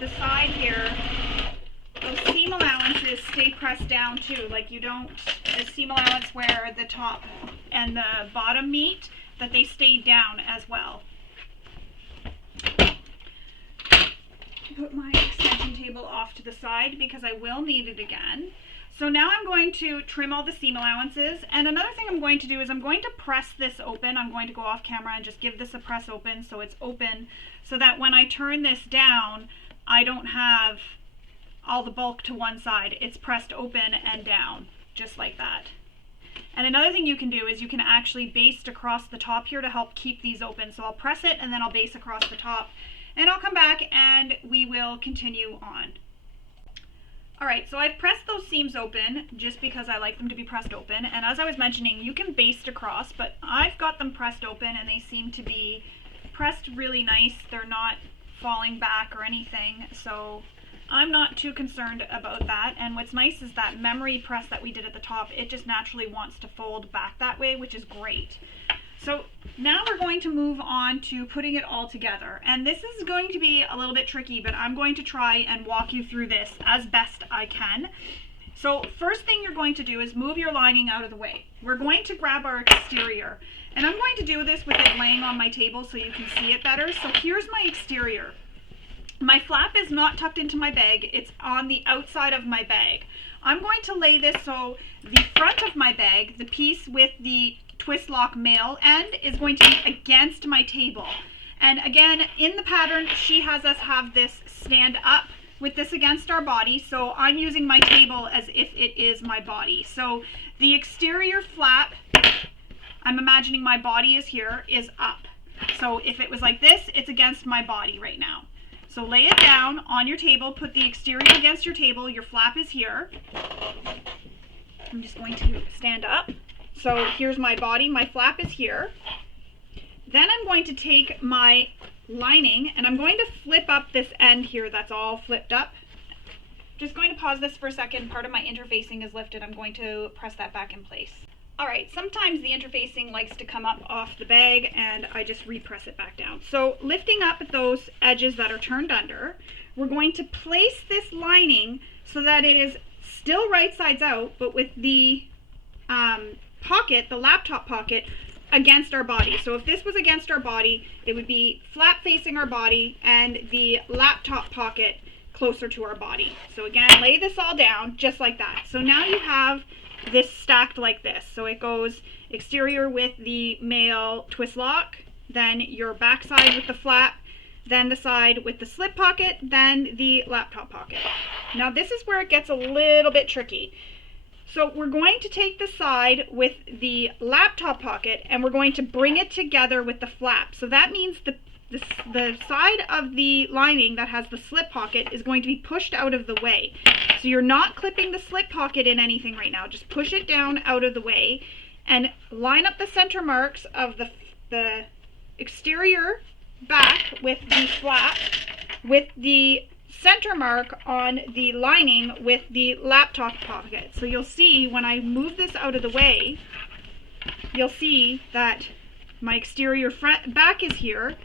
the side here, those seam allowances stay pressed down too. Like you don't, the seam allowance where the top and the bottom meet, that they stay down as well. Put my extension table off to the side because I will need it again. So now I'm going to trim all the seam allowances, and another thing I'm going to do is I'm going to press this open. I'm going to go off camera and just give this a press open so it's open, so that when I turn this down, I don't have all the bulk to one side. It's pressed open and down, just like that. And another thing you can do is you can actually baste across the top here to help keep these open. So I'll press it and then I'll baste across the top, and I'll come back and we will continue on. Alright, so I've pressed those seams open just because I like them to be pressed open, and as I was mentioning, you can baste across, but I've got them pressed open and they seem to be pressed really nice. They're not falling back or anything, so I'm not too concerned about that. And what's nice is that memory press that we did at the top, it just naturally wants to fold back that way, which is great. So now we're going to move on to putting it all together. And this is going to be a little bit tricky, but I'm going to try and walk you through this as best I can. So first thing you're going to do is move your lining out of the way. We're going to grab our exterior. And I'm going to do this with it laying on my table so you can see it better. So here's my exterior. My flap is not tucked into my bag, it's on the outside of my bag. I'm going to lay this so the front of my bag, the piece with the twist lock male end, is going to be against my table. And again, in the pattern, she has us have this stand up with this against our body, so I'm using my table as if it is my body. So the exterior flap, I'm imagining my body is here, is up. So if it was like this, it's against my body right now. So lay it down on your table, put the exterior against your table, your flap is here. I'm just going to stand up. So here's my body, my flap is here. Then I'm going to take my lining and I'm going to flip up this end here that's all flipped up. Just going to pause this for a second. Part of my interfacing is lifted. I'm going to press that back in place. Alright, sometimes the interfacing likes to come up off the bag and I just repress it back down. So lifting up those edges that are turned under, we're going to place this lining so that it is still right sides out, but with the pocket, the laptop pocket, against our body. So if this was against our body, it would be flap facing our body and the laptop pocket closer to our body. So again, lay this all down just like that. So now you have this stacked like this. So it goes exterior with the male twist lock, then your back side with the flap, then the side with the slip pocket, then the laptop pocket. Now this is where it gets a little bit tricky. So we're going to take the side with the laptop pocket and we're going to bring it together with the flap. So that means the side of the lining that has the slip pocket is going to be pushed out of the way. So you're not clipping the slip pocket in anything right now. Just push it down out of the way and line up the center marks of the exterior back with the flap with the center mark on the lining with the laptop pocket. So you'll see when I move this out of the way, you'll see that my exterior front back is here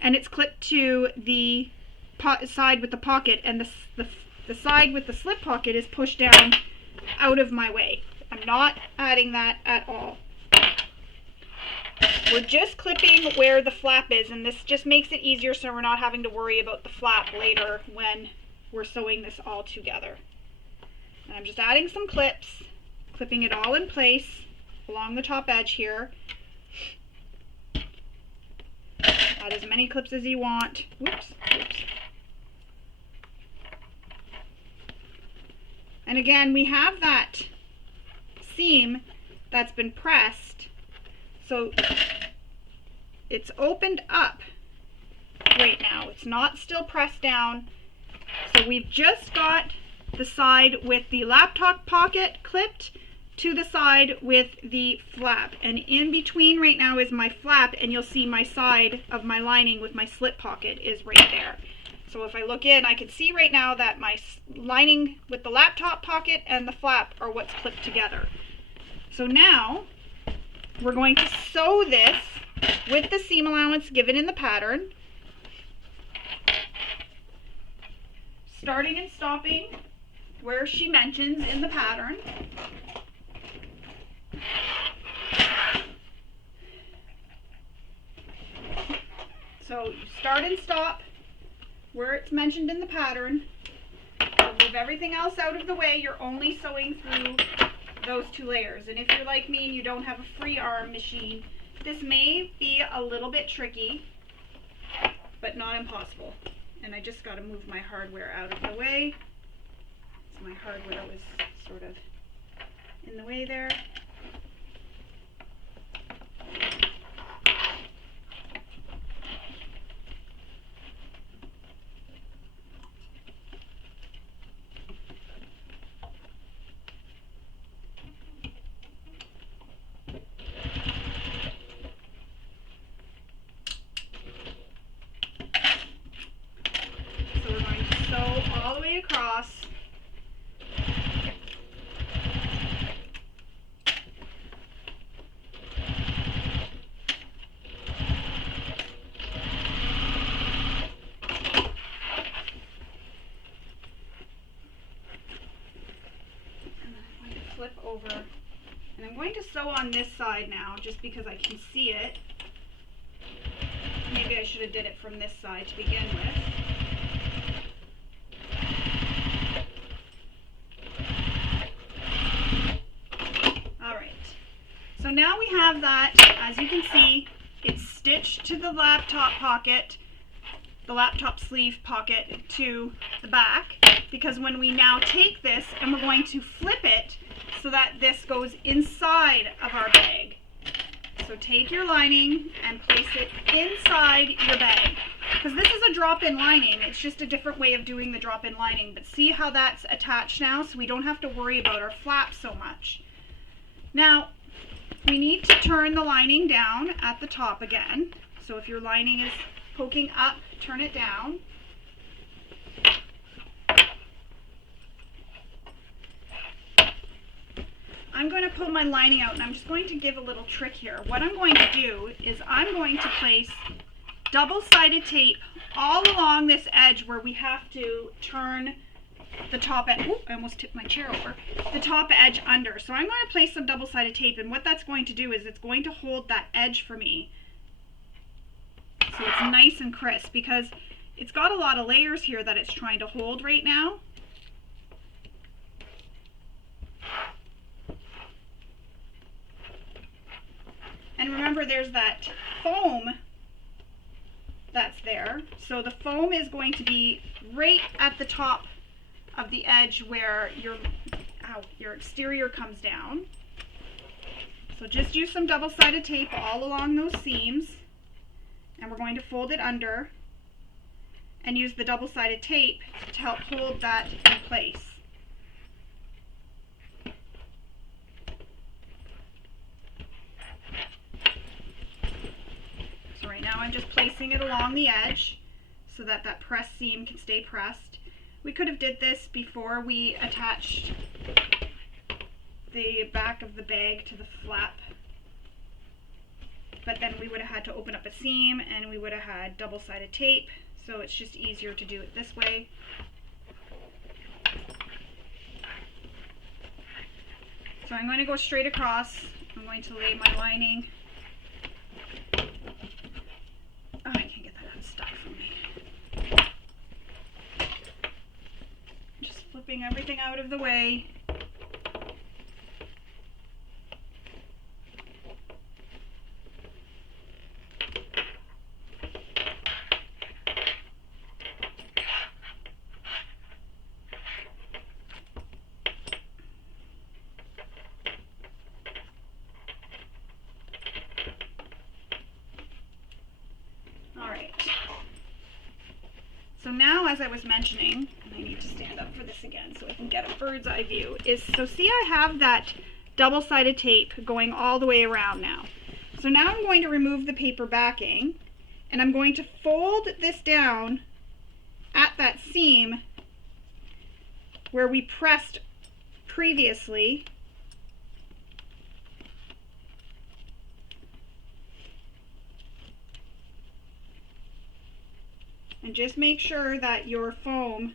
and it's clipped to the side with the pocket, and the side with the slip pocket is pushed down out of my way. I'm not adding that at all. We're just clipping where the flap is, and this just makes it easier so we're not having to worry about the flap later when we're sewing this all together. And I'm just adding some clips, clipping it all in place along the top edge here. Add as many clips as you want. Whoops. And again, we have that seam that's been pressed, so it's opened up right now. It's not still pressed down. So we've just got the side with the laptop pocket clipped to the side with the flap, and in between right now is my flap, and you'll see my side of my lining with my slip pocket is right there. So if I look in, I can see right now that my lining with the laptop pocket and the flap are what's clipped together. So now we're going to sew this with the seam allowance given in the pattern, starting and stopping where she mentions in the pattern. So you start and stop where it's mentioned in the pattern. So move everything else out of the way. You're only sewing through those two layers. And if you're like me and you don't have a free arm machine, this may be a little bit tricky, but not impossible. And I just got to move my hardware out of the way. So my hardware was sort of in the way there. way across. Flip over, and I'm going to sew on this side now just because I can see it. Maybe I should have did it from this side to begin with. Alright, so now we have that. As you can see, it's stitched to the laptop pocket, the laptop sleeve pocket to the back, because when we now take this and we're going to flip it so that this goes inside of our bag. So take your lining and place it inside your bag. Because this is a drop-in lining, it's just a different way of doing the drop-in lining. But see how that's attached now, so we don't have to worry about our flaps so much. Now, we need to turn the lining down at the top again. So if your lining is poking up, turn it down. I'm going to pull my lining out, and I'm just going to give a little trick here. What I'm going to do is I'm going to place double-sided tape all along this edge where we have to turn the top edge. Ooh, I almost tipped my chair over. The top edge under. So I'm going to place some double-sided tape, and what that's going to do is it's going to hold that edge for me. So it's nice and crisp, because it's got a lot of layers here that it's trying to hold right now. And remember, there's that foam that's there. So the foam is going to be right at the top of the edge where your exterior comes down. So just use some double-sided tape all along those seams, and we're going to fold it under and use the double-sided tape to help hold that in place. So right now I'm just placing it along the edge so that that press seam can stay pressed. We could have did this before we attached the back of the bag to the flap, but then we would have had to open up a seam and we would have had double-sided tape, so it's just easier to do it this way. So I'm going to go straight across. I'm going to lay my lining. Oh, I can't get that unstuck from me. Just flipping everything out of the way. So now, as I was mentioning, and I need to stand up for this again so I can get a bird's eye view, so see I have that double-sided tape going all the way around now. So now I'm going to remove the paper backing, and I'm going to fold this down at that seam where we pressed previously. And just make sure that your foam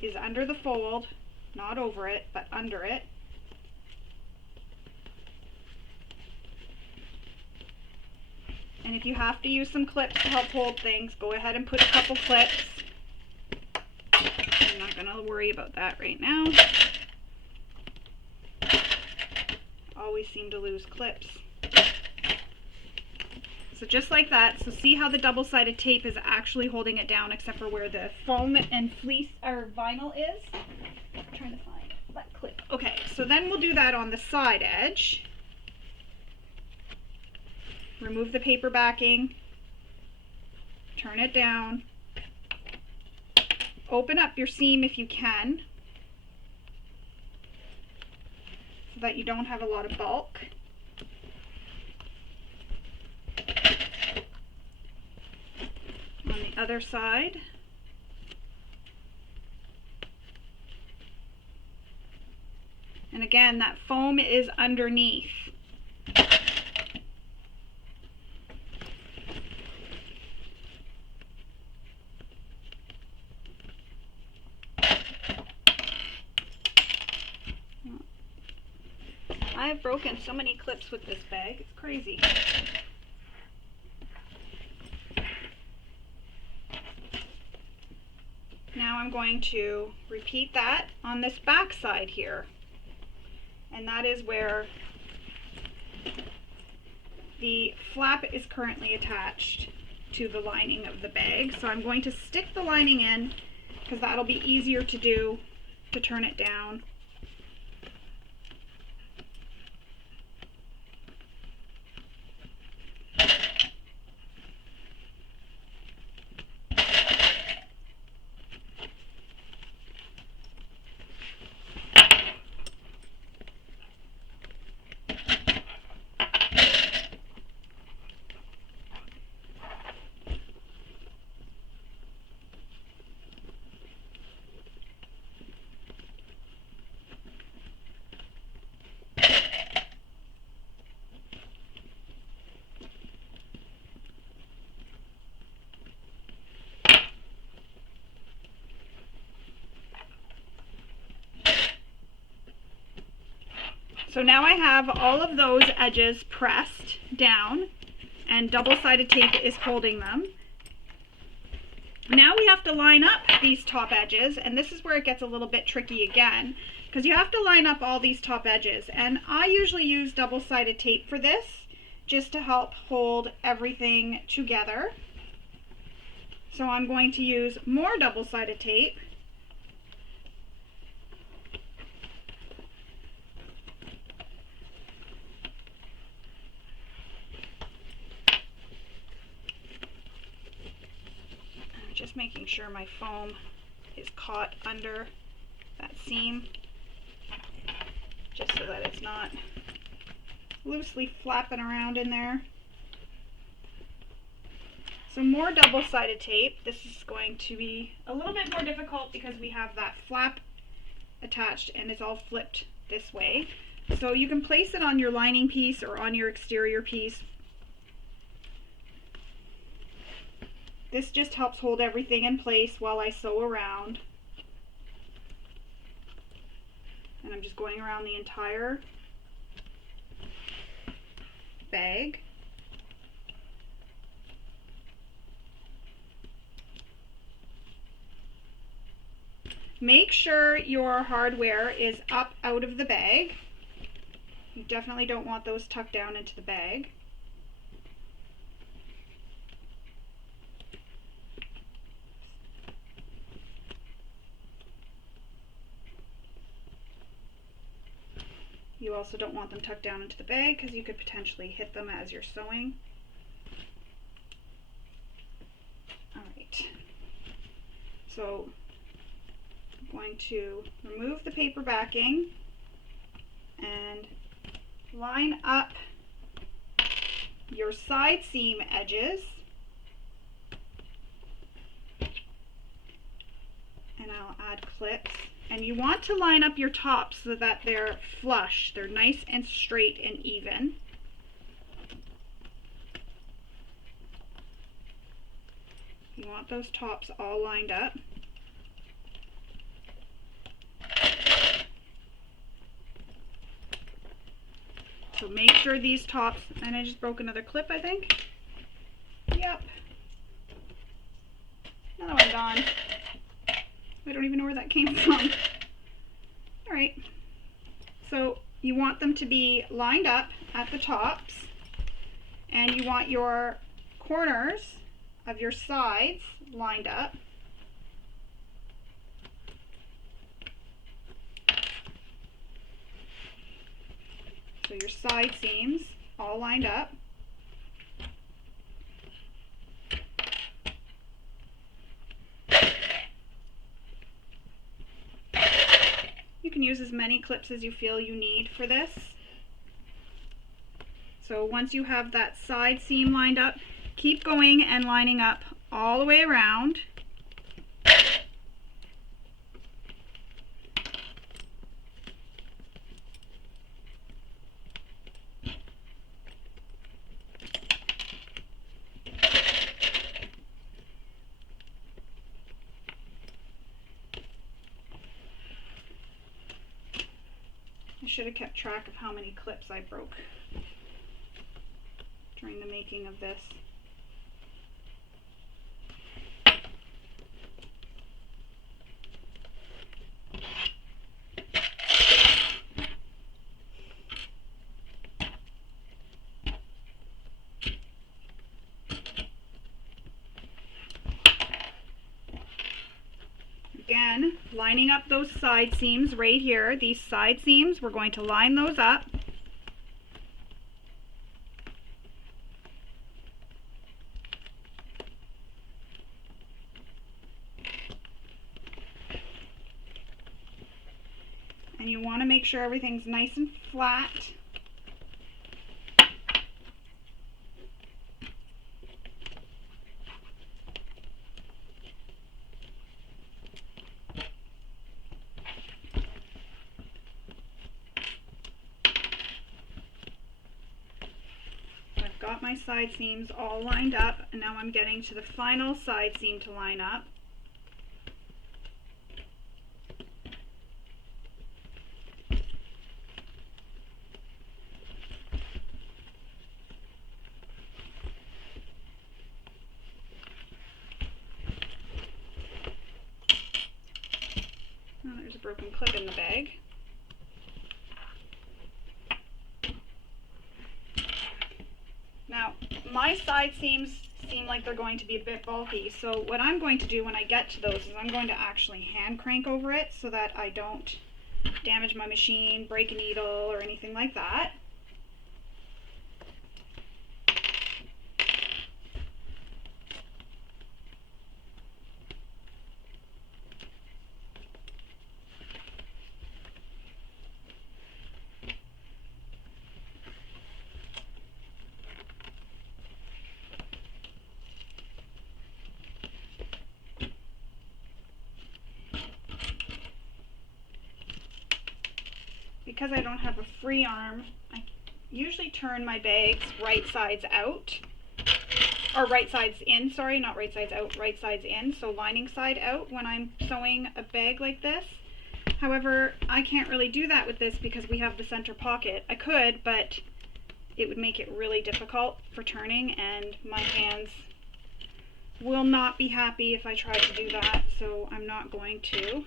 is under the fold, not over it, but under it. And if you have to use some clips to help hold things, go ahead and put a couple clips. I'm not going to worry about that right now. Always seem to lose clips. So just like that. So see how the double-sided tape is actually holding it down, except for where the foam and fleece or vinyl is. I'm trying to find that clip. Okay, so then we'll do that on the side edge. Remove the paper backing. Turn it down. Open up your seam if you can, so that you don't have a lot of bulk. On the other side. And again, that foam is underneath. I have broken so many clips with this bag, it's crazy. Now I'm going to repeat that on this back side here. And that is where the flap is currently attached to the lining of the bag. So I'm going to stick the lining in because that'll be easier to do, to turn it down. So now I have all of those edges pressed down and double-sided tape is holding them. Now we have to line up these top edges, and this is where it gets a little bit tricky again, because you have to line up all these top edges, and I usually use double-sided tape for this just to help hold everything together. So I'm going to use more double-sided tape. Just making sure my foam is caught under that seam, just so that it's not loosely flapping around in there. So more double-sided tape. This is going to be a little bit more difficult because we have that flap attached and it's all flipped this way. So you can place it on your lining piece or on your exterior piece. This just helps hold everything in place while I sew around. And I'm just going around the entire bag. Make sure your hardware is up out of the bag. You definitely don't want those tucked down into the bag. You also don't want them tucked down into the bag because you could potentially hit them as you're sewing. Alright, so I'm going to remove the paper backing and line up your side seam edges, and I'll add clips. And you want to line up your tops so that they're flush, they're nice and straight and even. You want those tops all lined up. So make sure these tops, and I just broke another clip, I think. Yep. Another one gone. I don't even know where that came from. Alright, so you want them to be lined up at the tops, and you want your corners of your sides lined up. So your side seams all lined up. You can use as many clips as you feel you need for this. So once you have that side seam lined up, keep going and lining up all the way around. I should have kept track of how many clips I broke during the making of this. Again, lining up those side seams right here. These side seams, we're going to line those up. And you want to make sure everything's nice and flat. I've got my side seams all lined up, and now I'm getting to the final side seam to line up. Oh, there's a broken clip in the bag. Now, my side seams seem like they're going to be a bit bulky, so what I'm going to do when I get to those is I'm going to actually hand crank over it so that I don't damage my machine, break a needle, or anything like that. Because I don't have a free arm, I usually turn my bags right sides out, or right sides in, sorry, not right sides out, right sides in, so lining side out when I'm sewing a bag like this. However, I can't really do that with this because we have the center pocket. I could, but it would make it really difficult for turning, and my hands will not be happy if I try to do that, so I'm not going to.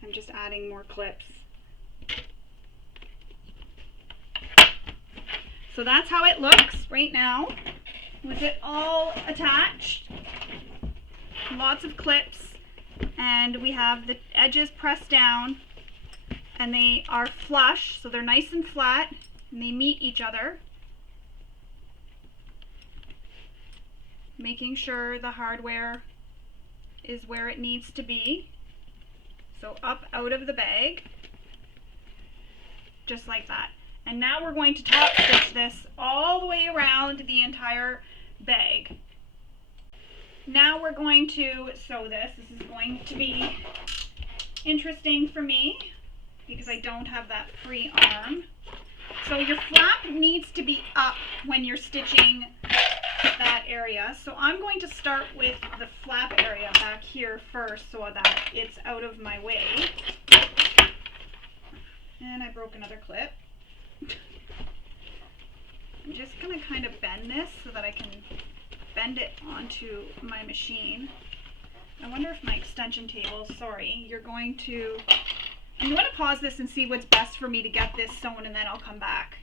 I'm just adding more clips. So that's how it looks right now with it all attached. Lots of clips, and we have the edges pressed down, and they are flush, so they're nice and flat, and they meet each other, making sure the hardware is where it needs to be. So up out of the bag, just like that. And now we're going to top stitch this all the way around the entire bag. Now we're going to sew this. This is going to be interesting for me because I don't have that free arm. So your flap needs to be up when you're stitching that area. So I'm going to start with the flap area back here first so that it's out of my way. And I broke another clip. I'm just going to kind of bend this so that I can bend it onto my machine. I wonder if my extension table, sorry, I'm going to pause this and see what's best for me to get this sewn, and then I'll come back.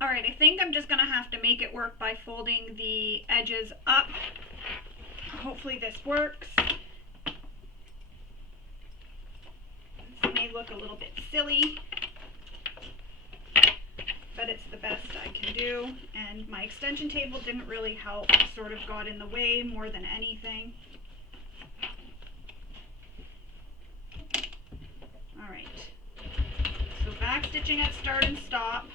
Alright, I think I'm just going to have to make it work by folding the edges up. Hopefully this works. This may look a little bit silly, but it's the best I can do. And my extension table didn't really help. It sort of got in the way more than anything. Alright, so back stitching at start and stop.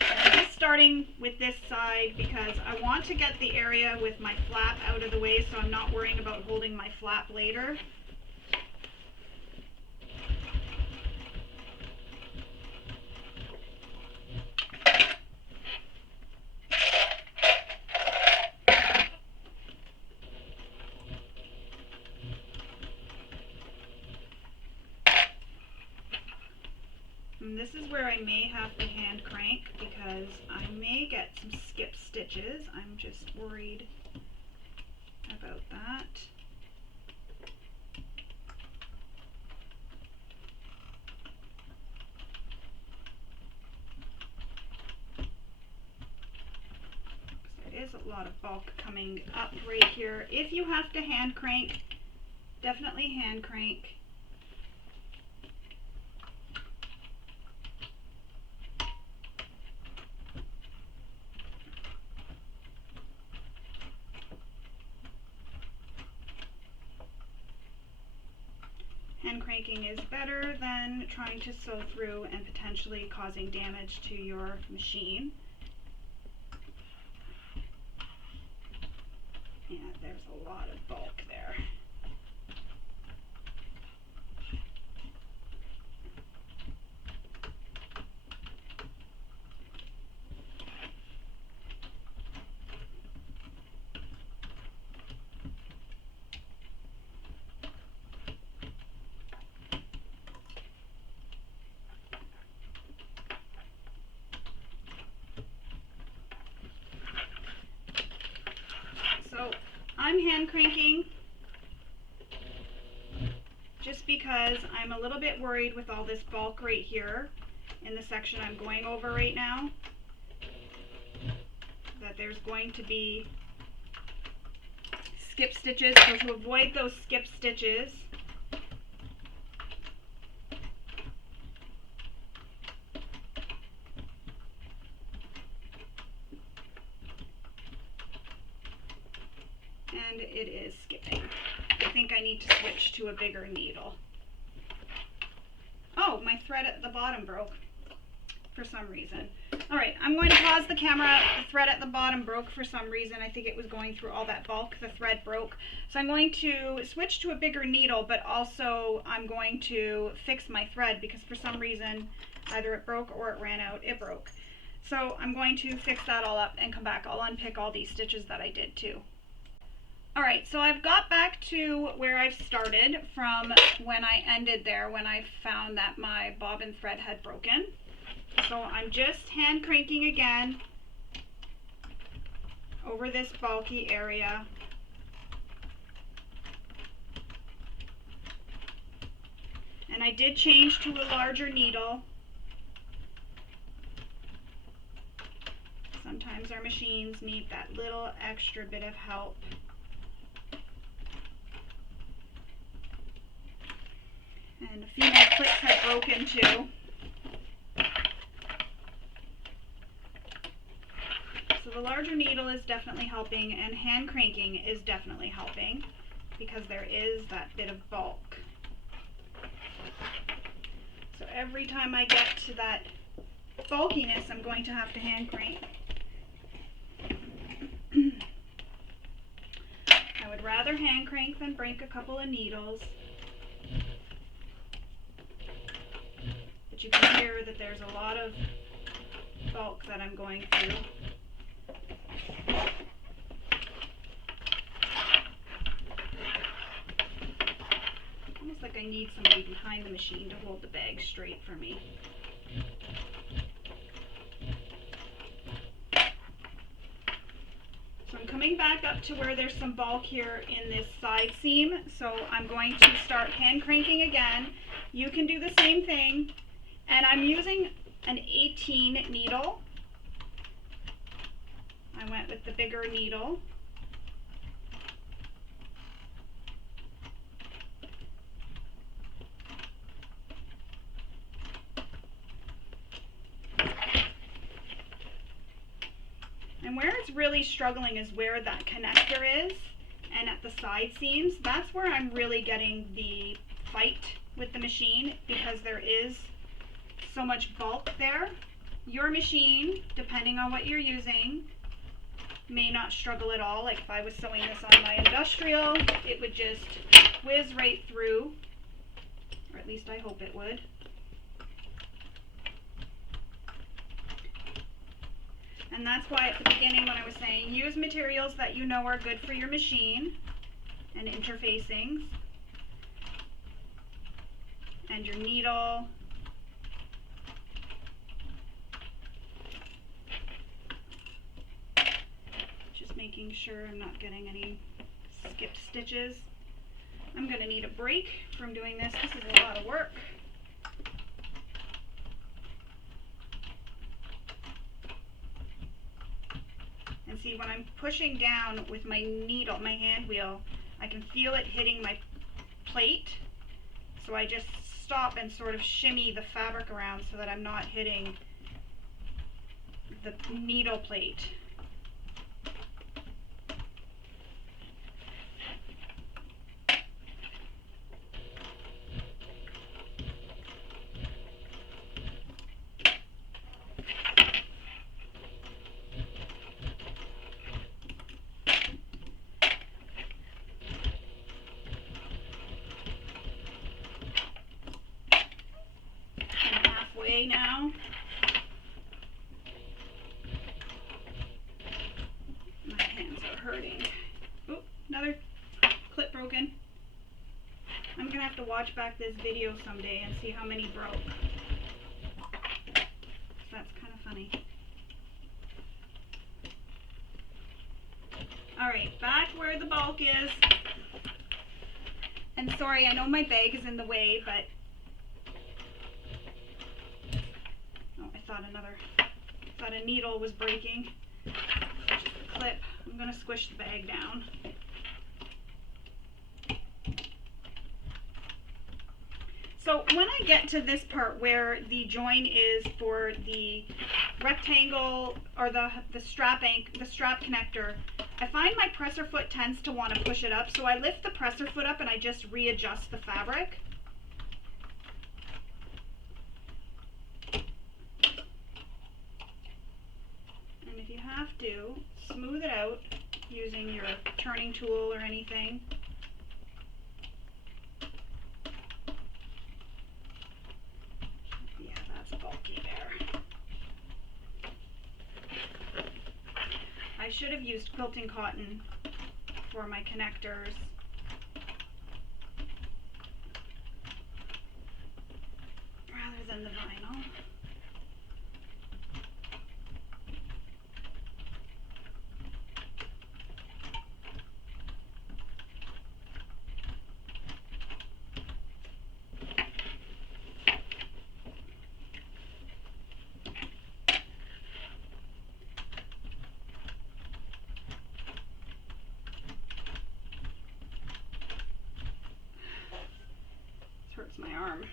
I'm just starting with this side because I want to get the area with my flap out of the way so I'm not worrying about holding my flap later. And this is where I may have to hand crank because I may get some skip stitches. I'm just worried about that. There is a lot of bulk coming up right here. If you have to hand crank, definitely hand crank. Hand cranking is better than trying to sew through and potentially causing damage to your machine. Yeah, there's a lot of bulk there. So I'm hand cranking just because I'm a little bit worried with all this bulk right here in the section I'm going over right now, that there's going to be skip stitches. So to avoid those skip stitches, and it is skipping. I think I need to switch to a bigger needle. Oh, my thread at the bottom broke for some reason. All right, I'm going to pause the camera. The thread at the bottom broke for some reason. I think it was going through all that bulk. The thread broke. So I'm going to switch to a bigger needle, but also I'm going to fix my thread because for some reason either it broke or it ran out. It broke. So I'm going to fix that all up and come back. I'll unpick all these stitches that I did too. Alright, so I've got back to where I've started from when I ended there, when I found that my bobbin thread had broken. So I'm just hand cranking again over this bulky area. And I did change to a larger needle. Sometimes our machines need that little extra bit of help. And a few more clips had broken too. So the larger needle is definitely helping, and hand cranking is definitely helping because there is that bit of bulk. So every time I get to that bulkiness, I'm going to have to hand crank. I would rather hand crank than break a couple of needles. But you can hear that there's a lot of bulk that I'm going through. Almost like I need somebody behind the machine to hold the bag straight for me. So I'm coming back up to where there's some bulk here in this side seam. So I'm going to start hand cranking again. You can do the same thing. And I'm using an 18 needle. I went with the bigger needle. And where it's really struggling is where that connector is and at the side seams. That's where I'm really getting the fight with the machine because there is so much bulk there. Your machine, depending on what you're using, may not struggle at all. Like if I was sewing this on my industrial, it would just whiz right through, or at least I hope it would. And that's why at the beginning when I was saying use materials that you know are good for your machine and interfacings and your needle making sure I'm not getting any skipped stitches. I'm going to need a break from doing this. This is a lot of work. And see, when I'm pushing down with my needle, my hand wheel, I can feel it hitting my plate. So I just stop and sort of shimmy the fabric around so that I'm not hitting the needle plate. Now my hands are hurting. Oh, another clip broken. I'm gonna have to watch back this video someday and see how many broke. That's kind of funny. Alright, back where the bulk is. And sorry, I know my bag is in the way, but thought a needle was breaking. Just a clip. I'm going to squish the bag down. So when I get to this part where the join is for the rectangle or the strap connector, I find my presser foot tends to want to push it up, so I lift the presser foot up and I just readjust the fabric. Have to smooth it out using your turning tool or anything. Yeah, that's bulky there. I should have used quilting cotton for my connectors. Rather than the vinyl. Hurts my arm.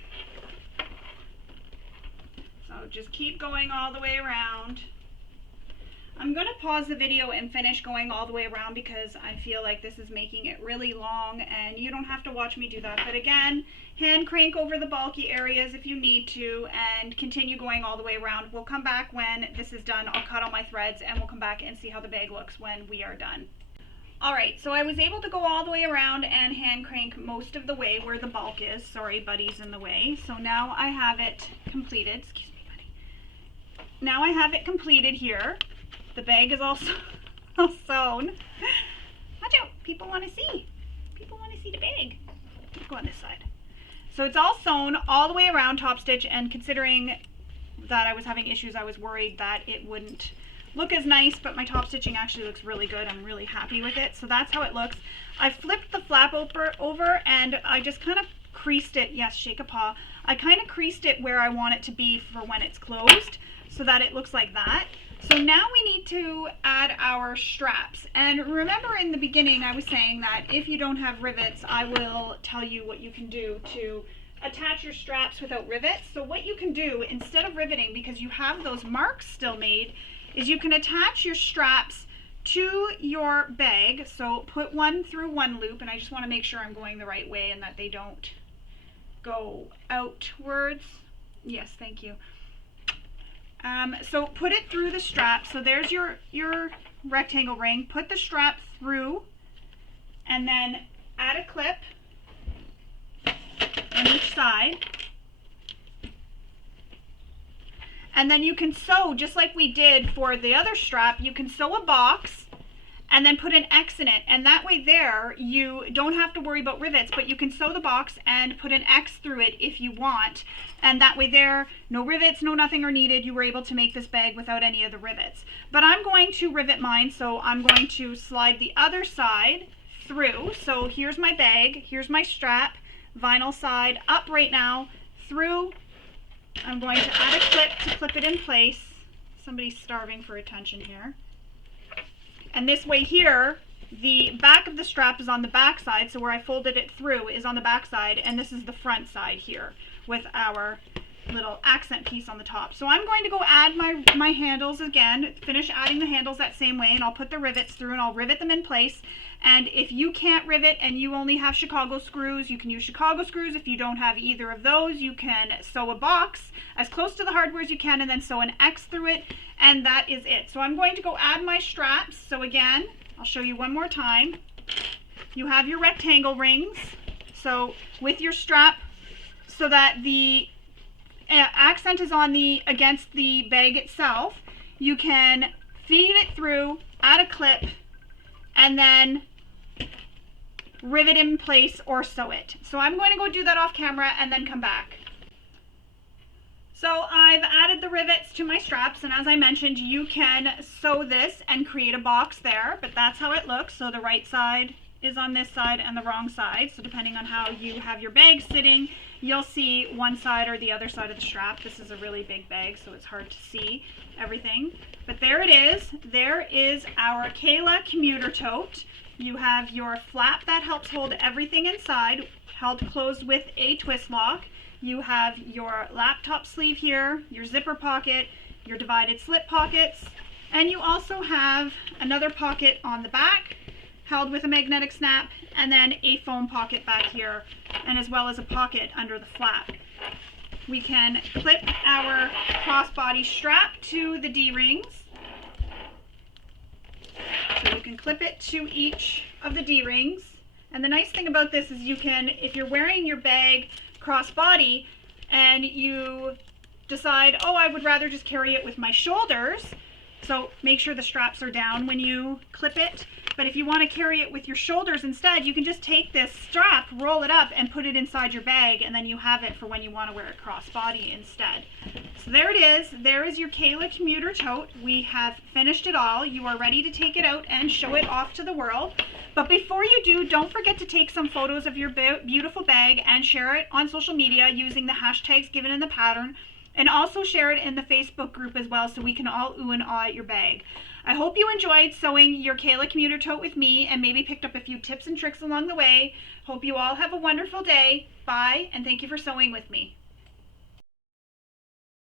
So just keep going all the way around. I'm going to pause the video and finish going all the way around because I feel like this is making it really long and you don't have to watch me do that. But again, hand crank over the bulky areas if you need to and continue going all the way around. We'll come back when this is done. I'll cut all my threads and we'll come back and see how the bag looks when we are done. Alright, so I was able to go all the way around and hand crank most of the way where the bulk is. Sorry, Buddy's in the way. So now I have it completed. Excuse me, Buddy. Now I have it completed here. The bag is also sewn. Watch out, people want to see. People want to see the bag. Let's go on this side. So it's all sewn all the way around, top stitch, and considering that I was having issues, I was worried that it wouldn't look as nice, but my top stitching actually looks really good. I'm really happy with it. So that's how it looks. I flipped the flap over and I just kind of creased it. Yes, shake a paw. I kind of creased it where I want it to be for when it's closed so that it looks like that. So now we need to add our straps. And remember in the beginning I was saying that if you don't have rivets, I will tell you what you can do to attach your straps without rivets. So what you can do instead of riveting, because you have those marks still made, is you can attach your straps to your bag. So put one through one loop, and I just want to make sure I'm going the right way and that they don't go outwards. Yes, thank you. So put it through the strap. So there's your rectangle ring. Put the strap through and then add a clip on each side. And then you can sew, just like we did for the other strap, you can sew a box and then put an X in it, and that way there you don't have to worry about rivets, but you can sew the box and put an X through it if you want, and that way there no rivets, no nothing are needed. You were able to make this bag without any of the rivets. But I'm going to rivet mine, so I'm going to slide the other side through. So here's my bag, here's my strap, vinyl side up right now, through. I'm going to add a clip to clip it in place. Somebody's starving for attention here. And this way here, the back of the strap is on the back side, so where I folded it through is on the back side, and this is the front side here with our little accent piece on the top. So I'm going to go add my handles again, finish adding the handles that same way, and I'll put the rivets through and I'll rivet them in place. And if you can't rivet and you only have Chicago screws, you can use Chicago screws. If you don't have either of those, you can sew a box as close to the hardware as you can and then sew an X through it, and that is it. So I'm going to go add my straps. So again, I'll show you one more time. You have your rectangle rings. So with your strap, so that the accent is on against the bag itself, you can feed it through, add a clip, and then rivet in place or sew it. So I'm going to go do that off camera and then come back. So I've added the rivets to my straps, and as I mentioned, you can sew this and create a box there, but that's how it looks. So the right side is on this side and the wrong side. So depending on how you have your bag sitting, you'll see one side or the other side of the strap. This is a really big bag, so it's hard to see everything. But there it is. There is our Kayla Commuter Tote. You have your flap that helps hold everything inside, held closed with a twist lock. You have your laptop sleeve here, your zipper pocket, your divided slip pockets, and you also have another pocket on the back held with a magnetic snap, and then a foam pocket back here, and as well as a pocket under the flap. We can clip our crossbody strap to the D-rings. So you can clip it to each of the D-rings. And the nice thing about this is you can, if you're wearing your bag crossbody and you decide, oh, I would rather just carry it with my shoulders, so make sure the straps are down when you clip it. But if you want to carry it with your shoulders instead, you can just take this strap, roll it up, and put it inside your bag, and then you have it for when you want to wear it crossbody instead. So there it is. There is your Kayla Commuter Tote. We have finished it all. You are ready to take it out and show it off to the world. But before you do, don't forget to take some photos of your beautiful bag and share it on social media using the hashtags given in the pattern, and also share it in the Facebook group as well so we can all ooh and ah at your bag. I hope you enjoyed sewing your Kayla Commuter Tote with me and maybe picked up a few tips and tricks along the way. Hope you all have a wonderful day. Bye, and thank you for sewing with me.